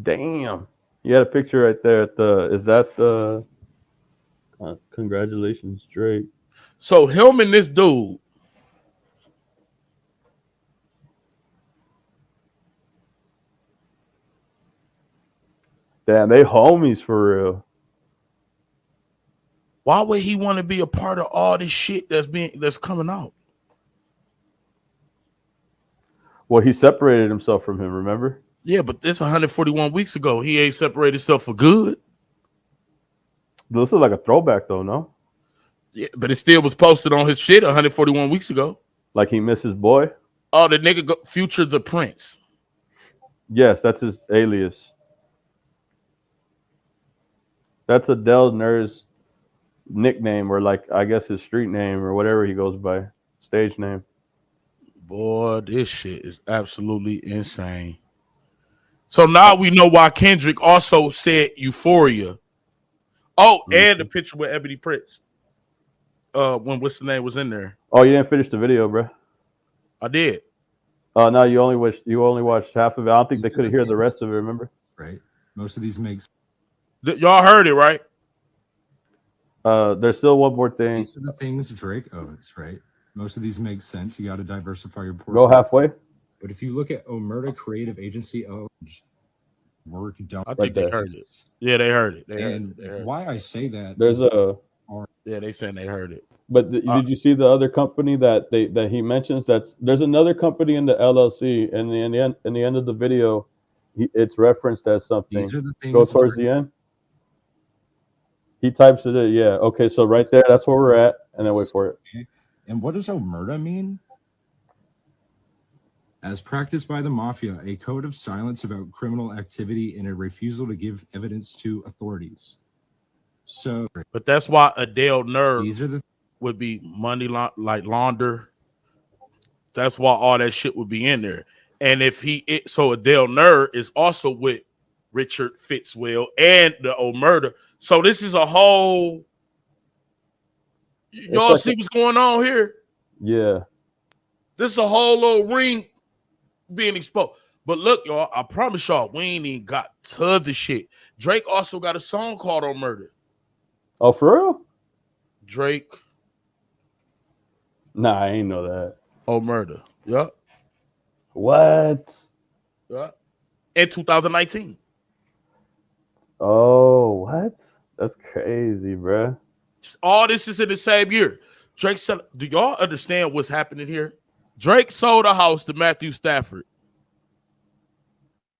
Damn. You had a picture right there is that the congratulations, Drake. So him and this dude. Damn, they homies for real. Why would he want to be a part of all this shit that's coming out? Well, he separated himself from him. Remember? Yeah, but this 141 weeks ago. He ain't separated himself for good. This is like a throwback, though, no? Yeah, but it still was posted on his shit 141 weeks ago. Like he missed his boy? Oh, the nigga Future the Prince. Yes, that's his alias. That's Adele Nur's nickname, or like I guess his street name or whatever he goes by, stage name. Boy, this shit is absolutely insane. So now we know why Kendrick also said Euphoria. Oh, and the picture with Ebony Prince. When what's the name was in there? Oh, you didn't finish the video, bro. I did. Oh no, you only watched half of it. I don't think they could hear the rest of it. Remember? Right. Most of these makes. Y'all heard it, right? There's still one more thing. These are the things Drake owns, right? Most of these make sense. You got to diversify your portfolio. Go halfway. But if you look at Omerta Creative Agency, work done. I think they heard it. Yeah, they heard it. They and heard it. Why I say that? There's a. Yeah, they saying they heard it. But did you see the other company that he mentions? There's another company in the LLC, and in the end of the video, it's referenced as something. These are the things Go towards the end. He types it in. Yeah. Okay. So right there, that's where we're at, and then wait for it. Okay. And what does Omerta mean? As practiced by the mafia, a code of silence about criminal activity and a refusal to give evidence to authorities. So, but that's why Adele Nerve would be money like launder. That's why all that shit would be in there. And if so Adele Nerve is also with Richard Fitzwell and the Omerta. So this is a whole. Y'all like see what's going on here? Yeah. This is a whole little ring being exposed. But look, y'all, I promise y'all, we ain't even got to the shit. Drake also got a song called Omerta. Oh, for real? Drake. Nah, I ain't know that. Omerta. Yup. What? Yeah. In 2019. Oh, what? That's crazy, bruh. All this is in the same year. Drake said, do y'all understand what's happening here? Drake sold a house to Matthew Stafford.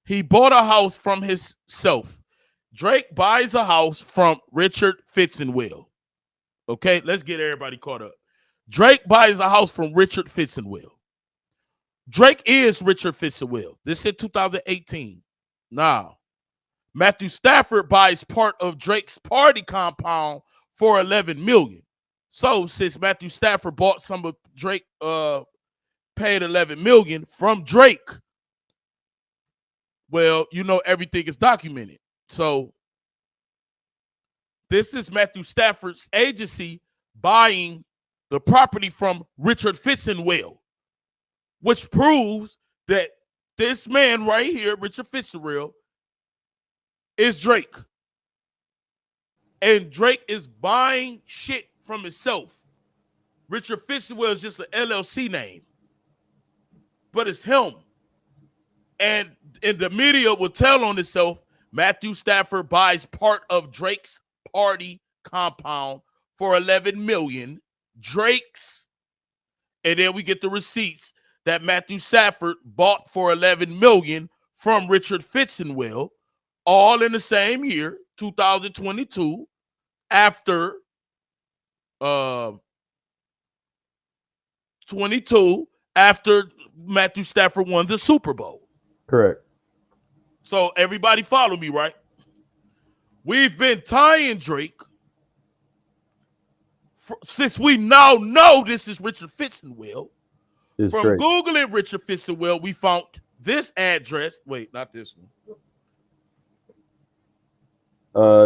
He bought a house from himself. Drake buys a house from Richard Fitzwell. Okay, let's get everybody caught up. Drake buys a house from Richard Fitzwell. Drake is Richard Fitzwell. This is 2018. Now, Matthew Stafford buys part of Drake's party compound for $11 million. So, since Matthew Stafford bought some of Drake, paid $11 million from Drake, well, you know everything is documented. So, this is Matthew Stafford's agency buying the property from Richard Fitzwell, which proves that this man right here, Richard Fitzwell, is Drake. And Drake is buying shit from himself. Richard Fitzwell is just an LLC name. But it's him. And the media will tell on itself, Matthew Stafford buys part of Drake's party compound for $11 million. Drake's. And then we get the receipts that Matthew Stafford bought for $11 million from Richard Fitzwell, all in the same year, 2022, after 22, after Matthew Stafford won the Super Bowl. Correct. So everybody follow me, right? We've been tying Drake since we now know this is Richard Fitzwell. From Drake. Googling Richard Fitzwell, we found this address. Wait, not this one.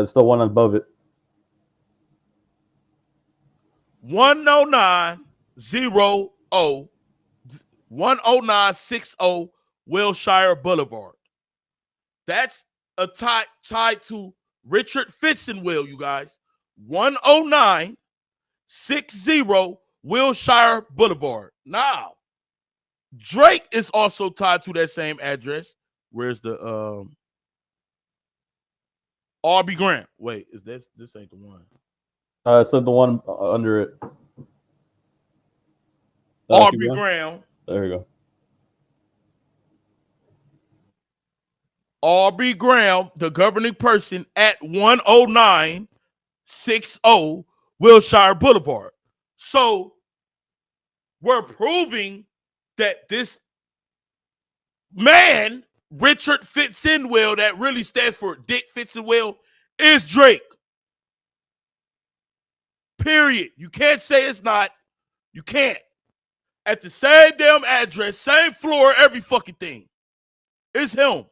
It's the one above it. 10960 Wilshire Boulevard. That's a tied to Richard Fitzwell, you guys. 10960 Wilshire Boulevard. Now, Drake is also tied to that same address. Where's the R.B. Grant? Wait, is this ain't the one? So the one under it. R.B. Grant. There you go. Aubrey Graham, the governing person, at 10960 Wilshire Boulevard. So we're proving that this man, Richard Fitzenwell, that really stands for Dick Fitzenwell, is Drake. Period. You can't say it's not. You can't. At the same damn address, same floor, every fucking thing. It's him.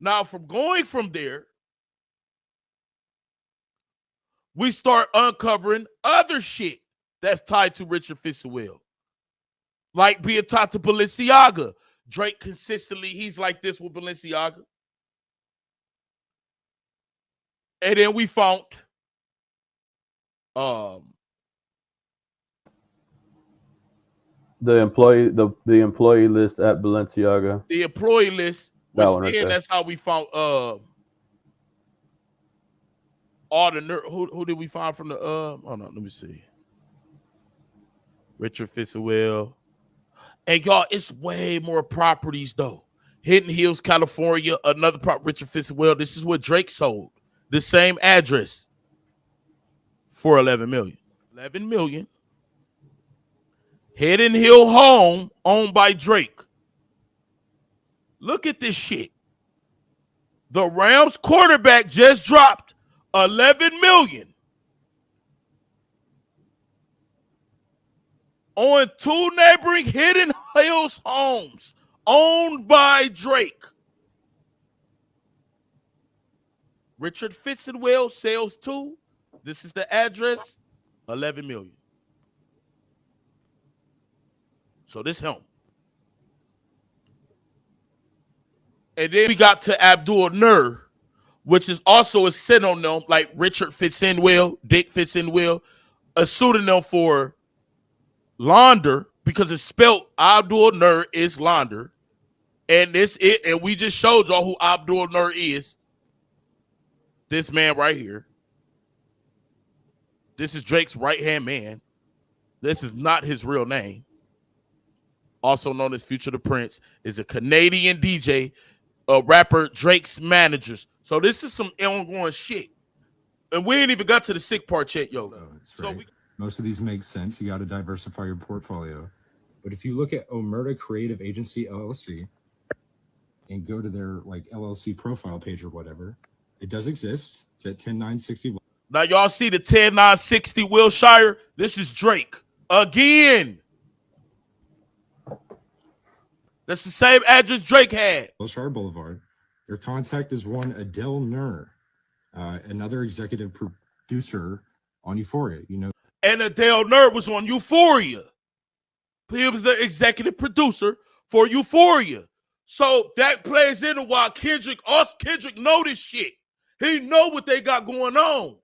Now, from going from there, we start uncovering other shit that's tied to Richard Fitzenwell. Like being tied to Balenciaga. Drake consistently, he's like this with Balenciaga. And then we found the employee list at Balenciaga. The employee list, which then that's how we found all the who did we find from the hold on, let me see. Richard Fitzenwell. And y'all, it's way more properties though. Hidden Hills, California, another property, Richard Fitzenwell. This is what Drake sold. The same address for $11 million. $11 million. Hidden Hill home owned by Drake. Look at this shit. The Rams quarterback just dropped $11 million on 2 neighboring Hidden Hills homes owned by Drake. Richard Fitzenwell sells 2. This is the address. $11 million. So this him. And then we got to Abdul Nur, which is also a synonym like Richard Fitzenwell, Dick Fitzenwell, a pseudonym for Launder because it's spelled Abdul Nur is Launder. And this it, and we just showed y'all who Abdul Nur is. This man right here. This is Drake's right-hand man. This is not his real name. Also known as Future the Prince, is a Canadian DJ, a rapper, Drake's managers. So this is some ongoing shit. And we ain't even got to the sick part yet, yo. That's right. Most of these make sense. You got to diversify your portfolio. But if you look at Omerta Creative Agency LLC and go to their like LLC profile page or whatever, it does exist. It's at 10960. Now y'all see the 10960 Wilshire? This is Drake again. That's the same address Drake had. Wilshire Boulevard. Their contact is one Adele Nur, another executive producer on Euphoria. You know, and Adele Nur was on Euphoria. He was the executive producer for Euphoria. So that plays into why Kendrick know this shit. He know what they got going on.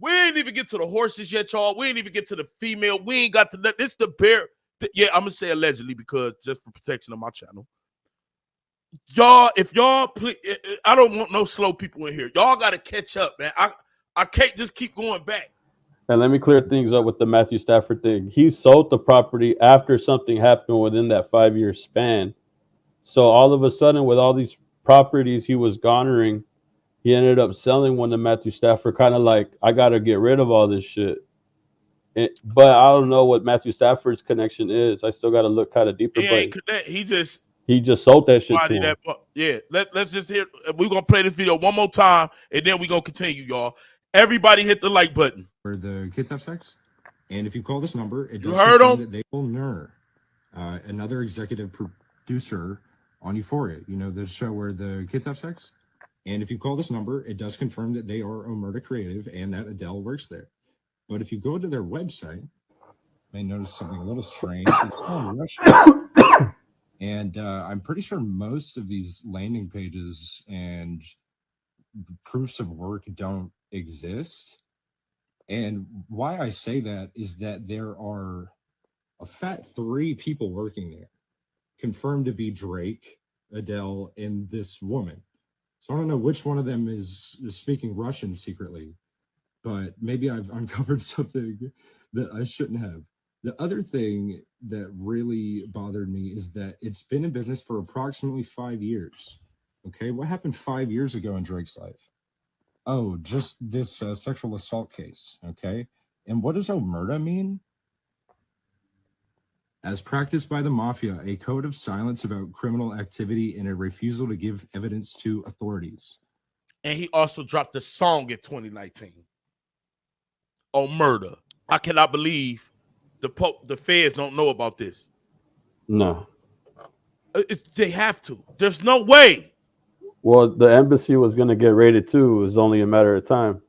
We ain't even get to the horses yet, y'all. We ain't even get to the female. We ain't got to that. This the bear. Yeah, I'm gonna say allegedly because just for protection of my channel. Y'all, if y'all please, I don't want no slow people in here. Y'all gotta catch up, man. I can't just keep going back. And let me clear things up with the Matthew Stafford thing. He sold the property after something happened within that 5-year span. So all of a sudden, with all these properties he was garnering, he ended up selling one to Matthew Stafford, kind of like, I got to get rid of all this shit. But I don't know what Matthew Stafford's connection is. I still got to look kind of deeper. He just sold that shit to him. Yeah, let's just hear. We're going to play this video one more time, and then we're going to continue, y'all. Everybody hit the like button. Where the kids have sex. And if you call this number, it does heard him? They will Nur, another executive producer on Euphoria. You know, the show where the kids have sex. And if you call this number, it does confirm that they are Omerta Creative and that Adele works there. But if you go to their website, you may notice something a little strange. It's all Russian. And I'm pretty sure most of these landing pages and proofs of work don't exist. And why I say that is that there are a fat 3 people working there, confirmed to be Drake, Adele, and this woman. So I don't know which one of them is speaking Russian secretly, but maybe I've uncovered something that I shouldn't have. The other thing that really bothered me is that it's been in business for approximately 5 years. Okay, what happened 5 years ago in Drake's life? Oh, just this sexual assault case. Okay, and what does omerta mean? As practiced by the mafia, a code of silence about criminal activity and a refusal to give evidence to authorities. And he also dropped a song in 2019 on murder. I cannot believe the feds don't know about this. No. They have to. There's no way. Well, the embassy was going to get raided too. It was only a matter of time.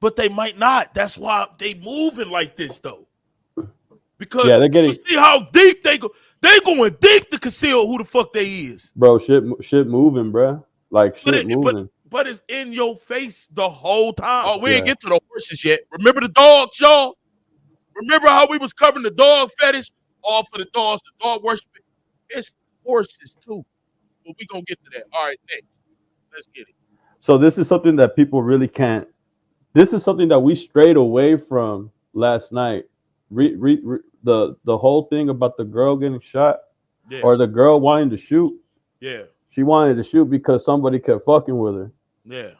But they might not. That's why they moving like this, though. Because yeah, they're getting. You see how deep they go. They going deep to conceal who the fuck they is. Bro, shit moving, bro. Like shit moving. But it's in your face the whole time. Oh, we didn't get to the horses yet. Remember the dogs, y'all? Remember how we was covering the dog fetish? All for the dogs, the dog worshiping. It's horses too. But we gonna get to that. All right, next. Let's get it. So this is something that people really can't. This is something that we strayed away from last night. The whole thing about the girl getting shot, or the girl wanting to shoot. Yeah. She wanted to shoot because somebody kept fucking with her. Yeah.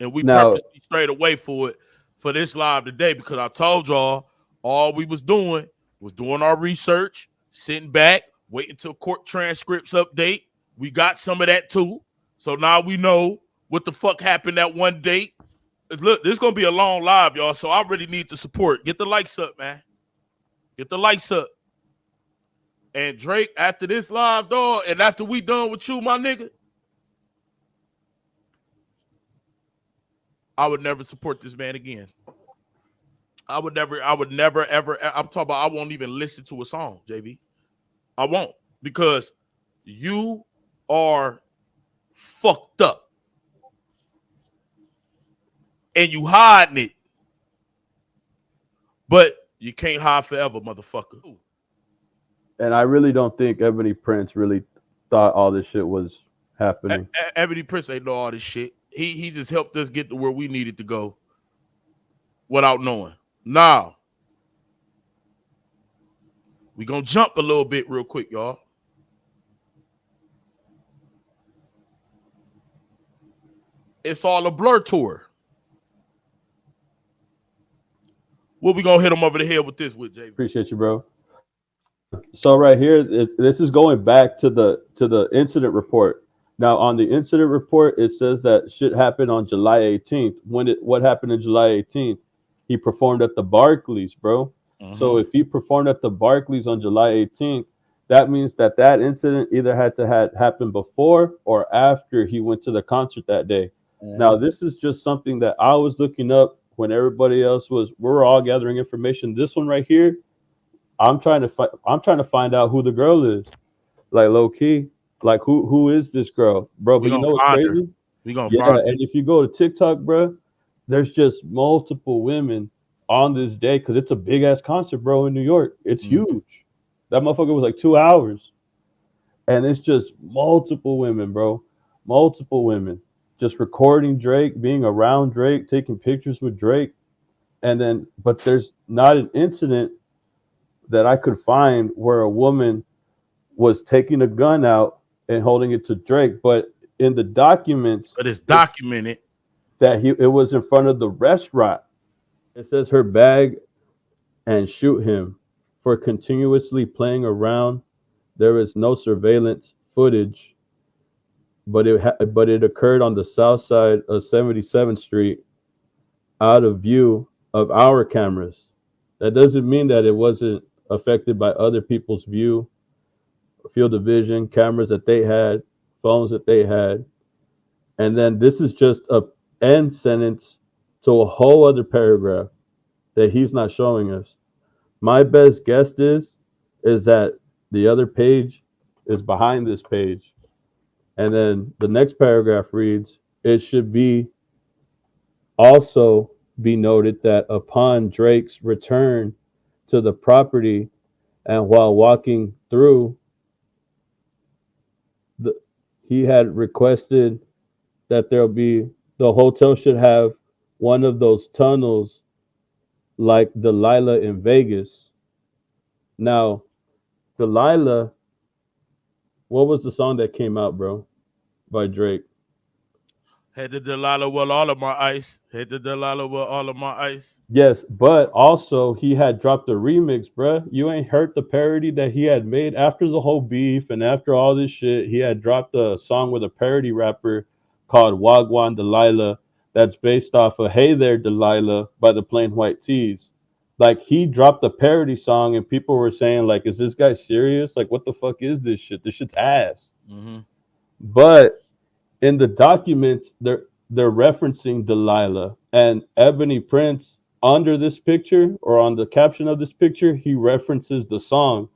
And we purposely strayed away for this live today because I told y'all all we was doing our research, sitting back, waiting till court transcripts update. We got some of that too. So now we know what the fuck happened that one date. Look, this is going to be a long live, y'all, so I really need the support. Get the likes up, man. Get the likes up. And Drake, after this live, dog, and after we done with you, my nigga, I would never support this man again. I would never, ever, I'm talking about I won't even listen to a song, JV. I won't, because you are fucked up. And you hiding it. But you can't hide forever, motherfucker. And I really don't think Ebony Prince really thought all this shit was happening. Ebony Prince ain't know all this shit. He just helped us get to where we needed to go without knowing. Now, we gonna jump a little bit real quick, y'all. It's all a Blur tour. What we gonna hit him over the head with this with, JV? Appreciate you, bro. So right here, this is going back to the incident report. Now, on the incident report, it says that shit happened on July 18th. What happened in July 18th? He performed at the Barclays, bro. So if he performed at the Barclays on July 18th, that means that incident either had to have happened before or after he went to the concert that day. Now, this is just something that I was looking up when everybody else we're all gathering information. This one right here, I'm trying to find out who the girl is, like low key, like who is this girl, bro? But you know what's crazy? We gonna find her. And if you go to TikTok, bro, there's just multiple women on this day because it's a big ass concert, bro, in New York. It's huge. That motherfucker was like 2 hours, and it's just multiple women, bro, multiple women just recording Drake, being around Drake, taking pictures with Drake, and then but there's not an incident that I could find where a woman was taking a gun out and holding it to Drake. But in the documents, but it's documented that it was in front of the restaurant. It says her bag and shoot him for continuously playing around. There is no surveillance footage, but it occurred on the south side of 77th Street, out of view of our cameras. That doesn't mean that it wasn't affected by other people's field of vision, cameras that they had, phones that they had. And then this is just a end sentence to a whole other paragraph that he's not showing us. My best guess is that the other page is behind this page. And then the next paragraph reads, it should also be noted that upon Drake's return to the property and while walking through, he had requested that the hotel should have one of those tunnels like Delilah in Vegas. Now, Delilah, what was the song that came out, bro? by Drake. Had the Delilah with all of my ice. Had the Delilah with all of my ice. Yes, but also he had dropped a remix, bruh. You ain't heard the parody that he had made after the whole beef and after all this shit. He had dropped a song with a parody rapper called Wagwan Delilah that's based off of Hey There Delilah by the Plain White Tees. Like he dropped a parody song and people were saying like, is this guy serious? Like what the fuck is this shit? This shit's ass. Mm-hmm. But in the documents, they're referencing Delilah and Ebony Prince under this picture or on the caption of this picture. He references the song,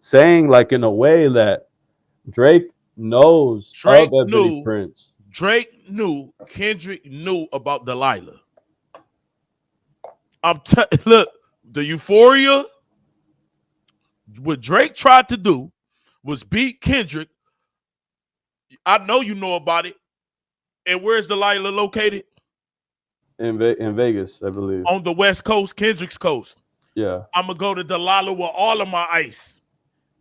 saying like in a way that Drake knows of Ebony Prince. Drake knew. Kendrick knew about Delilah. Look, the Euphoria. What Drake tried to do was beat Kendrick. I know you know about it. And where's Delilah located? In Vegas, I believe. On the West Coast, Kendrick's coast. Yeah. I'm going to go to Delilah with all of my ice.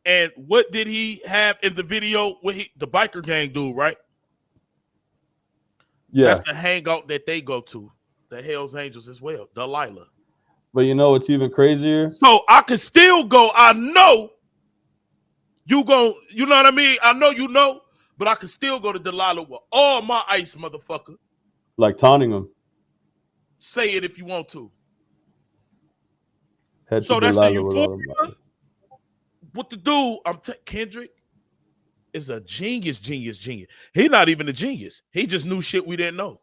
And what did he have in the video with the biker gang dude, right? Yeah. That's the hangout that they go to. The Hells Angels as well. Delilah. But you know what's even crazier? So I could still go. I know you go. You know what I mean? I know you know. But I could still go to Delilah with all my ice, motherfucker. Like taunting him. Say it if you want to. Head So to that's the Delilah with all Euphoria. of them. What the dude? Kendrick is a genius. He's not even a genius. He just knew shit we didn't know.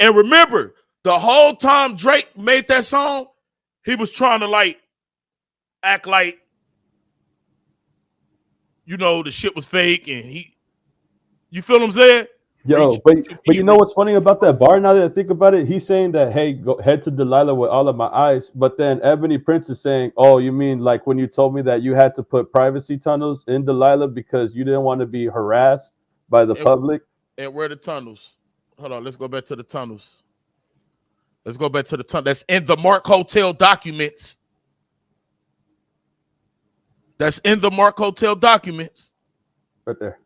And remember, the whole time Drake made that song, he was trying to like act like, you know, the shit was fake, and you feel what I'm saying? Yo, but you know what's funny about that bar now that I think about it? He's saying that, hey, go head to Delilah with all of my ice, but then Ebony Prince is saying, oh, you mean like when you told me that you had to put privacy tunnels in Delilah because you didn't want to be harassed by the public? And where are the tunnels? Hold on, let's go back to the tunnels. Let's go back to the tunnel. That's in the Mark Hotel documents. That's in the Mark Hotel documents. Right there.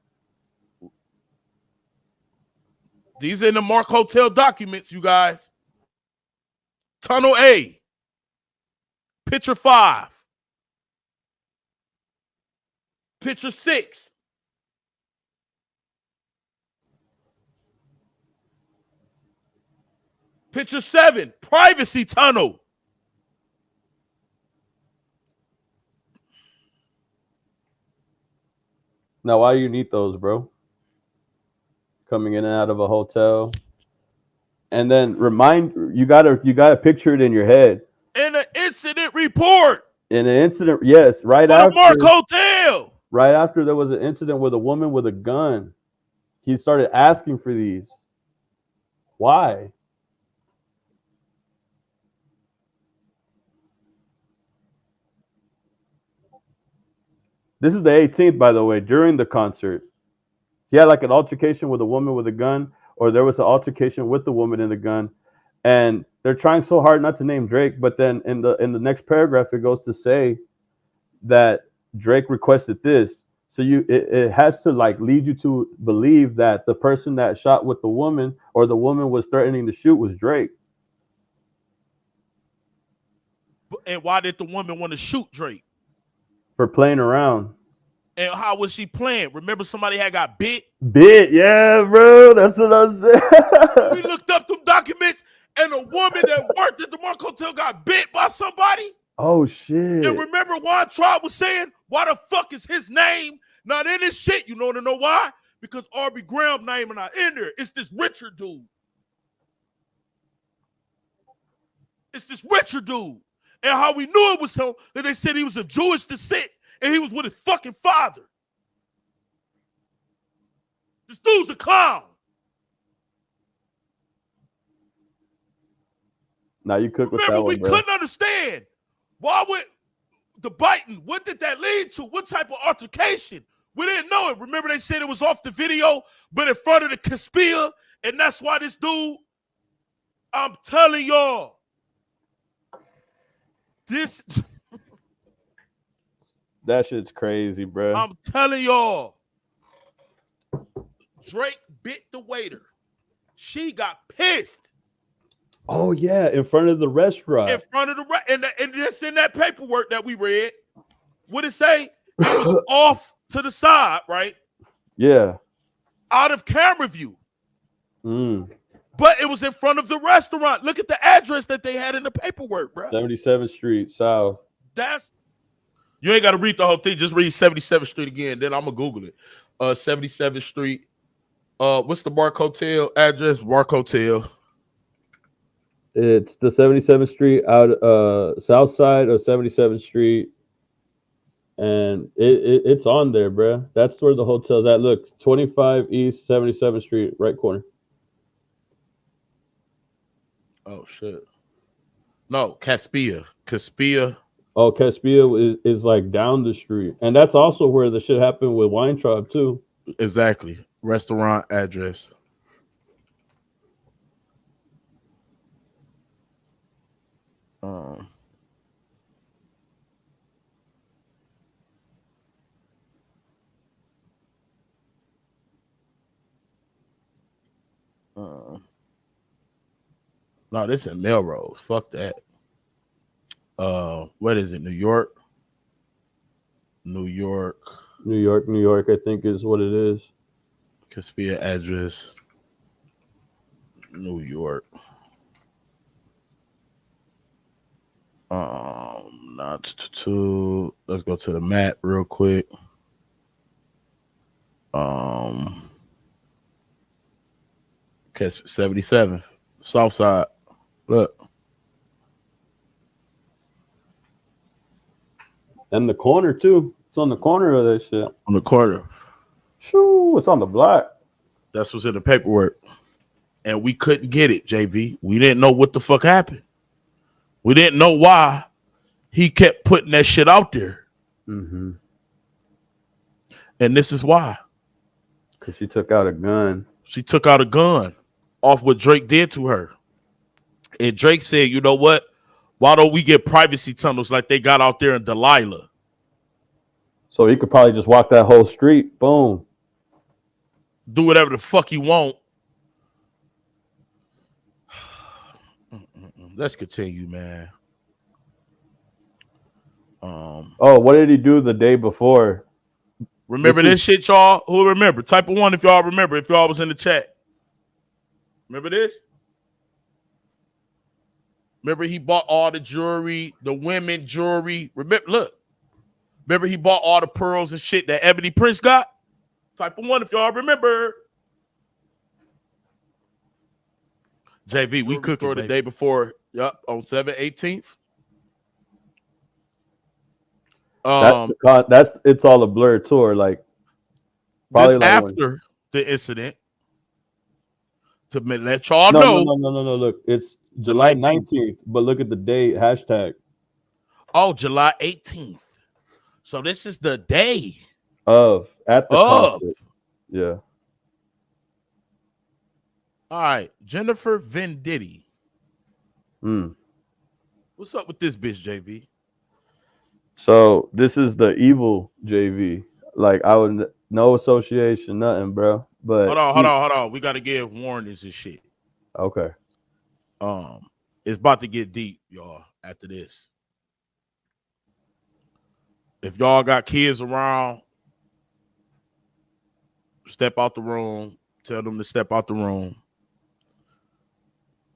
These are in the Mark Hotel documents, you guys. Tunnel A. Picture 5. Picture 6. Picture 7. Privacy tunnel. Now, why do you need those, bro? Coming in and out of a hotel, and then you gotta picture it in your head. In an incident report. In an incident, yes, right for after the Mark Hotel. Right after there was an incident with a woman with a gun, he started asking for these. Why? This is the 18th, by the way, during the concert. He had like an altercation with a woman with a gun, or there was an altercation with the woman in the gun, and they're trying so hard not to name Drake, but then in the next paragraph it goes to say that Drake requested this. So it has to like lead you to believe that the person that shot with the woman or the woman was threatening to shoot was Drake. And why did the woman want to shoot Drake? For playing around. And how was she playing? Remember somebody had got bit? Yeah, bro. That's what I said. We looked up them documents, and a woman that worked at the Mark Hotel got bit by somebody. Oh, shit. And remember Juan Tribe was saying, why the fuck is his name not in this shit? You want to know why? Because Arby Graham's name is not in there. It's this Richard dude. It's this Richard dude. And how we knew it was him, that they said he was of Jewish descent, and he was with his fucking father. This dude's a clown. Now you cook with that Remember, one, we bro. couldn't understand. Why would the biting? What did that lead to? What type of altercation? We didn't know it. Remember, they said it was off the video, but in front of the conspirator, and that's why this dude, I'm telling y'all, this That shit's crazy, bro. I'm telling y'all. Drake bit the waiter. She got pissed. Oh yeah, in front of the restaurant. In front of and just in that paperwork that we read, what it say? It was off to the side, right? Yeah. Out of camera view. Mm. But it was in front of the restaurant. Look at the address that they had in the paperwork, bro. 77th Street South. You ain't got to read the whole thing. Just read 77th Street again. Then I'm gonna Google it. 77th Street. What's the Mark Hotel address? Mark Hotel. It's the 77th Street out south side of 77th Street. And it's on there, bro. That's where the hotel's at. Look, 25 East 77th Street, right corner. Oh shit. No, Caspia. Oh, Caspia is like down the street. And that's also where the shit happened with Weintraub too. Exactly. Restaurant address. No, this is Melrose. Fuck that. What is it? New York, I think is what it is. Caspia address, New York. Not to. Let's go to the map real quick. 77th, South Side. Look. And the corner too. It's on the corner of that shit. On the corner. Shoo, it's on the block. That's what's in the paperwork. And we couldn't get it, JV. We didn't know what the fuck happened. We didn't know why he kept putting that shit out there. Mm-hmm. And this is why. Because she took out a gun. She took out a gun off what Drake did to her. And Drake said, you know what? Why don't we get privacy tunnels like they got out there in Delilah? So he could probably just walk that whole street. Boom. Do whatever the fuck he want. Let's continue, man. Oh, what did he do the day before? Remember this shit, y'all? Who remember? Type of 1 if y'all remember, if y'all was in the chat. Remember this? Remember he bought all the jewelry, the women jewelry. Remember he bought all the pearls and shit that Ebony Prince got? Type of 1 if y'all remember. JV, we cooked for the day before. Yep, on 7/18th. That's it's all a blur tour. Like probably like after the incident. To let y'all know. No. Look, it's July 19th, but look at the date, hashtag. Oh, July 18th. So this is the day at the concert. Yeah. All right, Jennifer Venditti. What's up with this bitch, JV? So this is the evil JV. Like I would no association, nothing, bro. But hold on. We gotta give warnings and shit. Okay. It's about to get deep, y'all. After this, if y'all got kids around, step out the room. Tell them to step out the room.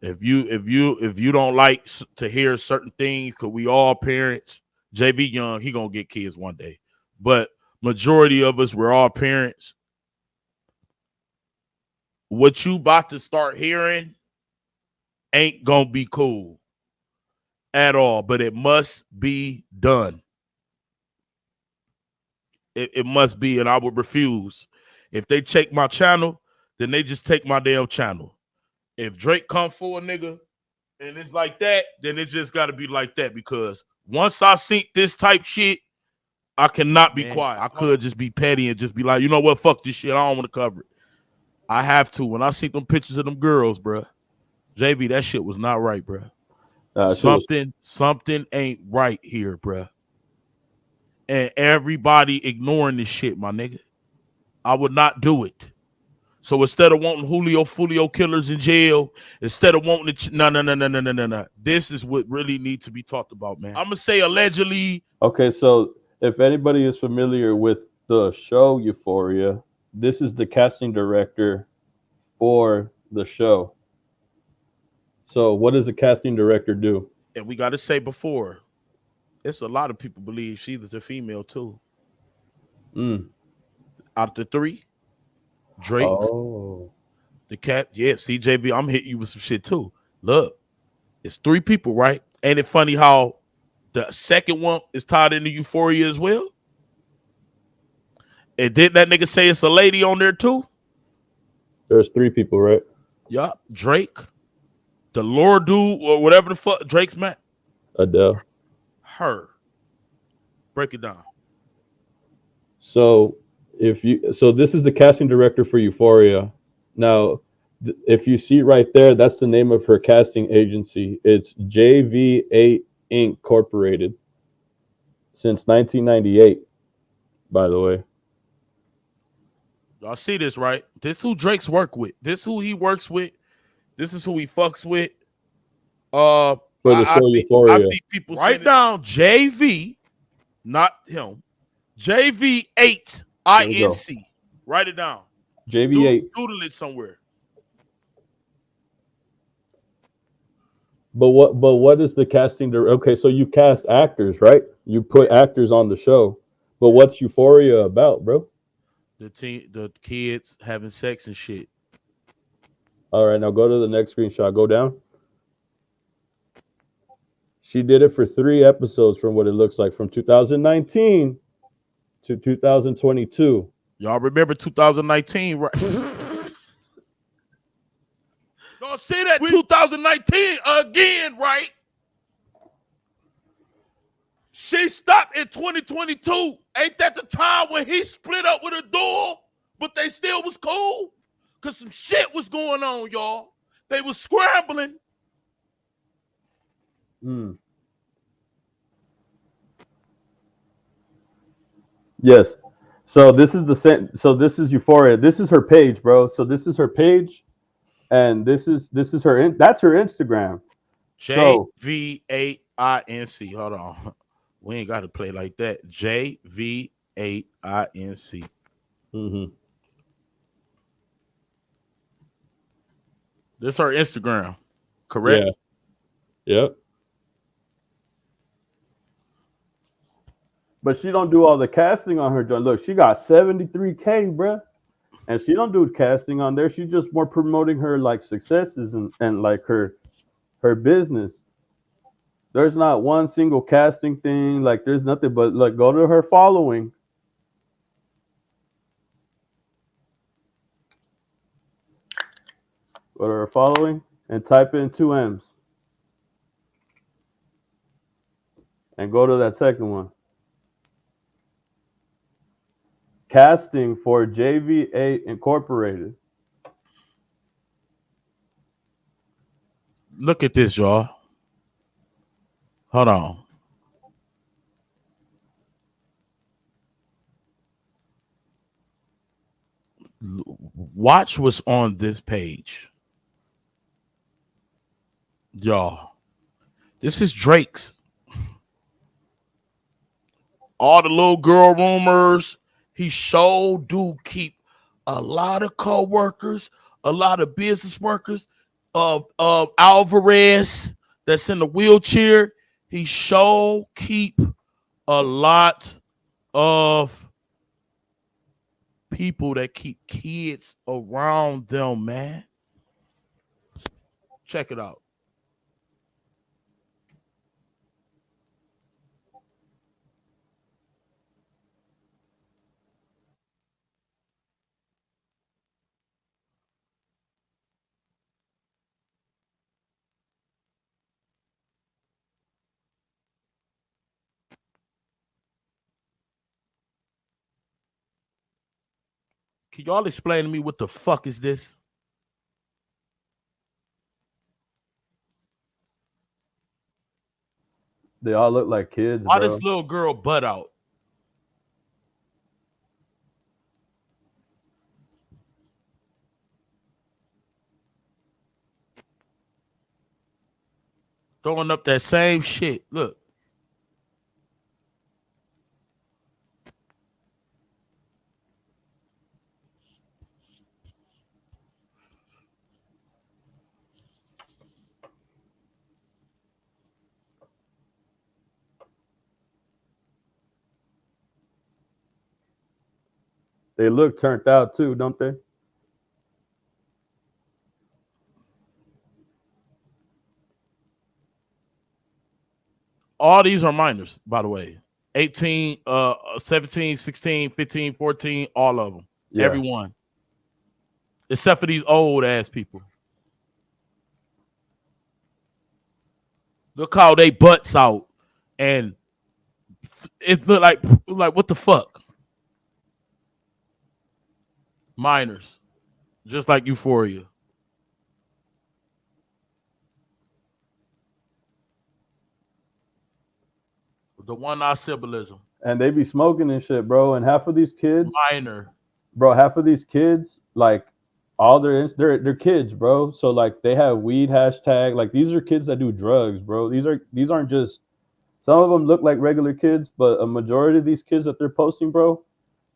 If you don't like to hear certain things, because we all parents. JB Young, he gonna get kids one day, but majority of us, we're all parents. What you about to start hearing ain't gonna be cool at all, but it must be done. It must be, and I would refuse. If they check my channel, then they just take my damn channel. If Drake come for a nigga and it's like that, then it just got to be like that, because once I see this type shit, I cannot be quiet. I could just be petty and just be like, you know what, fuck this shit. I don't want to cover it. I have to. When I see them pictures of them girls, bro, JV, that shit was not right, bro. Something ain't right here, bro. and everybody ignoring this shit, my nigga. I would not do it. So instead of wanting Julio killers in jail, instead of wanting no. This is what really needs to be talked about, man. I'm gonna say allegedly. Okay, so if anybody is familiar with the show Euphoria, this is the casting director for the show. So what does the casting director do? And we got to say before, it's a lot of people believe she's a female too. Out of the three, Drake, the cat, yeah, CJV. I'm hitting you with some shit too. Look, it's three people, right? Ain't it funny how the second one is tied into Euphoria as well? And didn't that nigga say it's a lady on there too? There's three people, right? Yup, Drake, the Lord dude, or whatever the fuck Drake's man. Adele. Her. Break it down. So this is the casting director for Euphoria. Now, if you see right there, that's the name of her casting agency. It's JV8 Incorporated since 1998, by the way. Y'all see this, right? This who Drake's work with. This who he works with. This is who he fucks with. For the show Euphoria. I see people write down JV, not him. JV8 INC. Write it down. JV8. Doodle it somewhere. But what is the casting director? Okay, so you cast actors, right? You put actors on the show. But what's Euphoria about, bro? The kids having sex and shit. All right, now go to the next screenshot. Go down. She did it for 3 episodes from what it looks like, from 2019 to 2022. Y'all remember 2019, right? Y'all see that 2019 again, right? She stopped in 2022. Ain't that the time when he split up with a duel, but they still was cool? Because some shit was going on, y'all. They was scrambling. Yes. So this is the same. So this is Euphoria. This is her page, bro. So this is her page, and this is her. That's her Instagram. JV8INC. Hold on. We ain't got to play like that. JV8INC. This is her Instagram, correct? Yeah. Yep. But she don't do all the casting on her joint. Look, she got 73K, bruh. And she don't do casting on there. She's just more promoting her like successes and like her business. There's not one single casting thing. Like there's nothing but like go to her following. Go to her following and type in 2 M's. And go to that second one. Casting for JV8 Incorporated. Look at this, y'all. Hold on. Watch what's on this page. Y'all. This is Drake's. All the little girl rumors. He sure do keep a lot of co-workers, a lot of business workers. Alvarez that's in the wheelchair. He sure keep a lot of people that keep kids around them, man. Check it out. Can y'all explain to me what the fuck is this? They all look like kids. Why bro. this little girl butt out? Throwing up that same shit. Look. They look turned out too, don't they? All these are minors, by the way. 18, 17, 16, 15, 14, all of them. Yeah. Everyone. Except for these old ass people. Look how they butts out. And it look like what the fuck? Minors. Just like Euphoria. The one-eye symbolism. And they be smoking and shit, bro. And half of these kids, Minor. bro, half of these kids, like all they're kids, bro. So like they have weed hashtag. Like these are kids that do drugs, bro. These aren't just, some of them look like regular kids, but a majority of these kids that they're posting, bro,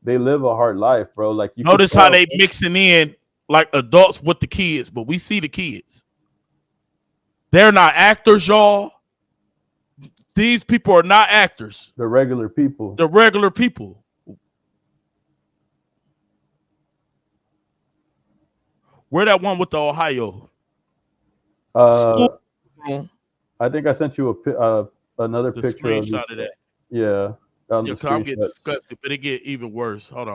they live a hard life, bro. Like you Notice how they mixing in like adults with the kids, but we see the kids. They're not actors, y'all. These people are not actors. They're regular people. They're regular people. Where that one with the Ohio? I think I sent you another The picture screenshot of that. Yeah. Yeah, I'm getting disgusted, but it get even worse. Hold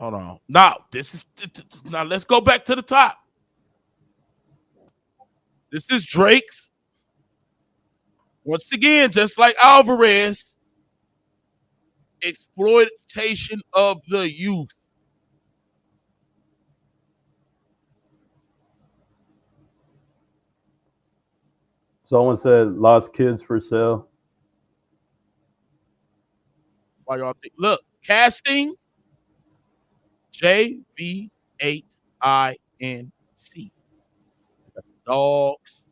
on. Now let's go back to the top. This is Drake's. Once again, just like Alvarez, exploitation of the youth. Someone said lost kids for sale. Why y'all think? Look, casting JV8INC. Dogs,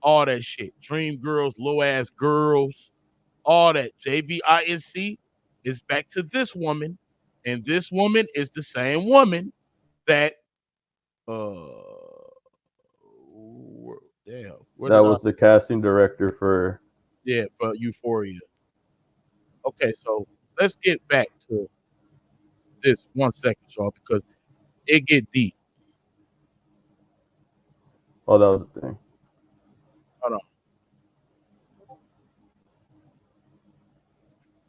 all that shit. Dream girls, low ass girls, all that. JVINC is back to this woman, and this woman is the same woman that That was the casting director for for Euphoria. Okay, so let's get back to this 1 second, y'all, because it get deep. Oh, that was the thing. Hold on.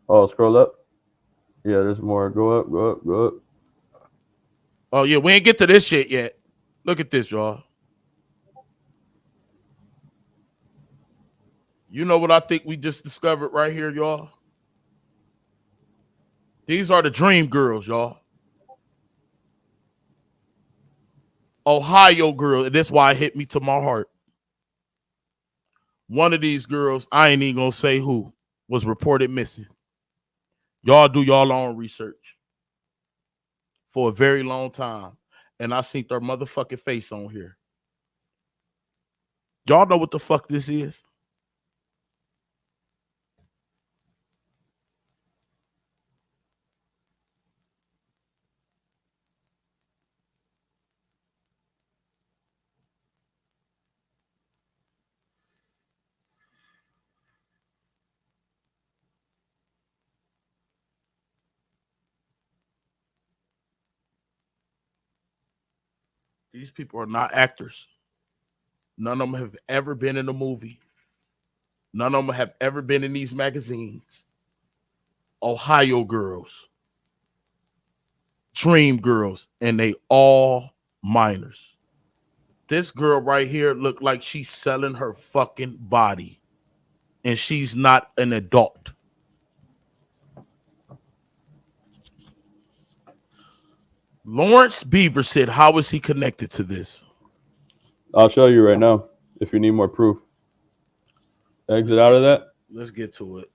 Oh, scroll up. Yeah, there's more. Go up, go up, go up. Oh yeah, we ain't get to this shit yet. Look at this, y'all. You know what I think we just discovered right here, y'all? These are the dream girls, y'all. Ohio girl, and that's why it hit me to my heart. One of these girls, I ain't even gonna say who, was reported missing. Y'all do y'all own research for a very long time, and I seen their motherfucking face on here. Y'all know what the fuck this is? These people are not actors. None of them have ever been in a movie. None of them have ever been in these magazines. Ohio girls, dream girls, and they all minors. This girl right here looked like she's selling her fucking body, and she's not an adult. Lawrence Beaver said, how is he connected to this? I'll show you right now if you need more proof. Exit out of that. Let's get to it.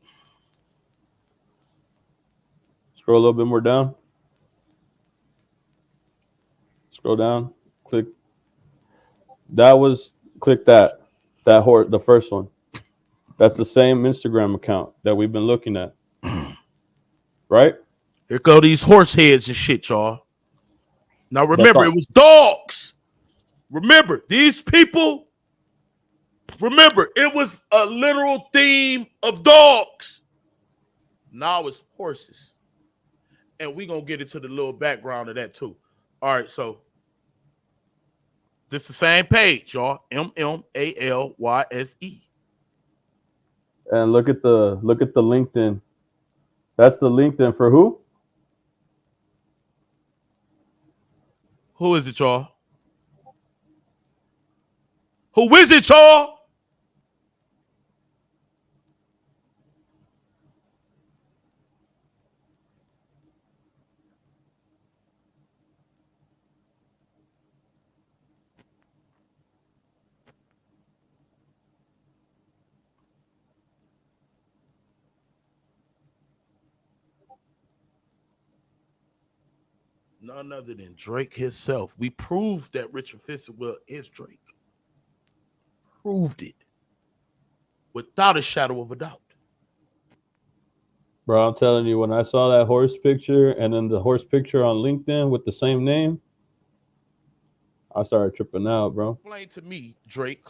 Scroll a little bit more down. Scroll down. Click. That was Click that. That horse, the first one. That's the same Instagram account that we've been looking at. Right? Here go these horse heads and shit, y'all. Now That's remember, all. it was dogs. Remember, these people. Remember, it was a literal theme of dogs. Now it's horses. And we're going to get into the little background of that too. All right, so this is the same page, y'all. MMALYSE. And look at the LinkedIn. That's the LinkedIn for who? Who is it, y'all? Who is it, y'all? None other than Drake himself. We proved that Richard Fisherwell is Drake. Proved it. Without a shadow of a doubt. Bro, I'm telling you, when I saw that horse picture and then the horse picture on LinkedIn with the same name, I started tripping out, bro. Explain to me, Drake.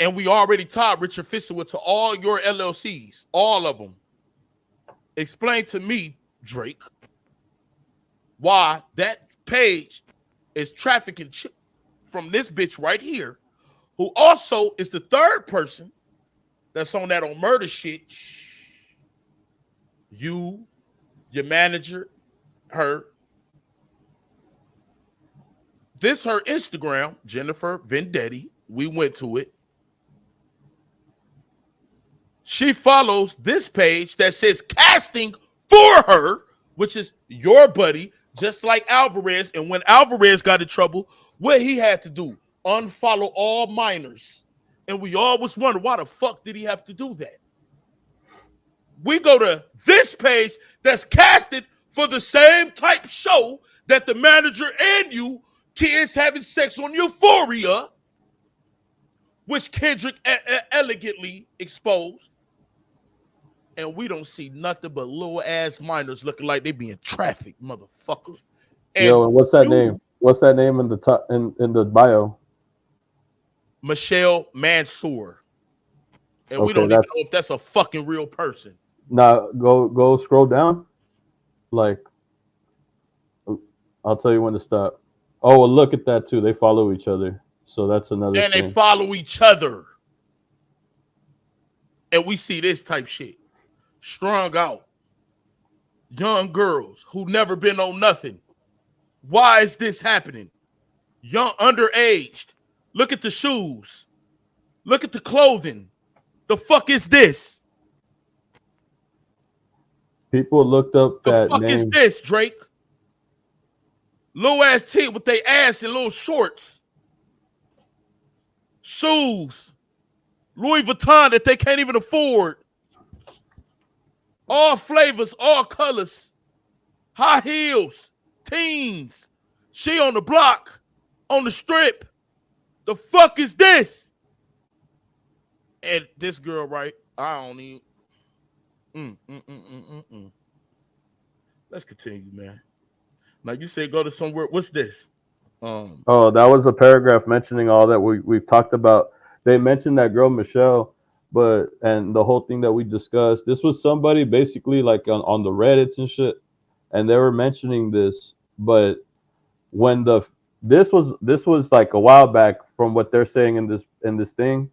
And we already tied Richard Fisherwell to all your LLCs. All of them. Explain to me, Drake, why that page is trafficking from this bitch right here, who also is the third person that's on that on murder shit. You, your manager, her. This her Instagram, Jennifer Vendetti. We went to it. She follows this page that says casting for her, which is your buddy, just like Alvarez. And when Alvarez got in trouble, what he had to do? Unfollow all minors. And we always wonder, why the fuck did he have to do that? We go to this page that's casted for the same type show that the manager and you kids having sex on Euphoria, which Kendrick elegantly exposed. And we don't see nothing but little ass minors looking like they being trafficked, motherfucker. And yo, and what's that name? What's that name in the top in the bio? Michelle Mansour. And we Okay, don't even know if that's a fucking real person. Now go scroll down. Like, I'll tell you when to stop. Oh, well, look at that too. They follow each other, so that's another And thing. they follow each other. And we see this type shit. Strung out. Young girls who never been on nothing. Why is this happening? Young, underaged. Look at the shoes. Look at the clothing. The fuck is this? People looked up The that fuck name. is this, Drake? Little ass tee with their ass in little shorts. Shoes. Louis Vuitton that they can't even afford. All flavors, all colors. High heels. Teens. She on the block. On the strip. The fuck is this? And this girl, right? I don't even. Let's continue, man. Now you say go to somewhere. What's this? Oh, that was a paragraph mentioning all that we've talked about. They mentioned that girl Michelle, and the whole thing that we discussed. This was somebody basically like on the Reddits and shit, and they were mentioning this. But when this was like a while back from what they're saying in this thing,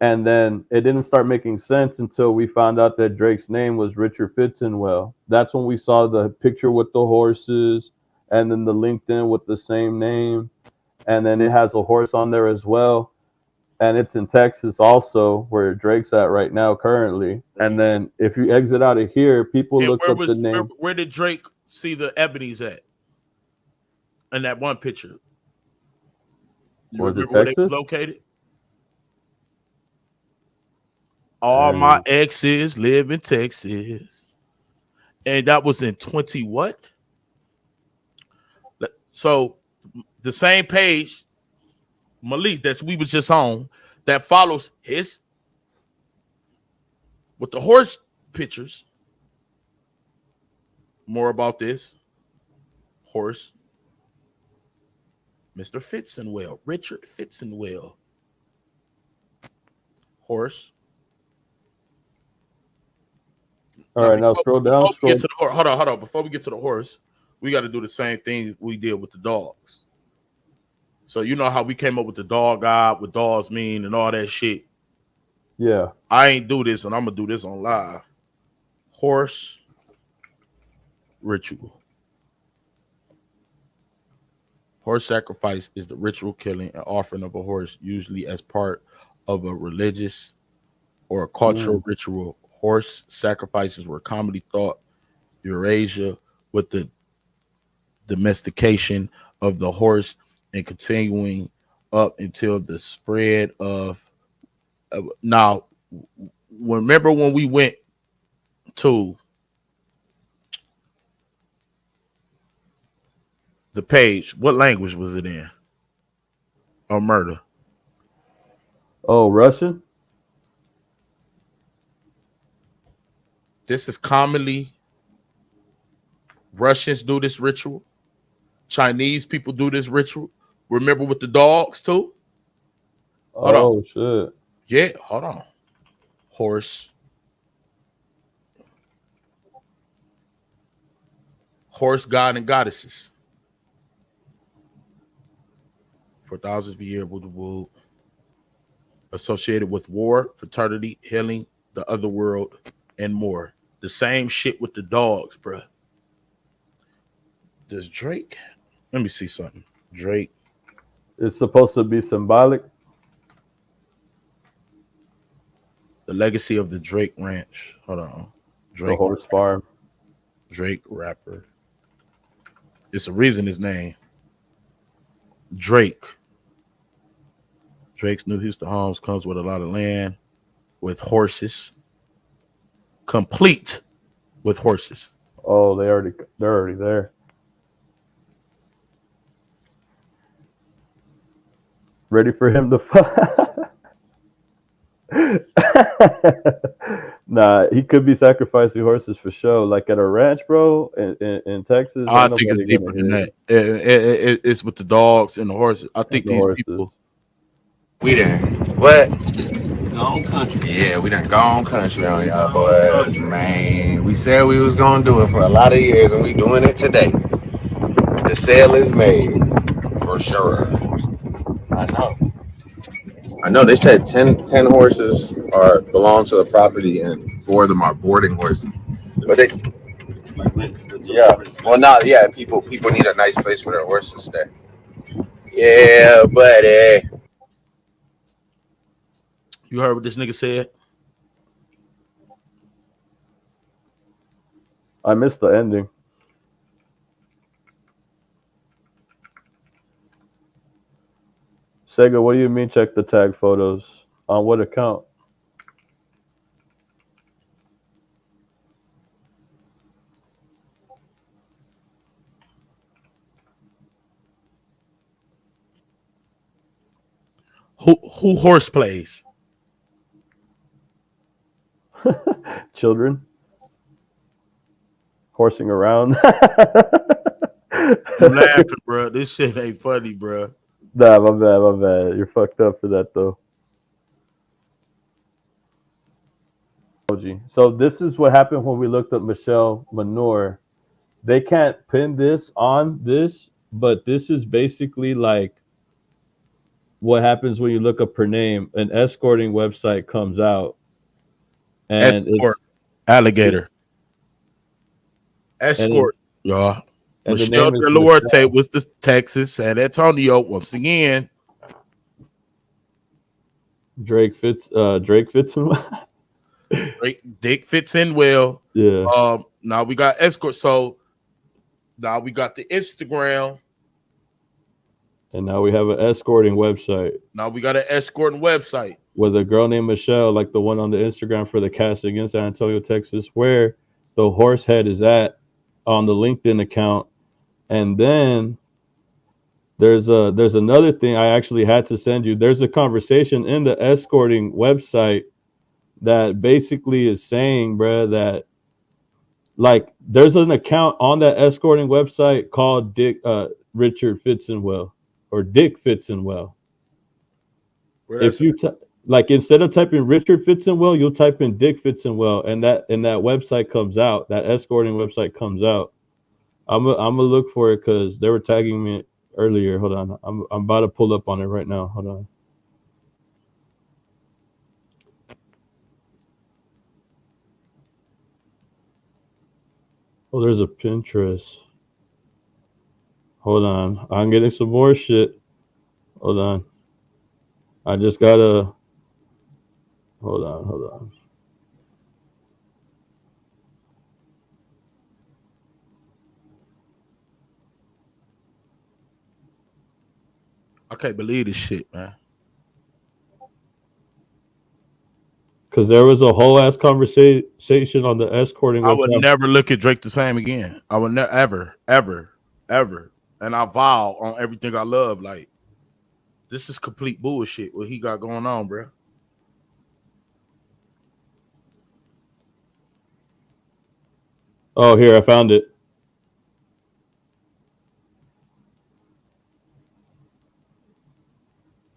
and then it didn't start making sense until we found out that Drake's name was Richard Fitzenwell. That's when we saw the picture with the horses, and then the LinkedIn with the same name, and then it has a horse on there as well, and it's in Texas also, where Drake's at right now currently. And then if you exit out of here, people look up the name. Where did Drake see the ebonies at? In that one picture. You Was it remember where they was Texas? located? All my exes live in Texas. And that was in 20 what? So the same page, Malik, that we was just on, that follows his with the horse pictures. More about this horse, Mr. Fitzenwell, Richard Fitzenwell. Horse. All right, now scroll down. Hold on. Before we get to the horse, we got to do the same thing we did with the dogs. So you know how we came up with the dog god, what dogs mean, and all that shit. Yeah. I ain't do this, and I'm gonna do this on live. Horse ritual. Horse sacrifice is the ritual killing and offering of a horse, usually as part of a religious or a cultural ritual. Horse sacrifices were commonly thought Eurasia with the domestication of the horse and continuing up until the spread of. Now, remember when we went to the page, what language was it in? Or murder? Oh, Russian? This is commonly Russians do this ritual. Chinese people do this ritual. Remember with the dogs too? Hold on. Shit. Yeah, hold on. Horse god and goddesses. For thousands of years, associated with war, fraternity, healing, the other world, and more. The same shit with the dogs, bruh. Does Drake? Let me see something. Drake. It's supposed to be symbolic. The legacy of the Drake Ranch. Hold on. Drake The horse farm. Drake rapper. It's a reason his name. Drake. Drake's new Houston homes comes with a lot of land, with horses. Complete with horses. Oh, they're already there. Ready for him to Nah, he could be sacrificing horses for sure. Like at a ranch, bro, in Texas. I think it's deeper than that. It's with the dogs and the horses. I think these people. We done what? Gone country. Yeah, we done gone country on y'all boys, man. We said we was gonna do it for a lot of years, and we doing it today. The sale is made for sure. I know. They said 10 horses belong to the property, and 4 of them are boarding horses. But yeah. Well, no, yeah. People need a nice place for their horses to stay. Yeah, buddy. You heard what this nigga said? I missed the ending. Sega, what do you mean check the tag photos? On what account? Who horse plays? Children horsing around. You laughing, bro? This shit ain't funny, bro. Nah, my bad. You're fucked up for that though. So this is what happened when we looked up Michelle Manure. They can't pin this on this, but this is basically like what happens when you look up her name. An escorting website comes out, and Escort alligator. Escort, y'all. Michelle Delorte was the Texas San Antonio once again. Drake fits in. Dick fits in well. Yeah. Now we got escort. So now we got the Instagram. And now we have an escorting website. Now we got an escorting website with a girl named Michelle, like the one on the Instagram for the casting in San Antonio, Texas, where the horse head is at on the LinkedIn account. And then There's another thing I actually had to send you. There's a conversation in the escorting website that basically is saying, bruh, that like there's an account on that escorting website called Richard Fitzenwell or Dick Fitzenwell. Where If that's you at? like instead of typing Richard Fitzenwell, you'll type in Dick Fitzenwell, and that website comes out. That escorting website comes out. I'm gonna look for it because they were tagging me earlier. Hold on, I'm about to pull up on it right now. Hold on. Oh, there's a Pinterest. Hold on, I'm getting some more shit. Hold on. I just gotta. Hold on, hold on. I can't believe this shit, man. Because there was a whole ass conversation on the escorting I would website. never look at Drake the same again. I would never, ever, ever, ever. And I vow on everything I love. Like, this is complete bullshit. What he got going on, bro? Oh, here I found it.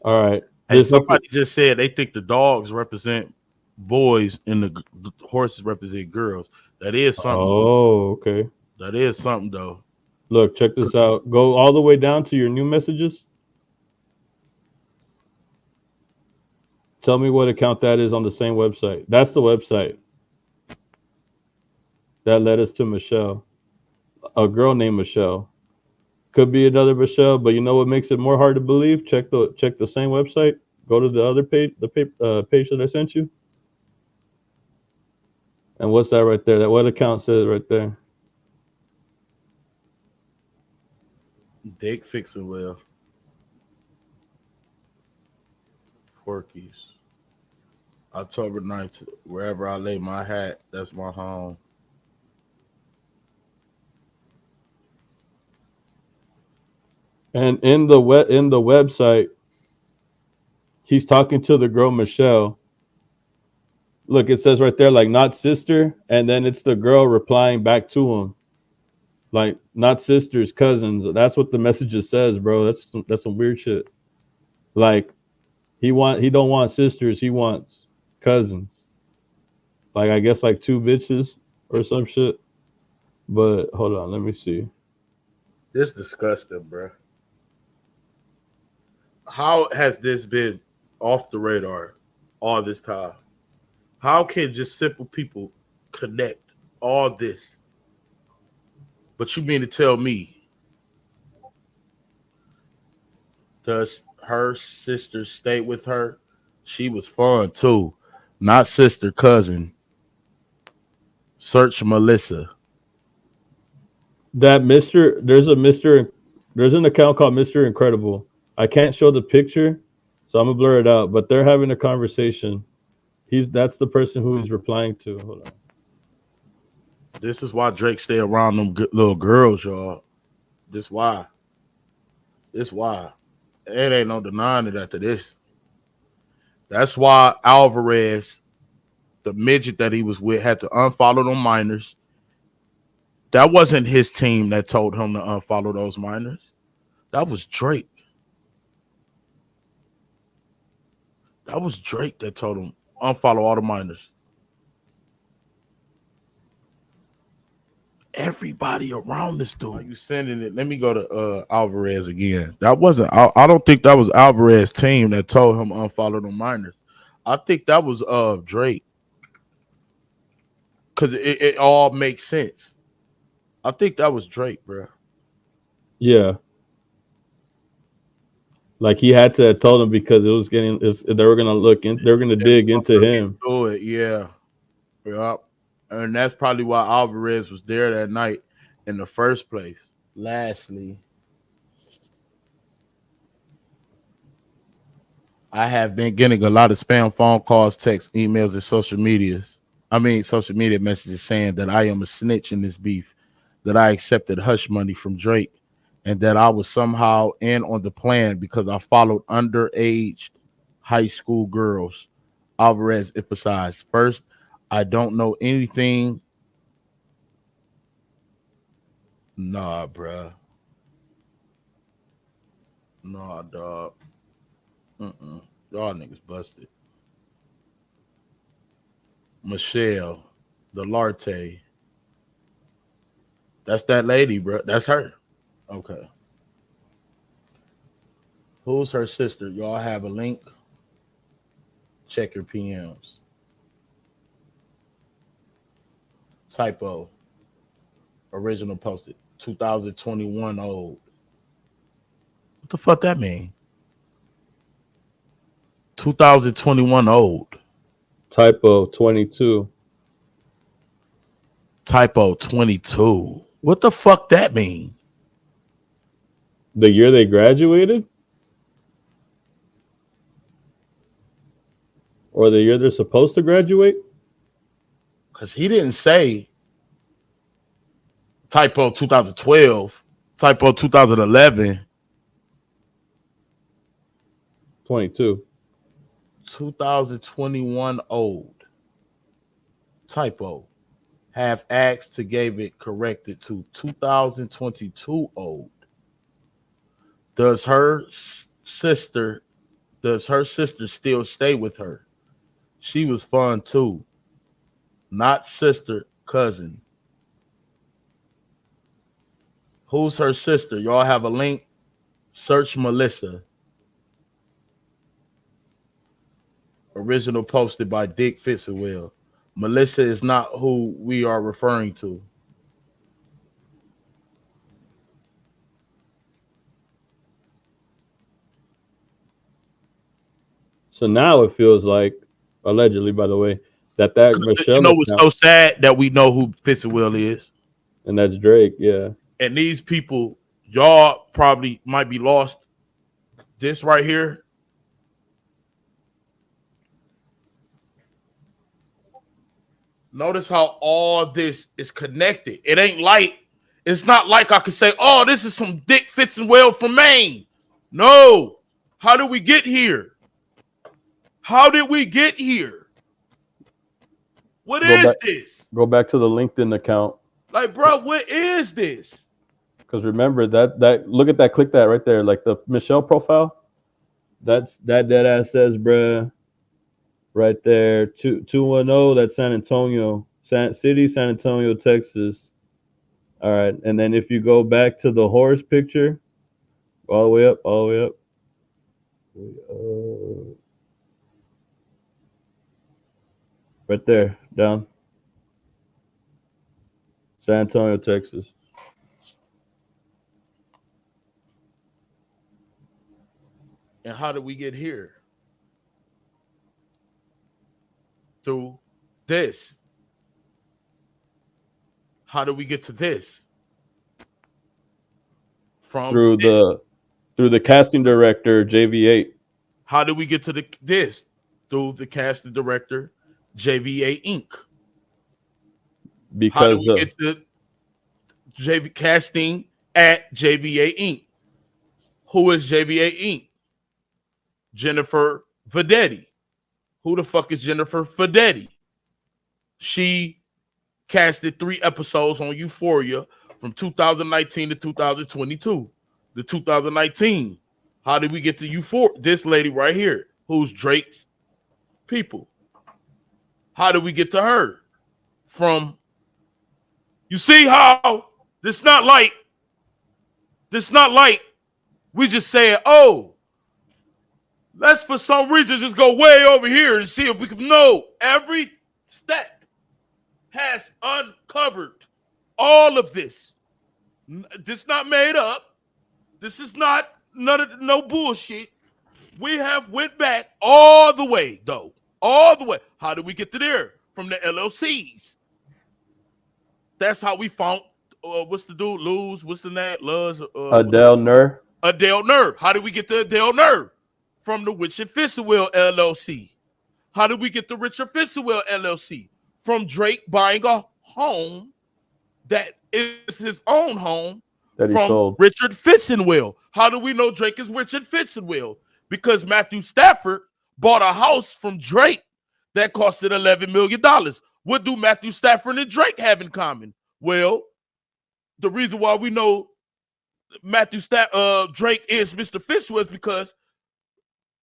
All right. And somebody just said they think the dogs represent boys and the horses represent girls. That is something. Oh, okay. That is something, though. Look, check this out. Go all the way down to your new messages. Tell me what account that is on the same website. That's the website that led us to Michelle, a girl named Michelle. Could be another Michelle, but you know what makes it more hard to believe? Check the same website. Go to the other page, the page that I sent you. And what's that right there? That what account says right there? Dick fixing well. Porkies. October 9th, wherever I lay my hat, that's my home. And in the website, he's talking to the girl Michelle. Look, it says right there, like not sister, and then it's the girl replying back to him, like not sisters, cousins. That's what the message says, bro. That's some weird shit. Like he don't want sisters, he wants cousins. Like I guess like two bitches or some shit. But hold on, let me see. This disgusting, bro. How has this been off the radar all this time? How can just simple people connect all this? But you mean to tell me, does her sister stay with her? She was fun too. Not sister, cousin. Search Melissa. That there's an account called Mr. Incredible. I can't show the picture, so I'm gonna blur it out. But they're having a conversation. That's the person who he's replying to. Hold on. This is why Drake stay around them little girls, y'all. This why. This why. It ain't no denying it after this. That's why Alvarez, the midget that he was with, had to unfollow them minors. That wasn't his team that told him to unfollow those minors. That was Drake. That was Drake that told him unfollow all the minors. Everybody around this dude. Are you sending it? Let me go to Alvarez again. That wasn't. I don't think that was Alvarez's team that told him unfollow the minors. I think that was Drake, because it all makes sense. I think that was Drake, bro. Yeah, like he had to have told him because it was getting. They were gonna look in. They were gonna dig into him. Do it, yeah. Yep. And that's probably why Alvarez was there that night in the first place. Lastly, I have been getting a lot of spam phone calls, texts, emails, and social media messages saying that I am a snitch in this beef, that I accepted hush money from Drake, and that I was somehow in on the plan because I followed underage high school girls. Alvarez emphasized. First, I don't know anything. Nah, bruh. Nah, dog. Y'all niggas busted. Michelle, the Larte. That's that lady, bro. That's her. Okay. Who's her sister? Y'all have a link? Check your PMs. Typo. Original posted. 2021 old. What the fuck that mean? 2021 old. Typo 22. Typo 22. What the fuck that mean? The year they graduated? Or the year they're supposed to graduate? Because he didn't say typo 2012, typo 2011. 22. 2021 old. Typo. Have asked to give it corrected to 2022 old. Does her sister still stay with her? She was fun too. Not sister, cousin. Who's her sister? Y'all have a link? Search Melissa. Original posted by Dick Fitzgerald. Melissa is not who we are referring to. So now it feels like, allegedly, by the way, that Michelle You know what's so sad? That we know who Fitzgerald is. And that's Drake, yeah. And these people, y'all probably might be lost. This right here. Notice how all this is connected. It ain't like, it's not like I could say, oh, this is some Dick Fitzgerald from Maine. No. How did we get here? How did we get here? What is this? Go back to the LinkedIn account. Like, bro, what is this? Because remember that look at that, click that right there, like the Michelle profile. That dead ass says, bruh, right there, 210. That's San Antonio, San Antonio, Texas. All right, and then if you go back to the horse picture, all the way up. Right there, down. San Antonio, Texas. And how did we get here? Through this. How did we get to this? Through the casting director, JV8. How did we get to this? Through the casting director, JVA Inc. Because how did we get to JV casting at JVA Inc.? Who is JVA Inc.? Jennifer Vedetti. Who the fuck is Jennifer Vedetti? She casted 3 episodes on Euphoria from 2019 to 2022. The 2019. How did we get to Euphoria? This lady right here, who's Drake's people. How did we get to her? From, you see how this not like we just saying, oh, let's for some reason just go way over here and see if we can know. Every step has uncovered all of this. This not made up. This is not no bullshit. We have went back all the way, though. All the way. How did we get to there? From the LLCs. That's how we found, what's the dude? Luz, what's the name? Luz. Adele Nur. Adele Nur. How did we get to Adele Nur? From the Richard Fitzgerald LLC. How did we get to Richard Fitzgerald LLC? From Drake buying a home that is his own home that he from sold. Richard Fitzenwell. How do we know Drake is Richard Fitzenwell? Because Matthew Stafford bought a house from Drake that costed $11 million. What do Matthew Stafford and Drake have in common? Well, the reason why we know Drake is Mr. Fitzenwell is because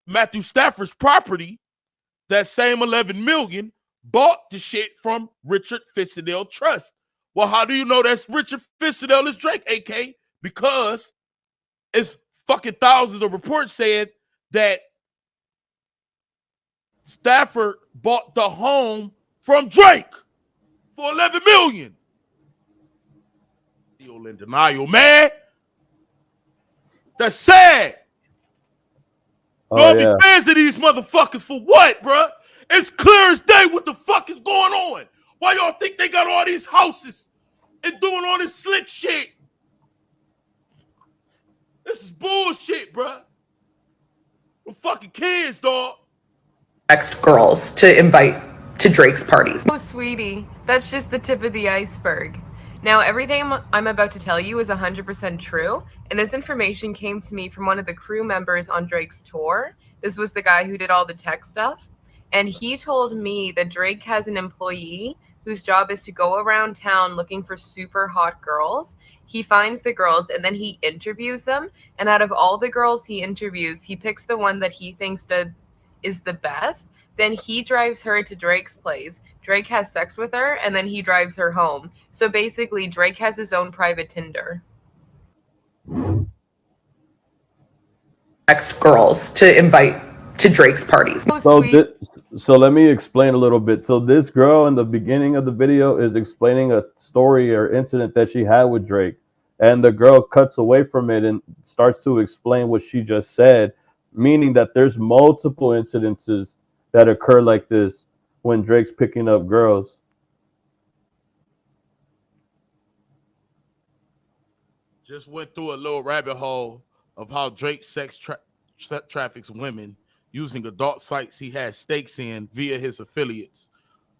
Matthew Stafford's property, that same $11 million, bought the shit from Richard Fitzenell Trust. Well, how do you know that's Richard Fitzenell is Drake, AK? Because it's fucking thousands of reports saying that Stafford bought the home from Drake for $11 million. Still in denial, man. That's sad. Oh, Y'all yeah. be fans of these motherfuckers for what, bruh? It's clear as day what the fuck is going on. Why y'all think they got all these houses and doing all this slick shit? This is bullshit, bruh. We're fucking kids, dog. Next girls to invite to Drake's parties. Oh, sweetie, that's just the tip of the iceberg. Now, everything I'm about to tell you is 100% true, and this information came to me from one of the crew members on Drake's tour. This was the guy who did all the tech stuff, and he told me that Drake has an employee whose job is to go around town looking for super hot girls. He finds the girls, and then he interviews them, and out of all the girls he interviews, he picks the one that he thinks that is the best. Then he drives her to Drake's place. Drake has sex with her, and then he drives her home. So basically, Drake has his own private Tinder. Next girls to invite to Drake's parties. So let me explain a little bit. So this girl in the beginning of the video is explaining a story or incident that she had with Drake. And the girl cuts away from it and starts to explain what she just said, meaning that there's multiple incidences that occur like this when Drake's picking up girls. Just went through a little rabbit hole of how Drake traffics women using adult sites he has stakes in via his affiliates,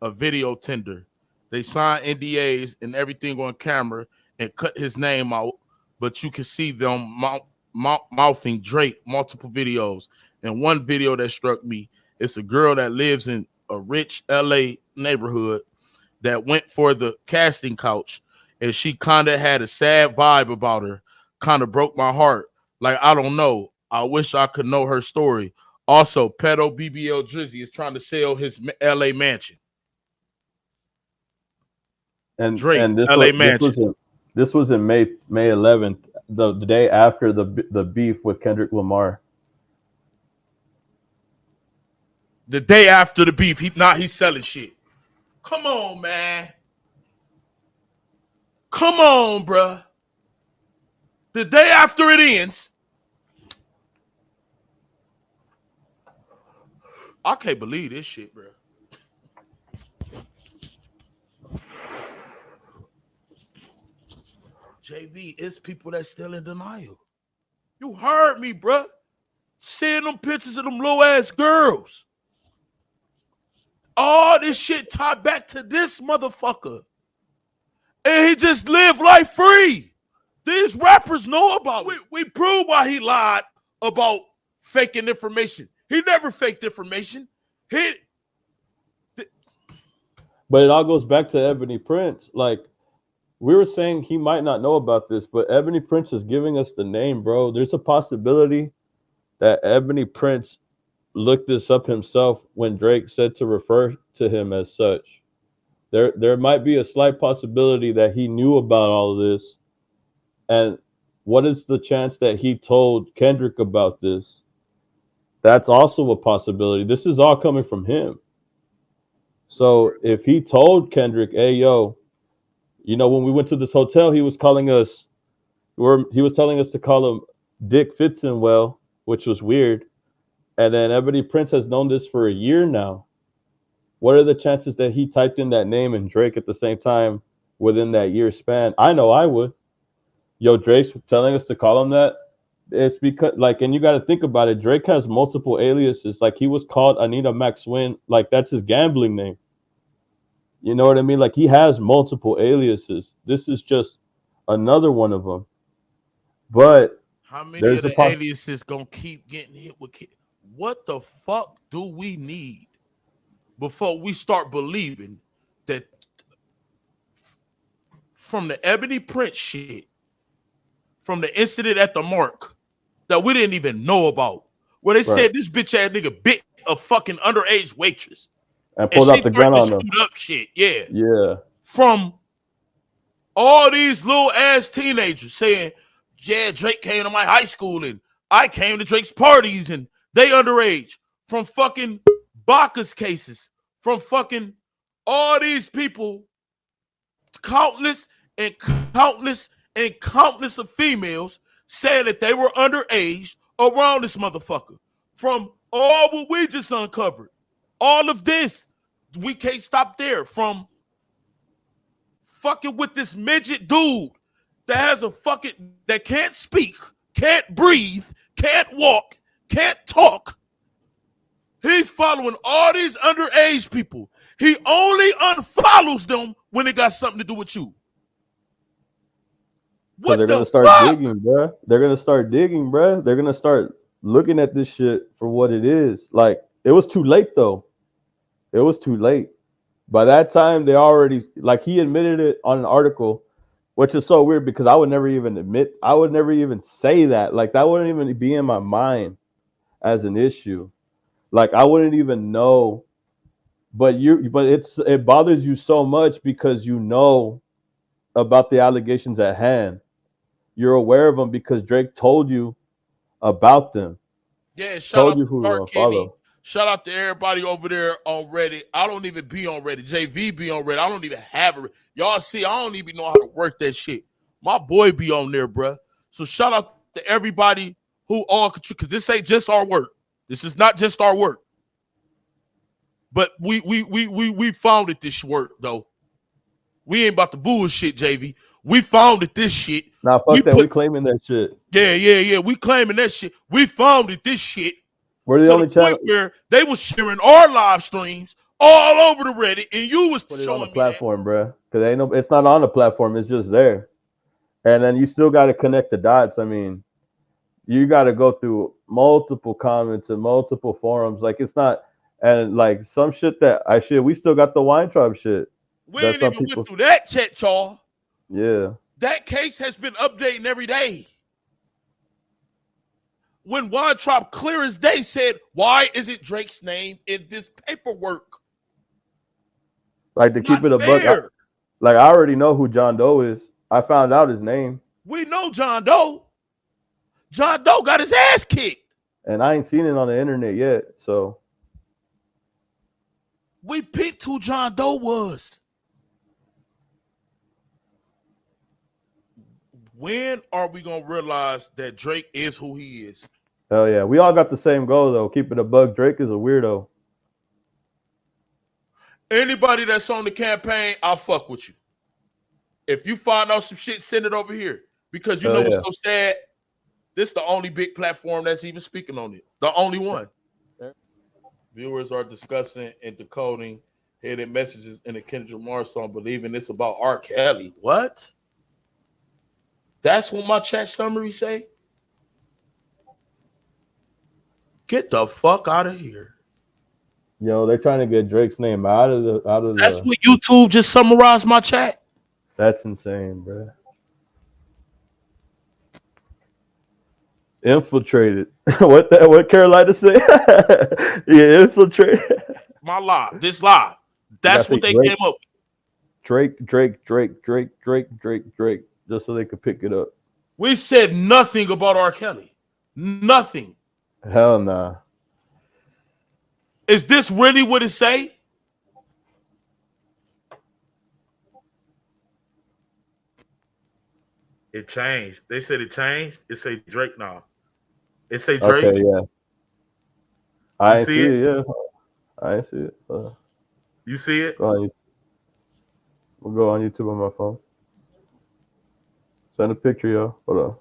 a video Tinder. They sign NDAs and everything on camera and cut his name out, but you can see them mouthing Drake multiple videos. And one video that struck me, it's a girl that lives in a rich LA neighborhood that went for the casting couch, and she kind of had a sad vibe about her, kind of broke my heart. Like, I don't know. I wish I could know her story. Also, pedo BBL Drizzy is trying to sell his LA mansion. And Drake, and LA mansion. This was in May 11th, the day after the beef with Kendrick Lamar. The day after the beef, he's selling shit. Come on, man. Come on, bruh. The day after it ends, I can't believe this shit, bruh. JV, it's people that's still in denial. You heard me, bruh. Seeing them pictures of them low-ass girls. All this shit tied back to this motherfucker. And he just lived life free. These rappers know about it. We prove why he lied about faking information. He never faked information. But it all goes back to Ebony Prince. Like, we were saying he might not know about this, but Ebony Prince is giving us the name, bro. There's a possibility that Ebony Prince looked this up himself when Drake said to refer to him as such. There might be a slight possibility that he knew about all of this. And what is the chance that he told Kendrick about this? That's also a possibility. This is all coming from him. So if he told Kendrick, hey, yo, you know, when we went to this hotel, he was telling us to call him Dick Fitzenwell, which was weird. And then Ebony Prince has known this for a year now. What are the chances that he typed in that name and Drake at the same time within that year span? I know I would. Yo, Drake's telling us to call him that. It's because, like, and you got to think about it. Drake has multiple aliases. Like, he was called Anita Maxwin. Like, that's his gambling name. You know what I mean? Like, he has multiple aliases. This is just another one of them. But how many there's of a the aliases gonna keep getting hit with kids? What the fuck do we need before we start believing that from the Ebony Prince shit, from the incident at the Mark that we didn't even know about, where they said this bitch ass nigga bit a fucking underage waitress and and pulled she out the gun threatened to on them. shoot up shit. Yeah. Yeah. From all these little ass teenagers saying, yeah, Drake came to my high school and I came to Drake's parties and they underage. From fucking Bacchus cases, from fucking all these people, countless and countless and countless of females saying that they were underage around this motherfucker. From all what we just uncovered, all of this, we can't stop there. From fucking with this midget dude that has a fucking, that can't speak, can't breathe, can't walk, can't talk. He's following all these underage people. He only unfollows them when it got something to do with you. So they're gonna start digging, bruh. They're gonna start digging, bruh. They're gonna start looking at this shit for what it is. Like, it was too late though. It was too late. By that time, they already, like, he admitted it on an article, which is so weird because I would never even say that. Like, that wouldn't even be in my mind as an issue. Like, I wouldn't even know. But it bothers you so much because you know about the allegations at hand. You're aware of them because Drake told you about them. Yeah, shout Told out you to who Dark to Kenny. follow. Shout out to everybody over there on Reddit. I don't even be on Reddit. JV be on Reddit. I don't even have it. Y'all see, I don't even know how to work that shit. My boy be on there, bruh. So shout out to everybody who all contribute, because this ain't just our work. This is not just our work. But we founded this work, though. We ain't about to bullshit, JV. We founded this shit. Nah, fuck that. We claiming that shit. Yeah. We claiming that shit. We founded this shit. We're the only channel where they was sharing our live streams all over the Reddit, and you was put it on the showing me platform, bruh. Because it's not on the platform. It's just there. And then you still got to connect the dots. I mean, you got to go through multiple comments and multiple forums. Like, it's not, and like some shit we still got the Wine Tribe shit. We ain't even went through that chat, y'all. Yeah. That case has been updating every day. When Wine Tribe clear as day said, why isn't Drake's name in this paperwork? Like, to keep it a buck, I already know who John Doe is. I found out his name. We know John Doe. John Doe got his ass kicked. And I ain't seen it on the internet yet, so. We picked who John Doe was. When are we going to realize that Drake is who he is? Hell yeah. We all got the same goal, though. Keep it a buck. Drake is a weirdo. Anybody that's on the campaign, I'll fuck with you. If you find out some shit, send it over here. Because you know what's so sad? This is the only big platform that's even speaking on it. The only one. Viewers are discussing and decoding hidden messages in the Kendrick Lamar song, believing it's about R. Kelly. What? That's what my chat summary say? Get the fuck out of here. Yo, they're trying to get Drake's name out of the. That's what YouTube just summarized my chat. That's insane, bro. Infiltrated. What Carolina say? Yeah, infiltrated. My lie. This lie. That's what they came up with. Drake, just so they could pick it up. We said nothing about R. Kelly. Nothing. Hell nah. Is this really what it say? It changed. They said it changed. It say Drake now. It say Drake. Okay, yeah. I ain't see it. Yeah, I ain't see it. You see it? We'll go on YouTube on my phone. Send a picture, yo. Hold on.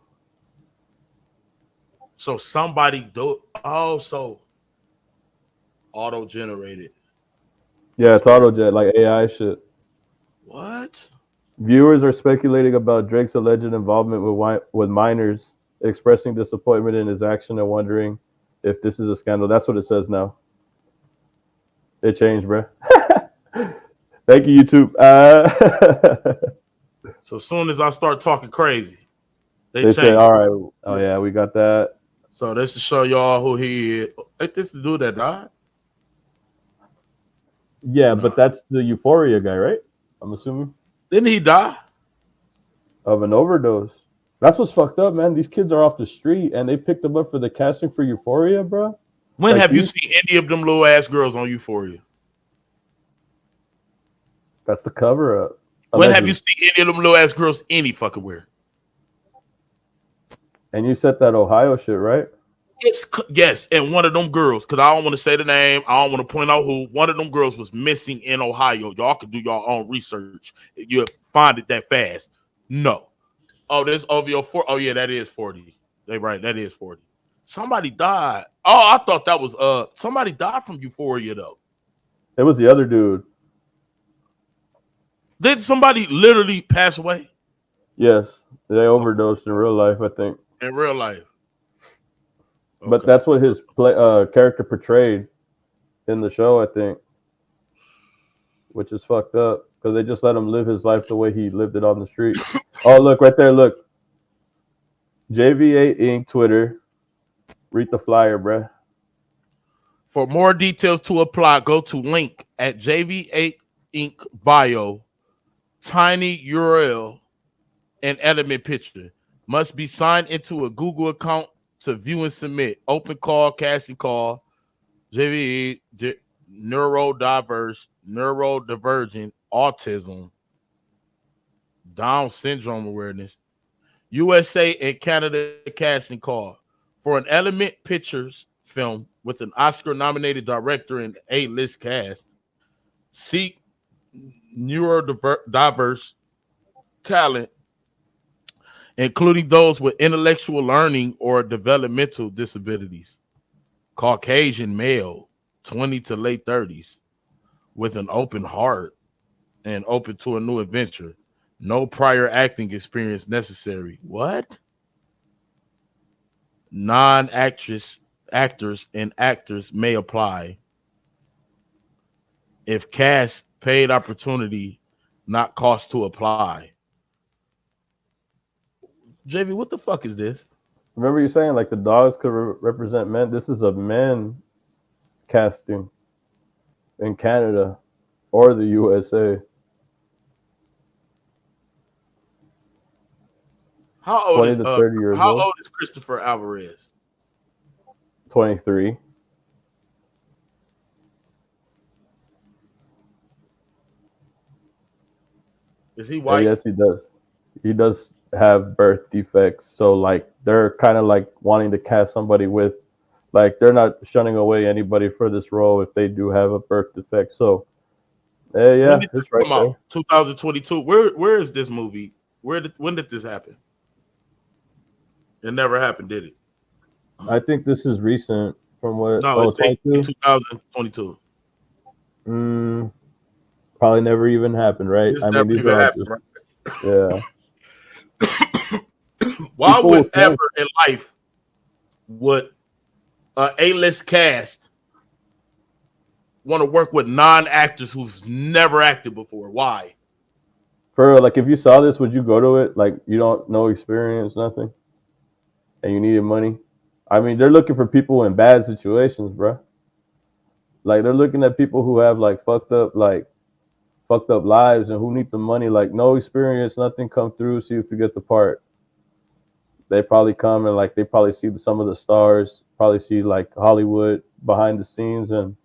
So somebody do. Oh, so auto-generated. Yeah, it's auto-gen, like AI shit. What? Viewers are speculating about Drake's alleged involvement with minors expressing disappointment in his action and wondering if this is a scandal. That's what it says now. It changed, bro. Thank you, YouTube. So as soon as I start talking crazy, They said, all right. Oh, yeah, we got that. So this to show y'all who he is. Ain't this the dude that died? Yeah, but that's the Euphoria guy, right? I'm assuming. Didn't he die? Of an overdose. That's what's fucked up, man. These kids are off the street and they picked them up for the casting for Euphoria, bro. When have you seen any of them little ass girls on Euphoria? That's the cover up. When have you seen any of them little ass girls any fucking where? And you said that Ohio shit, right? Yes, and one of them girls, because I don't want to say the name, I don't want to point out who. One of them girls was missing in Ohio. Y'all can do your own research. You'll find it that fast. No. Oh, this OVO 4. Oh, yeah, that is 40. They right, that is 40. Somebody died. Oh, I thought that was somebody died from Euphoria though. It was the other dude. Did somebody literally pass away? Yes. They overdosed in real life, I think. In real life. Okay. But that's what his character portrayed in the show, I think. Which is fucked up because they just let him live his life the way he lived it on the street. Oh, look right there. Look. JVA Inc. Twitter. Read the flyer, bruh. For more details to apply, go to link at JVA Inc. bio. Tiny URL and element picture. Must be signed into a Google account to view and submit. Open call, casting call. JVE, neurodiverse, neurodivergent, autism, Down syndrome awareness. USA and Canada casting call for an Element Pictures film with an Oscar-nominated director and A-list cast. Seek neurodiverse talent, including those with intellectual learning or developmental disabilities. Caucasian male, 20 to late 30s, with an open heart and open to a new adventure. No prior acting experience necessary. What? Non-actors and actors may apply. If cast, paid opportunity, not cost to apply. JV, what the fuck is this? Remember you saying like the dogs could represent men? This is a men casting in Canada or the USA. How old 20 is to 30 years how old. old is Christopher Alvarez? 23. Is he white? Yes, he does. He does have birth defects. So like they're kind of like wanting to cast somebody with like they're not shunning away anybody for this role if they do have a birth defect. So yeah, When did this it's right come out? 2022. Where is this movie? When did this happen? It never happened, did it? I think this is recent from what No, it's 22? 2022. Probably never even happened, right? This I never mean these even are happened, just, yeah. Why People would will ever in life would a A-list cast want to work with non-actors who's never acted before? Why? For real, like if you saw this, would you go to it? Like you don't know experience, nothing, and you needed money. I mean, they're looking for people in bad situations, bro. Like they're looking at people who have like fucked up lives and who need the money. Like no experience, nothing come through. See if you get the part. They probably come and like they probably see some of the stars, probably see like Hollywood behind the scenes and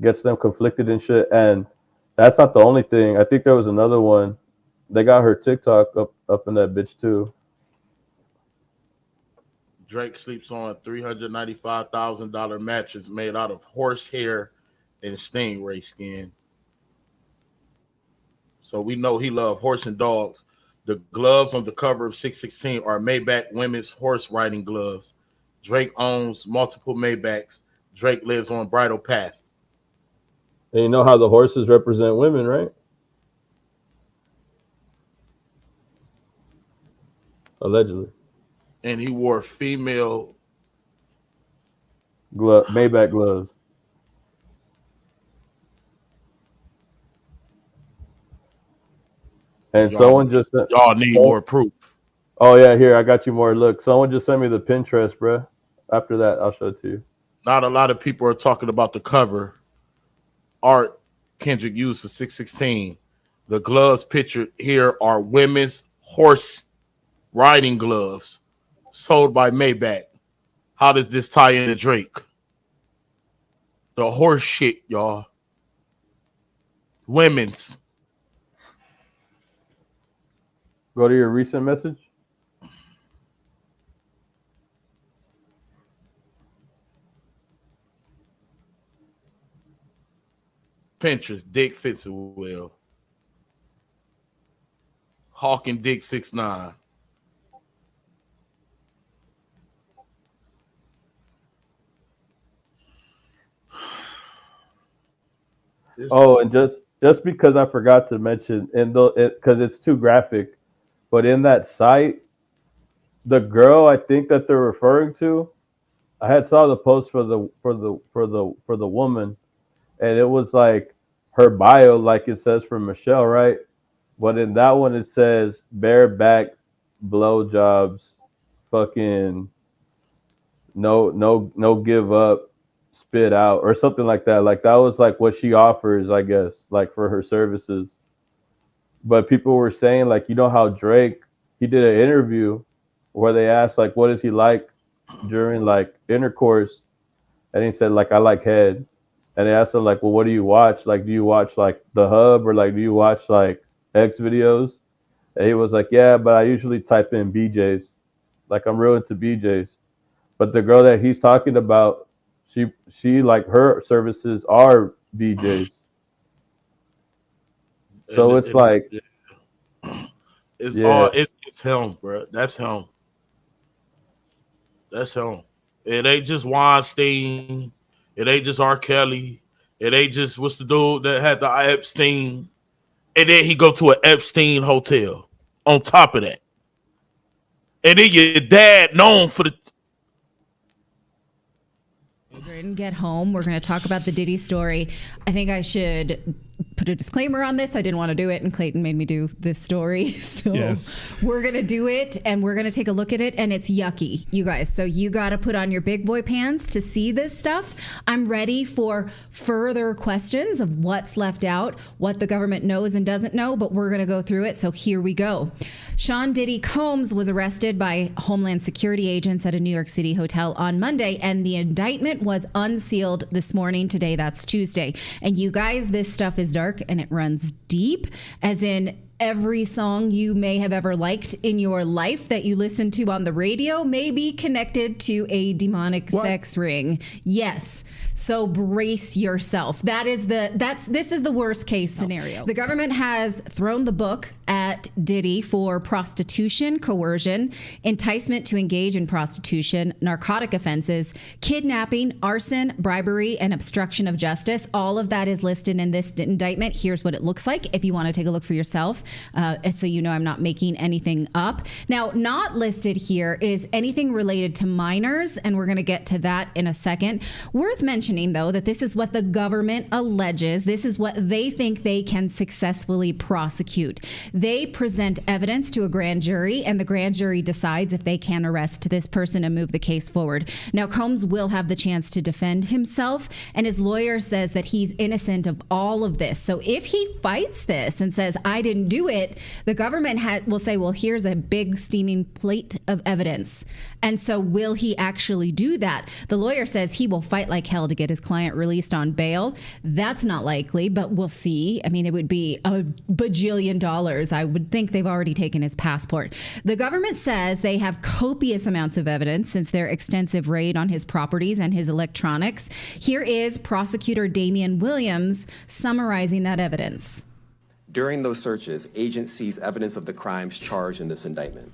gets them conflicted and shit. And that's not the only thing. I think there was another one. They got her TikTok up in that bitch too. Drake sleeps on $395,000 mattress made out of horsehair and stingray skin. So we know he loved horse and dogs. The gloves on the cover of 616 are Maybach women's horse riding gloves. Drake owns multiple Maybachs. Drake lives on Bridle Path. And you know how the horses represent women, right? Allegedly. and he wore female Maybach gloves. And someone just sent, y'all need more proof. Oh yeah, here I got you more. Look, someone just sent me the Pinterest, bro. After that, I'll show it to you. Not a lot of people are talking about the cover art Kendrick used for 616. The gloves pictured here are women's horse riding gloves sold by Maybach. How does this tie into Drake? The horse shit, y'all. Women's. Go to your recent message. Pinterest, Dick fits it well. Hawk and Dick 6'9". Oh, and just because I forgot to mention, and because it's too graphic, but in that site, the girl I think that they're referring to, I had saw the post for the woman, and it was like her bio, like it says for Michelle, right? But in that one, it says bareback blowjobs, fucking no give up, spit out, or something like that. Like that was like what she offers, I guess, like for her services. But people were saying like, you know how Drake, he did an interview where they asked like, what is he like during like intercourse, and he said like, I like head. And they asked him like, well, what do you watch? Like, do you watch like the Hub, or like do you watch like X videos? And he was like, yeah, but I usually type in BJ's. Like I'm real into BJ's. But the girl that he's talking about, she like her services are BJ's. So it's like it's yeah. all it's him, bro. That's him. That's him. It ain't just Weinstein. It ain't just R. Kelly. It ain't just what's the dude that had the Epstein. And then he go to an Epstein hotel on top of that. And then your dad known for the And get home. We're going to talk about the Diddy story. I think I should put a disclaimer on this. I didn't want to do it, and Clayton made me do this story. So Yes. we're going to do it, and we're going to take a look at it, and it's yucky, you guys. So you got to put on your big boy pants to see this stuff. I'm ready for further questions of what's left out, what the government knows and doesn't know, but we're going to go through it. So here we go. Sean Diddy Combs was arrested by Homeland Security agents at a New York City hotel on Monday, and the indictment was unsealed this morning. Today, that's Tuesday. And you guys, this stuff is dark and it runs deep, as in every song you may have ever liked in your life that you listen to on the radio may be connected to a demonic sex ring. Yes. So brace yourself. This is the worst case scenario. The government has thrown the book at Diddy for prostitution, coercion, enticement to engage in prostitution, narcotic offenses, kidnapping, arson, bribery, and obstruction of justice. All of that is listed in this indictment. Here's what it looks like if you want to take a look for yourself, so you know I'm not making anything up. Now, not listed here is anything related to minors, and we're going to get to that in a second. Worth mentioning, though, that this is what the government alleges. This is what they think they can successfully prosecute. They present evidence to a grand jury, and the grand jury decides if they can arrest this person and move the case forward. Now, Combs will have the chance to defend himself, and his lawyer says that he's innocent of all of this. So if he fights this and says, I didn't do it, the government will say, well, here's a big steaming plate of evidence. And so will he actually do that? The lawyer says he will fight like hell to get his client released on bail. That's not likely, but we'll see. I mean, it would be a bajillion dollars. I would think they've already taken his passport. The government says they have copious amounts of evidence since their extensive raid on his properties and his electronics. Here is prosecutor Damian Williams summarizing that evidence. During those searches, agents seized evidence of the crimes charged in this indictment.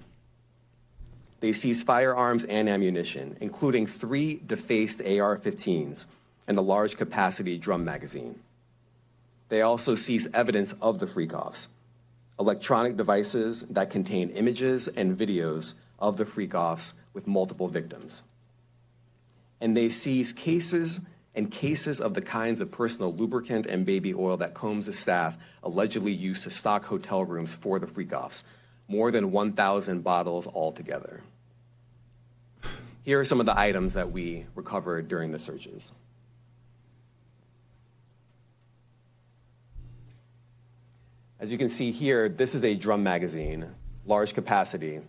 They seized firearms and ammunition, including 3 defaced AR-15s and a large capacity drum magazine. They also seized evidence of the freak-offs, electronic devices that contain images and videos of the freak-offs with multiple victims. And they seized cases and cases of the kinds of personal lubricant and baby oil that Combs' staff allegedly used to stock hotel rooms for the freak-offs, more than 1,000 bottles altogether. Here are some of the items that we recovered during the searches. As you can see here, this is a drum magazine, large capacity,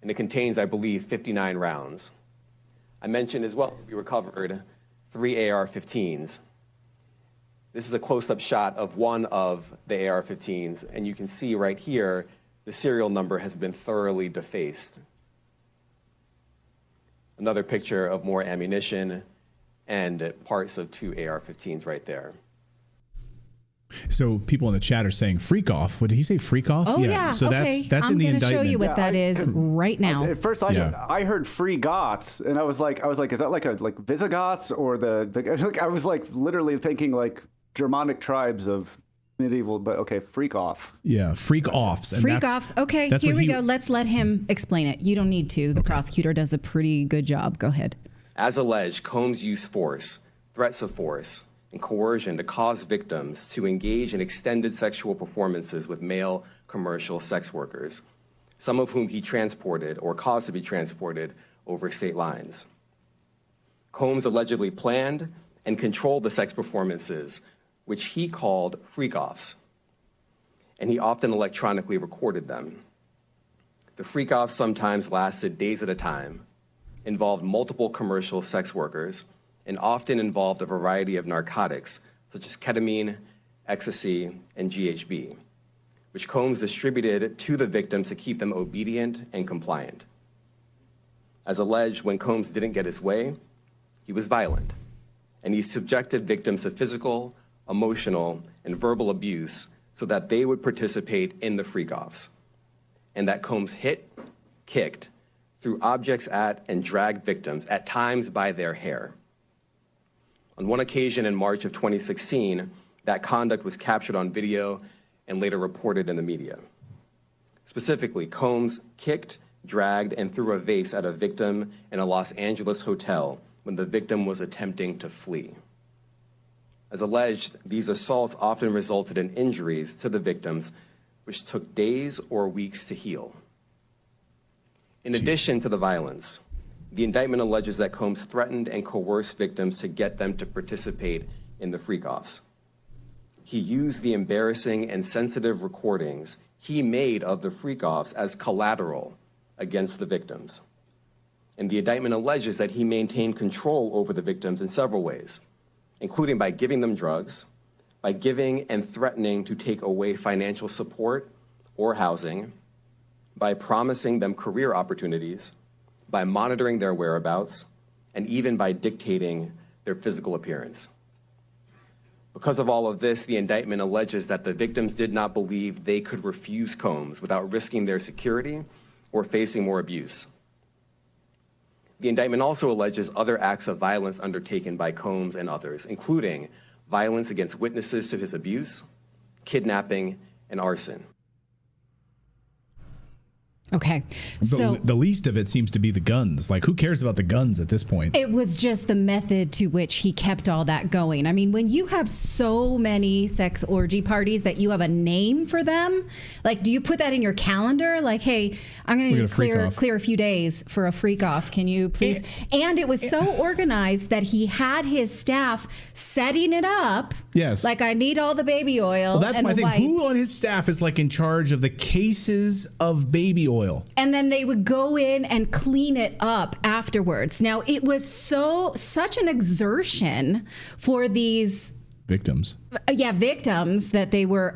and it contains, I believe, 59 rounds. I mentioned as well, we recovered 3 AR-15s. This is a close-up shot of one of the AR-15s, and you can see right here, the serial number has been thoroughly defaced. Another picture of more ammunition and parts of 2 AR-15s right there. So people in the chat are saying freak off. What did he say? Freak off? Oh yeah. So okay. that's in the indictment. I'm going to show you what that is right now. At first, I heard free Goths, and I was like, is that like Visigoths or the I was like literally thinking like Germanic tribes of medieval, but okay, freak off. Yeah, freak offs. And freak offs. Okay, here we go. Let's let him explain it. You don't need to. The prosecutor does a pretty good job. Go ahead. As alleged, Combs used force, threats of force, and coercion to cause victims to engage in extended sexual performances with male commercial sex workers, some of whom he transported or caused to be transported over state lines. Combs allegedly planned and controlled the sex performances, which he called freak-offs, and he often electronically recorded them. The freak-offs sometimes lasted days at a time, involved multiple commercial sex workers, and often involved a variety of narcotics, such as ketamine, ecstasy, and GHB, which Combs distributed to the victims to keep them obedient and compliant. As alleged, when Combs didn't get his way, he was violent, and he subjected victims to physical, emotional, and verbal abuse so that they would participate in the freak-offs, and that Combs hit, kicked, threw objects at, and dragged victims, at times by their hair. On one occasion in March of 2016, that conduct was captured on video and later reported in the media. Specifically, Combs kicked, dragged, and threw a vase at a victim in a Los Angeles hotel when the victim was attempting to flee. As alleged, these assaults often resulted in injuries to the victims, which took days or weeks to heal. In addition to the violence, the indictment alleges that Combs threatened and coerced victims to get them to participate in the freak-offs. He used the embarrassing and sensitive recordings he made of the freak-offs as collateral against the victims. And the indictment alleges that he maintained control over the victims in several ways, including by giving them drugs, by giving and threatening to take away financial support or housing, by promising them career opportunities, by monitoring their whereabouts, and even by dictating their physical appearance. Because of all of this, the indictment alleges that the victims did not believe they could refuse Combs without risking their security or facing more abuse. The indictment also alleges other acts of violence undertaken by Combs and others, including violence against witnesses to his abuse, kidnapping, and arson. Okay. So the least of it seems to be the guns. Like, who cares about the guns at this point? it was just the method to which he kept all that going. I mean, when you have so many sex orgy parties that you have a name for them, like, do you put that in your calendar? Like, hey, I'm going to need to clear a few days for a freak off. Can you please? And it was so organized that he had his staff setting it up. Yes. Like, I need all the baby oil. Well, that's and my the thing. wipes. Who on his staff is like in charge of the cases of baby oil? And then they would go in and clean it up afterwards. Now, it was such an exertion for these victims. Victims that they were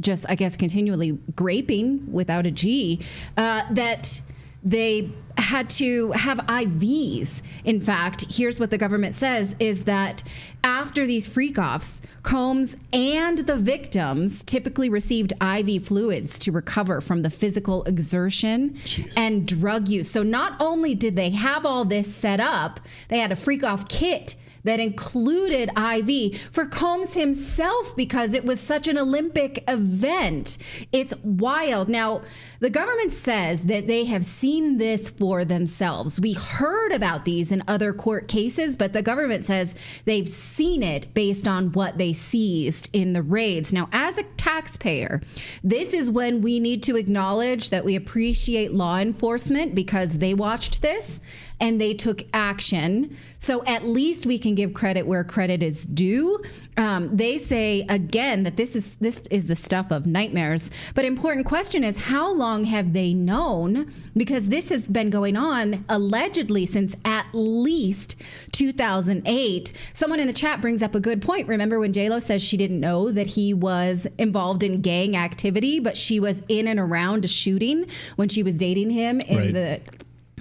just, I guess, continually graping without a G, that they had to have IVs. In fact, here's what the government says is that after these freak-offs, Combs and the victims typically received IV fluids to recover from the physical exertion and drug use. So not only did they have all this set up, they had a freak-off kit that included IV for Combs himself because it was such an Olympic event. It's wild. Now, the government says that they have seen this for themselves. We heard about these in other court cases, but the government says they've seen it based on what they seized in the raids. Now, as a taxpayer, this is when we need to acknowledge that we appreciate law enforcement because they watched this and they took action. So at least we can give credit where credit is due. They say again that this is the stuff of nightmares. But important question is, how long have they known? Because this has been going on allegedly since at least 2008. Someone in the chat brings up a good point. Remember when JLo says she didn't know that he was involved in gang activity, but she was in and around a shooting when she was dating him in the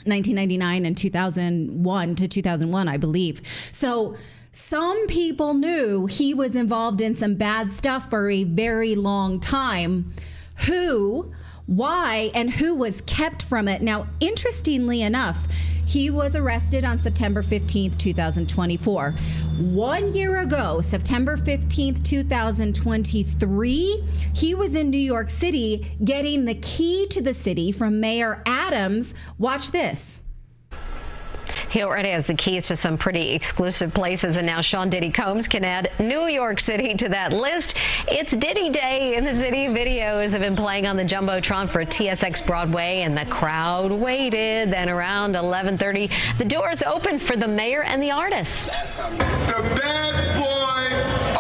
1999 and 2001 to 2001, I believe. So some people knew he was involved in some bad stuff for a very long time. Who, why, and who was kept from it? Now, interestingly enough, he was arrested on September 15th, 2024. 1 year ago, September 15th, 2023, he was in New York City getting the key to the city from Mayor Adams. Watch this. He already has the keys to some pretty exclusive places, and now Sean Diddy Combs can add New York City to that list. It's Diddy Day in the city. Videos have been playing on the Jumbotron for TSX Broadway, and the crowd waited. Then around 11:30, the doors opened for the mayor and the artist. The bad boy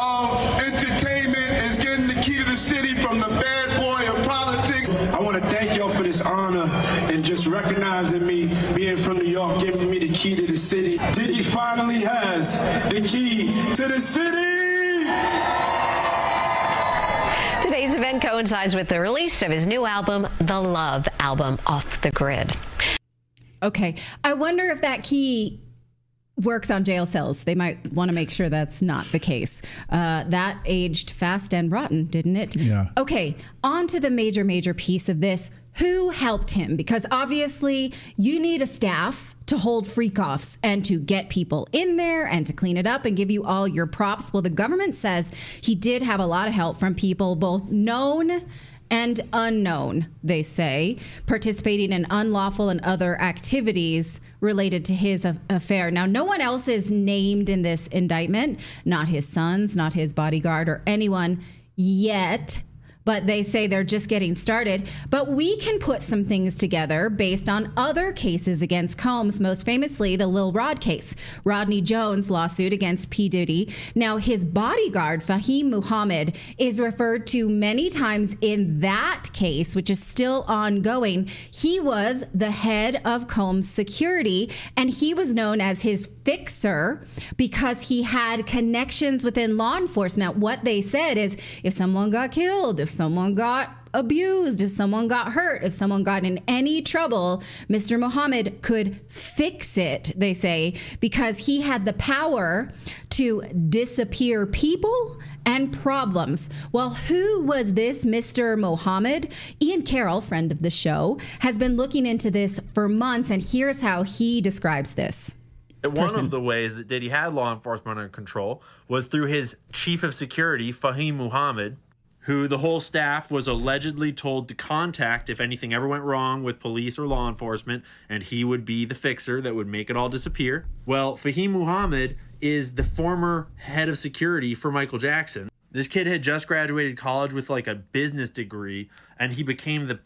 of entertainment is getting the key to the city from the bad boy of politics. I want to thank y'all for this honor and just recognizing me being from New York, giving me the key to the city. Diddy finally has the key to the city. Today's event coincides with the release of his new album, The Love Album, Off the Grid. Okay, I wonder if that key works on jail cells. They might want to make sure that's not the case. That aged fast and rotten, didn't it? Yeah. Okay, on to the major piece of this. Who helped him? Because obviously you need a staff to hold freak-offs and to get people in there and to clean it up and give you all your props. Well, the government says he did have a lot of help from people both known and unknown, they say, participating in unlawful and other activities related to his affair. Now, no one else is named in this indictment, not his sons, not his bodyguard or anyone yet. But they say they're just getting started. But we can put some things together based on other cases against Combs, most famously the Lil Rod case, Rodney Jones' lawsuit against P. Diddy. Now, his bodyguard, Fahim Muhammad, is referred to many times in that case, which is still ongoing. He was the head of Combs' security, and he was known as his fixer because he had connections within law enforcement. What they said is if someone got killed, if someone got abused, if someone got hurt, if someone got in any trouble, Mr. Muhammad could fix it, they say, because he had the power to disappear people and problems. Well, who was this Mr. Muhammad? Ian Carroll, friend of the show, has been looking into this for months, and here's how he describes this. One of the ways that Diddy had law enforcement under control was through his chief of security, Fahim Muhammad, who the whole staff was allegedly told to contact if anything ever went wrong with police or law enforcement, and he would be the fixer that would make it all disappear. Well, Fahim Muhammad is the former head of security for Michael Jackson. This kid had just graduated college with like a business degree, and he became the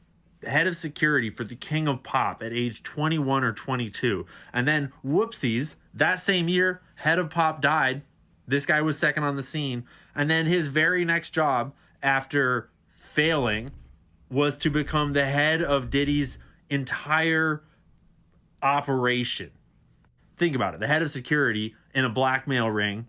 head of security for the King of Pop at age 21 or 22. And then, whoopsies, that same year, head of Pop died. This guy was second on the scene. And then his very next job, after failing, was to become the head of Diddy's entire operation. Think about it. The head of security in a blackmail ring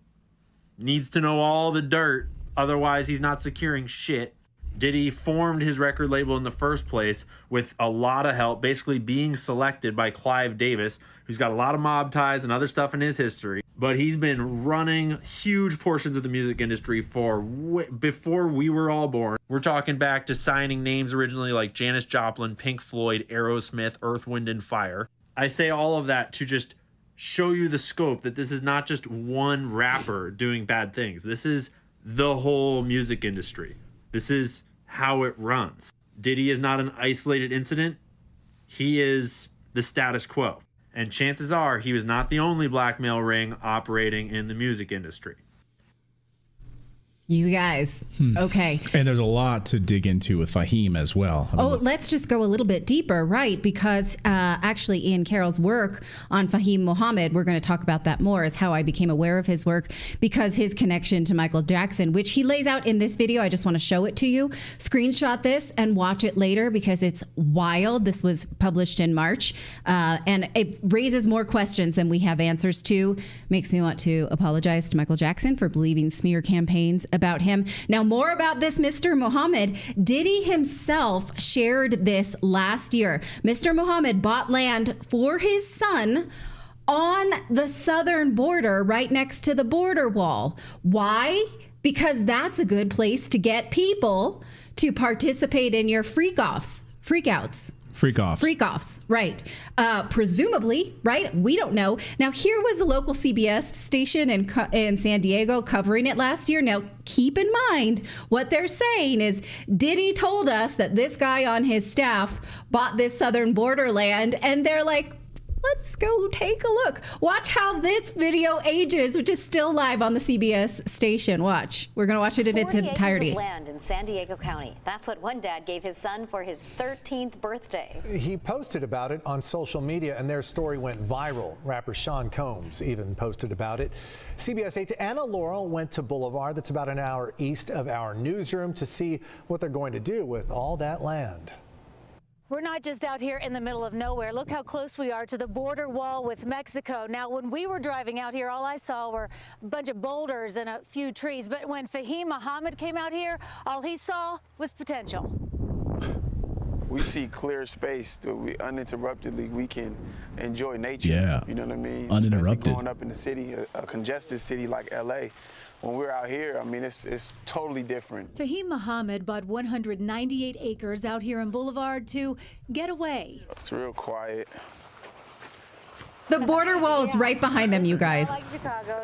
needs to know all the dirt, otherwise he's not securing shit. Diddy formed his record label in the first place with a lot of help, basically being selected by Clive Davis, who's got a lot of mob ties and other stuff in his history. But he's been running huge portions of the music industry for before we were all born. We're talking back to signing names originally like Janis Joplin, Pink Floyd, Aerosmith, Earth, Wind & Fire. I say all of that to just show you the scope that this is not just one rapper doing bad things. This is the whole music industry. This is how it runs. Diddy is not an isolated incident. He is the status quo. And chances are he was not the only blackmail ring operating in the music industry. You guys, okay. And there's a lot to dig into with Fahim as well. Let's just go a little bit deeper, right? Because actually Ian Carroll's work on Fahim Muhammad, we're going to talk about that more, is how I became aware of his work, because his connection to Michael Jackson, which he lays out in this video. I just want to show it to you. Screenshot this and watch it later because it's wild. This was published in March, and it raises more questions than we have answers to. Makes me want to apologize to Michael Jackson for believing smear campaigns about him. Now, more about this Mr. Muhammad. Diddy himself shared this last year. Mr. Muhammad bought land for his son on the southern border, right next to the border wall. Why? Because that's a good place to get people to participate in your freak-outs. Freak-offs, right. Presumably, right? We don't know. Now, here was a local CBS station in San Diego covering it last year. Now, keep in mind, what they're saying is Diddy told us that this guy on his staff bought this southern borderland, and they're like, let's go take a look. Watch how this video ages, which is still live on the CBS station. Watch. We're going to watch it in its entirety. 40 acres of land in San Diego County. That's what one dad gave his son for his 13th birthday. He posted about it on social media, and their story went viral. Rapper Sean Combs even posted about it. CBS 8's Anna Laurel went to Boulevard, that's about an hour east of our newsroom, to see what they're going to do with all that land. We're not just out here in the middle of nowhere. Look how close we are to the border wall with Mexico. Now, when we were driving out here, all I saw were a bunch of boulders and a few trees. But when Fahim Muhammad came out here, all he saw was potential. We see clear space that we uninterruptedly we can enjoy nature. Yeah. You know what I mean? Uninterrupted. Especially growing up in the city, a congested city like LA. When we're out here, I mean, it's totally different. Fahim Muhammad bought 198 acres out here in Boulevard to get away. It's real quiet. The border wall is right behind them, you guys.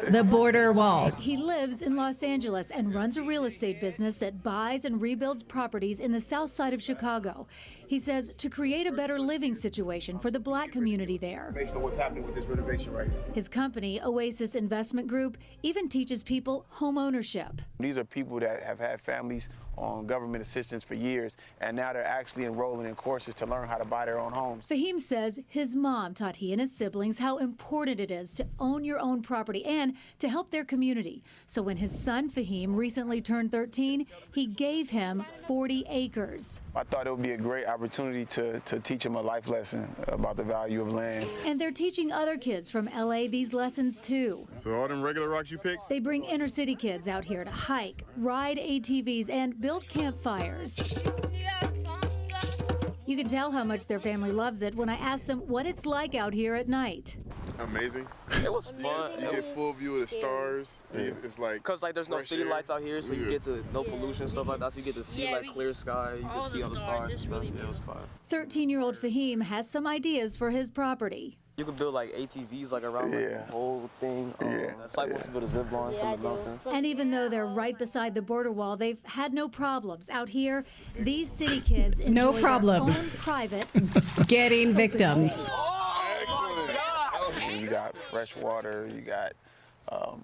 The border wall. He lives in Los Angeles and runs a real estate business that buys and rebuilds properties in the south side of Chicago. He says to create a better living situation for the black community there. Based on what's happening with this renovation right here. His company, Oasis Investment Group, even teaches people home ownership. These are people that have had families on government assistance for years, and now they're actually enrolling in courses to learn how to buy their own homes. Fahim says his mom taught he and his siblings how important it is to own your own property and to help their community. So when his son Fahim recently turned 13, he gave him 40 acres. I thought it would be a great opportunity to teach him a life lesson about the value of land. And they're teaching other kids from LA these lessons too. So all them regular rocks you picked? They bring inner city kids out here to hike, ride ATVs, and build campfires. You can tell how much their family loves it when I ask them what it's like out here at night. Amazing. It was fun. You get full view of the stars. It's like, because like there's no city lights out here, so you get to no pollution, stuff like that. So you get to see like clear sky. You can see all the stars and stuff. It was fun. 13-year-old Fahim has some ideas for his property. You can build like ATVs like around like, the whole thing. It's like wants to build a zip line from the mountain. And even though they're right beside the border wall, they've had no problems. Out here, these city kids enjoy No their problems. own private Getting victims. You got fresh water, you got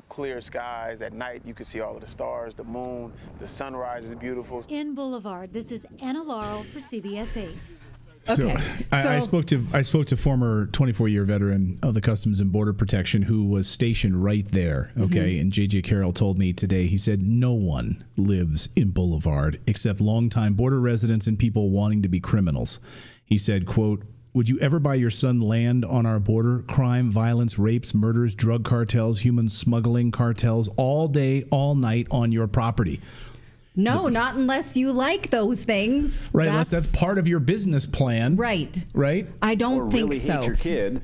clear skies. At night, you can see all of the stars, the moon, the sunrise is beautiful. In Boulevard, this is Anna Laurel for CBS 8. So, I spoke to former 24-year veteran of the Customs and Border Protection who was stationed right there. Okay, and JJ Carroll told me today. He said no one lives in Boulevard except longtime border residents and people wanting to be criminals. He said, "Quote: Would you ever buy your son land on our border? Crime, violence, rapes, murders, drug cartels, human smuggling cartels, all day, all night on your property." No, not unless you like those things. Right, unless that's part of your business plan. Right. Right? I don't think really so. Hate your kid.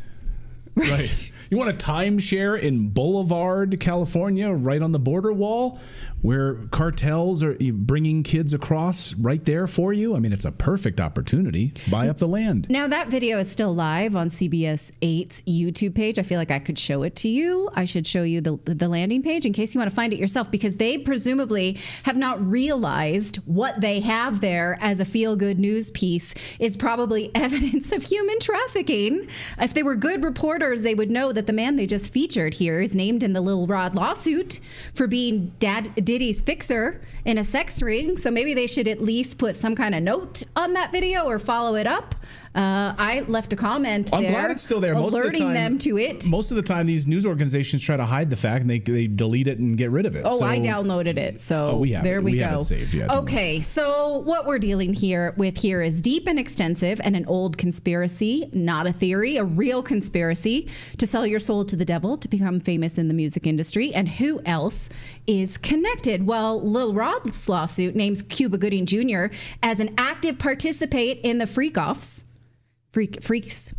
Right. You want a timeshare in Boulevard, California, right on the border wall? where cartels are bringing kids across right there for you. I mean, it's a perfect opportunity. Buy up the land. Now, that video is still live on CBS 8's YouTube page. I feel like I could show it to you. I should show you the landing page in case you want to find it yourself, because they presumably have not realized what they have there as a feel-good news piece is probably evidence of human trafficking. If they were good reporters, they would know that the man they just featured here is named in the Lil Rod lawsuit for being Diddy's fixer in a sex ring. So maybe they should at least put some kind of note on that video or follow it up. I left a comment there. I'm glad it's still there. Most of the time, them to it. Most of the time, these news organizations try to hide the fact and they delete it and get rid of it. Oh, so, I downloaded it. So we have there we go. Have it saved. Yeah, okay, so what we're dealing with here is deep and extensive and an old conspiracy, not a theory, a real conspiracy to sell your soul to the devil to become famous in the music industry. And who else is connected? Well, Lil Rod's lawsuit names Cuba Gooding Jr. as an active participant in the freak-off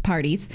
parties.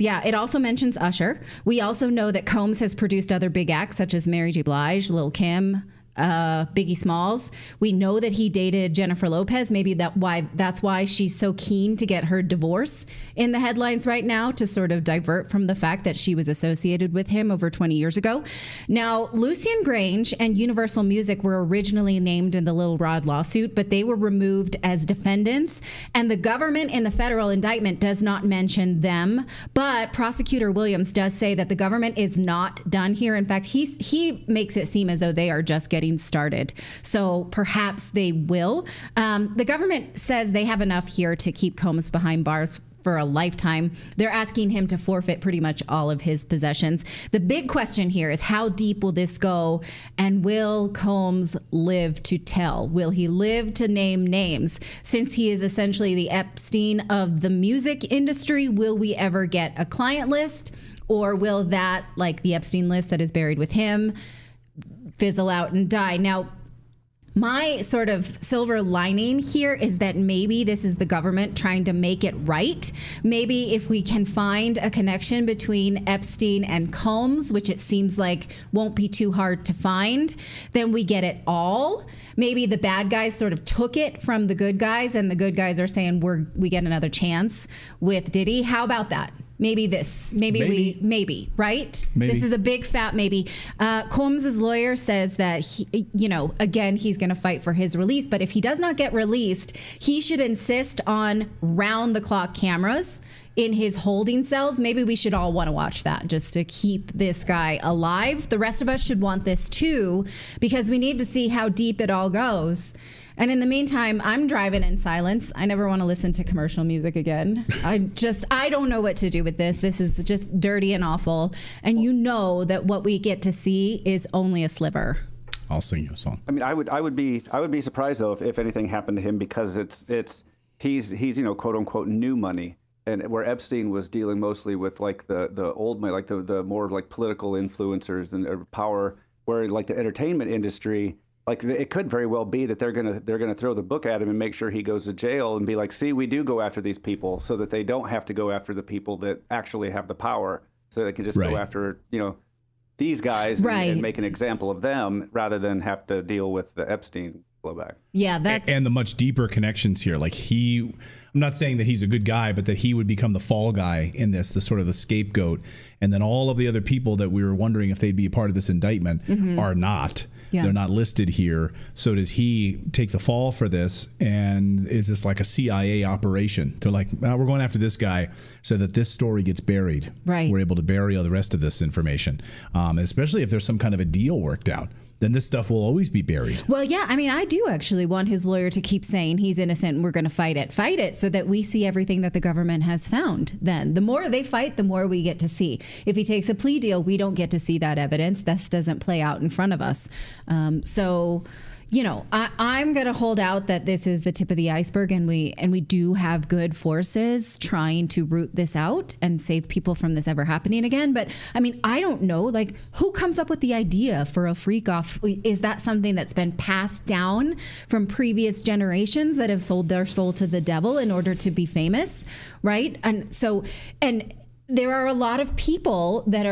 Yeah, it also mentions Usher. We also know that Combs has produced other big acts such as Mary J. Blige, Lil Kim, Biggie Smalls. We know that he dated Jennifer Lopez. Maybe that's why she's so keen to get her divorce in the headlines right now, to sort of divert from the fact that she was associated with him over 20 years ago. Now, Lucian Grange and Universal Music were originally named in the Lil Rod lawsuit, but they were removed as defendants, and the government in the federal indictment does not mention them. But Prosecutor Williams does say that the government is not done here. In fact, he makes it seem as though they are just getting started. So perhaps they will. The government says they have enough here to keep Combs behind bars for a lifetime. They're asking him to forfeit pretty much all of his possessions. The big question here is, how deep will this go, and will Combs live to tell? Will he live to name names? Since he is essentially the Epstein of the music industry, will we ever get a client list, or will that, like the Epstein list that is buried with him, fizzle out and die? Now, my sort of silver lining here is that maybe this is the government trying to make it right. Maybe if we can find a connection between Epstein and Combs, which it seems like won't be too hard to find, then we get it all. Maybe the bad guys sort of took it from the good guys, and the good guys are saying we get another chance with Diddy. How about that? Maybe right? Maybe. This is a big fat maybe. Combs' lawyer says that he's going to fight for his release, but if he does not get released, he should insist on round-the-clock cameras in his holding cells. Maybe we should all want to watch that just to keep this guy alive. The rest of us should want this too, because we need to see how deep it all goes. And in the meantime, I'm driving in silence. I never want to listen to commercial music again. I don't know what to do with this. This is just dirty and awful. And you know that what we get to see is only a sliver. I'll sing you a song. I mean, I would be surprised though if anything happened to him, because he's quote unquote new money. And where Epstein was dealing mostly with like the old money, like the more like political influencers and power, where like the entertainment industry, like it could very well be that they're gonna throw the book at him and make sure he goes to jail and be like, see, we do go after these people, so that they don't have to go after the people that actually have the power, so they can just go after these guys and make an example of them, rather than have to deal with the Epstein blowback. Yeah, that's and the much deeper connections here. Like I'm not saying that he's a good guy, but that he would become the fall guy in this, the sort of the scapegoat, and then all of the other people that we were wondering if they'd be a part of this indictment are not. Yeah. They're not listed here. So does he take the fall for this? And is this like a CIA operation? They're like, we're going after this guy so that this story gets buried. Right. We're able to bury all the rest of this information, especially if there's some kind of a deal worked out. Then this stuff will always be buried. Well, yeah, I mean, I do actually want his lawyer to keep saying he's innocent and we're going to fight it so that we see everything that the government has found. Then the more they fight, the more we get to see. If he takes a plea deal, we don't get to see that evidence. This doesn't play out in front of us. I'm going to hold out that this is the tip of the iceberg, and we do have good forces trying to root this out and save people from this ever happening again. But I mean, I don't know, like, who comes up with the idea for a freak off? Is that something that's been passed down from previous generations that have sold their soul to the devil in order to be famous? Right. And there are a lot of people that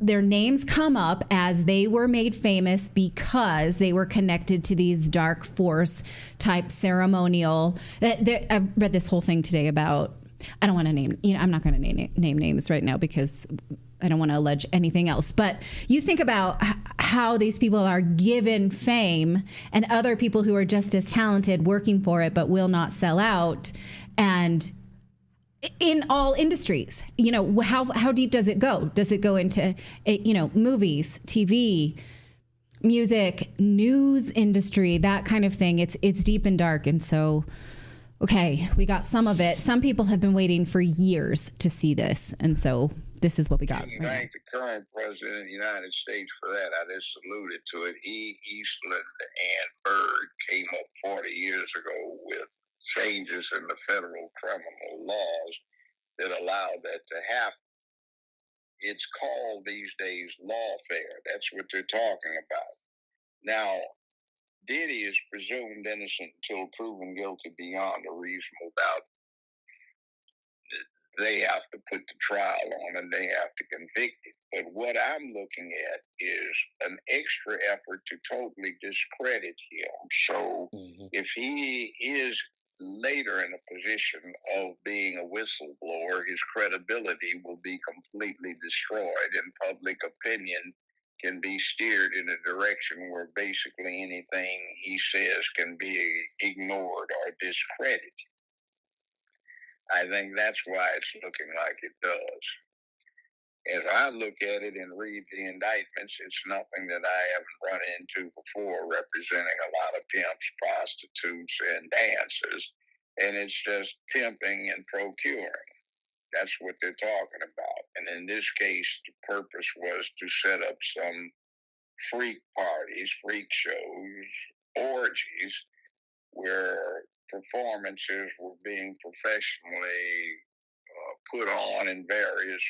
their names come up as they were made famous because they were connected to these dark force type ceremonial. I read this whole thing today about, I don't want to name, I'm not going to name names right now because I don't want to allege anything else. But you think about how these people are given fame and other people who are just as talented working for it but will not sell out. And in all industries, how deep does it go? Does it go into, movies, TV, music, news industry, that kind of thing? It's deep and dark. And so, okay, we got some of it. Some people have been waiting for years to see this. And so this is what we got. And thank the current president of the United States for that. I just alluded to it. Eastland and Byrd came up 40 years ago with changes in the federal criminal laws that allowed that to happen. It's called these days lawfare. That's what they're talking about. Now, Diddy is presumed innocent until proven guilty beyond a reasonable doubt. They have to put the trial on and they have to convict him. But what I'm looking at is an extra effort to totally discredit him. So if he is later in a position of being a whistleblower, his credibility will be completely destroyed and public opinion can be steered in a direction where basically anything he says can be ignored or discredited. I think that's why it's looking like it does. As I look at it and read the indictments, it's nothing that I haven't run into before, representing a lot of pimps, prostitutes, and dancers. And it's just pimping and procuring. That's what they're talking about. And in this case, the purpose was to set up some freak parties, freak shows, orgies, where performances were being professionally put on in various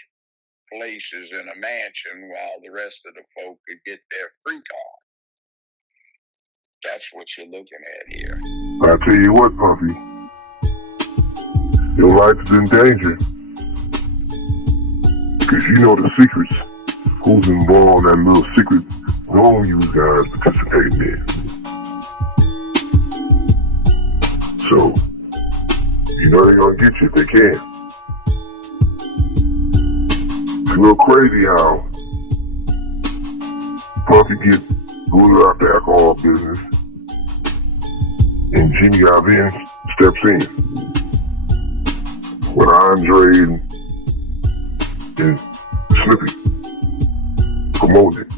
places in a mansion while the rest of the folk could get their freak on. That's what you're looking at here. I tell you what, Puffy, your life is in danger. Because you know the secrets. Who's involved in that little secret zone you guys participating in. So, you know they're gonna get you if they can. It's a little crazy how Puffy gets booted out the alcohol business and Jimmy Iovine steps in. When Andre and Slippy promoted it.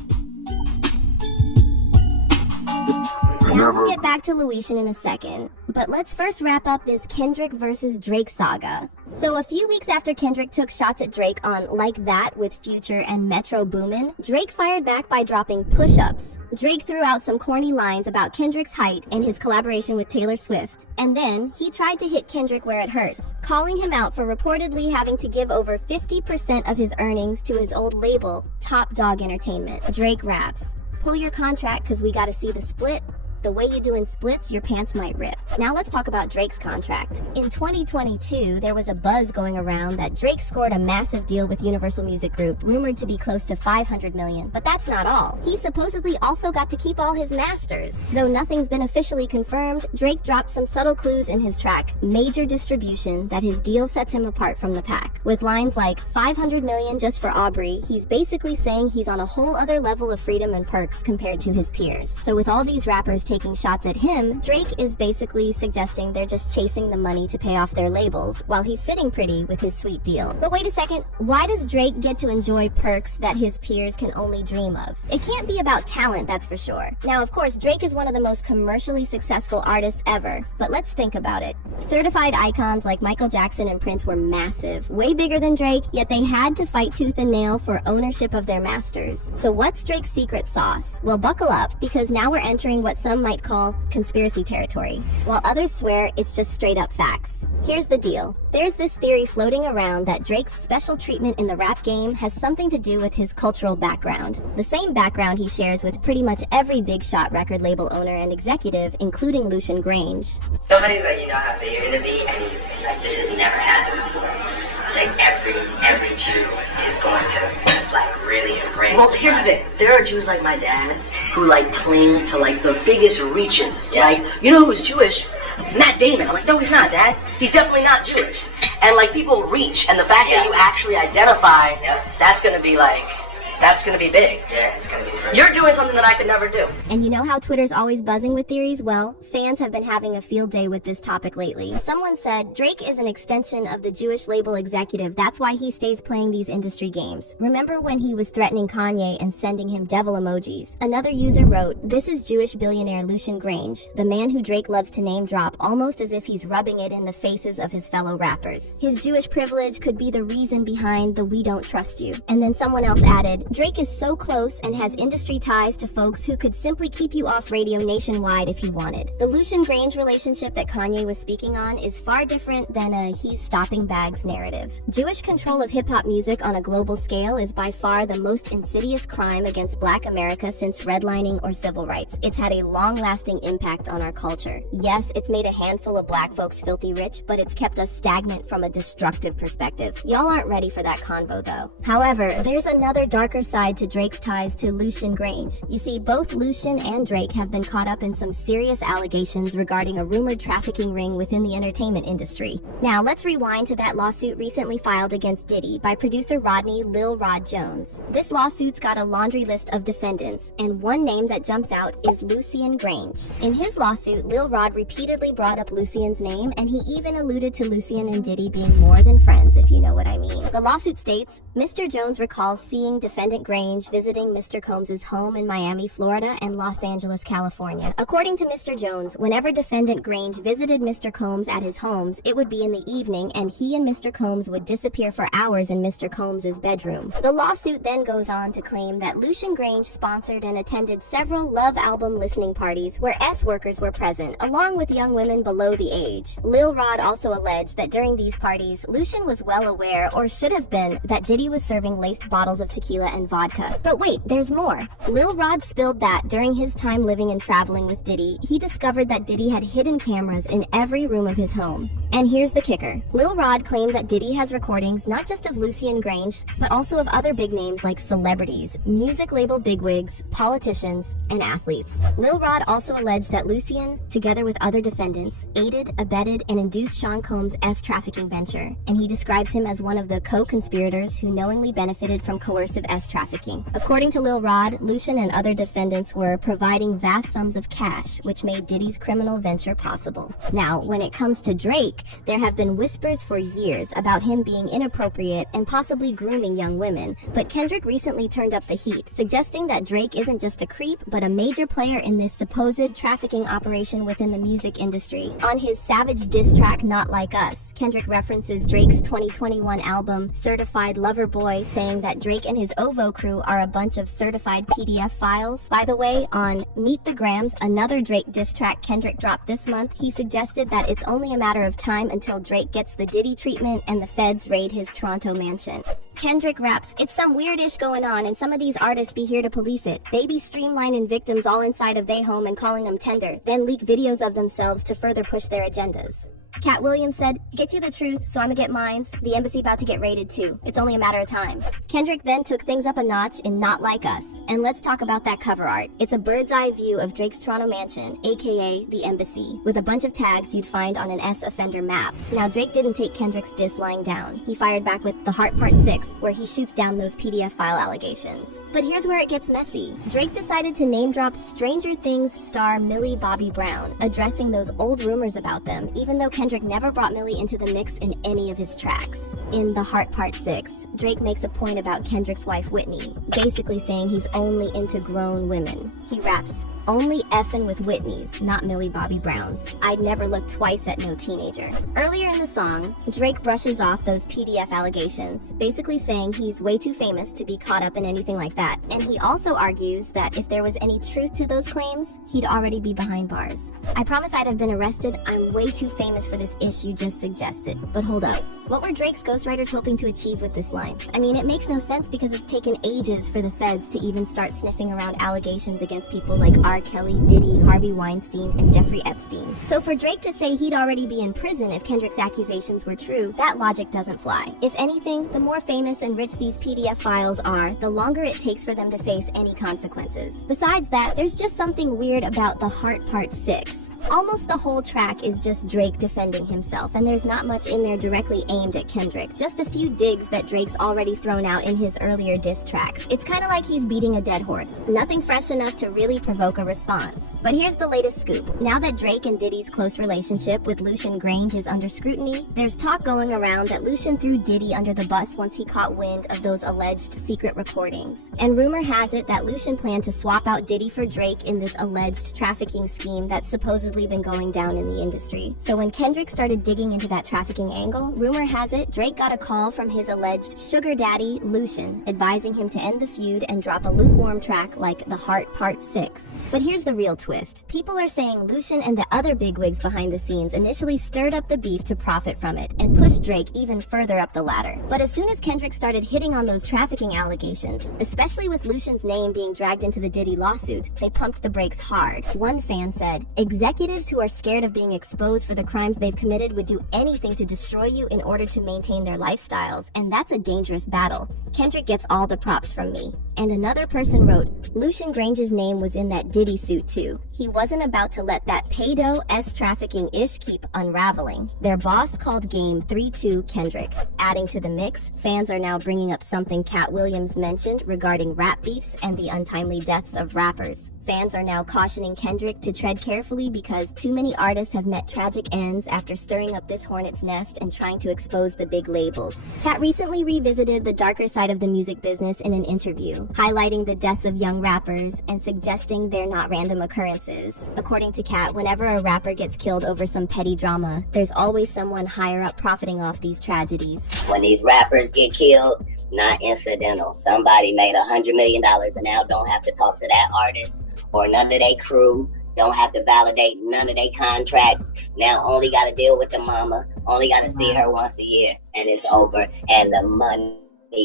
Now we'll get back to Lucian in a second, but let's first wrap up this Kendrick versus Drake saga. So a few weeks after Kendrick took shots at Drake on Like That with Future and Metro Boomin, Drake fired back by dropping push-ups. Drake threw out some corny lines about Kendrick's height and his collaboration with Taylor Swift. And then he tried to hit Kendrick where it hurts, calling him out for reportedly having to give over 50% of his earnings to his old label, Top Dog Entertainment. Drake raps, "Pull your contract cause we gotta see the split. The way you do in splits, your pants might rip." Now let's talk about Drake's contract. In 2022, there was a buzz going around that Drake scored a massive deal with Universal Music Group, rumored to be close to $500 million. But that's not all. He supposedly also got to keep all his masters. Though nothing's been officially confirmed, Drake dropped some subtle clues in his track, Major Distribution, that his deal sets him apart from the pack. With lines like, $500 million just for Aubrey, he's basically saying he's on a whole other level of freedom and perks compared to his peers. So with all these rappers taking shots at him, Drake is basically suggesting they're just chasing the money to pay off their labels, while he's sitting pretty with his sweet deal. But wait a second, why does Drake get to enjoy perks that his peers can only dream of? It can't be about talent, that's for sure. Now, of course, Drake is one of the most commercially successful artists ever, but let's think about it. Certified icons like Michael Jackson and Prince were massive, way bigger than Drake, yet they had to fight tooth and nail for ownership of their masters. So what's Drake's secret sauce? Well, buckle up, because now we're entering what some might call conspiracy territory, while others swear it's just straight up facts. Here's the deal. There's this theory floating around that Drake's special treatment in the rap game has something to do with his cultural background. The same background he shares with pretty much every big shot record label owner and executive, including Lucian Grange. Somebody's like, you know how big you're gonna be, and it's like, this has never happened before. It's like every a Jew is going to just like really embrace. Well, here's the thing. There are Jews like my dad who like cling to like the biggest reaches. Yeah. Like, you know who's Jewish? Matt Damon. I'm like, no, he's not, Dad. He's definitely not Jewish. And like people reach, and the fact that you actually identify, that's gonna be like, that's gonna be big. Yeah, it's gonna be great. You're doing something that I could never do. And you know how Twitter's always buzzing with theories? Well, fans have been having a field day with this topic lately. Someone said Drake is an extension of the Jewish label executive. That's why he stays playing these industry games. Remember when he was threatening Kanye and sending him devil emojis? Another user wrote, "This is Jewish billionaire Lucian Grange, the man who Drake loves to name drop almost as if he's rubbing it in the faces of his fellow rappers. His Jewish privilege could be the reason behind the 'we don't trust you.'" And then someone else added, "Drake is so close and has industry ties to folks who could simply keep you off radio nationwide if he wanted." The Lucian Grange relationship that Kanye was speaking on is far different than a he's stopping bags narrative. Jewish control of hip-hop music on a global scale is by far the most insidious crime against Black America since redlining or civil rights. It's had a long-lasting impact on our culture. Yes, it's made a handful of Black folks filthy rich, but it's kept us stagnant from a destructive perspective. Y'all aren't ready for that convo though. However, there's another darker side to Drake's ties to Lucian Grange. You see, both Lucian and Drake have been caught up in some serious allegations regarding a rumored trafficking ring within the entertainment industry. Now, let's rewind to that lawsuit recently filed against Diddy by producer Rodney Lil Rod Jones. This lawsuit's got a laundry list of defendants, and one name that jumps out is Lucian Grange. In his lawsuit, Lil Rod repeatedly brought up Lucian's name, and he even alluded to Lucian and Diddy being more than friends, if you know what I mean. The lawsuit states, Mr. Jones recalls seeing defendant Grange visiting Mr. Combs' home in Miami, Florida, and Los Angeles, California. According to Mr. Jones, whenever defendant Grange visited Mr. Combs at his homes, it would be in the evening, and he and Mr. Combs would disappear for hours in Mr. Combs' bedroom. The lawsuit then goes on to claim that Lucian Grange sponsored and attended several Love album listening parties where S-workers were present, along with young women below the age. Lil Rod also alleged that during these parties, Lucian was well aware, or should have been, that Diddy was serving laced bottles of tequila and vodka. But wait, there's more. Lil Rod spilled that during his time living and traveling with Diddy, he discovered that Diddy had hidden cameras in every room of his home. And here's the kicker. Lil Rod claimed that Diddy has recordings not just of Lucian Grange, but also of other big names like celebrities, music label bigwigs, politicians, and athletes. Lil Rod also alleged that Lucian, together with other defendants, aided, abetted, and induced Sean Combs' S-trafficking venture, and he describes him as one of the co-conspirators who knowingly benefited from coercive S-trafficking. According to Lil Rod, Lucian and other defendants were providing vast sums of cash, which made Diddy's criminal venture possible. Now, when it comes to Drake, there have been whispers for years about him being inappropriate and possibly grooming young women, but Kendrick recently turned up the heat, suggesting that Drake isn't just a creep, but a major player in this supposed trafficking operation within the music industry. On his savage diss track, Not Like Us, Kendrick references Drake's 2021 album, Certified Lover Boy, saying that Drake and his OVO crew are a bunch of certified PDF files. By the way, on Meet the Grams, another Drake diss track Kendrick dropped this month, he suggested that it's only a matter of time until Drake gets the Diddy treatment and the feds raid his Toronto mansion. Kendrick raps, "It's some weird ish going on, and some of these artists be here to police it. They be streamlining victims all inside of their home and calling them tender, then leak videos of themselves to further push their agendas." Cat Williams said, "Get you the truth, so I'ma get mines. The embassy about to get raided too. It's only a matter of time." Kendrick then took things up a notch in Not Like Us. And let's talk about that cover art. It's a bird's eye view of Drake's Toronto mansion, aka the embassy, with a bunch of tags you'd find on an S-offender map. Now, Drake didn't take Kendrick's diss lying down. He fired back with The Heart Part 6, where he shoots down those PDF file allegations. But here's where it gets messy. Drake decided to name drop Stranger Things star Millie Bobby Brown, addressing those old rumors about them, even though Kendrick never brought Millie into the mix in any of his tracks. In The Heart Part 6, Drake makes a point about Kendrick's wife Whitney, basically saying he's only into grown women. He raps, "Only effing with Whitney's, not Millie Bobby Brown's. I'd never look twice at no teenager." Earlier in the song, Drake brushes off those PDF allegations, basically saying he's way too famous to be caught up in anything like that. And he also argues that if there was any truth to those claims, he'd already be behind bars. "I promise I'd have been arrested. I'm way too famous for this ish you just suggested." But hold up. What were Drake's ghostwriters hoping to achieve with this line? I mean, it makes no sense because it's taken ages for the feds to even start sniffing around allegations against people like R. Kelly, Diddy, Harvey Weinstein, and Jeffrey Epstein. So for Drake to say he'd already be in prison if Kendrick's accusations were true, that logic doesn't fly. If anything, the more famous and rich these PDF files are, the longer it takes for them to face any consequences. Besides that, there's just something weird about The Heart Part 6. Almost the whole track is just Drake defending himself, and there's not much in there directly aimed at Kendrick, just a few digs that Drake's already thrown out in his earlier diss tracks. It's kinda like he's beating a dead horse. Nothing fresh enough to really provoke a response. But here's the latest scoop. Now that Drake and Diddy's close relationship with Lucian Grange is under scrutiny, there's talk going around that Lucian threw Diddy under the bus once he caught wind of those alleged secret recordings. And rumor has it that Lucian planned to swap out Diddy for Drake in this alleged trafficking scheme that's supposedly been going down in the industry. So when Kendrick started digging into that trafficking angle, rumor has it Drake got a call from his alleged sugar daddy, Lucian, advising him to end the feud and drop a lukewarm track like The Heart Part 6. But here's the real twist. People are saying Lucian and the other bigwigs behind the scenes initially stirred up the beef to profit from it and pushed Drake even further up the ladder. But as soon as Kendrick started hitting on those trafficking allegations, especially with Lucian's name being dragged into the Diddy lawsuit, they pumped the brakes hard. One fan said, "Executives who are scared of being exposed for the crimes they've committed would do anything to destroy you in order to maintain their lifestyles, and that's a dangerous battle. Kendrick gets all the props from me." And another person wrote, "Lucian Grange's name was in that Diddy suit too. He wasn't about to let that pedo trafficking ish keep unraveling." Their boss called game 3-2 Kendrick. Adding to the mix, fans are now bringing up something Cat Williams mentioned regarding rap beefs and the untimely deaths of rappers. Fans are now cautioning Kendrick to tread carefully because too many artists have met tragic ends after stirring up this hornet's nest and trying to expose the big labels. Cat recently revisited the darker side of the music business in an interview, highlighting the deaths of young rappers and suggesting they're not random occurrences. According to Cat, whenever a rapper gets killed over some petty drama, there's always someone higher up profiting off these tragedies. When these rappers get killed, not incidental. Somebody made $100 million and now don't have to talk to that artist or none of their crew, don't have to validate none of their contracts. Now only got to deal with the mama, only got to see her once a year, and it's over. And the money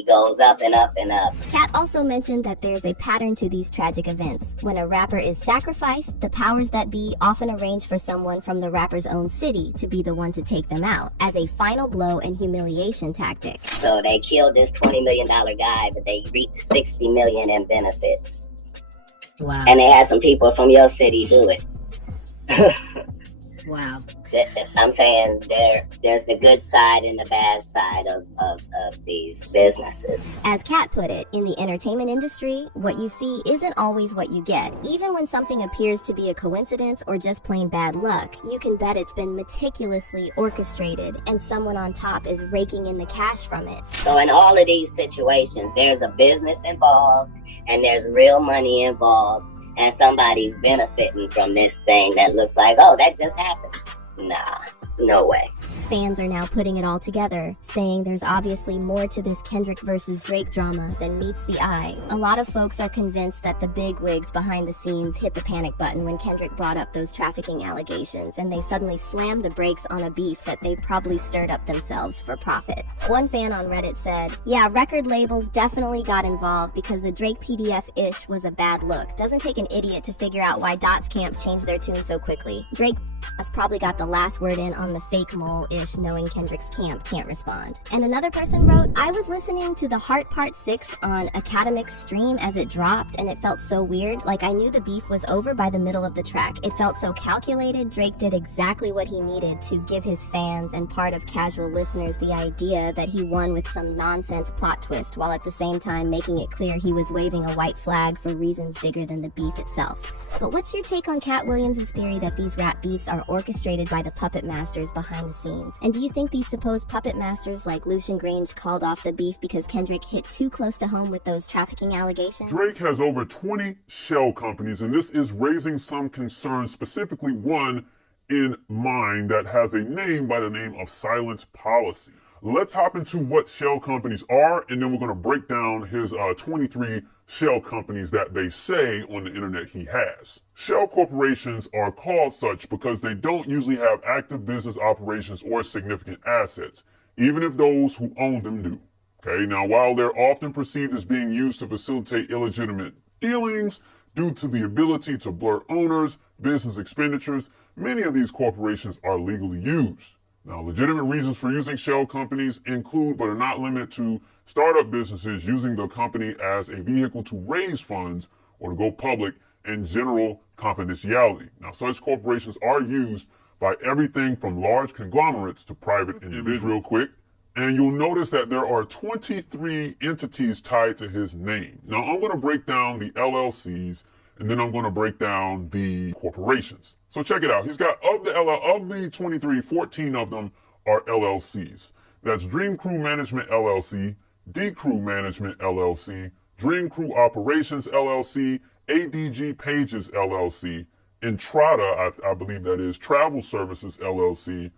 goes up and up and up. Cat also mentioned that there's a pattern to these tragic events. When a rapper is sacrificed, the powers that be often arrange for someone from the rapper's own city to be the one to take them out, as a final blow and humiliation tactic. So they killed this $20 million guy, but they reaped $60 million in benefits. Wow. And they had some people from your city do it. Wow. I'm saying there's the good side and the bad side of these businesses. As Kat put it, in the entertainment industry, what you see isn't always what you get. Even when something appears to be a coincidence or just plain bad luck, you can bet it's been meticulously orchestrated and someone on top is raking in the cash from it. So in all of these situations, there's a business involved and there's real money involved, and somebody's benefiting from this thing that looks like, oh, that just happened. Nah, no way. Fans are now putting it all together, saying there's obviously more to this Kendrick versus Drake drama than meets the eye. A lot of folks are convinced that the bigwigs behind the scenes hit the panic button when Kendrick brought up those trafficking allegations, and they suddenly slammed the brakes on a beef that they probably stirred up themselves for profit. One fan on Reddit said, "Yeah, record labels definitely got involved because the Drake PDF-ish was a bad look. Doesn't take an idiot to figure out why Dot's camp changed their tune so quickly. Drake has probably got the last word in on the fake mole-ish, knowing Kendrick's camp can't respond." And another person wrote, "I was listening to the Heart Part 6 on Academic's stream as it dropped, and it felt so weird, like I knew the beef was over by the middle of the track. It felt so calculated. Drake did exactly what he needed to give his fans and part of casual listeners the idea that he won with some nonsense plot twist, while at the same time making it clear he was waving a white flag for reasons bigger than the beef itself." But what's your take on Cat Williams' theory that these rap beefs are orchestrated by the puppet masters behind the scenes? And do you think these supposed puppet masters like Lucian Grange called off the beef because Kendrick hit too close to home with those trafficking allegations? Drake has over 20 shell companies, and this is raising some concerns, specifically one in mind that has a name by the name of Silence Policy. Let's hop into what shell companies are, and then we're going to break down his 23 shell companies that they say on the internet he has. Shell corporations are called such because they don't usually have active business operations or significant assets, even if those who own them do. Okay, now while they're often perceived as being used to facilitate illegitimate dealings, Due to the ability to blur owners, business expenditures, many of these corporations are legally used. Now, legitimate reasons for using shell companies include, but are not limited to, startup businesses using the company as a vehicle to raise funds or to go public, and general confidentiality. Now, such corporations are used by everything from large conglomerates to private individuals. Real quick, and you'll notice that there are 23 entities tied to his name. Now, I'm going to break down the LLCs, and then I'm going to break down the corporations. So check it out. He's got, of the 23, 14 of them are LLCs. That's Dream Crew Management LLC, D Crew Management LLC, Dream Crew Operations LLC, ADG Pages LLC, Entrada, I believe that is, Travel Services LLC,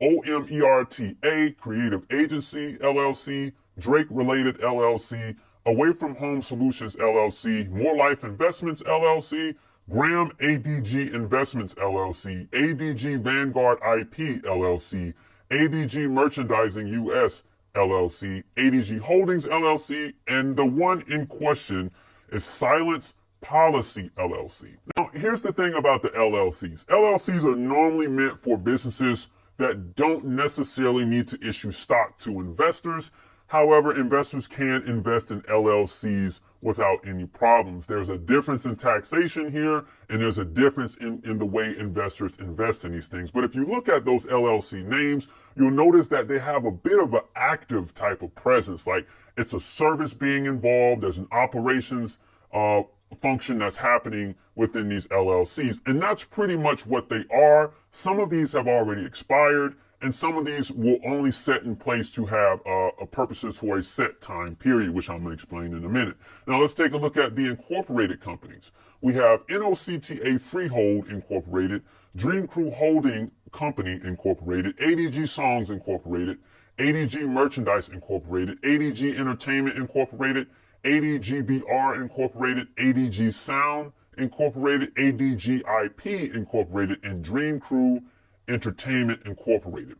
OMERTA Creative Agency LLC, Drake Related LLC, Away From Home Solutions LLC, More Life Investments LLC, Graham ADG Investments LLC, ADG Vanguard IP LLC, ADG Merchandising US LLC, ADG Holdings LLC, and the one in question is Silence Policy LLC. Now, here's the thing about the LLCs. LLCs are normally meant for businesses that don't necessarily need to issue stock to investors. However, investors can invest in LLCs without any problems. There's a difference in taxation here, and there's a difference in the way investors invest in these things. But if you look at those LLC names, you'll notice that they have a bit of an active type of presence. Like, it's a service being involved, there's an operations function that's happening within these LLCs. And that's pretty much what they are. Some of these have already expired, and some of these will only set in place to have purposes for a set time period, which I'm going to explain in a minute. Now let's take a look at the incorporated companies. We have NOCTA Freehold Incorporated, Dream Crew Holding Company Incorporated, ADG Songs Incorporated, ADG Merchandise Incorporated, ADG Entertainment Incorporated, ADGBR Incorporated, ADG Sound Incorporated, ADG IP Incorporated, and Dream Crew Entertainment Incorporated.